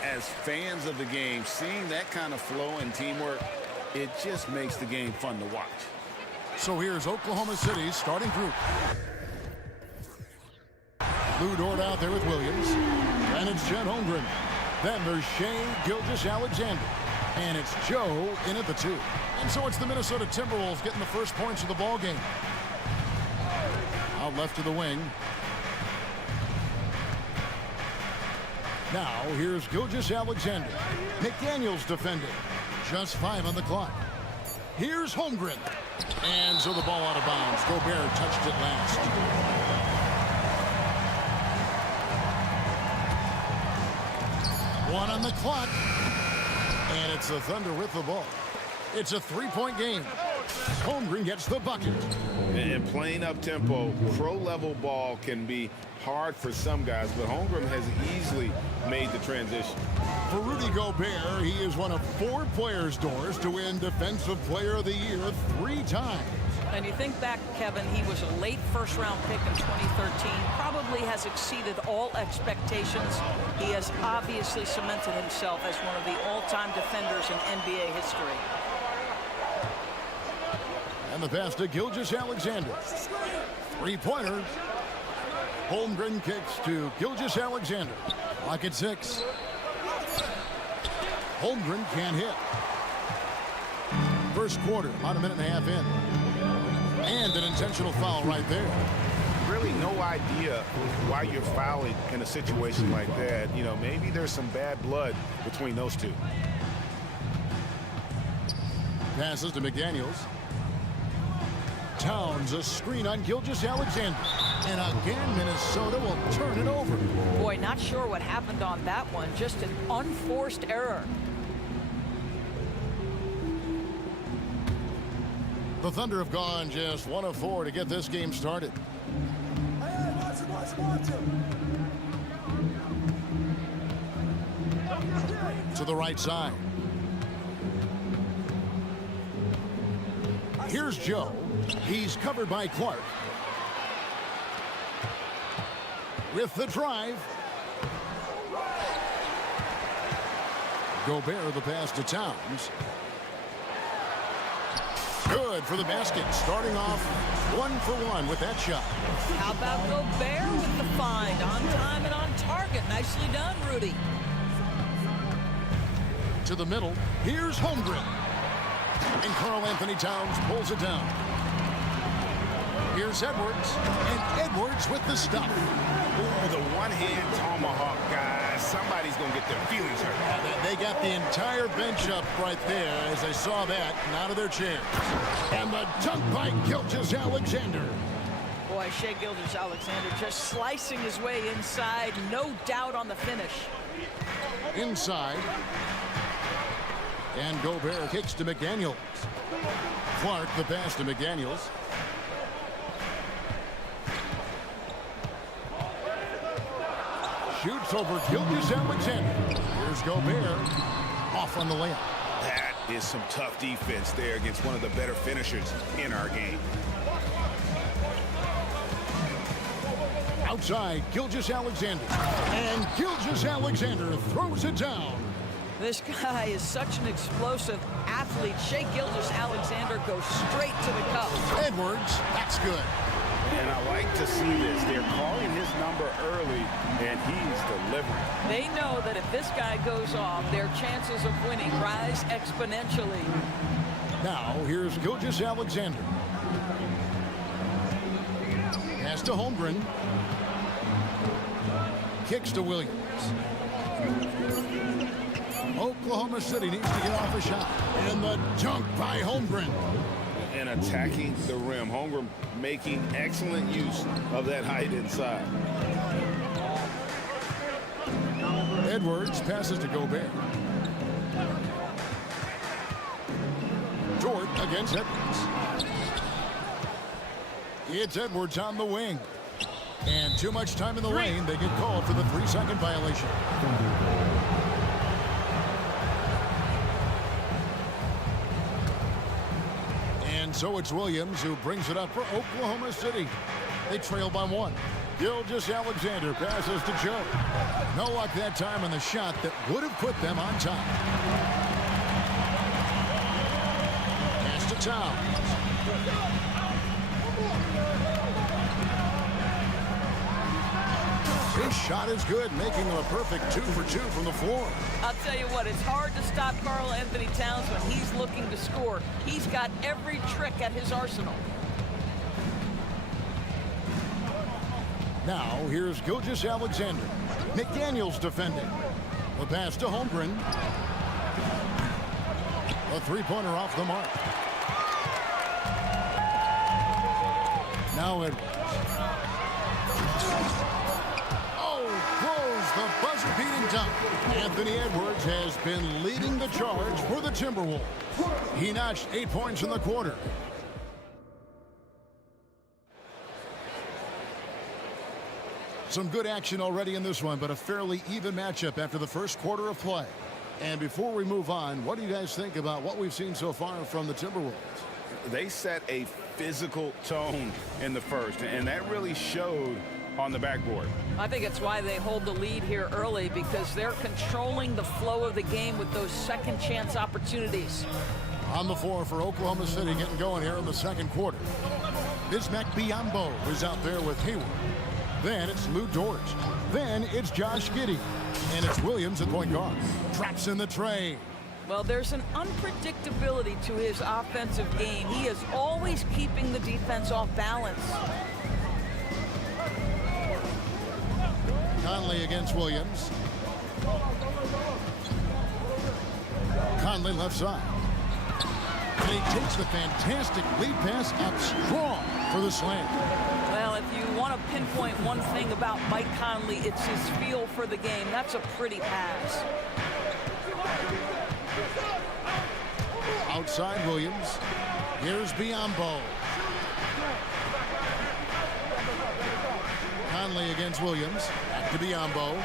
as fans of the game, seeing that kind of flow and teamwork, it just makes the game fun to watch. So here's Oklahoma City's starting group. Lou Dort out there with Williams. And it's Jen Holmgren. Then there's Shea Gilgeous-Alexander. And it's Joe in at the 2. And so it's the Minnesota Timberwolves getting the first points of the ball game. Out left to the wing. Now here's Gilgeous-Alexander. McDaniels defending. Just 5 on the clock. Here's Holmgren. And so the ball out of bounds. Gobert touched it last. One on the clock. And it's the Thunder with the ball. It's a 3-point game. Holmgren gets the bucket. And playing up-tempo, pro-level ball can be hard for some guys, but Holmgren has easily made the transition. For Rudy Gobert, he is one of 4 players, Doris, to win Defensive Player of the Year 3 times. And you think back, Kevin, he was a late first-round pick in 2013, probably has exceeded all expectations. He has obviously cemented himself as one of the all-time defenders in NBA history. And the pass to Gilgeous-Alexander. 3-pointer. Holmgren kicks to Gilgeous-Alexander. Clock at 6. Holmgren can't hit. First quarter, about a minute and a half in. And an intentional foul right there. Really no idea why you're fouling in a situation like that. You know, maybe there's some bad blood between those two. Passes to McDaniels. Towns a screen on Gilgeous-Alexander. And again, Minnesota will turn it over. Boy, not sure what happened on that one. Just an unforced error. The Thunder have gone just 1 of 4 to get this game started. To the right side. Here's Joe. He's covered by Clark. With the drive. Gobert the pass to Towns. Good for the basket. Starting off 1 for 1 with that shot. How about Gobert with the find? On time and on target. Nicely done, Rudy. To the middle. Here's Holmgren. And Karl-Anthony Towns pulls it down. Here's Edwards. And Edwards with the stop. Ooh, the one-hand tomahawk, guys. Somebody's going to get their feelings hurt. They got the entire bench up right there as they saw that and out of their chairs. And the dunk by Gilgeous-Alexander. Boy, Shea Gilgeous-Alexander just slicing his way inside. No doubt on the finish. Inside. And Gobert kicks to McDaniels. Clark the pass to McDaniels. Shoots over Gilgeous-Alexander. Here's Gobert. Off on the layup. That is some tough defense there against one of the better finishers in our game. Outside, Gilgeous-Alexander. And Gilgeous-Alexander throws it down. This guy is such an explosive athlete. Shea Gilgeous-Alexander goes straight to the cup. Edwards, that's good. And I like to see this. They're calling his number early, and he's delivering. They know that if this guy goes off, their chances of winning rise exponentially. Now, here's Gilgeous-Alexander. Pass to Holmgren. Kicks to Williams. Oklahoma City needs to get off a shot. And the dunk by Holmgren. And attacking the rim. Holmgren making excellent use of that height inside. Edwards passes to Gobert. Dort against Edwards. It's Edwards on the wing. And too much time in the lane. They get called for the 3-second violation. And so it's Williams who brings it up for Oklahoma City. They trail by 1. Gilgeous-Alexander passes to Joe. No luck that time on the shot that would have put them on top. Pass to Towns. His shot is good, making him a perfect 2 for 2 from the floor. I'll tell you what, it's hard to stop Karl Anthony Towns when he's looking to score. He's got every trick at his arsenal. Now, here's Gilgeous-Alexander. McDaniels defending. The pass to Holmgren. A three-pointer off the mark. Now Edwards. Oh, throws the buzzer-beating dunk. Anthony Edwards has been leading the charge for the Timberwolves. He notched 8 points in the quarter. Some good action already in this one, but a fairly even matchup after the first quarter of play. And before we move on, what do you guys think about what we've seen so far from the Timberwolves? They set a physical tone in the first, and that really showed on the backboard. I think it's why they hold the lead here early, because they're controlling the flow of the game with those second chance opportunities. On the floor for Oklahoma City, getting going here in the second quarter. Bismack Biyombo is out there with Hayward. Then it's Lou Dort. Then it's Josh Giddey. And it's Williams at point guard. Traps in the tray. Well, there's an unpredictability to his offensive game. He is always keeping the defense off balance. Conley against Williams. Conley left side. And he takes the fantastic lead pass up strong for the slam. Well, if you want to pinpoint one thing about Mike Conley, it's his feel for the game. That's a pretty pass. Outside Williams. Here's Biyombo. Conley against Williams. Back to Biyombo.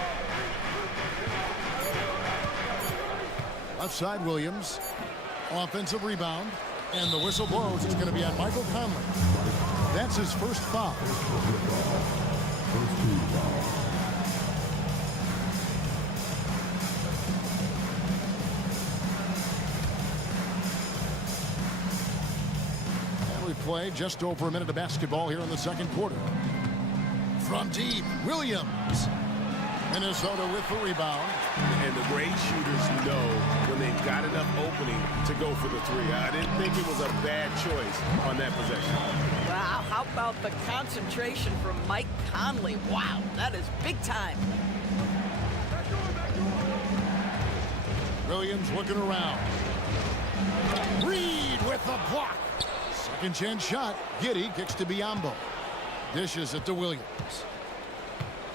Outside Williams. Offensive rebound. And the whistle blows. It's going to be on Michael Conley. That's his first foul. And we play just over a minute of basketball here in the second quarter. From deep, Williams. Minnesota with the rebound. And the great shooters know when they've got enough opening to go for the three. I didn't think it was a bad choice on that possession. Wow, how about the concentration from Mike Conley? Wow, that is big time. Williams looking around. Reed with the block. Second chance shot. Giddey kicks to Biyombo. Dishes it to Williams.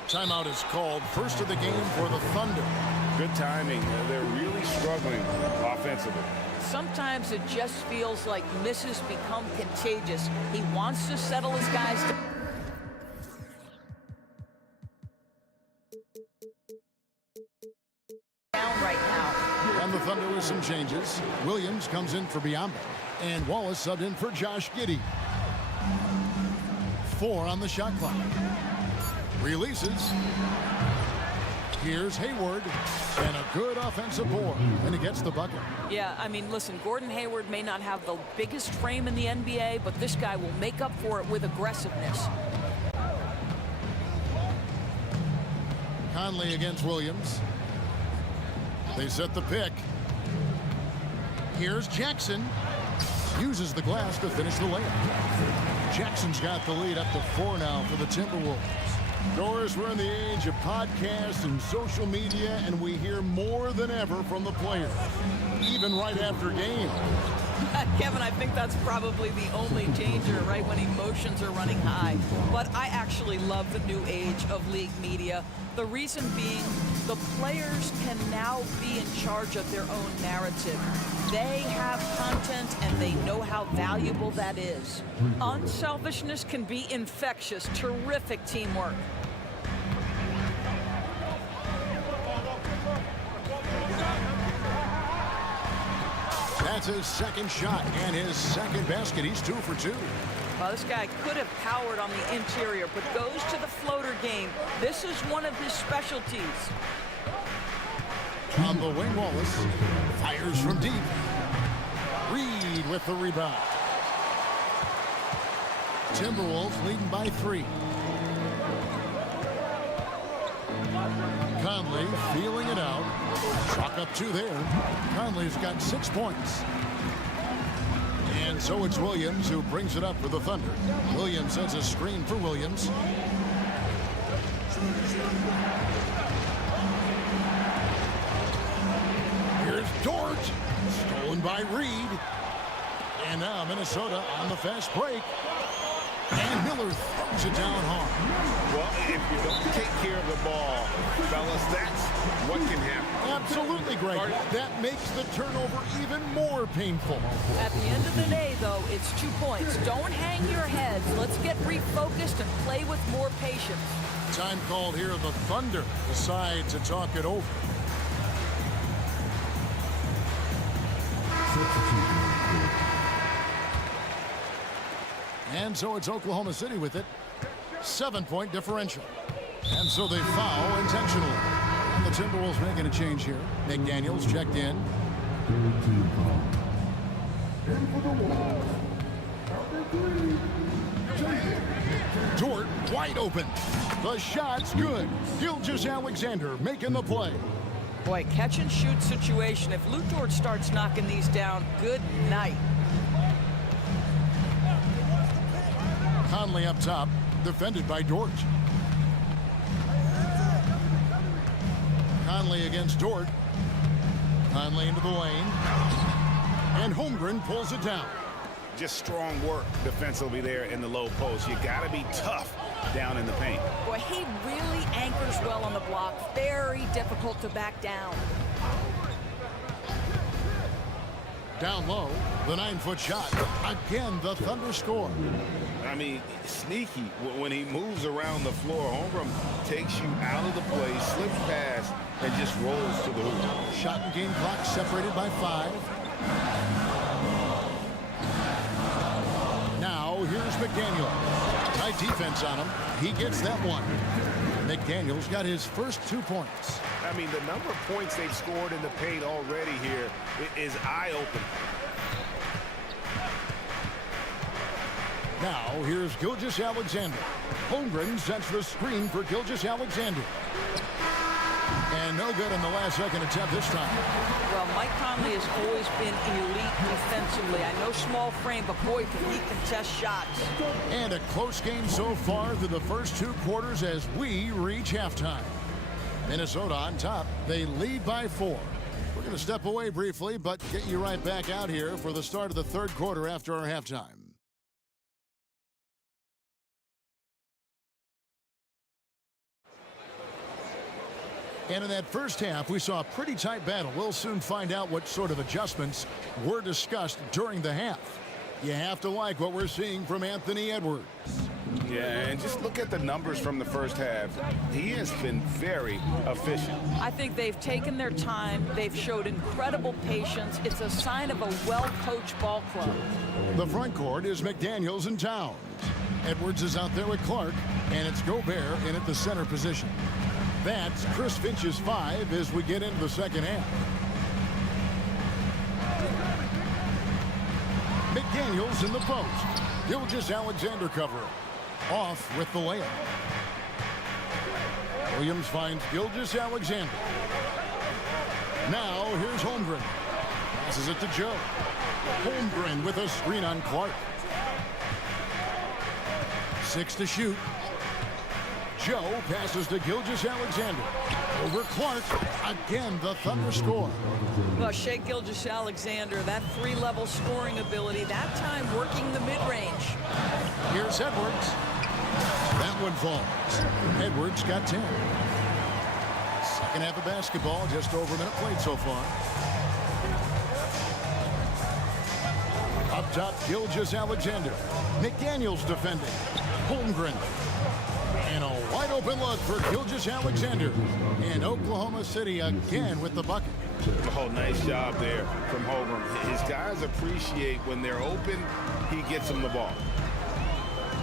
Timeout is called. First of the game for the Thunder. Good timing. They're really struggling offensively. Sometimes it just feels like misses become contagious. He wants to settle his guys down right now. And the Thunder with some changes. Williams comes in for Biyombo. And Wallace subbed in for Josh Giddey. 4 on the shot clock. Releases. Here's Hayward. And a good offensive board. And he gets the bucket. Yeah, I mean, listen, Gordon Hayward may not have the biggest frame in the NBA, but this guy will make up for it with aggressiveness. Conley against Williams. They set the pick. Here's Jackson. Uses the glass to finish the layup. Jackson's got the lead up to 4 now for the Timberwolves. Doris, we're in the age of podcasts and social media, and we hear more than ever from the players, even right after games. Kevin, I think that's probably the only danger, right, when emotions are running high. But I actually love the new age of league media. The reason being, the players can now be in charge of their own narrative. They have content, and they know how valuable that is. Unselfishness can be infectious. Terrific teamwork. That's his second shot and his second basket. He's 2 for 2. Well, this guy could have powered on the interior, but goes to the floater game. This is one of his specialties. On the wing, Wallace fires from deep. Reed with the rebound. Timberwolves leading by 3. Conley feeling it out. Chalk up 2 there. Conley's got 6 points. And so it's Williams who brings it up for the Thunder. Williams sets a screen for Williams. Here's Dort. Stolen by Reed. And now Minnesota on the fast break. And Miller throws it down hard. Well, if you don't take care of the ball, fellas, that's what can happen. Absolutely, Greg. That makes the turnover even more painful. At the end of the day, though, it's 2 points. Don't hang your heads. Let's get refocused and play with more patience. Time called here. The Thunder decide to talk it over. And so it's Oklahoma City with it. 7-point differential. And so they foul intentionally. And the Timberwolves making a change here. McDaniels checked in. Dort wide open. The shot's good. Gilgeous-Alexander making the play. Boy, catch and shoot situation. If Lou Dort starts knocking these down, good night. Conley up top, defended by Dort. Conley against Dort. Conley into the lane. And Holmgren pulls it down. Just strong work defensively there in the low post. You got to be tough down in the paint. Boy, he really anchors well on the block. Very difficult to back down. Down low, the 9-foot shot. Again, the Thunder score. I mean, sneaky. When he moves around the floor, Holmgren takes you out of the play, slips past, and just rolls to the hoop. Shot and game clock separated by 5. Now, here's McDaniel. Tight defense on him. He gets that one. McDaniel's got his first 2 points. I mean, the number of points they've scored in the paint already here is eye-opening. Now, here's Gilgeous-Alexander. Holmgren sets the screen for Gilgeous-Alexander. And no good in the last second attempt this time. Well, Mike Conley has always been elite defensively. I know small frame, but boy, can he contest shots. And a close game so far through the first 2 quarters as we reach halftime. Minnesota on top. They lead by 4. We're going to step away briefly, but get you right back out here for the start of the 3rd quarter after our halftime. And in that first half, we saw a pretty tight battle. We'll soon find out what sort of adjustments were discussed during the half. You have to like what we're seeing from Anthony Edwards. Yeah, and just look at the numbers from the first half. He has been very efficient. I think they've taken their time. They've showed incredible patience. It's a sign of a well-coached ball club. The front court is McDaniels and Towns. Edwards is out there with Clark, and it's Gobert in at the center position. That's Chris Finch's 5 as we get into the second half. McDaniels in the post. Gilgeous-Alexander covering. Off with the layup. Williams finds Gilgeous-Alexander. Now here's Holmgren. Passes it to Joe. Holmgren with a screen on Clark. 6 to shoot. Joe passes to Gilgeous-Alexander. Over Clark. Again, the Thunder score. Well, Shai Gilgeous-Alexander, that three-level scoring ability, that time working the mid-range. Here's Edwards. That one falls. Edwards got 10. Second half of basketball, just over a minute played so far. Up top, Gilgeous-Alexander. McDaniels defending. Holmgren. And a wide open look for Gilgeous-Alexander. And Oklahoma City again with the bucket. Oh, nice job there from Holmgren. His guys appreciate when they're open, he gets them the ball.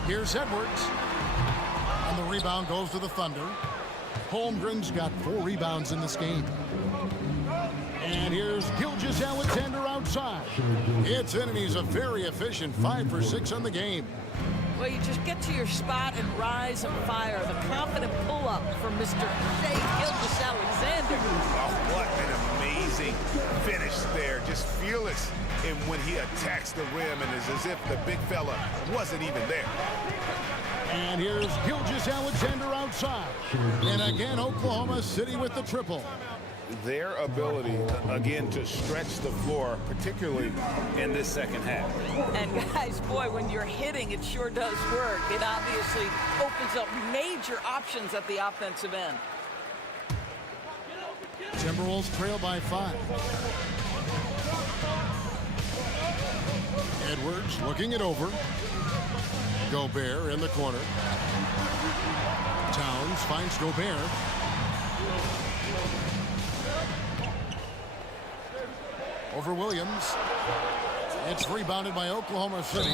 Here's Edwards. And the rebound goes to the Thunder. Holmgren's got 4 rebounds in this game. And here's Gilgeous-Alexander outside. It's in, and he's a very efficient 5 for 6 on the game. Well, you just get to your spot and rise and fire. The confident pull-up from Mr. Shai Gilgeous-Alexander. Oh, what an amazing finish there. Just fearless in when he attacks the rim, and it's as if the big fella wasn't even there. And here's Gilgeous-Alexander outside. And again, Oklahoma City with the triple. Their ability, again, to stretch the floor, particularly in this second half. And guys, boy, when you're hitting, it sure does work. It obviously opens up major options at the offensive end. Timberwolves trail by 5. Edwards looking it over. Gobert in the corner. Towns finds Gobert. Over Williams. It's rebounded by Oklahoma City.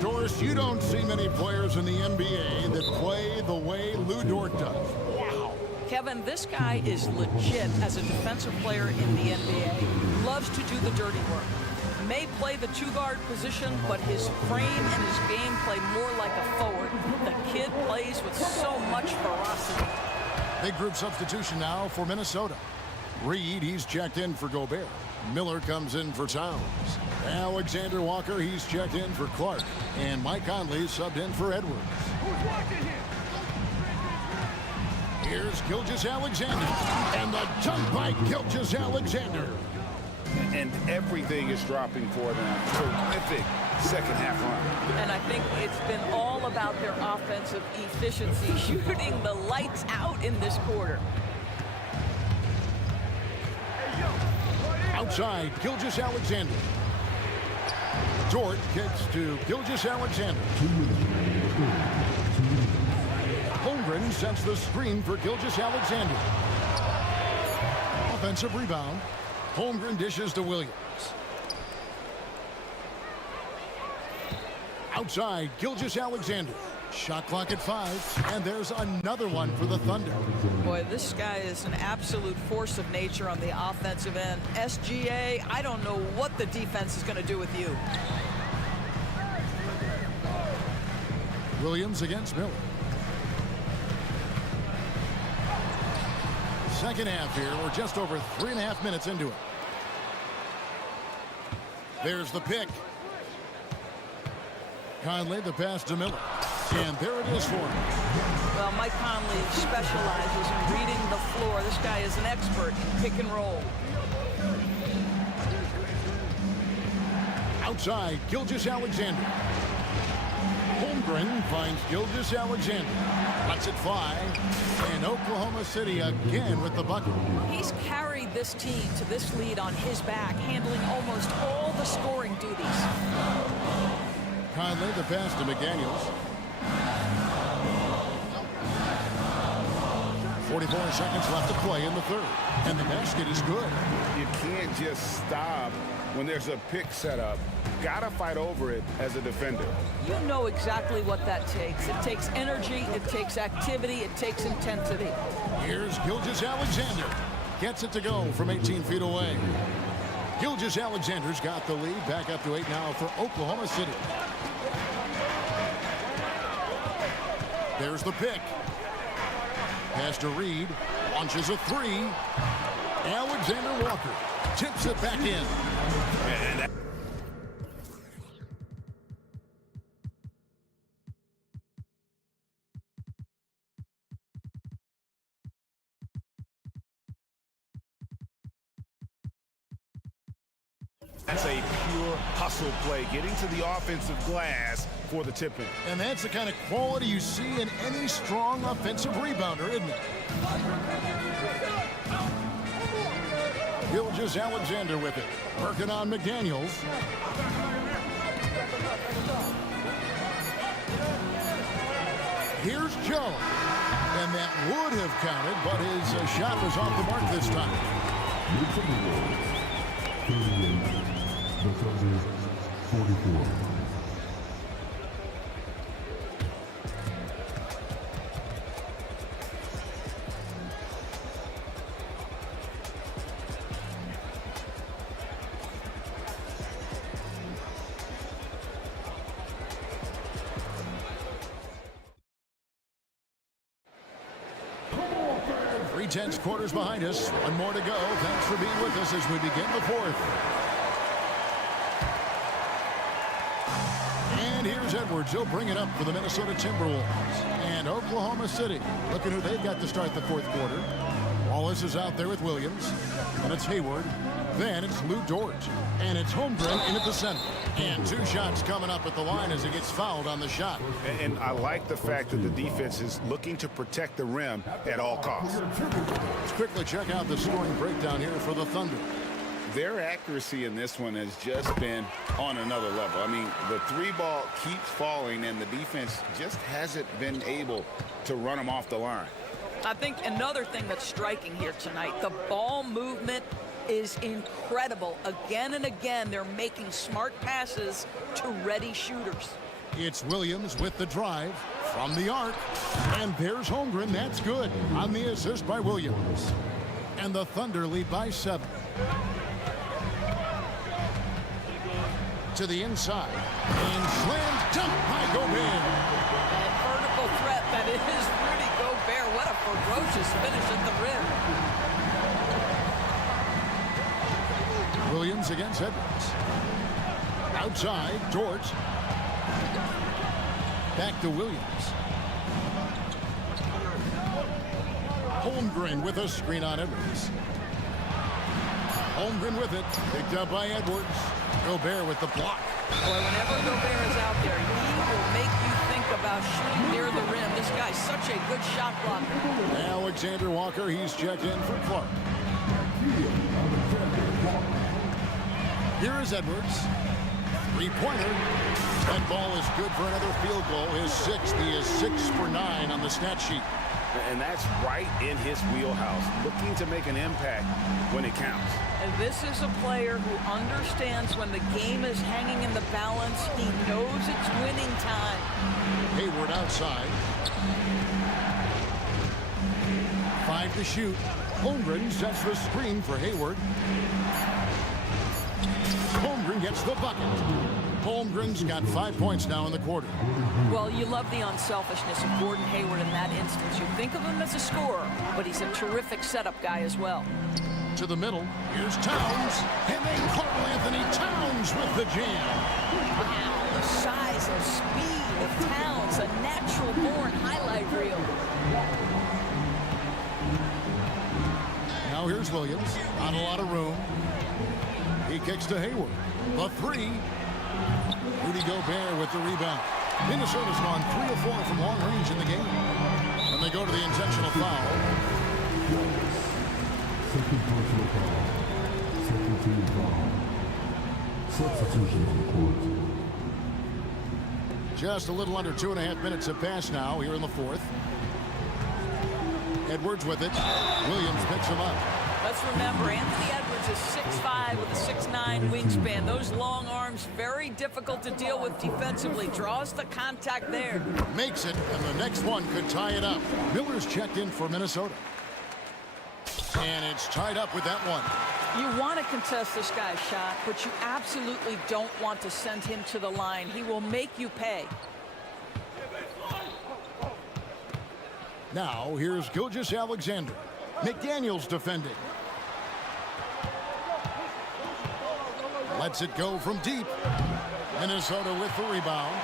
Doris, you don't see many players in the NBA that play the way Lou Dort does. Wow. Kevin, this guy is legit as a defensive player in the NBA. Loves to do the dirty work. May play the 2-guard position, but his frame and his game play more like a forward. The kid plays with so much ferocity. Big group substitution now for Minnesota. Reed, he's checked in for Gobert. Miller comes in for Towns. Alexander Walker, he's checked in for Clark. And Mike Conley subbed in for Edwards. Here's Gilgeous-Alexander. And the dunk by Gilgeous-Alexander. And everything is dropping for them. Terrific second half run. And I think it's been all about their offensive efficiency, shooting the lights out in this quarter. Outside, Gilgeous-Alexander. Dort gets to Gilgeous-Alexander. Holmgren sets the screen for Gilgeous-Alexander. Offensive rebound. Holmgren dishes to Williams. Outside, Gilgeous-Alexander. Shot clock at 5, and there's another one for the Thunder. Boy, this guy is an absolute force of nature on the offensive end. SGA, I don't know what the defense is going to do with you. Williams against Miller. Second half here. We're just over 3.5 minutes into it. There's the pick. Conley, the pass to Miller. And there it is for him. Well, Mike Conley specializes in reading the floor. This guy is an expert in pick and roll. Outside, Gilgeous-Alexander. Holmgren finds Gilgeous-Alexander. Lets it fly. And Oklahoma City again with the bucket. He's carried this team to this lead on his back, handling almost all the scoring duties. Conley, the pass to McDaniels. 44 seconds left to play in the third. And the basket is good. You can't just stop when there's a pick set up. Gotta fight over it as a defender. You know exactly what that takes. It takes energy, it takes activity, it takes intensity. Here's Gilgeous-Alexander. Gets it to go from 18 feet away. Gilgeous-Alexander's got the lead. Back up to 8 now for Oklahoma City. There's the pick. Pass to Reed. Launches a 3. Alexander Walker tips it back in. That's a pure hustle play, getting to the offensive glass for the tip-in. And that's the kind of quality you see in any strong offensive rebounder, isn't it? Gilgeous Alexander with it. Working on McDaniels. Here's Joe. And that would have counted, but his shot was off the mark this time. The Thunder's 44. Tense quarters behind us. One more to go. Thanks for being with us as we begin the fourth. And here's Edwards. He'll bring it up for the Minnesota Timberwolves. And Oklahoma City. Look at who they've got to start the fourth quarter. Wallace is out there with Williams. And it's Hayward. Then it's Lou Dort. And it's Holmgren in at the center. And two shots coming up at the line as he gets fouled on the shot. And I like the fact that the defense is looking to protect the rim at all costs. Let's quickly check out the scoring breakdown here for the Thunder. Their accuracy in this one has just been on another level. I mean, the three ball keeps falling, and the defense just hasn't been able to run them off the line. I think another thing that's striking here tonight, the ball movement is incredible. Again and again, they're making smart passes to ready shooters. It's Williams with the drive from the arc. And there's Holmgren. That's good on the assist by Williams. And the Thunder lead by 7. To the inside. And slammed dunk by Gobert. And vertical threat that is Rudy Gobert. What a ferocious finish at the rim. Williams against Edwards. Outside, Dort. Back to Williams. Holmgren with a screen on Edwards. Holmgren with it. Picked up by Edwards. Gobert with the block. Boy, whenever Gobert is out there, he will make you think about shooting near the rim. This guy's such a good shot blocker. Alexander Walker, he's checked in for Clark. Here is Edwards. Three-pointer. That ball is good for another field goal. His 6th. He is 6 for 9 on the stat sheet. And that's right in his wheelhouse, looking to make an impact when it counts. And this is a player who understands when the game is hanging in the balance. He knows it's winning time. Hayward outside. 5 to shoot. Holmgren sets the screen for Hayward. Holmgren gets the bucket. Holmgren's got 5 points now in the quarter. Well, you love the unselfishness of Gordon Hayward in that instance. You think of him as a scorer, but he's a terrific setup guy as well. To the middle, here's Towns, and then Karl Anthony Towns with the jam. Wow, the size and speed of Towns, a natural-born highlight reel. Now here's Williams, not a lot of room. He kicks to Hayward. The 3. Rudy Gobert with the rebound. Minnesota's gone 3 of 4 from long range in the game. And they go to the intentional foul. Second personal foul. Second team foul. Substitution on the court. Just a little under 2.5 minutes have passed now here in the fourth. Edwards with it. Williams picks him up. Let's remember, Anthony Edwards is 6'5" with a 6'9" wingspan. Those long arms, very difficult to deal with defensively. Draws the contact there. Makes it, and the next one could tie it up. Miller's checked in for Minnesota. And it's tied up with that one. You want to contest this guy's shot, but you absolutely don't want to send him to the line. He will make you pay. Now, here's Gilgeous Alexander. McDaniels defending. Lets it go from deep. Minnesota with the rebound.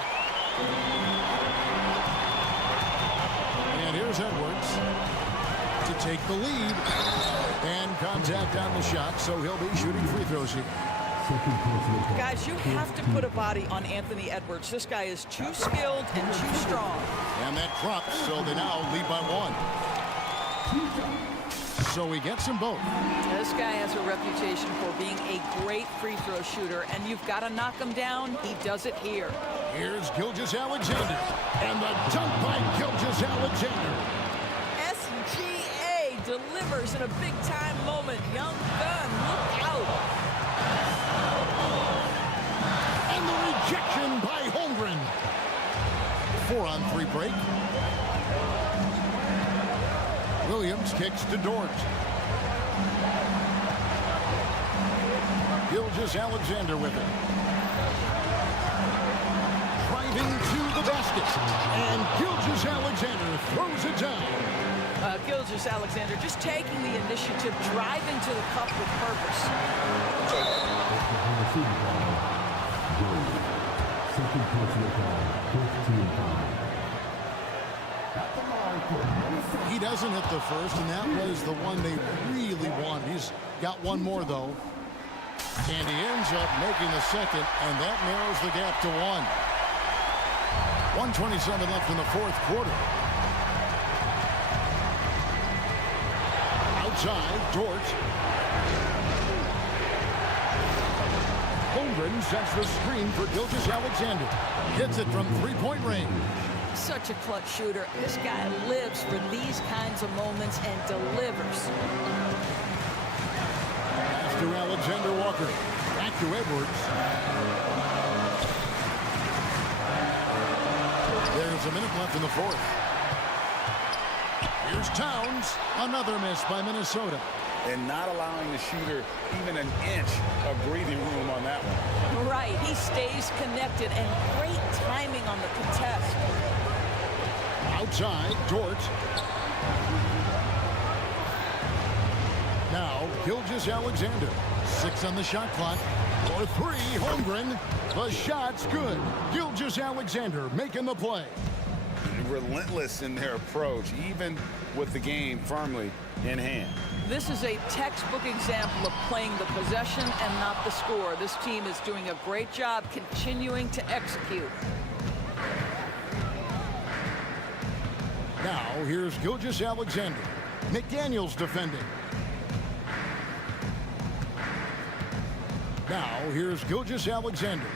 And here's Edwards to take the lead. And contact on the shot, so he'll be shooting free throws here. Guys, you have to put a body on Anthony Edwards. This guy is too skilled and too strong. And that drops, so they now lead by 1. So he gets them both. This guy has a reputation for being a great free throw shooter, and you've got to knock him down. He does it here. Here's Gilgeous-Alexander. And the dunk by Gilgeous-Alexander. SGA delivers in a big-time moment. Young gun, look out. And the rejection by Holmgren. 4-on-3 break. Williams kicks to Dort. Gilgeous-Alexander with it. Driving to the basket. And Gilgeous-Alexander throws it down. Gilgeous-Alexander just taking the initiative, driving to the cup with purpose. Second personal foul, 15-5. He doesn't hit the first, and that was the one they really want. He's got one more, though. And he ends up making the second, and that narrows the gap to 1. 1:27 left in the fourth quarter. Outside, Dort. Holmgren sets the screen for Gilgeous-Alexander. Hits it from three-point range. Such a clutch shooter. This guy lives for these kinds of moments and delivers. After Alexander Walker. Back to Edwards. There's a minute left in the fourth. Here's Towns. Another miss by Minnesota. And not allowing the shooter even an inch of breathing room on that one. Right. He stays connected, and great timing on the contest. Outside, Dort. Now, Gilgeous-Alexander. 6 on the shot clock. For 3, Holmgren. The shot's good. Gilgeous-Alexander making the play. Relentless in their approach, even with the game firmly in hand. This is a textbook example of playing the possession and not the score. This team is doing a great job continuing to execute. Now, here's Gilgeous-Alexander. McDaniels defending. Now, here's Gilgeous-Alexander.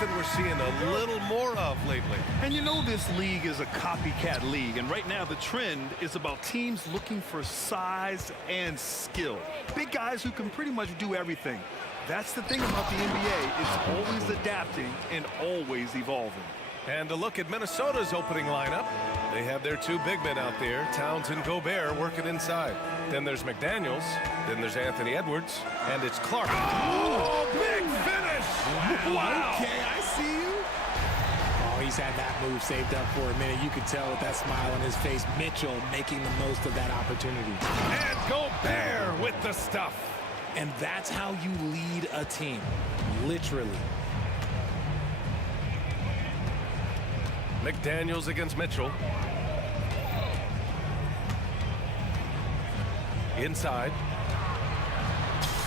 something we're seeing a little more of lately. And you know this league is a copycat league, and right now the trend is about teams looking for size and skill. Big guys who can pretty much do everything. That's the thing about the NBA. It's always adapting and always evolving. And to look at Minnesota's opening lineup, they have their two big men out there, Towns and Gobert, working inside. Then there's McDaniels, then there's Anthony Edwards, and it's Clark. Oh, big finish! Wow. Okay, I see you. Oh, he's had that move saved up for a minute. You could tell with that smile on his face. Mitchell making the most of that opportunity. And Gobert with the stuff. And that's how you lead a team, literally. McDaniels against Mitchell. Inside.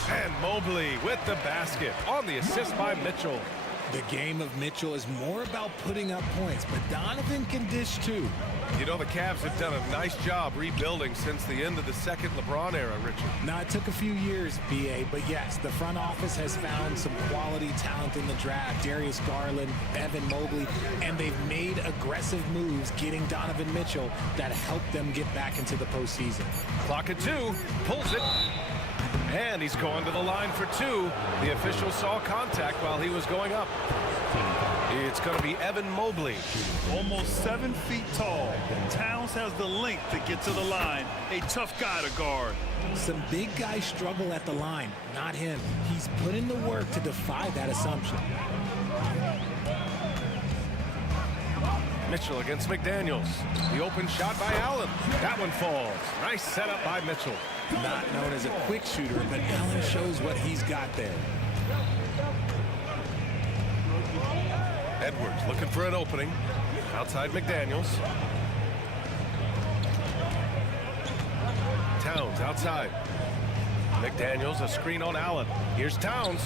And Mobley with the basket on the assist by Mitchell. The game of Mitchell is more about putting up points, but Donovan can dish too. You know, the Cavs have done a nice job rebuilding since the end of the second LeBron era, Richard. Now, it took a few years, B.A., but yes, the front office has found some quality talent in the draft. Darius Garland, Evan Mobley, and they've made aggressive moves getting Donovan Mitchell that helped them get back into the postseason. Clock at 2, pulls it, and he's going to the line for 2. The official saw contact while he was going up. It's going to be Evan Mobley. Almost 7 feet tall. Towns has the length to get to the line. A tough guy to guard. Some big guys struggle at the line, not him. He's put in the work to defy that assumption. Mitchell against McDaniels. The open shot by Allen. That one falls. Nice setup by Mitchell. Not known as a quick shooter, but Allen shows what he's got there. Edwards looking for an opening. Outside McDaniels. Towns outside. McDaniels, a screen on Allen. Here's Towns.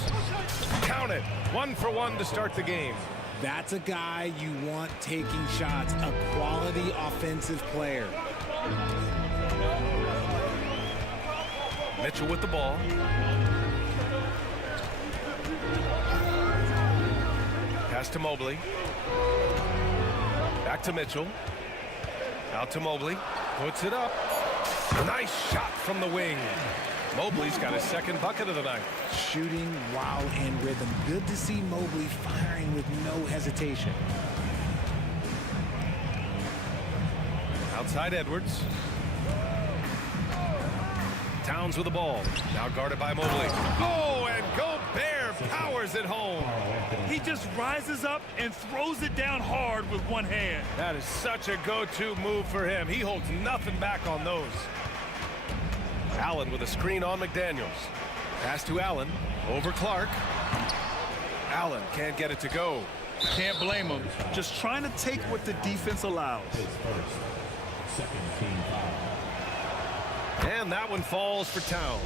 Count it. 1 for 1 to start the game. That's a guy you want taking shots, a quality offensive player. Mitchell with the ball. Pass to Mobley. Back to Mitchell. Out to Mobley. Puts it up. Nice shot from the wing. Mobley's got his second bucket of the night. Shooting while in rhythm. Good to see Mobley firing with no hesitation. Outside Edwards. Towns with the ball. Now guarded by Mobley. Oh, and Gobert powers it home. He just rises up and throws it down hard with one hand. That is such a go-to move for him. He holds nothing back on those. Allen with a screen on McDaniels. Pass to Allen. Over Clark. Allen can't get it to go. Can't blame him. Just trying to take what the defense allows. Second team foul. And that one falls for Towns.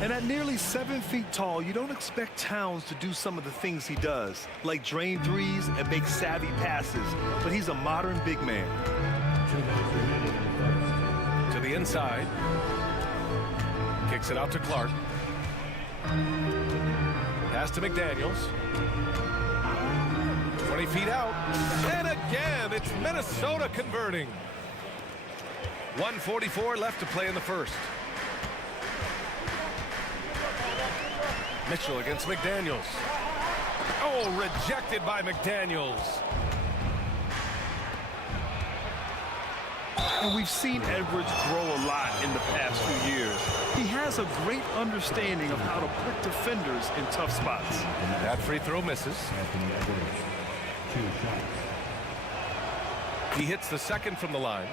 And at nearly 7 feet tall, you don't expect Towns to do some of the things he does, like drain threes and make savvy passes. But he's a modern big man. To the inside. Kicks it out to Clark. Pass to McDaniels. 20 feet out. And again, it's Minnesota converting. 1:44 left to play in the first. Mitchell against McDaniels. Oh, rejected by McDaniels. And we've seen Edwards grow a lot in the past few years. He has a great understanding of how to put defenders in tough spots. That free throw misses. Anthony Edwards, 2 shots. He hits the second from the line.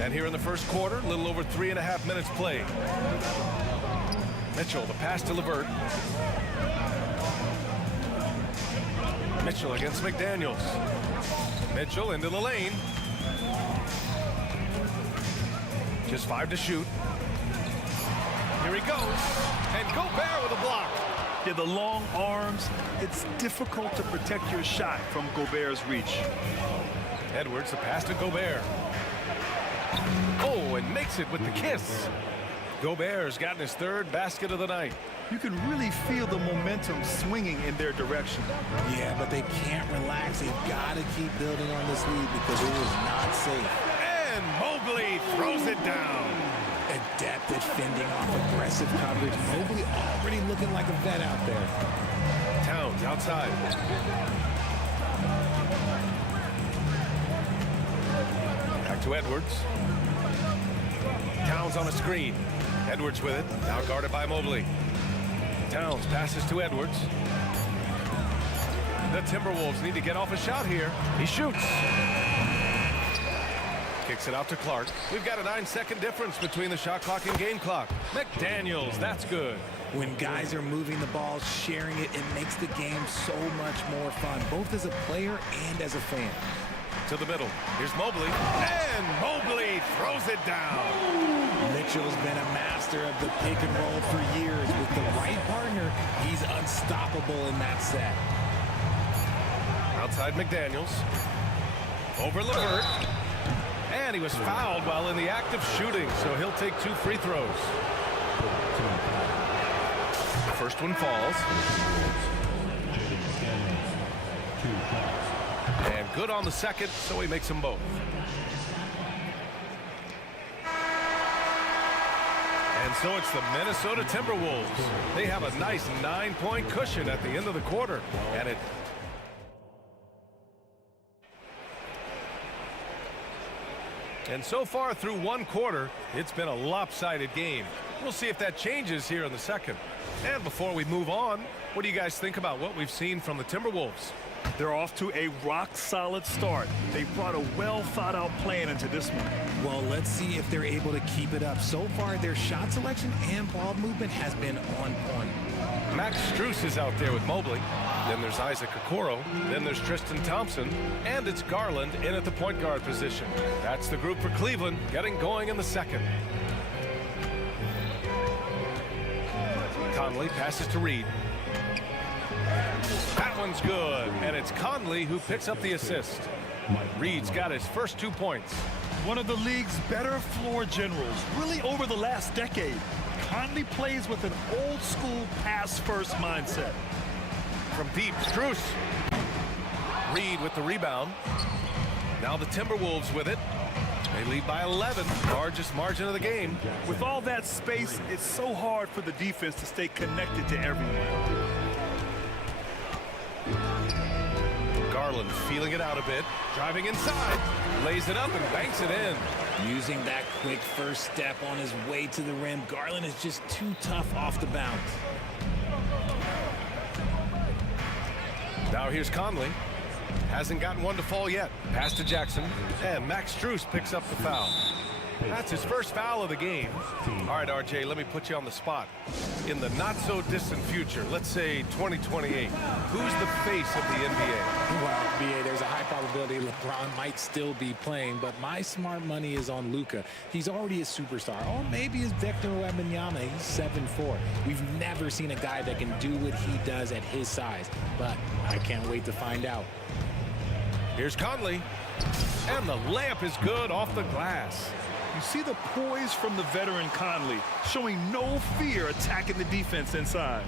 And here in the first quarter, a little over 3.5 minutes played. Mitchell, the pass to LeVert. Mitchell against McDaniels. Mitchell into the lane. Just 5 to shoot. Here he goes. And Gobert with a block. Yeah, the long arms, it's difficult to protect your shot from Gobert's reach. Edwards, the pass to Gobert. Oh, and makes it with the kiss. Gobert's gotten his 3rd basket of the night. You can really feel the momentum swinging in their direction. Yeah, but they can't relax. They've got to keep building on this lead because it is not safe. And Mobley throws it down. Adept at fending off aggressive coverage. Mobley already looking like a vet out there. Towns outside. Back to Edwards. Towns on a screen. Edwards with it. Now guarded by Mobley. Towns passes to Edwards. The Timberwolves need to get off a shot here. He shoots. Kicks it out to Clark. We've got a 9-second difference between the shot clock and game clock. McDaniels, that's good. When guys are moving the ball, sharing it, it makes the game so much more fun, both as a player and as a fan. To the middle. Here's Mobley. And Mobley throws it down. Mitchell's been a master of the pick and roll for years. With the right partner, he's unstoppable in that set. Outside McDaniels. Over LeVert. And he was fouled while in the act of shooting, so he'll take 2 free throws. The first one falls. And good on the second, so he makes them both. And so it's the Minnesota Timberwolves. They have a nice 9-point cushion at the end of the quarter. And it And so far through one quarter, it's been a lopsided game. We'll see if that changes here in the second. And before we move on, what do you guys think about what we've seen from the Timberwolves? They're off to a rock-solid start. They brought a well-thought-out plan into this one. Well, let's see if they're able to keep it up. So far, their shot selection and ball movement has been on point. Max Strus is out there with Mobley. Then there's Isaac Okoro. Then there's Tristan Thompson. And it's Garland in at the point guard position. That's the group for Cleveland getting going in the second. Conley passes to Reed. That one's good, and it's Conley who picks up the assist. Reed's got his first 2 points. One of the league's better floor generals, really over the last decade. Conley plays with an old-school pass-first mindset. From deep, Strus. Reed with the rebound. Now the Timberwolves with it. They lead by 11, largest margin of the game. With all that space, it's so hard for the defense to stay connected to everyone. Garland feeling it out a bit, driving inside, lays it up and banks it in. Using that quick first step on his way to the rim, Garland is just too tough off the bounce. Now here's Conley. Hasn't gotten one to fall yet. Pass to Jackson, and Max Strus picks up the foul. That's his first foul of the game. All right, RJ, let me put you on the spot. In the not-so-distant future, let's say 2028, who's the face of the NBA? Well, BA, there's a high probability LeBron might still be playing, but my smart money is on Luka. He's already a superstar. Or maybe it's Victor Wembanyama. He's 7'4". We've never seen a guy that can do what he does at his size, but I can't wait to find out. Here's Conley, and the layup is good off the glass. You see the poise from the veteran Conley, showing no fear attacking the defense inside.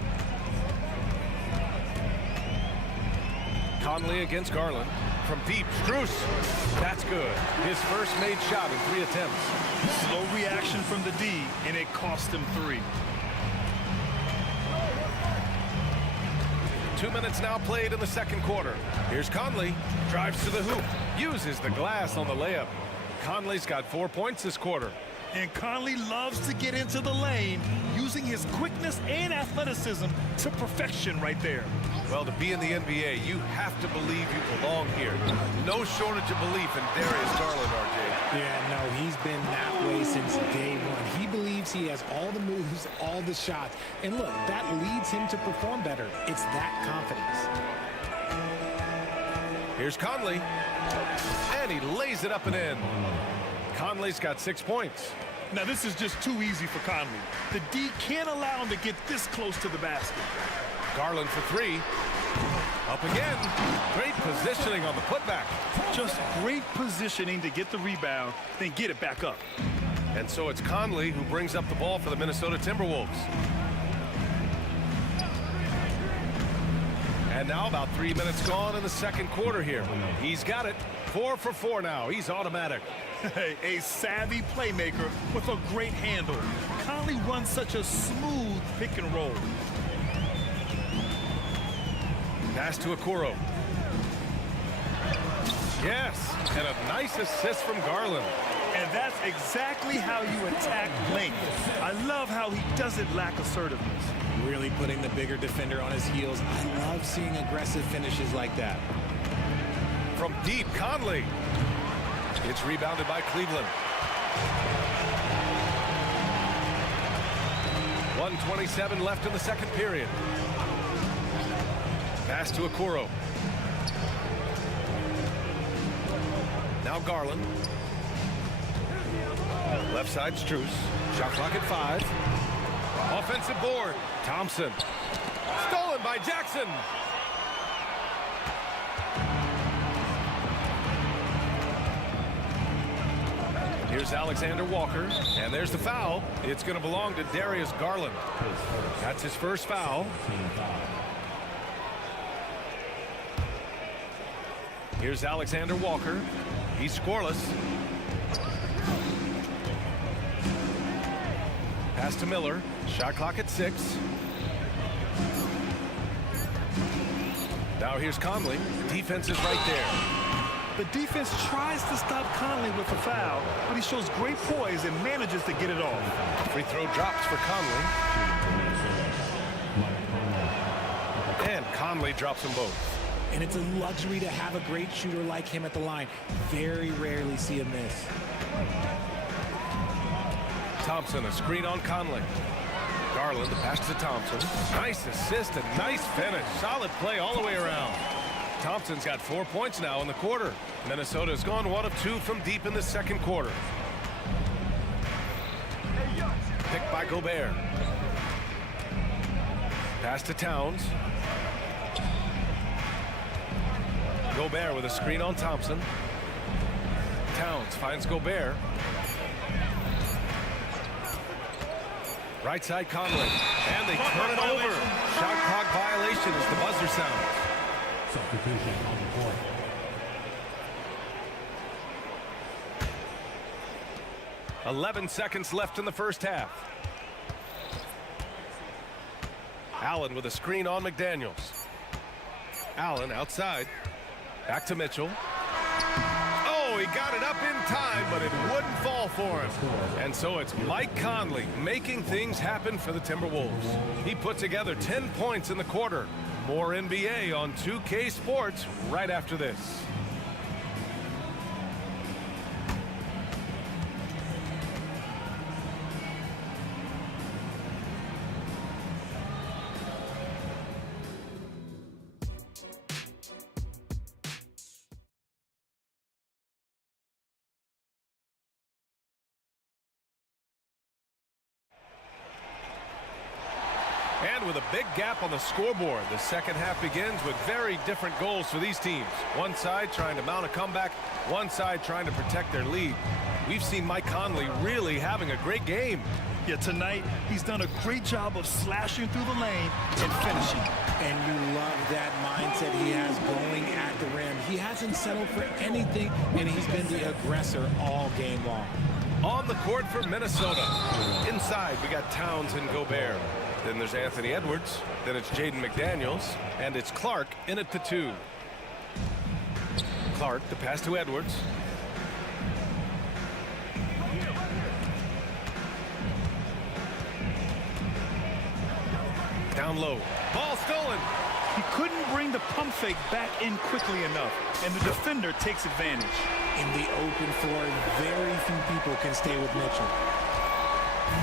Conley against Garland. From deep, Strus. That's good. His first made shot in 3 attempts. Slow reaction from the D, and it cost him 3. 2 minutes now played in the second quarter. Here's Conley. Drives to the hoop. Uses the glass on the layup. Conley's got 4 points this quarter. And Conley loves to get into the lane, using his quickness and athleticism to perfection right there. Well, to be in the NBA, you have to believe you belong here. No shortage of belief in Darius Garland, RJ. Yeah, no, he's been that way since day one. He believes he has all the moves, all the shots. And look, that leads him to perform better. It's that confidence. Here's Conley. And he lays it up and in. Conley's got 6 points. Now, this is just too easy for Conley. The D can't allow him to get this close to the basket. Garland for 3. Up again. Great positioning on the putback. Just great positioning to get the rebound, then get it back up. And so it's Conley who brings up the ball for the Minnesota Timberwolves. And now about 3 minutes gone in the second quarter here. He's got it. 4 for 4 now. He's automatic. A savvy playmaker with a great handle. Conley runs such a smooth pick and roll. Pass to Okoro. Yes, and a nice assist from Garland. And that's exactly how you attack length. I love how he doesn't lack assertiveness. Really putting the bigger defender on his heels. I love seeing aggressive finishes like that. From deep, Conley. It's rebounded by Cleveland. 1:27 left in the second period. Pass to Okoro. Now Garland. Left side, Strus. Shot clock at 5. Offensive board. Thompson. Stolen by Jackson. Here's Alexander Walker, and there's the foul. It's going to belong to Darius Garland. That's his first foul. Here's Alexander Walker. He's scoreless. Pass to Miller. Shot clock at 6. Now here's Conley. Defense is right there. The defense tries to stop Conley with a foul, but he shows great poise and manages to get it off. Free throw drops for Conley. And Conley drops them both. And it's a luxury to have a great shooter like him at the line. Very rarely see him miss. Thompson, a screen on Conley. Garland, the pass to Thompson. Nice assist and nice finish. Solid play all the way around. Thompson's got 4 points now in the quarter. Minnesota's gone 1 of 2 from deep in the second quarter. Picked by Gobert. Pass to Towns. Gobert with a screen on Thompson. Towns finds Gobert. Right side Conley. And they turn it over. Shot clock violation as the buzzer sounds. Substitution on the court. .11 seconds left in the first half. Allen with a screen on McDaniels. Allen outside. Back to Mitchell. Oh, he got it up in time, but it wouldn't fall for him. And so it's Mike Conley making things happen for the Timberwolves. He put together 10 points in the quarter. More NBA on 2K Sports right after this. And with a big gap on the scoreboard, the second half begins with very different goals for these teams. One side trying to mount a comeback, one side trying to protect their lead. We've seen Mike Conley really having a great game. Yeah, tonight he's done a great job of slashing through the lane and finishing. And you love that mindset he has going at the rim. He hasn't settled for anything, and he's been the aggressor all game long. On the court for Minnesota. Inside, we got Towns and Gobert. Then there's Anthony Edwards. Then it's Jaden McDaniels. And it's Clark in at the 2. Clark, the pass to Edwards. Down low. Ball stolen. He couldn't bring the pump fake back in quickly enough, and the defender takes advantage. In the open floor, very few people can stay with Mitchell.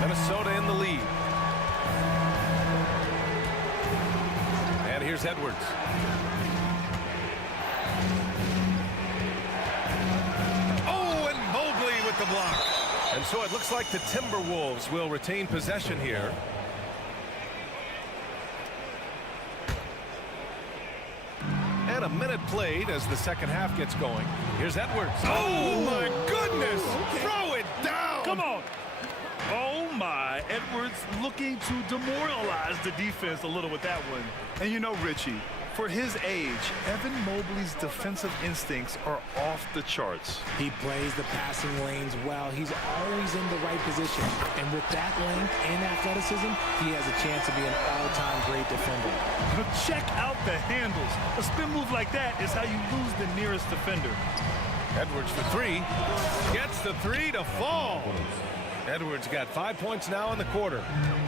Minnesota in the lead. And here's Edwards. Oh, and Mobley with the block. And so it looks like the Timberwolves will retain possession here. And a minute played as the second half gets going. Here's Edwards. Oh, my goodness. Throw it down. Come on. Oh, my. Edwards looking to demoralize the defense a little with that one. And you know, Richie, For his age, Evan Mobley's defensive instincts are off the charts. He plays the passing lanes well. He's always in the right position. And with that length and athleticism, he has a chance to be an all-time great defender. But check out the handles. A spin move like that is how you lose the nearest defender. Edwards for three. Gets the three to fall. Edwards got 5 points now in the quarter.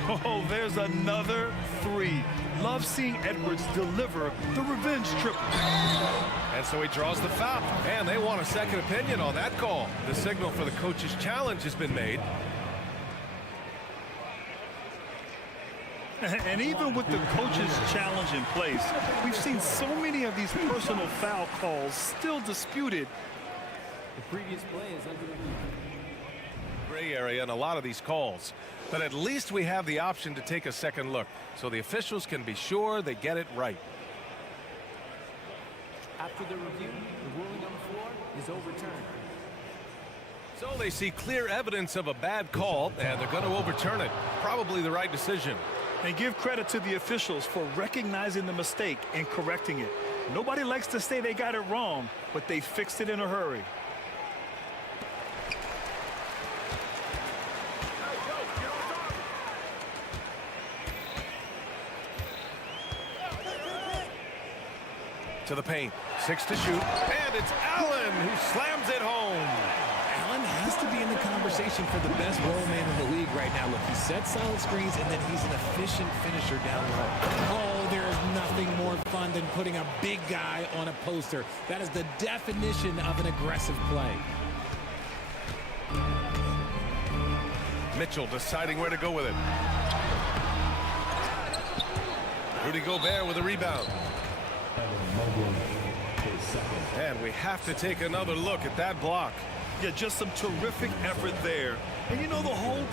Oh, there's another three. Love seeing Edwards deliver the revenge triple. And so he draws the foul. And they want a second opinion on that call. The signal for the coach's challenge has been made. And even with the coach's challenge in place, we've seen so many of these personal foul calls still disputed. The previous play is under review. Gray area in a lot of these calls, but at least we have the option to take a second look so the officials can be sure they get it right. After the review, the ruling on the floor is overturned. So they see clear evidence of a bad call and they're going to overturn it. Probably the right decision. And give credit to the officials for recognizing the mistake and correcting it. Nobody likes to say they got it wrong, but they fixed it in a hurry. To the paint, 6 to shoot, and it's Allen who slams it home. Allen has to be in the conversation for the best roll man in the league right now. Look, he sets solid screens, and then he's an efficient finisher down low. Oh, there is nothing more fun than putting a big guy on a poster. That is the definition of an aggressive play. Mitchell deciding where to go with it. Rudy Gobert with a rebound. And we have to take another look at that block. Yeah, just some terrific effort there. And you know, the whole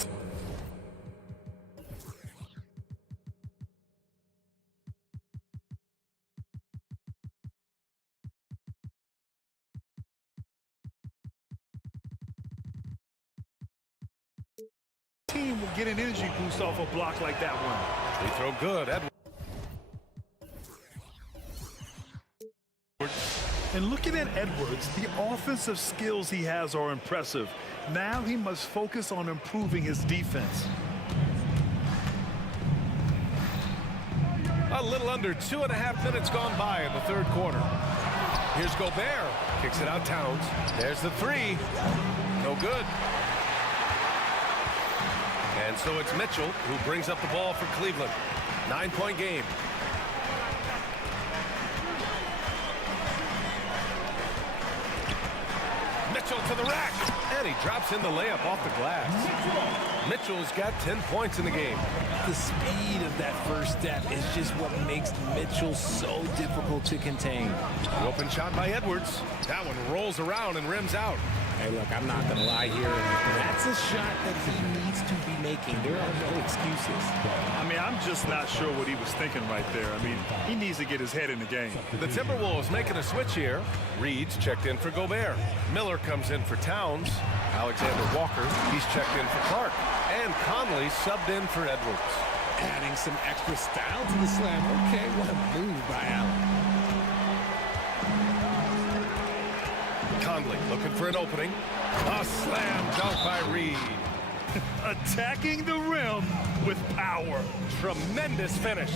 team will get an energy boost off a block like that one. They throw good. Edwards. And looking at Edwards, the offensive skills he has are impressive. Now he must focus on improving his defense. A little under 2.5 minutes gone by in the third quarter. Here's Gobert. Kicks it out Towns. There's the three. No good. And so it's Mitchell who brings up the ball for Cleveland. 9-point game. Mitchell to the rack, and he drops in the layup off the glass. Mitchell's got 10 points in the game. The speed of that first step is just what makes Mitchell so difficult to contain. The open shot by Edwards. That one rolls around and rims out. Hey, look, I'm not going to lie here. That's a shot that he needs to be making. There are no excuses. I mean, I'm just not sure what he was thinking right there. I mean, he needs to get his head in the game. The Timberwolves making a switch here. Reed's checked in for Gobert. Miller comes in for Towns. Alexander Walker, he's checked in for Clark. And Conley subbed in for Edwards. Adding some extra style to the slam. Okay, what a move by Allen. Conley looking for an opening. A slam dunk by Reed. Attacking the rim with power. Tremendous finish.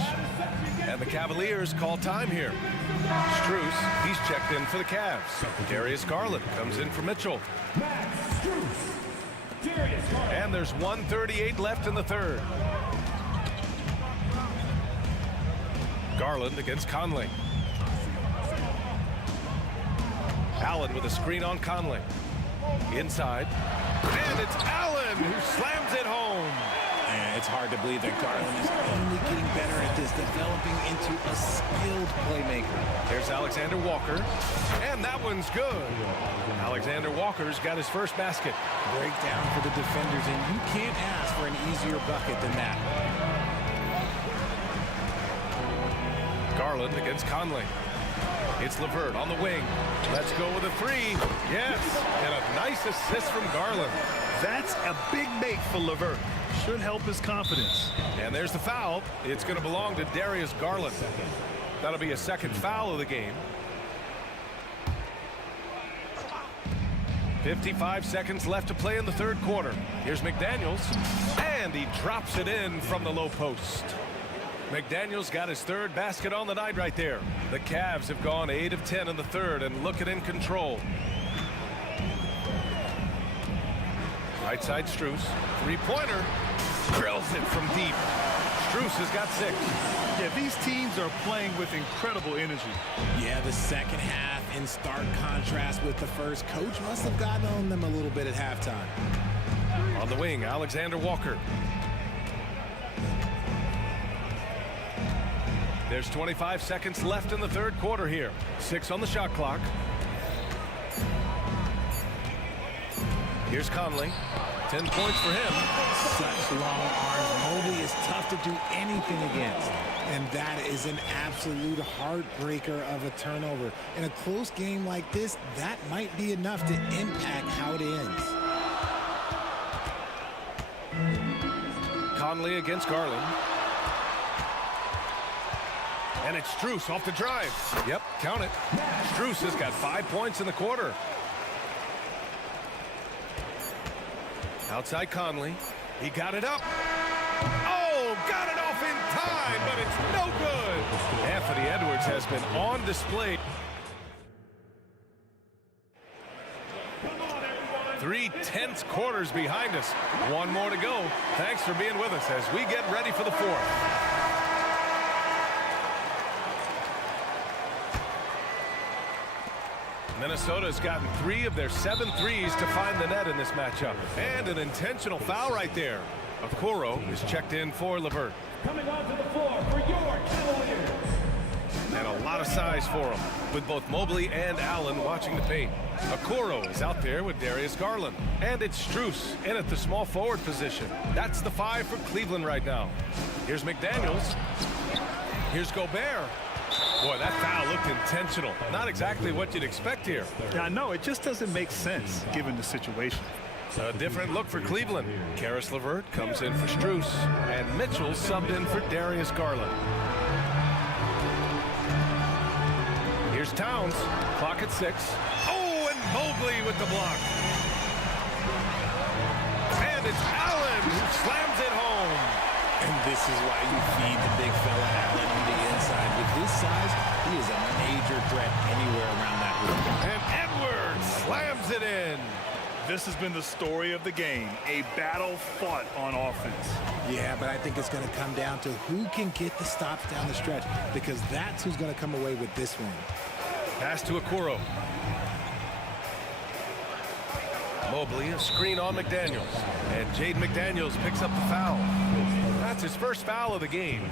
And the Cavaliers call time here. Strus, he's checked in for the Cavs. Darius Garland comes in for Mitchell. And there's 1:38 left in the third. Garland against Conley. Allen with a screen on Conley. Inside. And it's Allen who slams it home. And it's hard to believe that Garland is only getting better at this, developing into a skilled playmaker. There's Alexander Walker. And that one's good. Alexander Walker's got his first basket. Breakdown for the defenders, and you can't ask for an easier bucket than that. Garland against Conley. It's LeVert on the wing. Let's go with a three. Yes, and a nice assist from Garland. That's a big make for LeVert. Should help his confidence. And there's the foul. It's going to belong to Darius Garland. That'll be a second foul of the game. 55 seconds left to play in the third quarter. Here's McDaniels, and he drops it in from the low post. McDaniels got his third basket on the night right there. The Cavs have gone 8 of 10 in the third and looking in control. Right side Strus, three-pointer, drills it from deep. Strus has got 6. Yeah, these teams are playing with incredible energy. Yeah, the second half in stark contrast with the first. Coach must have gotten on them a little bit at halftime. On the wing, Alexander Walker. There's 25 seconds left in the third quarter here. 6 on the shot clock. Here's Conley. 10 points for him. Such long arms. Mobley is tough to do anything against. And that is an absolute heartbreaker of a turnover. In a close game like this, that might be enough to impact how it ends. Conley against Garland. And it's Strus off the drive. Yep, count it. Strus has got 5 points in the quarter. Outside Conley. He got it up. Oh, got it off in time, but it's no good. Anthony Edwards has been on display. 3 tense quarters behind us. One more to go. Thanks for being with us as we get ready for the fourth. Minnesota's gotten 3 of their 7 threes to find the net in this matchup. And an intentional foul right there. Okoro is checked in for LeVert. Coming onto the floor for your Cavaliers. And a lot of size for him, with both Mobley and Allen watching the paint. Okoro is out there with Darius Garland. And it's Strus in at the small forward position. That's the 5 for Cleveland right now. Here's McDaniels. Here's Gobert. Boy, that foul looked intentional. Not exactly what you'd expect here. Yeah, I know. It just doesn't make sense given the situation. A different look for Cleveland. Karis LeVert comes in for Strus, and Mitchell subbed in for Darius Garland. Here's Towns. Clock at 6. Oh, and Mobley with the block. And it's Allen who slams it home. And this is why you feed the big fella Allen on the inside. With his size, he is a major threat anywhere around that rim. And Edwards slams it in. This has been the story of the game, a battle fought on offense. Yeah, but I think it's going to come down to who can get the stops down the stretch, because that's who's going to come away with this one. Pass to Okoro. Mobley, a screen on McDaniels. And Jaden McDaniels picks up the foul. That's his first foul of the game.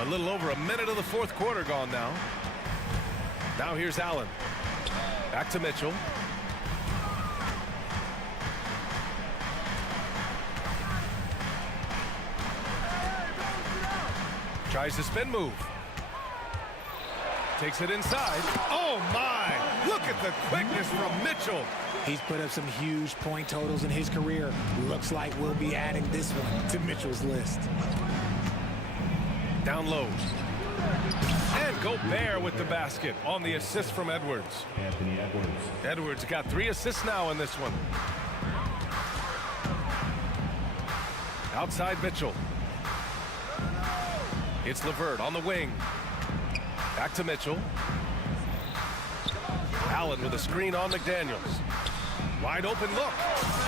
A little over a minute of the fourth quarter gone now. Now here's Allen. Back to Mitchell. Tries the spin move. Takes it inside. Oh my! Look at the quickness from Mitchell. He's put up some huge point totals in his career. Looks like we'll be adding this one to Mitchell's list. Down low. And Gobert with the basket on the assist from Edwards. Anthony Edwards. Edwards got 3 assists now in this one. Outside Mitchell. It's LeVert on the wing. Back to Mitchell. Allen with a screen on McDaniels. Wide open look.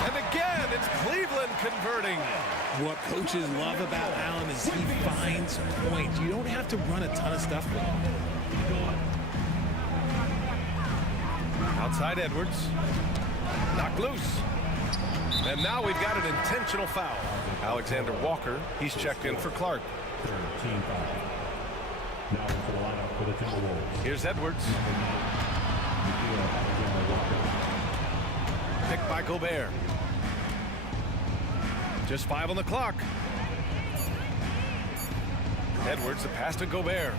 And again, it's Cleveland converting. What coaches love about Allen is he finds points. You don't have to run a ton of stuff for him. Outside Edwards. Knocked loose. And now we've got an intentional foul. Alexander Walker, he's checked in for Clark. Team foul. Now into the lineup for the Timberwolves. Here's Edwards. Picked by Gobert. Just 5 on the clock. Edwards, the pass to Gobert.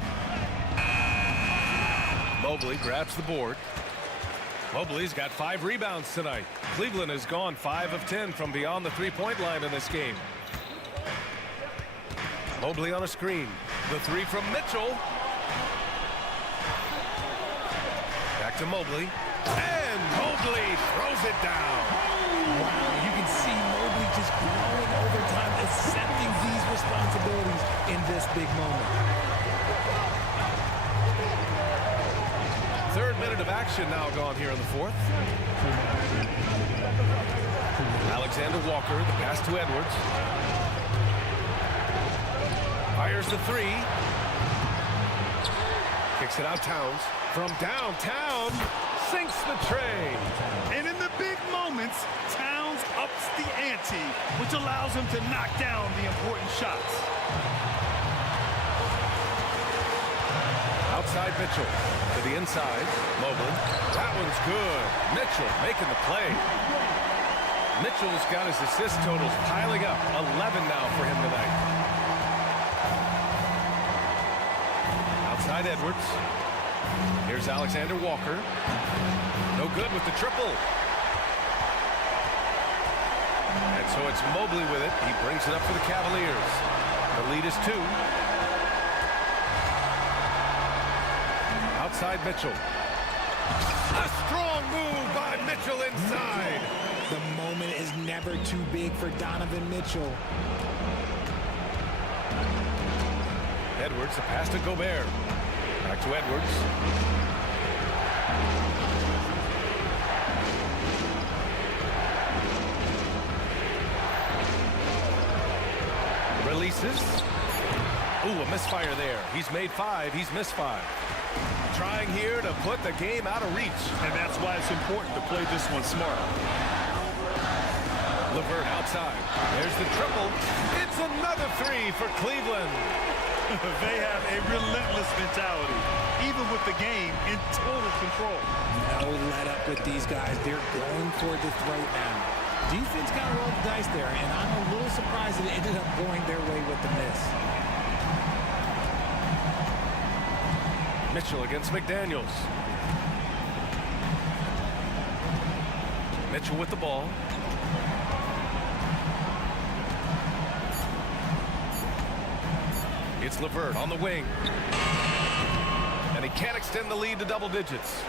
Mobley grabs the board. Mobley's got 5 rebounds tonight. Cleveland has gone 5 of 10 from beyond the three-point line in this game. Mobley on a screen. The three from Mitchell. Back to Mobley. And Mobley throws it down. Wow, you can see Mobley just growing over time, accepting these responsibilities in this big moment. Third minute of action now gone here in the fourth. Alexander Walker, the pass to Edwards. Fires the three. Kicks it out Towns. From downtown, sinks the tray. And in the big moments, Towns ups the ante, which allows him to knock down the important shots. Outside Mitchell to the inside. Mobley. That one's good. Mitchell making the play. Mitchell's got his assist totals piling up. 11 now for him tonight. Outside Edwards. Here's Alexander Walker. No good with the triple. And so it's Mobley with it. He brings it up for the Cavaliers. The lead is 2. Outside Mitchell. A strong move by Mitchell inside. The moment is never too big for Donovan Mitchell. Edwards, a pass to Gobert. Back to Edwards. Releases. Ooh, a misfire there. He's made 5. He's missed 5. Trying here to put the game out of reach. And that's why it's important to play this one smart. LeVert outside. There's the triple. It's another 3 for Cleveland. They have a relentless mentality, even with the game in total control. No let up with these guys. They're going for the throat now. Defense got to roll the dice there, and I'm a little surprised that it ended up going their way with the miss. Mitchell against McDaniels. Mitchell with the ball. It's LeVert on the wing. And he can't extend the lead to double digits.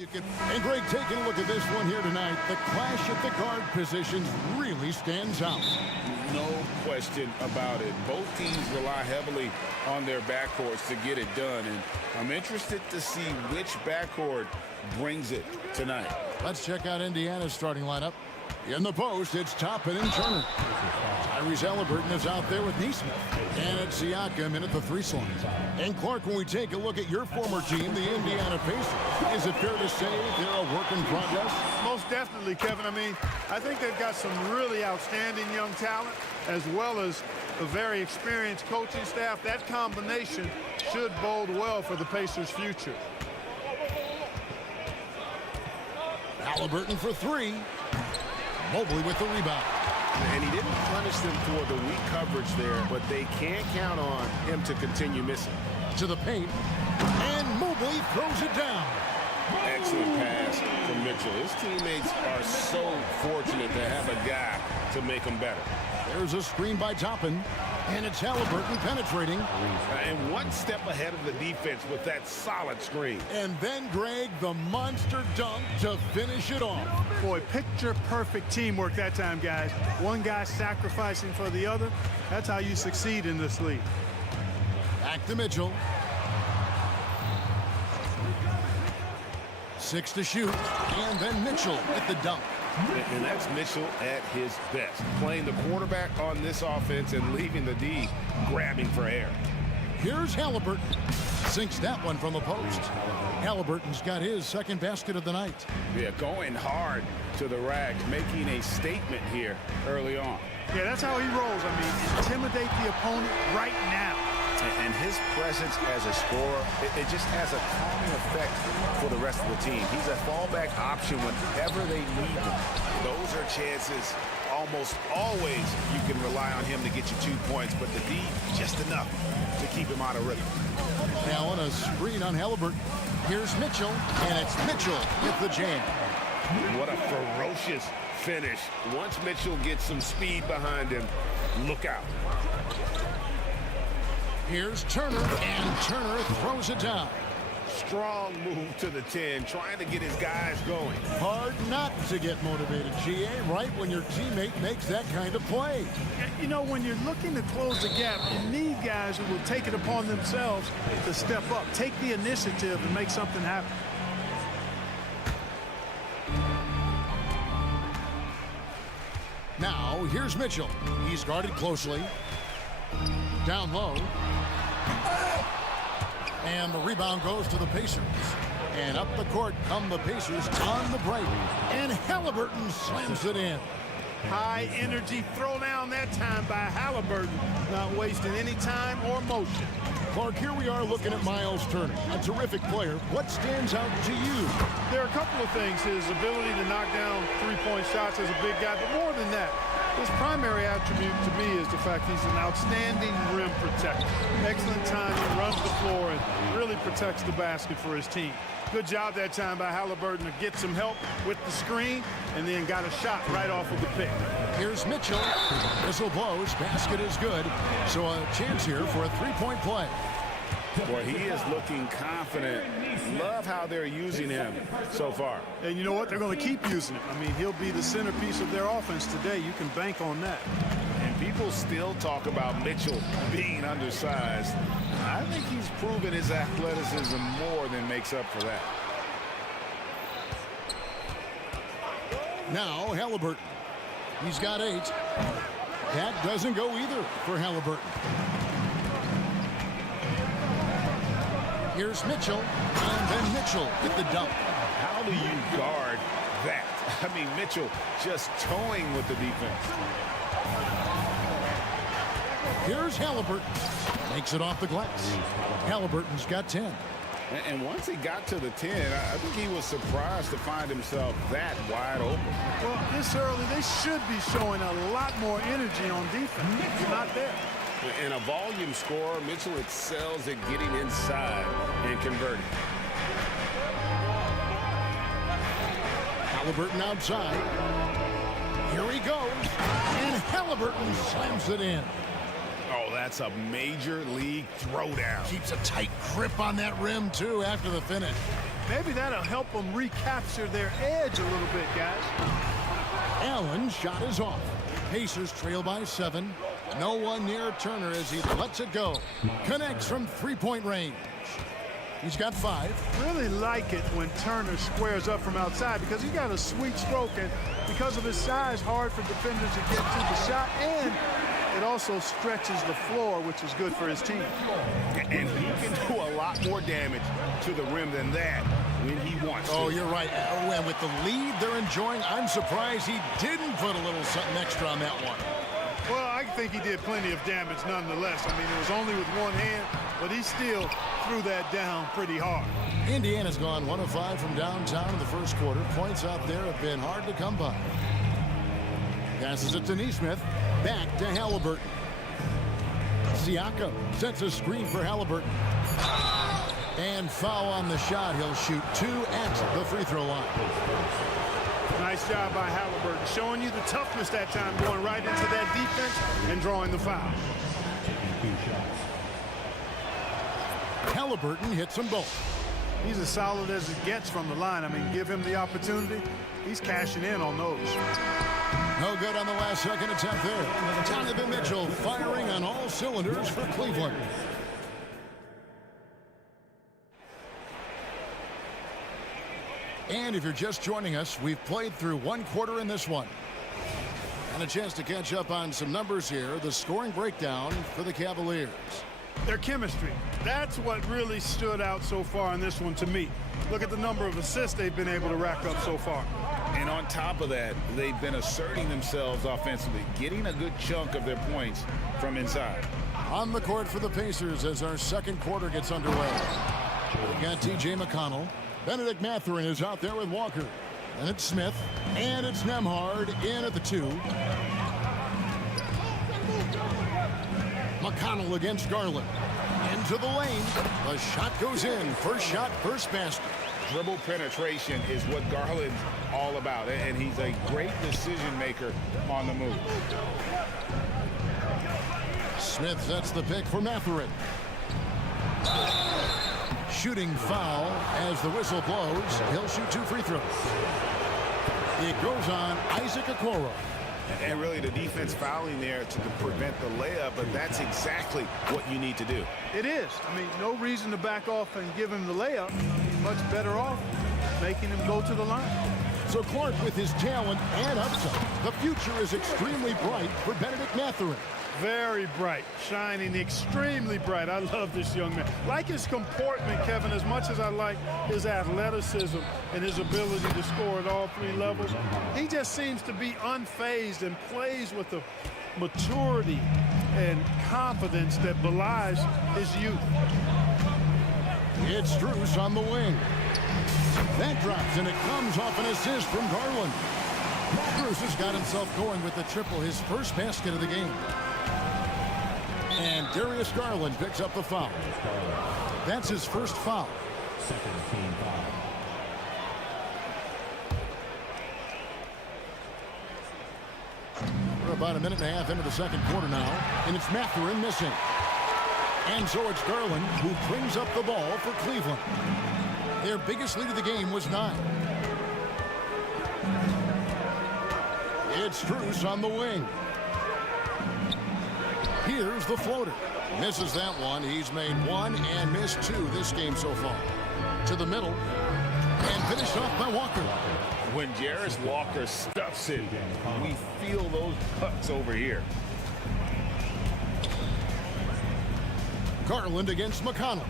And Greg, taking a look at this one here tonight, the clash at the guard positions really stands out. No question about it. Both teams rely heavily on their backcourts to get it done, and I'm interested to see which backcourt brings it tonight. Let's check out Indiana's starting lineup. In the post, it's Toppin and Turner. Tyrese Halliburton is out there with Neesmith. And it's Siakam in at the three slot. And Clark, when we take a look at your former team, the Indiana Pacers, is it fair to say they're a work in progress? Most definitely, Kevin. I mean, I think they've got some really outstanding young talent, as well as a very experienced coaching staff. That combination should bode well for the Pacers' future. Halliburton for three. Mobley with the rebound. And he didn't punish them for the weak coverage there, but they can't count on him to continue missing. To the paint, and Mobley throws it down. Excellent pass from Mitchell. His teammates are so fortunate to have a guy to make them better. There's a screen by Toppin, and it's Halliburton penetrating. And one step ahead of the defense with that solid screen. And then, Greg, the monster dunk to finish it off. Boy, picture-perfect teamwork that time, guys. One guy sacrificing for the other. That's how you succeed in this league. Back to Mitchell. 6 to shoot, and then Mitchell at the dunk. And that's Mitchell at his best, playing the quarterback on this offense and leaving the D grabbing for air. Here's Halliburton. Sinks that one from the post. Halliburton's got his second basket of the night. Yeah, going hard to the rack, making a statement here early on. Yeah, that's how he rolls. I mean, intimidate the opponent right now. And his presence as a scorer, it just has a calming effect for the rest of the team. He's a fallback option whenever they need him. Those are chances almost always you can rely on him to get you 2 points, but the D, just enough to keep him out of rhythm. Now on a screen on Halliburton. Here's Mitchell, and it's Mitchell with the jam. What a ferocious finish. Once Mitchell gets some speed behind him, look out. Here's Turner, and Turner throws it down. Strong move to the 10, trying to get his guys going. Hard not to get motivated, GA, right when your teammate makes that kind of play. You know, when you're looking to close the gap, you need guys who will take it upon themselves to step up, take the initiative and make something happen. Now, here's Mitchell. He's guarded closely. Down low. And the rebound goes to the Pacers. And up the court come the Pacers on the break. And Halliburton slams it in. High energy throwdown that time by Halliburton. Not wasting any time or motion. Clark, here we are looking at Miles Turner, a terrific player. What stands out to you? There are a couple of things. His ability to knock down three-point shots as a big guy, but more than that, his primary attribute to me is the fact he's an outstanding rim protector. Excellent timing, runs the floor, and really protects the basket for his team. Good job that time by Halliburton to get some help with the screen and then got a shot right off of the pick. Here's Mitchell. Whistle blows. Basket is good. So a chance here for a three-point play. Boy, he is looking confident. Love how they're using him so far. And you know what? They're going to keep using him. I mean, he'll be the centerpiece of their offense today. You can bank on that. And people still talk about Mitchell being undersized. I think he's proven his athleticism more than makes up for that. Now Halliburton. He's got 8. That doesn't go either for Halliburton. Here's Mitchell, and then Mitchell at the dunk. How do you guard that? I mean, Mitchell just towing with the defense. Here's Halliburton. Makes it off the glass. Halliburton's got 10. And once he got to the 10, I think he was surprised to find himself that wide open. Well, this early, they should be showing a lot more energy on defense. It's not there. And a volume scorer, Mitchell excels at getting inside and converting. Halliburton outside. Here he goes. And Halliburton slams it in. Oh, that's a major league throwdown. Keeps a tight grip on that rim, too, after the finish. Maybe that'll help them recapture their edge a little bit, guys. Allen's shot is off. Pacers trail by 7. No one near Turner as he lets it go. Connects from three-point range. He's got 5. Really like it when Turner squares up from outside because he got a sweet stroke, and because of his size, hard for defenders to get to the shot, and it also stretches the floor, which is good for his team. And he can do a lot more damage to the rim than that when he wants to. Oh, you're right. And with the lead they're enjoying, I'm surprised he didn't put a little something extra on that one. Well, I think he did plenty of damage nonetheless. I mean, it was only with one hand, but he still threw that down pretty hard. Indiana's gone 1 of 5 from downtown in the first quarter. Points out there have been hard to come by. Passes it to Neesmith. Back to Halliburton. Siakam sets a screen for Halliburton. And foul on the shot. He'll shoot 2 at the free throw line. Nice job by Halliburton, showing you the toughness that time, going right into that defense and drawing the foul. Halliburton hits them both. He's as solid as it gets from the line. I mean, give him the opportunity. He's cashing in on those. No good on the last second attempt there. Donovan Mitchell firing on all cylinders for Cleveland. And if you're just joining us, we've played through 1 quarter in this one. And a chance to catch up on some numbers here. The scoring breakdown for the Cavaliers. Their chemistry. That's what really stood out so far in this one to me. Look at the number of assists they've been able to rack up so far. And on top of that, they've been asserting themselves offensively, getting a good chunk of their points from inside. On the court for the Pacers as our second quarter gets underway. We got T.J. McConnell. Benedict Mathurin is out there with Walker. And it's Smith. And it's Nembhard in at the 2. McConnell against Garland. Into the lane. The shot goes in. First shot, first basket. Dribble penetration is what Garland's all about. And he's a great decision maker on the move. Smith sets the pick for Mathurin. Shooting foul as the whistle blows. He'll shoot 2 free throws. It goes on Isaac Okoro. And really the defense fouling there to prevent the layup, but that's exactly what you need to do. It is. I mean, no reason to back off and give him the layup. He's much better off making him go to the line. So Clark, with his talent and upside, the future is extremely bright for Benedict Mathurin. Very bright, shining extremely bright. I love this young man. Like his comportment, Kevin, as much as I like his athleticism and his ability to score at all 3 levels, he just seems to be unfazed and plays with a maturity and confidence that belies his youth. It's Strus on the wing. That drops, and it comes off an assist from Garland. Strus has got himself going with the triple, his first basket of the game. And Darius Garland picks up the foul. That's his first foul. Second team foul. We're about a minute and a half into the second quarter now, and it's Mathurin missing. And so it's Garland who brings up the ball for Cleveland. Their biggest lead of the game was 9. It's Strus on the wing. Here's the floater. Misses that one. He's made 1 and missed 2 this game so far. To the middle. And finished off by Walker. When Jarris Walker stuffs it, we feel those cuts over here. Garland against McConnell.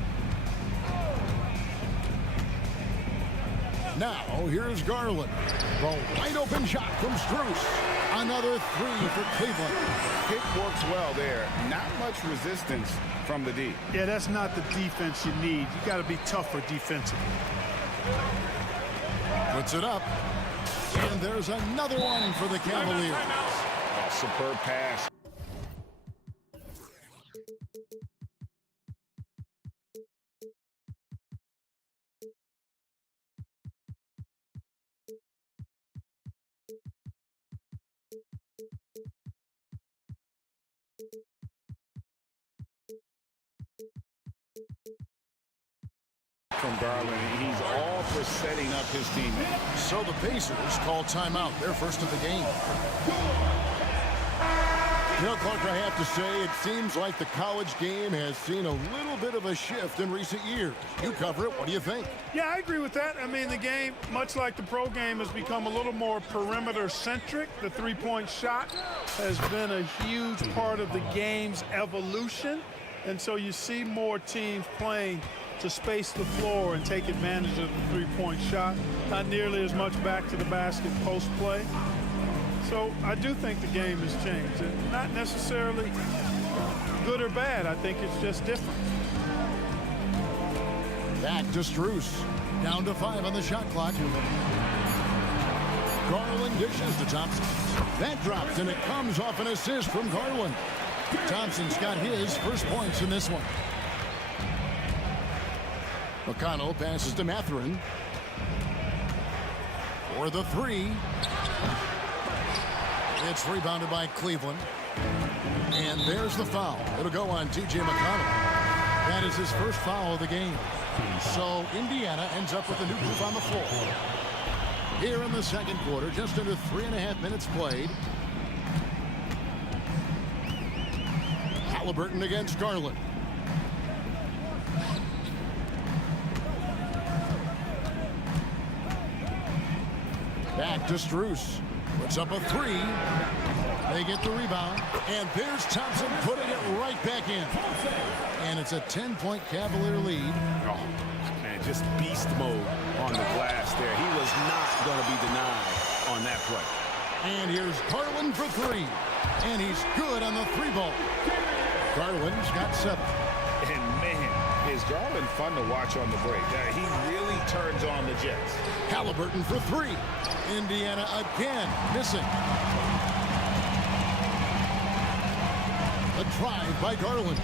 Now, here's Garland. The wide open shot from Strus. Another 3 for Cleveland. Pick works well there. Not much resistance from the D. Yeah, that's not the defense you need. You got to be tougher defensively. Puts it up. And there's another one for the Cavaliers. Oh, superb pass. from Garland. He's all for setting up his teammates. So the Pacers call timeout, their first of the game. You know, Clark, I have to say, it seems like the college game has seen a little bit of a shift in recent years. You cover it. What do you think? Yeah, I agree with that. I mean, the game, much like the pro game, has become a little more perimeter-centric. The three-point shot has been a huge part of the game's evolution. And so you see more teams playing to space the floor and take advantage of the three-point shot. Not nearly as much back to the basket post play. So I do think the game has changed. And not necessarily good or bad. I think it's just different. Back to Strus. Down to 5 on the shot clock. Garland dishes to Thompson. That drops, and it comes off an assist from Garland. Thompson's got his first points in this one. McConnell passes to Mathurin. For the three. It's rebounded by Cleveland. And there's the foul. It'll go on T.J. McConnell. That is his first foul of the game. So Indiana ends up with a new group on the floor. Here in the second quarter, just under 3.5 minutes played. Halliburton against Garland. Back to Strus. Puts up a three. They get the rebound. And there's Thompson putting it right back in. And it's a 10-point Cavalier lead. Oh, man, just beast mode on the glass there. He was not going to be denied on that play. And here's Garland for three. And he's good on the three ball. Garland's got 7. And, man, is Garland fun to watch on the break. He really turns on the Jets. Halliburton for 3. Indiana again missing. A drive by Garland.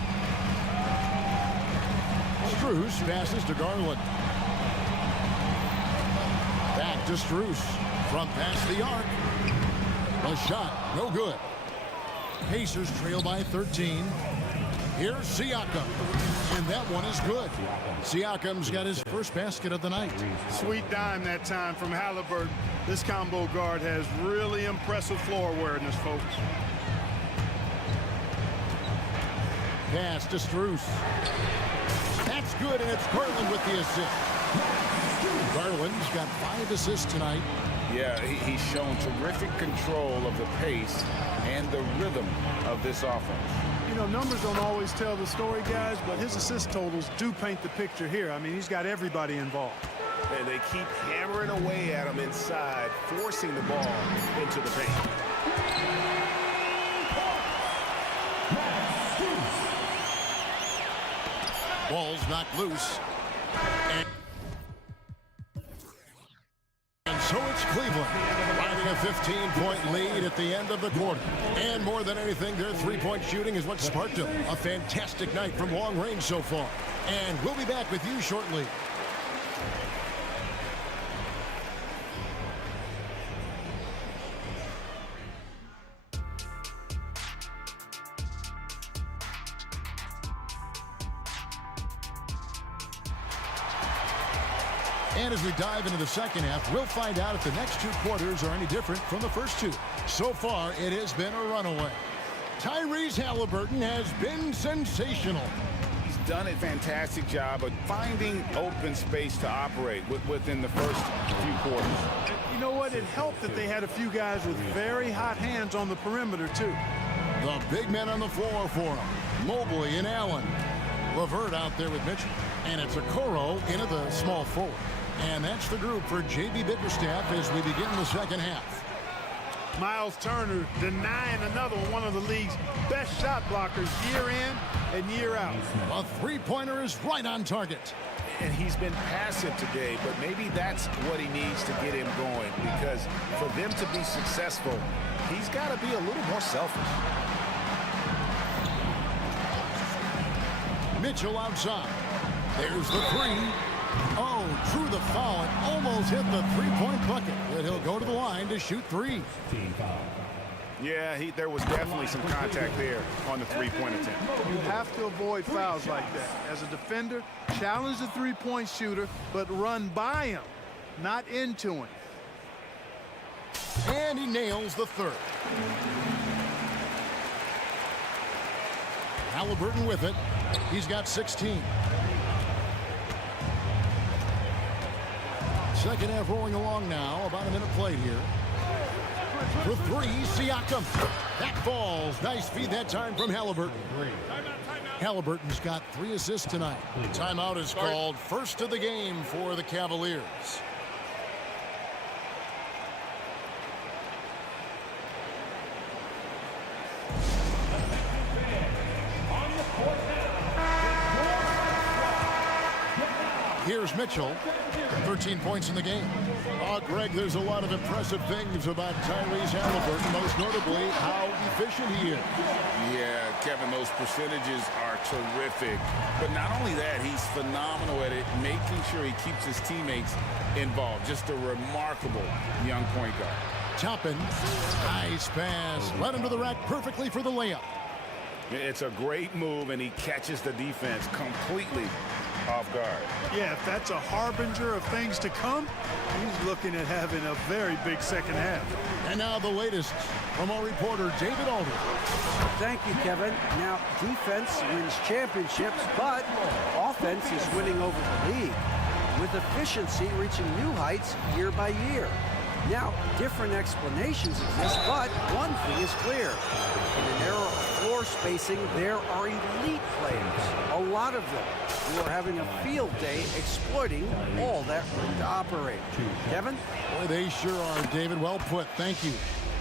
Strus passes to Garland. Back to Strus. From past the arc. A shot, no good. Pacers trail by 13. Here's Siakam. And that one is good. Siakam's got his first basket of the night. Sweet dime that time from Halliburton. This combo guard has really impressive floor awareness, folks. Pass to Strus. That's good, and it's Garland with the assist. Garland's got 5 assists tonight. Yeah, he's shown terrific control of the pace and the rhythm of this offense. You know, numbers don't always tell the story, guys, but his assist totals do paint the picture here. I mean, he's got everybody involved. And they keep hammering away at him inside, forcing the ball into the paint. Ball's knocked loose. And so it's Cleveland, riding a 15-point lead at the end of the quarter. And more than anything, their three-point shooting is what sparked them. A fantastic night from long range so far. And we'll be back with you shortly. And as we dive into the second half, we'll find out if the next 2 quarters are any different from the first 2. So far, it has been a runaway. Tyrese Halliburton has been sensational. He's done a fantastic job of finding open space to operate within the first few quarters. And you know what? It helped that they had a few guys with very hot hands on the perimeter, too. The big men on the floor for him. Mobley and Allen. LeVert out there with Mitchell. And it's Okoro into the small forward. And that's the group for J.B. Bickerstaff as we begin the second half. Miles Turner denying another one of the league's best shot blockers year in and year out. A three-pointer is right on target. And he's been passive today, but maybe that's what he needs to get him going, because for them to be successful, he's got to be a little more selfish. Mitchell outside. There's the three. Oh, drew the foul and almost hit the three-point bucket. But he'll go to the line to shoot 3. Yeah, there was definitely some contact there on the three-point attempt. You have to avoid fouls like that. As a defender, challenge the three-point shooter, but run by him, not into him. And he nails the third. Halliburton with it. He's got 16. Second half rolling along now. About a minute played here. For three, Siakam. That falls. Nice feed that time from Halliburton. Halliburton's got 3 assists tonight. Timeout is called. First of the game for the Cavaliers. Here's Mitchell, 13 points in the game. Oh, Greg, there's a lot of impressive things about Tyrese Halliburton, most notably how efficient he is. Yeah, Kevin, those percentages are terrific. But not only that, he's phenomenal at it, making sure he keeps his teammates involved. Just a remarkable young point guard. Toppin, nice pass, right under the rack perfectly for the layup. It's a great move, and he catches the defense completely off guard. Yeah, if that's a harbinger of things to come, he's looking at having a very big second half. And now the latest from our reporter, David Aldridge. Thank you, Kevin. Now, defense wins championships, but offense is winning over the league, with efficiency reaching new heights year by year. Now, different explanations exist, but one thing is clear. In an era of floor spacing, there are elite players, a lot of them, who are having a field day exploiting all that room to operate. Kevin? Boy, they sure are, David. Well put. Thank you.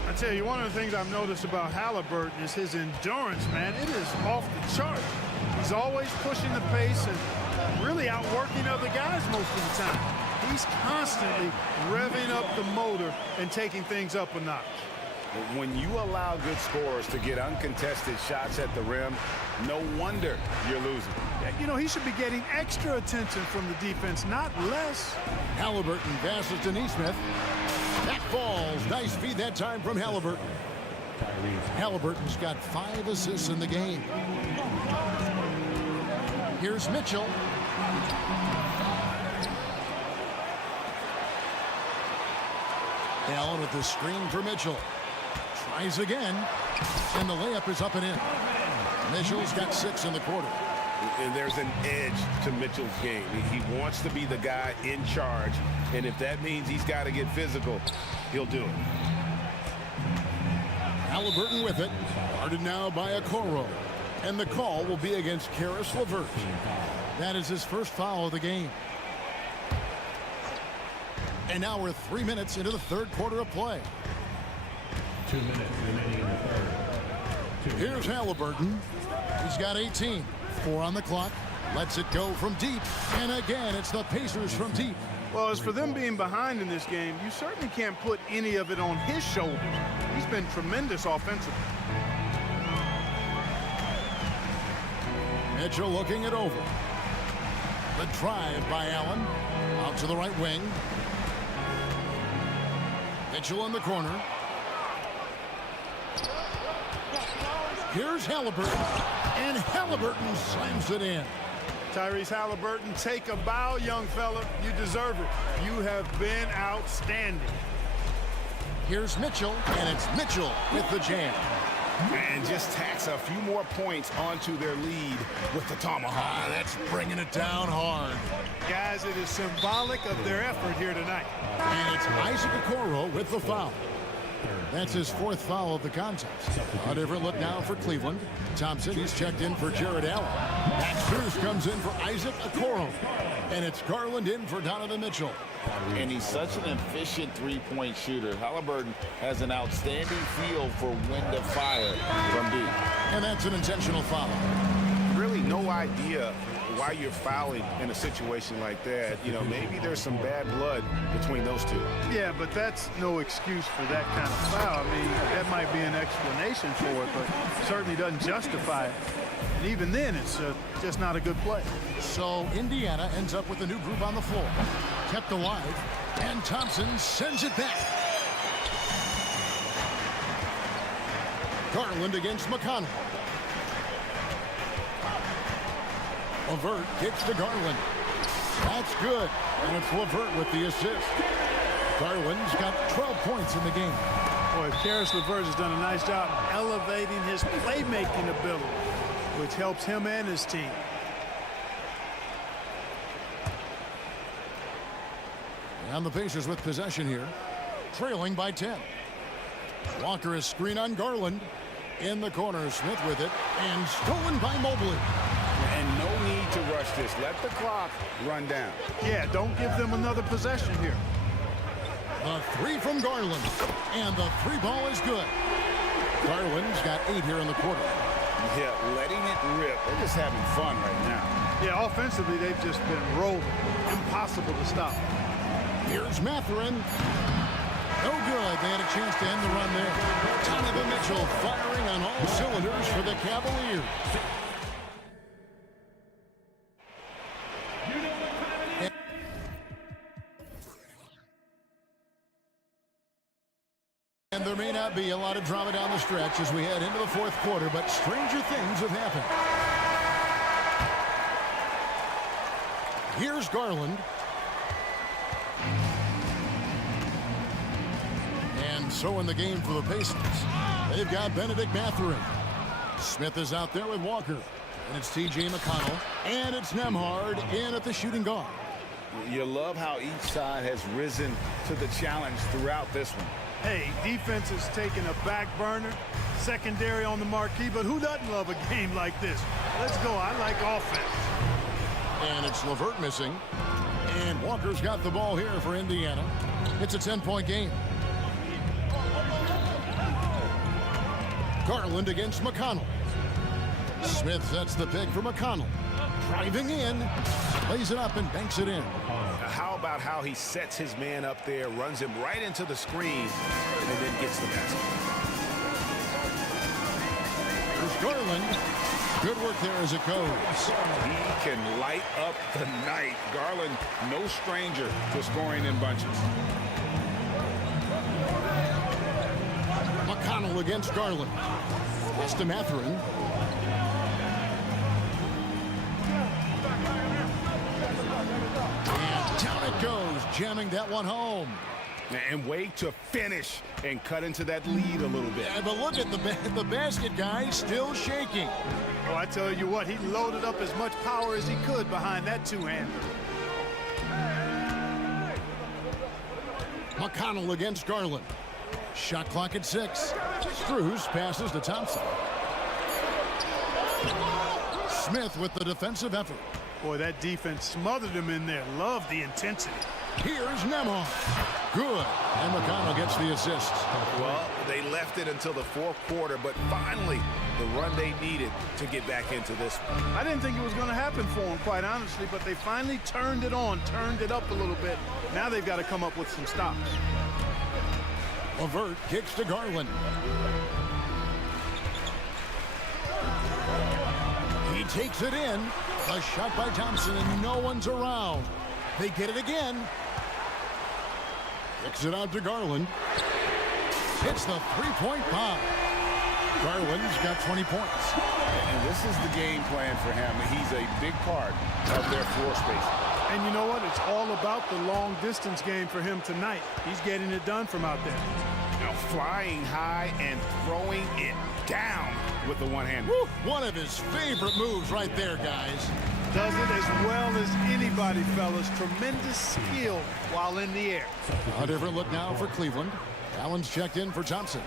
I tell you, one of the things I've noticed about Halliburton is his endurance, man. It is off the chart. He's always pushing the pace and really outworking other guys most of the time. He's constantly revving up the motor and taking things up a notch. When you allow good scorers to get uncontested shots at the rim, no wonder you're losing. You know, he should be getting extra attention from the defense, not less. Halliburton passes to Neesmith. That falls. Nice feed that time from Halliburton. Halliburton's got 5 assists in the game. Here's Mitchell. Allen with the screen for Mitchell. Tries again, and the layup is up and in. Mitchell's got 6 in the quarter. And there's an edge to Mitchell's game. He wants to be the guy in charge, and if that means he's got to get physical, he'll do it. Halliburton with it, guarded now by Okoro, and the call will be against Karis LeVert. That is his first foul of the game. And now we're 3 minutes into the third quarter of play. 2 minutes remaining in the third. Here's Halliburton. He's got 18. 4 on the clock. Lets it go from deep. And again, it's the Pacers from deep. Well, as for them being behind in this game, you certainly can't put any of it on his shoulders. He's been tremendous offensively. Mitchell looking it over. The drive by Allen. Out to the right wing. Mitchell in the corner. Here's Halliburton. And Halliburton slams it in. Tyrese Halliburton, take a bow, young fella. You deserve it. You have been outstanding. Here's Mitchell, and it's Mitchell with the jam. And just tacks a few more points onto their lead with the tomahawk. That's bringing it down hard. Guys, it is symbolic of their effort here tonight. And it's Isaac Okoro with the foul. That's his 4th foul of the contest. A different look now for Cleveland. Thompson, he's checked in for Jared Allen. Max Strus comes in for Isaac Okoro. And it's Garland in for Donovan Mitchell. And he's such an efficient three-point shooter. Halliburton has an outstanding feel for when to fire from deep. And that's an intentional foul. Really no idea why you're fouling in a situation like that. You know, maybe there's some bad blood between those two. Yeah, but that's no excuse for that kind of foul. I mean, that might be an explanation for it, but certainly doesn't justify it. And even then, it's just not a good play. So Indiana ends up with a new group on the floor. Kept alive, and Thompson sends it back. Garland against McConnell. LeVert kicks to Garland. That's good. And it's LeVert with the assist. Garland's got 12 points in the game. Boy, Karis LeVert has done a nice job elevating his playmaking ability, which helps him and his team. And the Pacers with possession here, trailing by 10. Walker is screen on Garland. In the corner, Smith with it, and stolen by Mobley. And no need to rush this. Let the clock run down. Yeah, don't give them another possession here. The three from Garland, and the three ball is good. Garland's got 8 here in the quarter. Yeah, letting it rip. They're just having fun right now. Yeah, offensively, they've just been rolling. Impossible to stop. Here's Mathurin. No good. They had a chance to end the run there. Donovan Mitchell firing on all cylinders for the Cavaliers. And there may not be a lot of drama down the stretch as we head into the fourth quarter, but stranger things have happened. Here's Garland. And so in the game for the Pacers, they've got Benedict Mathurin. Smith is out there with Walker. And it's T.J. McConnell. And it's Nembhard in at the shooting guard. You love how each side has risen to the challenge throughout this one. Hey, defense is taking a back burner, secondary on the marquee, but who doesn't love a game like this? Let's go. I like offense. And it's LeVert missing. And Walker's got the ball here for Indiana. It's a 10-point game. Garland against McConnell. Smith sets the pick for McConnell. Driving in, lays it up and banks it in. How about how he sets his man up there, runs him right into the screen, and then gets the basket. There's Garland. Good work there as it goes. He can light up the night. Garland, no stranger to scoring in bunches. McConnell against Garland. Pass to Mathurin. And down it goes, jamming that one home. And wait to finish and cut into that lead a little bit. Yeah, but look at the basket guy still shaking. Oh, I tell you what, he loaded up as much power as he could behind that two-hander. McConnell against Garland. Shot clock at 6. Strus passes to Thompson. Smith with the defensive effort. Boy, that defense smothered him in there. Love the intensity. Here's Nembhard. Good. And McConnell gets the assist. Well, they left it until the fourth quarter, but finally the run they needed to get back into this one. I didn't think it was going to happen for them, quite honestly, but they finally turned it on, turned it up a little bit. Now they've got to come up with some stops. LeVert kicks to Garland. He takes it in. A shot by Thompson, and no one's around. They get it again. Kicks it out to Garland. Hits the three-point bomb. Garland's got 20 points. And this is the game plan for him. He's a big part of their floor space. And you know what? It's all about the long-distance game for him tonight. He's getting it done from out there. Now flying high and throwing it down with the one-hand. One of his favorite moves right there, guys. Does it as well as anybody, fellas. Tremendous skill while in the air. A different look now for Cleveland. Allen's checked in for Thompson.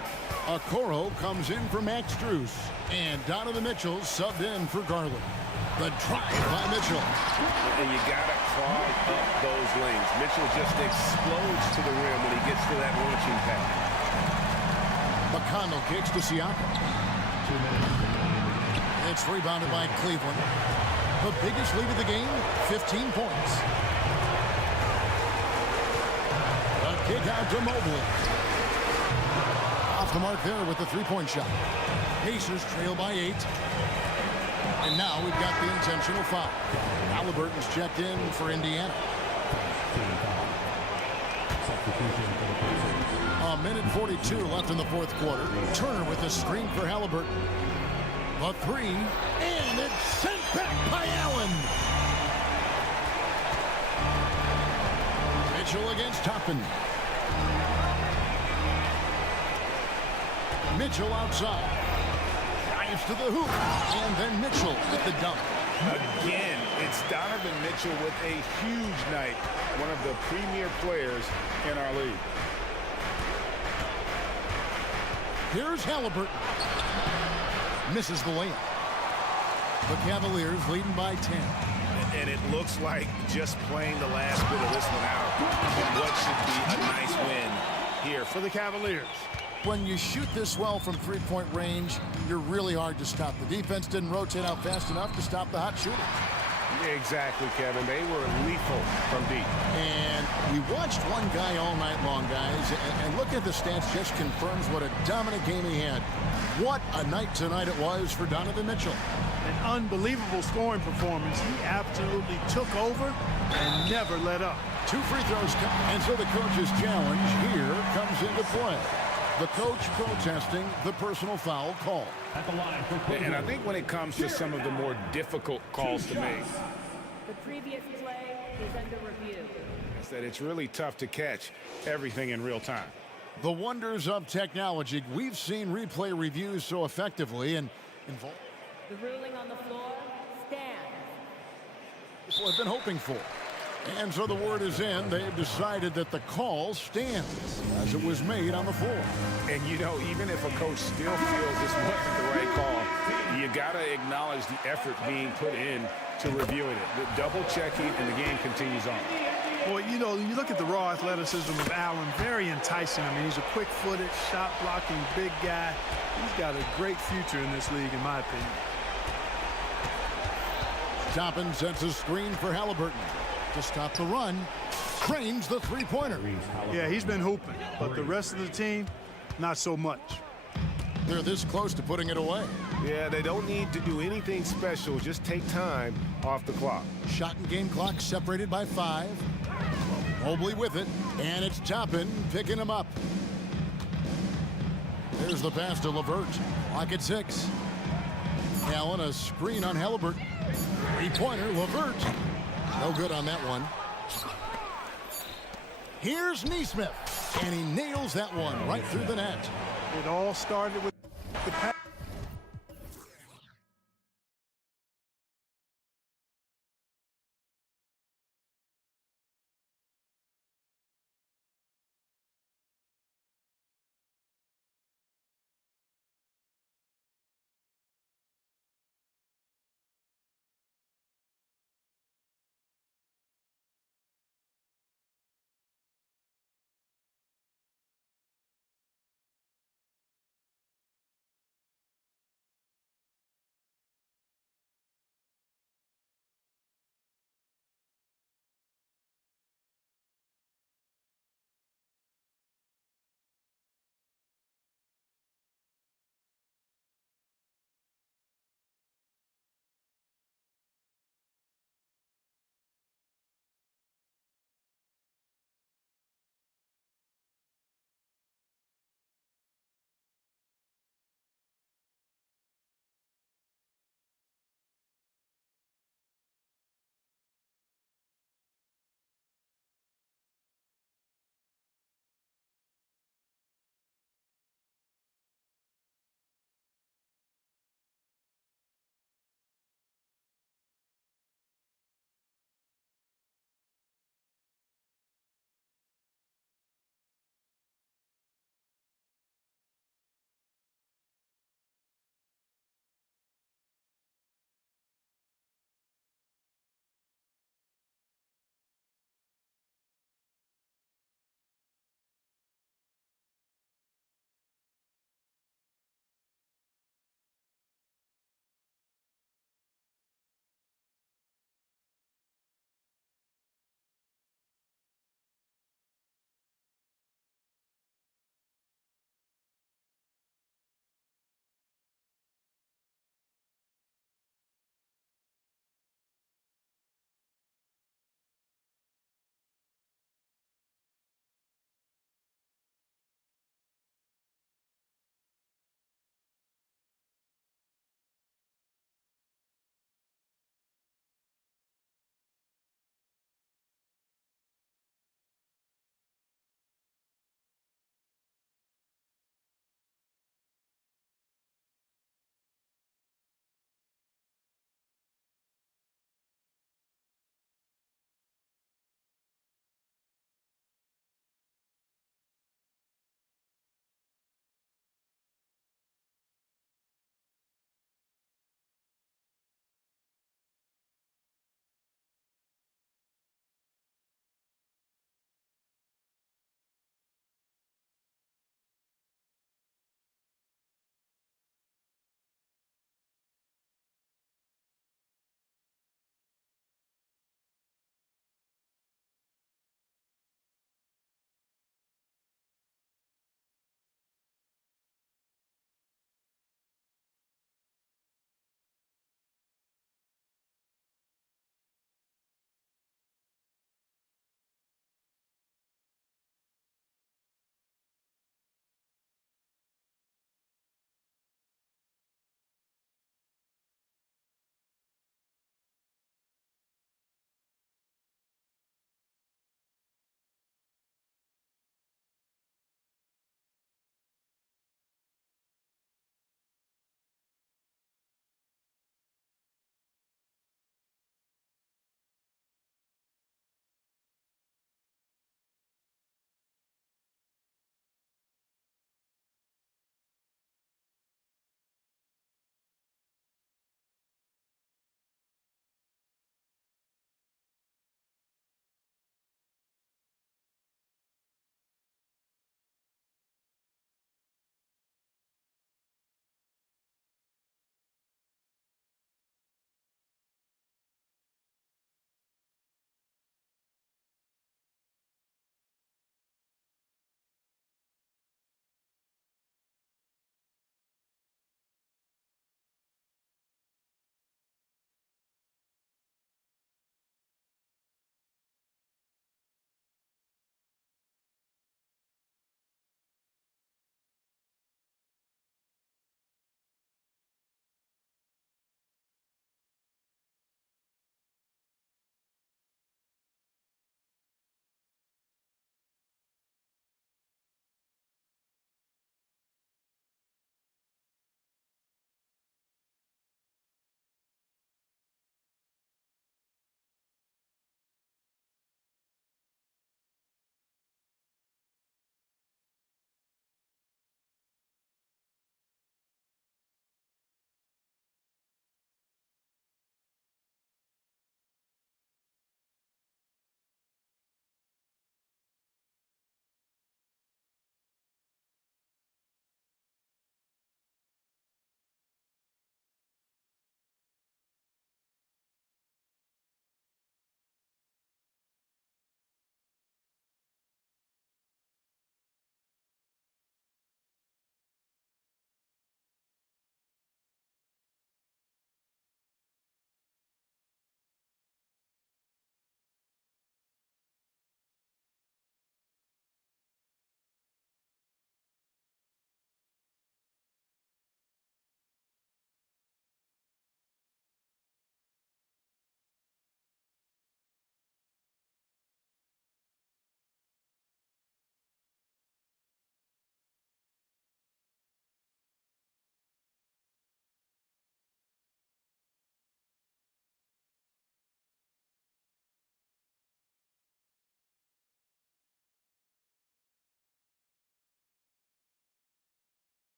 Okoro comes in for Max Strus. And Donovan Mitchell subbed in for Garland. The drive by Mitchell. And you got to clog up those lanes. Mitchell just explodes to the rim when he gets to that launching pad. McConnell kicks to Siakam. It's rebounded by Cleveland. The biggest lead of the game, 15 points. A kick out to Mobley. Off the mark there with the three-point shot. Pacers trail by 8. And now we've got the intentional foul. Halliburton's checked in for Indiana. A minute 42 left in the fourth quarter. Turner with a screen for Halliburton. The three, and it's sent back by Allen. Mitchell against Toppin. Mitchell outside. Drives to the hoop, and then Mitchell at the dunk. Again, it's Donovan Mitchell with a huge night. One of the premier players in our league. Here's Halliburton. Misses the layup. The Cavaliers leading by 10. And it looks like just playing the last bit of this one out in what should be a nice win here for the Cavaliers. When you shoot this well from three-point range, you're really hard to stop. The defense didn't rotate out fast enough to stop the hot shooters. Exactly, Kevin. They were lethal from deep. And we watched one guy all night long, guys, and looking at the stats just confirms what a dominant game he had. What a night tonight it was for Donovan Mitchell. An unbelievable scoring performance. He absolutely took over and never let up. 2 free throws come, and so the coach's challenge here comes into play. The coach protesting the personal foul call. And I think when it comes to some of the more difficult calls to make, The previous play is under review. is that it's really tough to catch everything in real time. The wonders of technology. We've seen replay reviews so effectively and involved. The ruling on the floor stands. People have been hoping for. And so the word is in. They've decided that the call stands as it was made on the floor. And, you know, even if a coach still feels this wasn't the right call, you got to acknowledge the effort being put in to reviewing it. The double checking, and the game continues on. Well, you know, you look at the raw athleticism of Allen, very enticing. I mean, he's a quick-footed, shot-blocking big guy. He's got a great future in this league, in my opinion. Toppin sets a screen for Halliburton. To stop the run, cranes the three-pointer. Yeah, he's been hooping, but the rest of the team, not so much. They're this close to putting it away. Yeah, they don't need to do anything special. Just take time off the clock. Shot and game clock separated by 5. Mobley with it, and it's Toppin picking him up. There's the pass to LeVert. Clock at 6. Allen, a screen on Halliburton. Three-pointer, LeVert. No good on that one. Here's Neesmith, and he nails that one right through the net. It all started with the pass.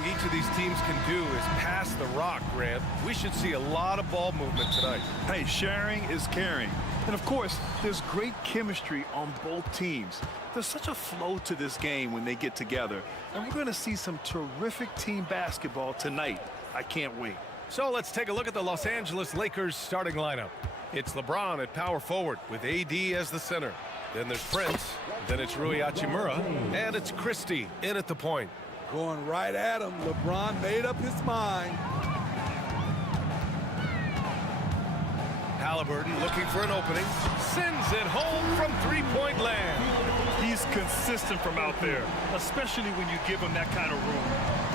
thing each of these teams can do is pass the rock, Grant. We should see a lot of ball movement tonight. Hey, sharing is caring. And of course, there's great chemistry on both teams. There's such a flow to this game when they get together. And we're going to see some terrific team basketball tonight. I can't wait. So let's take a look at the Los Angeles Lakers starting lineup. It's LeBron at power forward with AD as the center. Then there's Prince, then it's Rui Hachimura, and it's Christie in at the point. Going right at him. LeBron made up his mind. Halliburton looking for an opening, sends it home from three-point land. He's consistent from out there, especially when you give him that kind of room.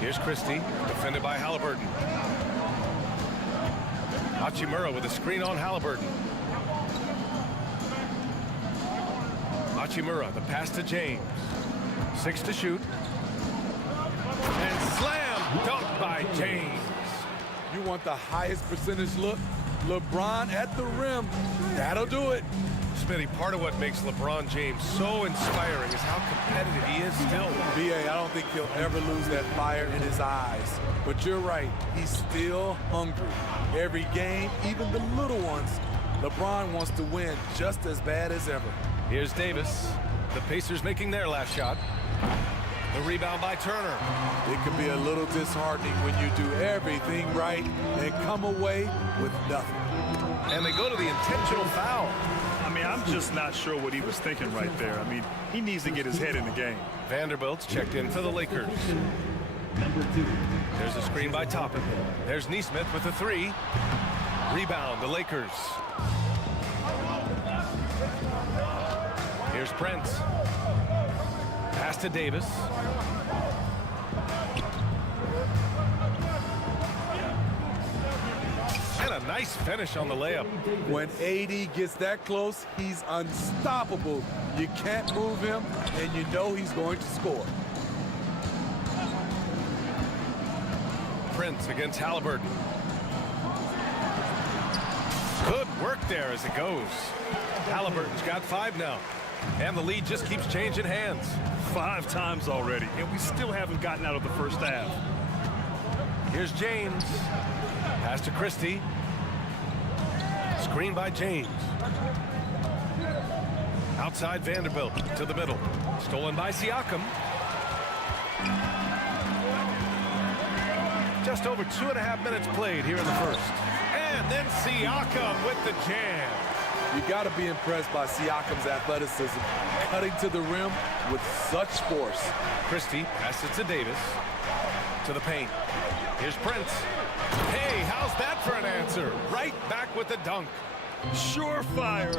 Here's Christie, defended by Halliburton. Hachimura with a screen on Halliburton. Hachimura, the pass to James. 6 to shoot. And slam dunk by James. You want the highest percentage look? LeBron at the rim. That'll do it. Smitty, part of what makes LeBron James so inspiring is how competitive he is still. B.A., I don't think he'll ever lose that fire in his eyes. But you're right, he's still hungry. Every game, even the little ones, LeBron wants to win just as bad as ever. Here's Davis. The Pacers making their last shot. The rebound by Turner. It can be a little disheartening when you do everything right and come away with nothing. And they go to the intentional foul. I mean, I'm just not sure what he was thinking right there. I mean, he needs to get his head in the game. Vanderbilt's checked in for the Lakers. There's a screen by Toppin. There's Neesmith with a three. Rebound, the Lakers. Here's Prince. Pass to Davis. And a nice finish on the layup. When AD gets that close, he's unstoppable. You can't move him, and you know he's going to score. Prince against Halliburton. Good work there as it goes. Halliburton's got 5 now. And the lead just keeps changing hands. 5 times already, and we still haven't gotten out of the first half. Here's James. Pass to Christie. Screen by James. Outside Vanderbilt to the middle. Stolen by Siakam. Just over 2.5 minutes played here in the first. And then Siakam with the jam. You got to be impressed by Siakam's athleticism, cutting to the rim with such force. Christie passes to Davis. To the paint. Here's Prince. Hey, how's that for an answer? Right back with the dunk. Surefire,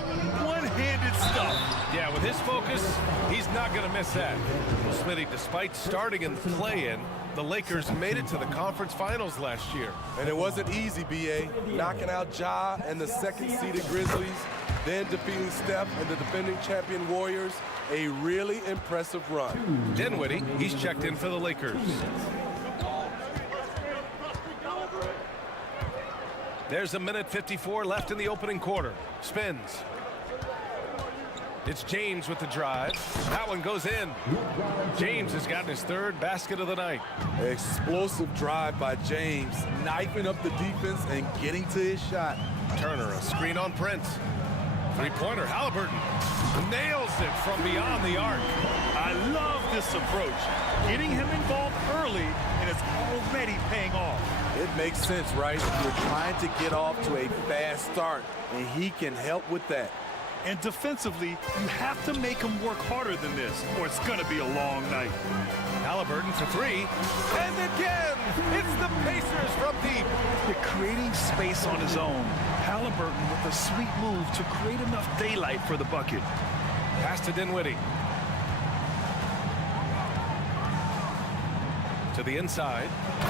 one-handed stuff. Yeah, with his focus, he's not going to miss that. Well, Smitty, despite starting in the play-in, the Lakers made it to the conference finals last year. And it wasn't easy, B.A. Knocking out Ja and the second-seeded Grizzlies, then defeating Steph and the defending champion Warriors. A really impressive run. Dinwiddie, he's checked in for the Lakers. There's 1:54 left in the opening quarter. Spins. It's James with the drive. That one goes in. James has gotten his 3rd basket of the night. Explosive drive by James, knifing up the defense and getting to his shot. Turner, a screen on Prince. Three-pointer, Halliburton. Nails it from beyond the arc. I love this approach. Getting him involved early, and it's already paying off. It makes sense, right? You're trying to get off to a fast start, and he can help with that. And defensively, you have to make them work harder than this, or it's going to be a long night. Halliburton for three. And again, it's the Pacers from deep. They're creating space on his own. Halliburton with a sweet move to create enough daylight for the bucket. Pass to Dinwiddie. To the inside.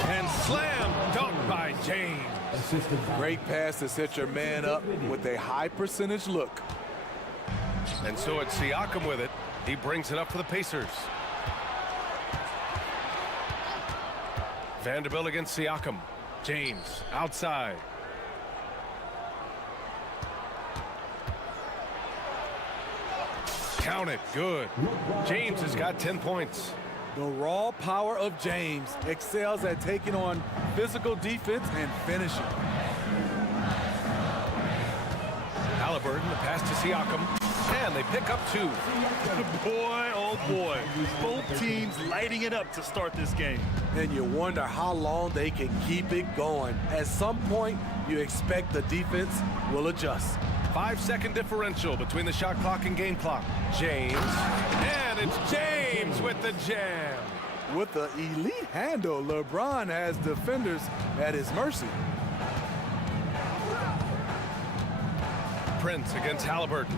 And slam dunk by James. Great pass to set your man up with a high percentage look. And so it's Siakam with it. He brings it up for the Pacers. Vanderbilt against Siakam. James outside. Count it. Good. James has got 10 points. The raw power of James excels at taking on physical defense and finishing. Halliburton, the pass to Siakam. And they pick up two. Boy, oh boy. Both teams lighting it up to start this game. And you wonder how long they can keep it going. At some point, you expect the defense will adjust. 5-second differential between the shot clock and game clock. James. And it's James with the jam. With the elite handle, LeBron has defenders at his mercy. Prince against Halliburton.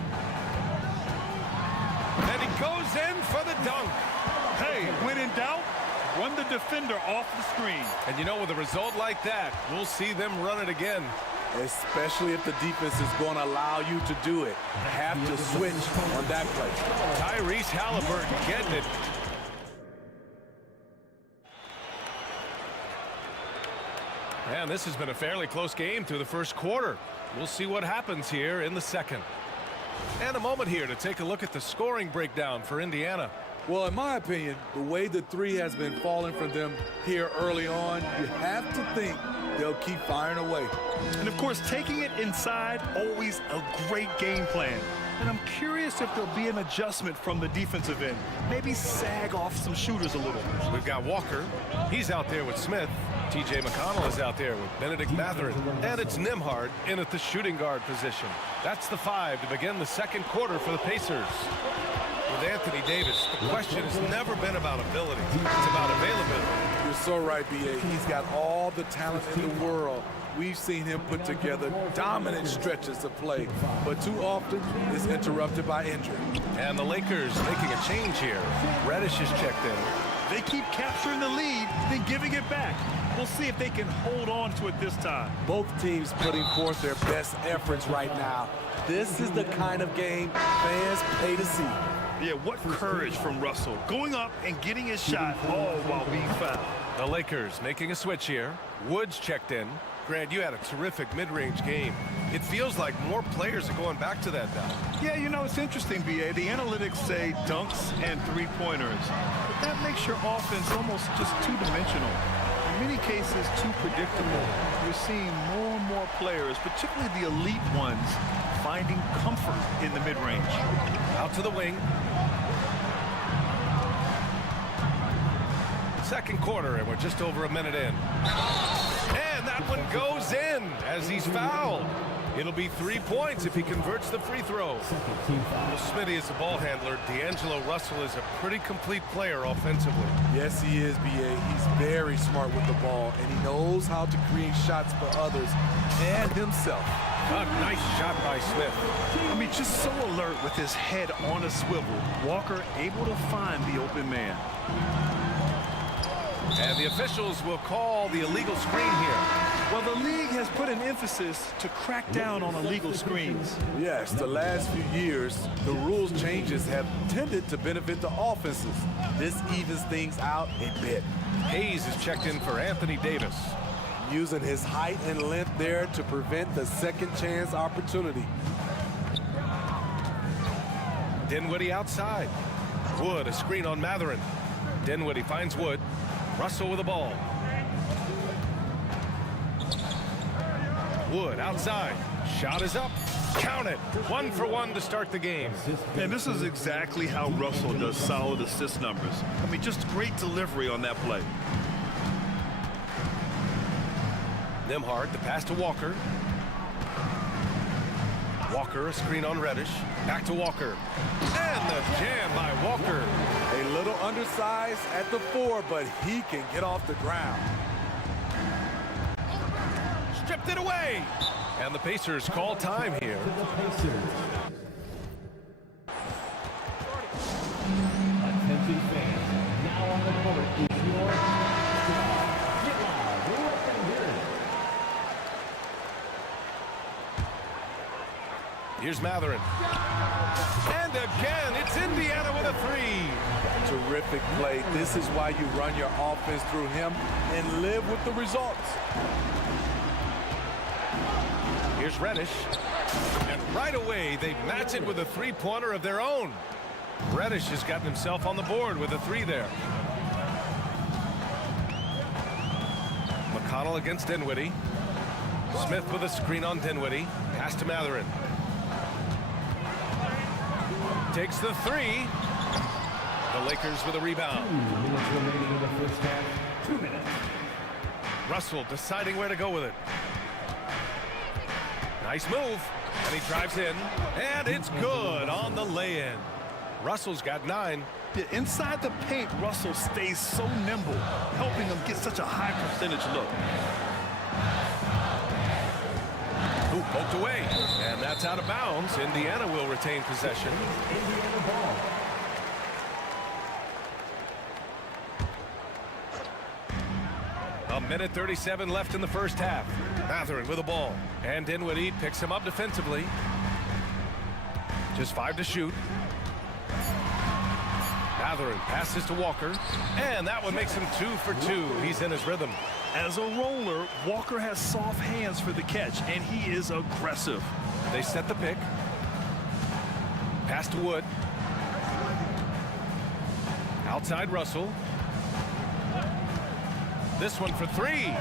And he goes in for the dunk. Hey, when in doubt, run the defender off the screen. And you know, with a result like that, we'll see them run it again. Especially if the defense is going to allow you to do it. Have to switch on that play. Tyrese Halliburton getting it. And this has been a fairly close game through the first quarter. We'll see what happens here in the second. And a moment here to take a look at the scoring breakdown for Indiana. Well, in my opinion, the way the three has been falling for them here early on, you have to think they'll keep firing away. And of course, taking it inside, always a great game plan. And I'm curious if there'll be an adjustment from the defensive end. Maybe sag off some shooters a little. We've got Walker. He's out there with Smith. TJ McConnell is out there with Benedict Mathurin. And it's Nembhard in at the shooting guard position. That's the 5 to begin the second quarter for the Pacers. With Anthony Davis, the question has never been about ability. It's about availability. You're so right, B.A. He's got all the talent in the world. We've seen him put together dominant stretches of play, but too often is interrupted by injury. And the Lakers making a change here. Reddish is checked in. They keep capturing the lead, then giving it back. We'll see if they can hold on to it this time. Both teams putting forth their best efforts right now. This is the kind of game fans pay to see. Yeah, what courage from Russell. Going up and getting his shot, all while being fouled. The Lakers making a switch here. Woods checked in. Grant, you had a terrific mid-range game. It feels like more players are going back to that now. Yeah, you know, it's interesting, B.A. The analytics say dunks and three-pointers. But that makes your offense almost just two-dimensional. In many cases, too predictable. You're seeing more and more players, particularly the elite ones, finding comfort in the mid-range. Out to the wing. Second quarter, and we're just over a minute in. And that one goes in as he's fouled. It'll be 3 points if he converts the free throw. Well, Smitty is a ball handler. D'Angelo Russell is a pretty complete player offensively. Yes, he is, B.A. He's very smart with the ball, and he knows how to create shots for others and himself. A nice shot by Smith. I mean, just so alert with his head on a swivel. Walker able to find the open man. And the officials will call the illegal screen here. Well, the league has put an emphasis to crack down on illegal screens. Yes, the last few years, the rules changes have tended to benefit the offenses. This evens things out a bit. Hayes is checked in for Anthony Davis. Using his height and length there to prevent the second chance opportunity. Dinwiddie outside. Wood, a screen on Mathurin. Dinwiddie finds Wood. Russell with the ball. Wood outside. Shot is up. Count it. 1 for 1 to start the game. And this is exactly how Russell does solid assist numbers. I mean, just great delivery on that play. Nembhard, the pass to Walker. Walker, a screen on Reddish. Back to Walker. And the jam by Walker. A little undersized at the 4, but he can get off the ground. Stripped it away. And the Pacers call time here. Attention fans, now on the court is your Get Live, let them hear it. Here's Matherin. And again, it's Indiana with a 3. Terrific play. This is why you run your offense through him and live with the results. Here's Reddish. And right away, they match it with a three-pointer of their own. Reddish has gotten himself on the board with a 3 there. McConnell against Dinwiddie. Smith with a screen on Dinwiddie. Pass to Matherin. Takes the 3. The Lakers with a rebound. 2 minutes remaining in the first half. 2 minutes. Russell deciding where to go with it. Nice move. And he drives in. And it's good on the lay-in. Russell's got 9. Yeah, inside the paint, Russell stays so nimble, helping him get such a high percentage look. Ooh, poked away. And that's out of bounds. Indiana will retain possession. Indiana ball. A minute 37 left in the first half. Matherin with the ball. And Dinwiddie picks him up defensively. Just 5 to shoot. Matherin passes to Walker. And that one makes him 2 for 2. He's in his rhythm. As a roller, Walker has soft hands for the catch, and he is aggressive. They set the pick. Pass to Wood. Outside Russell. This one for 3.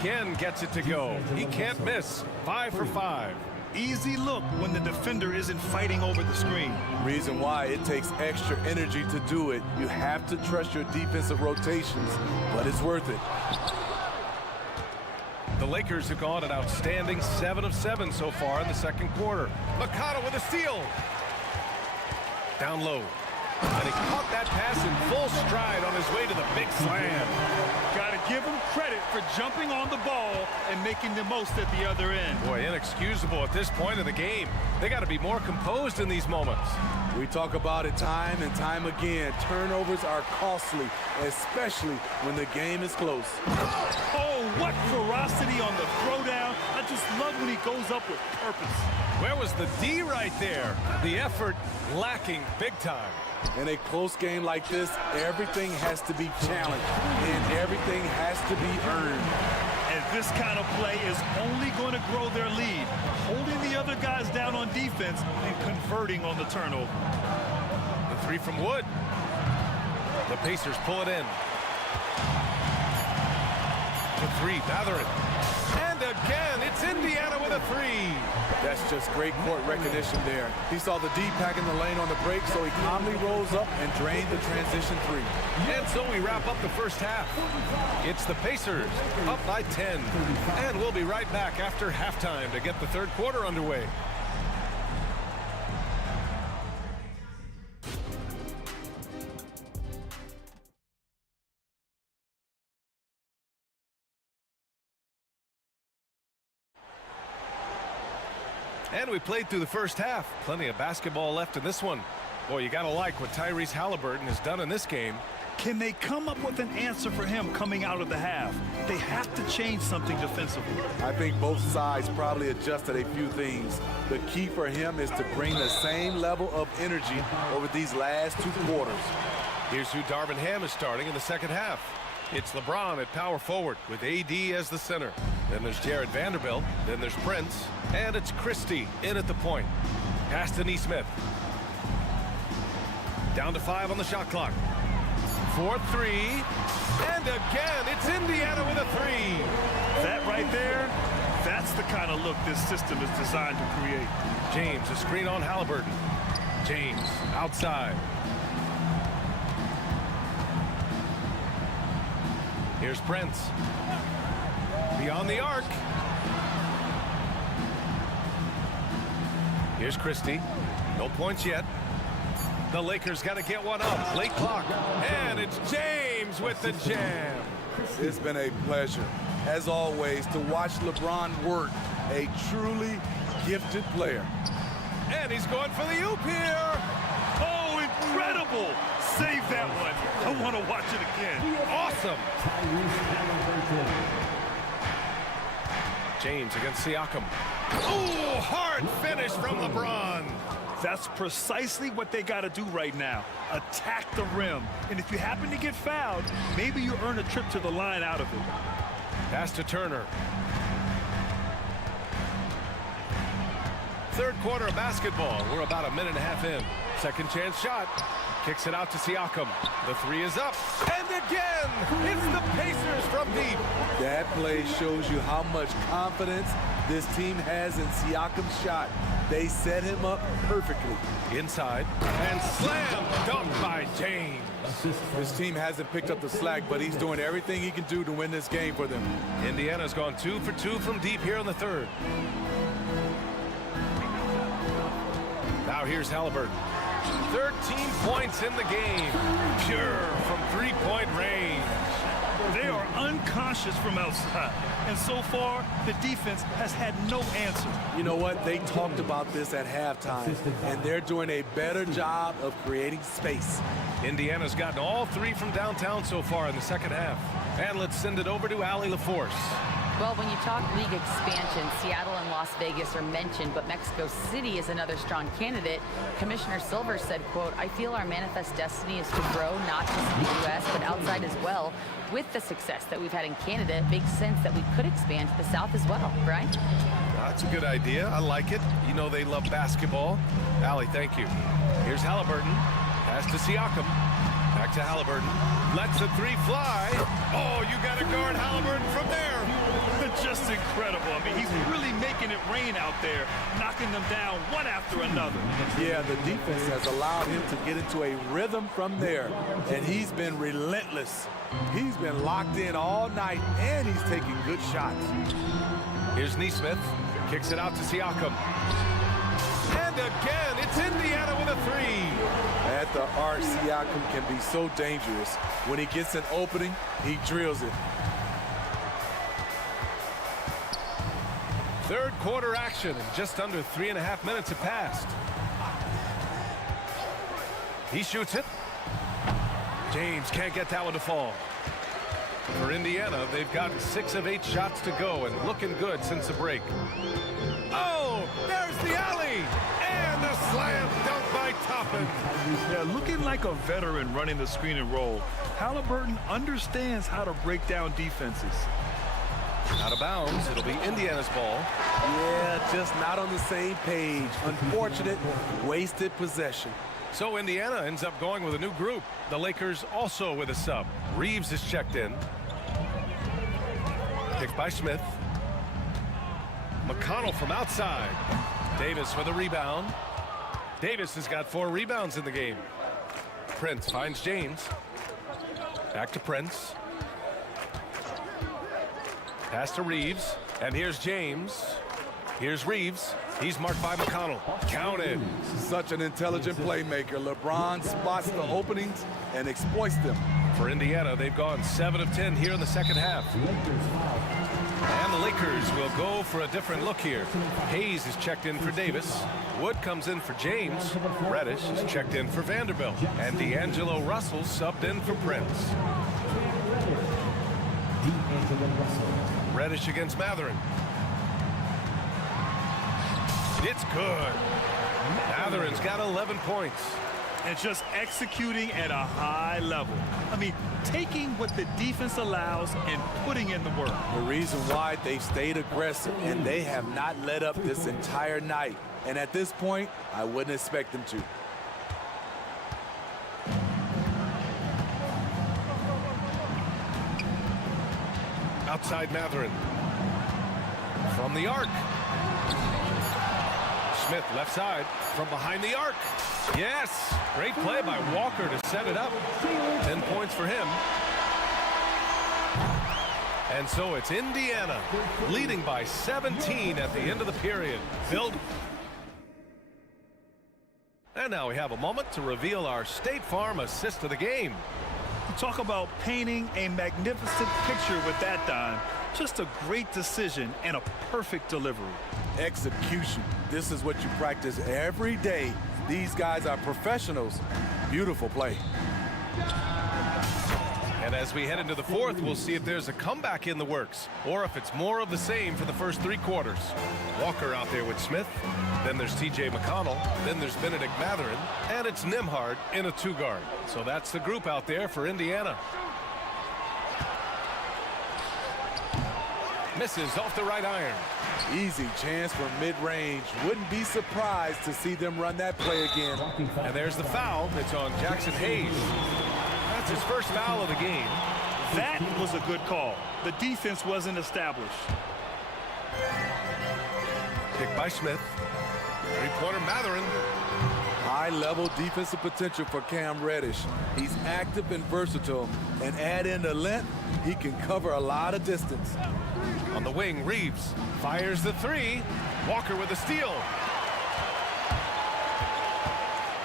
Again gets it to go. He can't miss. 5 for 5. Easy look when the defender isn't fighting over the screen. Reason why it takes extra energy to do it. You have to trust your defensive rotations, but it's worth it. The Lakers have gone an outstanding 7 of 7 so far in the second quarter. McConnell with a steal. Down low. And he caught that pass in full stride on his way to the big slam. Got to give him credit for jumping on the ball and making the most at the other end. Boy, inexcusable at this point of the game. They got to be more composed in these moments. We talk about it time and time again. Turnovers are costly, especially when the game is close. Oh, what ferocity on the throwdown. I just love when he goes up with purpose. Where was the D right there? The effort lacking big time. In a close game like this, everything has to be challenged and everything has to be earned. And this kind of play is only going to grow their lead, holding the other guys down on defense and converting on the turnover. The 3 from Wood. The Pacers pull it in. To 3, Matherin. And again, it's Indiana with a 3. That's just great court recognition there. He saw the D pack in the lane on the break, so he calmly rolls up and drained the transition 3. And so we wrap up the first half. It's the Pacers up by 10. And we'll be right back after halftime to get the third quarter underway. And we played through the first half. Plenty of basketball left in this one. Boy, you gotta like what Tyrese Halliburton has done in this game. Can they come up with an answer for him coming out of the half? They have to change something defensively. I think both sides probably adjusted a few things. The key for him is to bring the same level of energy over these last 2 quarters. Here's who Darvin Ham is starting in the second half. It's LeBron at power forward with AD as the center. Then there's Jared Vanderbilt. Then there's Prince. And it's Christie in at the point. Pass to Nesmith. Down to 5 on the shot clock. 4-3. And again, it's Indiana with a 3. That right there, that's the kind of look this system is designed to create. James, a screen on Halliburton. James, outside. Here's Prince. Beyond the arc. Here's Christie. No points yet. The Lakers got to get one up. Late clock. And it's James with the jam. It's been a pleasure, as always, to watch LeBron work. A truly gifted player. And he's going for the oop here. Oh, incredible. Save that one. I want to watch it again. Awesome. James against Siakam. Oh, hard finish from LeBron. That's precisely what they got to do right now. Attack the rim. And if you happen to get fouled, maybe you earn a trip to the line out of it. Pass to Turner. Third quarter of basketball. We're about a minute and a half in. Second chance shot. Kicks it out to Siakam. The three is up. And again, it's the Pacers from deep. That play shows you how much confidence this team has in Siakam's shot. They set him up perfectly. Inside. And slam dunk by James. This team hasn't picked up the slack, but he's doing everything he can do to win this game for them. Indiana's gone 2 for 2 from deep here in the third. Now here's Halliburton. 13 points in the game. Pure from three-point range. They are unconscious from outside. And so far, the defense has had no answer. You know what? They talked about this at halftime, and they're doing a better job of creating space. Indiana's gotten all three from downtown so far in the second half. And let's send it over to Allie LaForce. Well, when you talk league expansion, Seattle and Las Vegas are mentioned, but Mexico City is another strong candidate. Commissioner Silver said, quote, "I feel our manifest destiny is to grow not just in the U.S., but outside as well. With the success that we've had in Canada, it makes sense that we could expand to the South as well." Brian? That's a good idea. I like it. You know they love basketball. Allie, thank you. Here's Halliburton. Pass to Siakam. Back to Halliburton. Lets the three fly. Oh, you got to guard Halliburton from there. Just incredible. I mean, he's really making it rain out there, knocking them down one after another. Yeah, the defense has allowed him to get into a rhythm from there, and he's been relentless. He's been locked in all night, and he's taking good shots. Here's Neesmith. Kicks it out to Siakam. And again, it's Indiana with a three. At the arc, Siakam can be so dangerous. When he gets an opening, he drills it. Third quarter action, and just under 3.5 minutes have passed. He shoots it. James can't get that one to fall. For Indiana, they've got 6 of 8 shots to go, and looking good since the break. Oh, there's the alley! And a slam dunk by Toppin. Yeah, looking like a veteran running the screen and roll. Halliburton understands how to break down defenses. Out of bounds, it'll be Indiana's ball. Yeah, just not on the same page. Unfortunate, wasted possession. So Indiana ends up going with a new group. The Lakers also with a sub. Reeves is checked in. Picked by Smith. McConnell from outside. Davis for the rebound. Davis has got 4 rebounds in the game. Prince finds James. Back to Prince. Pass to Reeves, and here's James. Here's Reeves. He's marked by McConnell. Counted. Such an intelligent playmaker. LeBron spots the openings and exploits them. For Indiana, they've gone 7 of 10 here in the second half. And the Lakers will go for a different look here. Hayes is checked in for Davis. Wood comes in for James. Reddish is checked in for Vanderbilt. And D'Angelo Russell subbed in for Prince. Reddish against Matherin. It's good. Matherin's got 11 points. And just executing at a high level. I mean, taking what the defense allows and putting in the work. The reason why they've stayed aggressive, and they have not let up this entire night. And at this point, I wouldn't expect them to. Outside Matherin. From the arc. Smith left side from behind the arc. Yes, great play by Walker to set it up. 10 points for him. And so it's Indiana leading by 17 at the end of the period. Build. And now we have a moment to reveal our State Farm assist of the game. Talk about painting a magnificent picture with that dime. Just a great decision and a perfect delivery. Execution. This is what you practice every day. These guys are professionals. Beautiful play. And as we head into the fourth, we'll see if there's a comeback in the works or if it's more of the same for the first 3 quarters. Walker out there with Smith. Then there's TJ McConnell. Then there's Benedict Matherin. And it's Nimhard in a 2-guard. So that's the group out there for Indiana. Misses off the right iron. Easy chance from mid-range. Wouldn't be surprised to see them run that play again. And there's the foul. It's on Jackson Hayes. That's his first foul of the game. That was a good call. The defense wasn't established. Picked by Smith. 3-pointer Matherin. High-level defensive potential for Cam Reddish. He's active and versatile. And add in the length, he can cover a lot of distance. On the wing, Reeves fires the 3. Walker with a steal.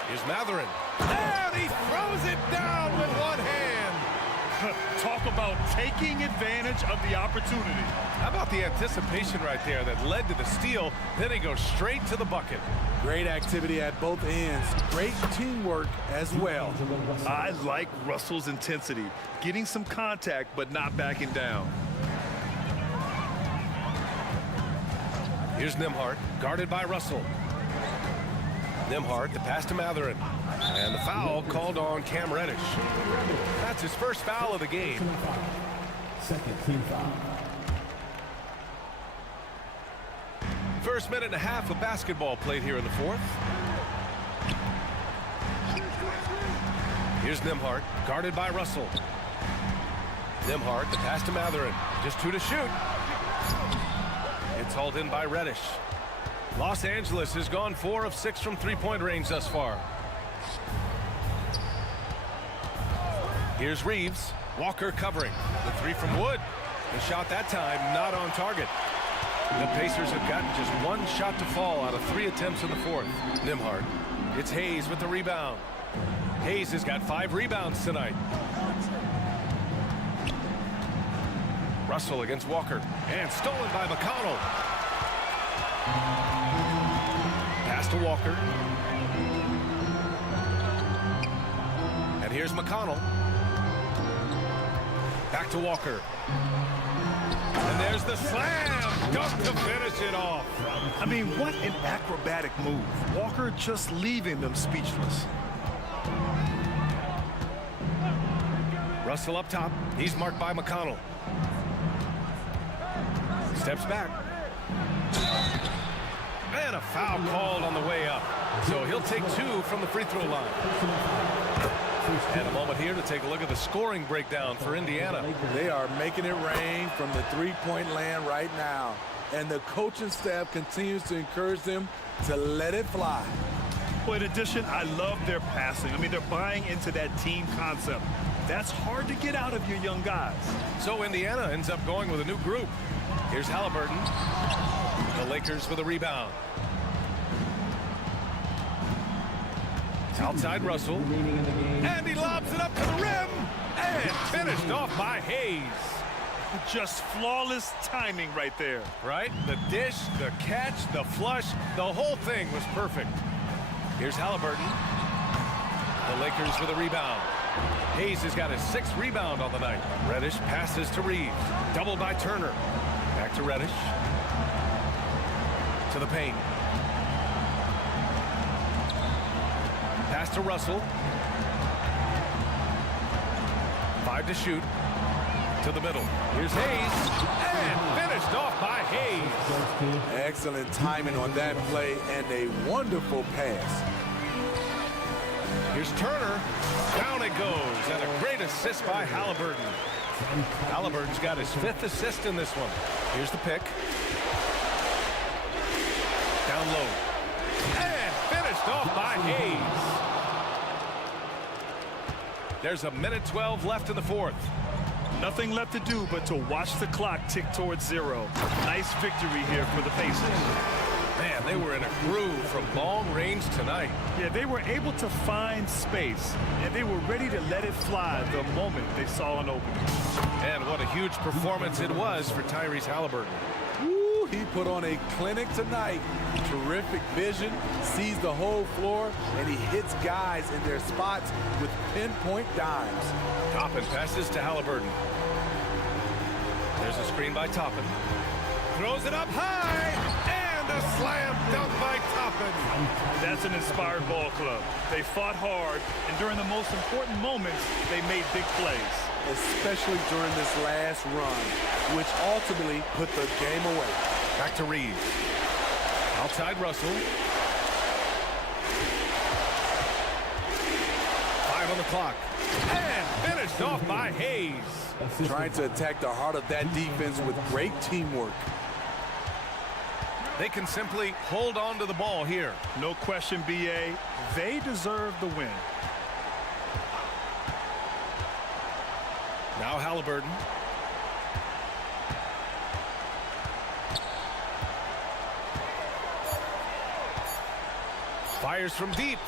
Here's Matherin. And he throws it down with one hand. Talk about taking advantage of the opportunity. How about the anticipation right there that led to the steal? Then he goes straight to the bucket. Great activity at both ends. Great teamwork as well. I like Russell's intensity. Getting some contact, but not backing down. Here's Nimhard, guarded by Russell. Nimhard, the pass to Matherin. And the foul called on Cam Reddish. That's his first foul of the game. Second team foul. First minute and a half of basketball played here in the fourth. Here's Nimhard, guarded by Russell. Nimhard, the pass to Matherin. Just 2 to shoot. It's hauled in by Reddish. Los Angeles has gone 4 of 6 from 3-point range thus far. Here's Reeves. Walker covering. The 3 from Wood. The shot that time not on target. The Pacers have gotten just 1 shot to fall out of 3 attempts in the fourth. Nimhard. It's Hayes with the rebound. Hayes has got 5 rebounds tonight. Russell against Walker. And stolen by McConnell. Pass to Walker. And here's McConnell. Back to Walker. And there's the slam dunk to finish it off. I mean, what an acrobatic move. Walker just leaving them speechless. Russell up top. He's marked by McConnell. Steps back. And a foul called on the way up. So he'll take 2 from the free throw line. And a moment here to take a look at the scoring breakdown for Indiana. They are making it rain from the 3-point land right now. And the coaching staff continues to encourage them to let it fly. Well, in addition, I love their passing. I mean, they're buying into that team concept. That's hard to get out of your young guys. So Indiana ends up going with a new group. Here's Halliburton. The Lakers with a rebound. Outside Russell. And he lobs it up to the rim. And finished off by Hayes. Just flawless timing right there. Right? The dish, the catch, the flush, the whole thing was perfect. Here's Halliburton. The Lakers with a rebound. Hayes has got his 6th rebound on the night. Reddish passes to Reeves. Doubled by Turner. Back to Reddish. To the paint. Pass to Russell. 5 to shoot. To the middle. Here's Hayes. And finished off by Hayes. Excellent timing on that play and a wonderful pass. Here's Turner. Down it goes. And a great assist by Halliburton. Halliburton's got his 5th assist in this one. Here's the pick. Down low. And finished off by Hayes. There's a minute 12 left in the fourth. Nothing left to do but to watch the clock tick towards 0. Nice victory here for the Pacers. Man, they were in a groove from long range tonight. Yeah, they were able to find space, and they were ready to let it fly the moment they saw an opening. And what a huge performance it was for Tyrese Halliburton. Woo, he put on a clinic tonight. Terrific vision, sees the whole floor, and he hits guys in their spots with pinpoint dimes. Toppin passes to Halliburton. There's a screen by Toppin. Throws it up high, and a slam dunk by Toppin. That's an inspired ball club. They fought hard, and during the most important moments, they made big plays. Especially during this last run, which ultimately put the game away. Back to Reeves. Outside Russell. 5 on the clock. And finished off by Hayes. Trying to attack the heart of that defense with great teamwork. They can simply hold on to the ball here. No question, BA. They deserve the win. Now Halliburton. Fires from deep.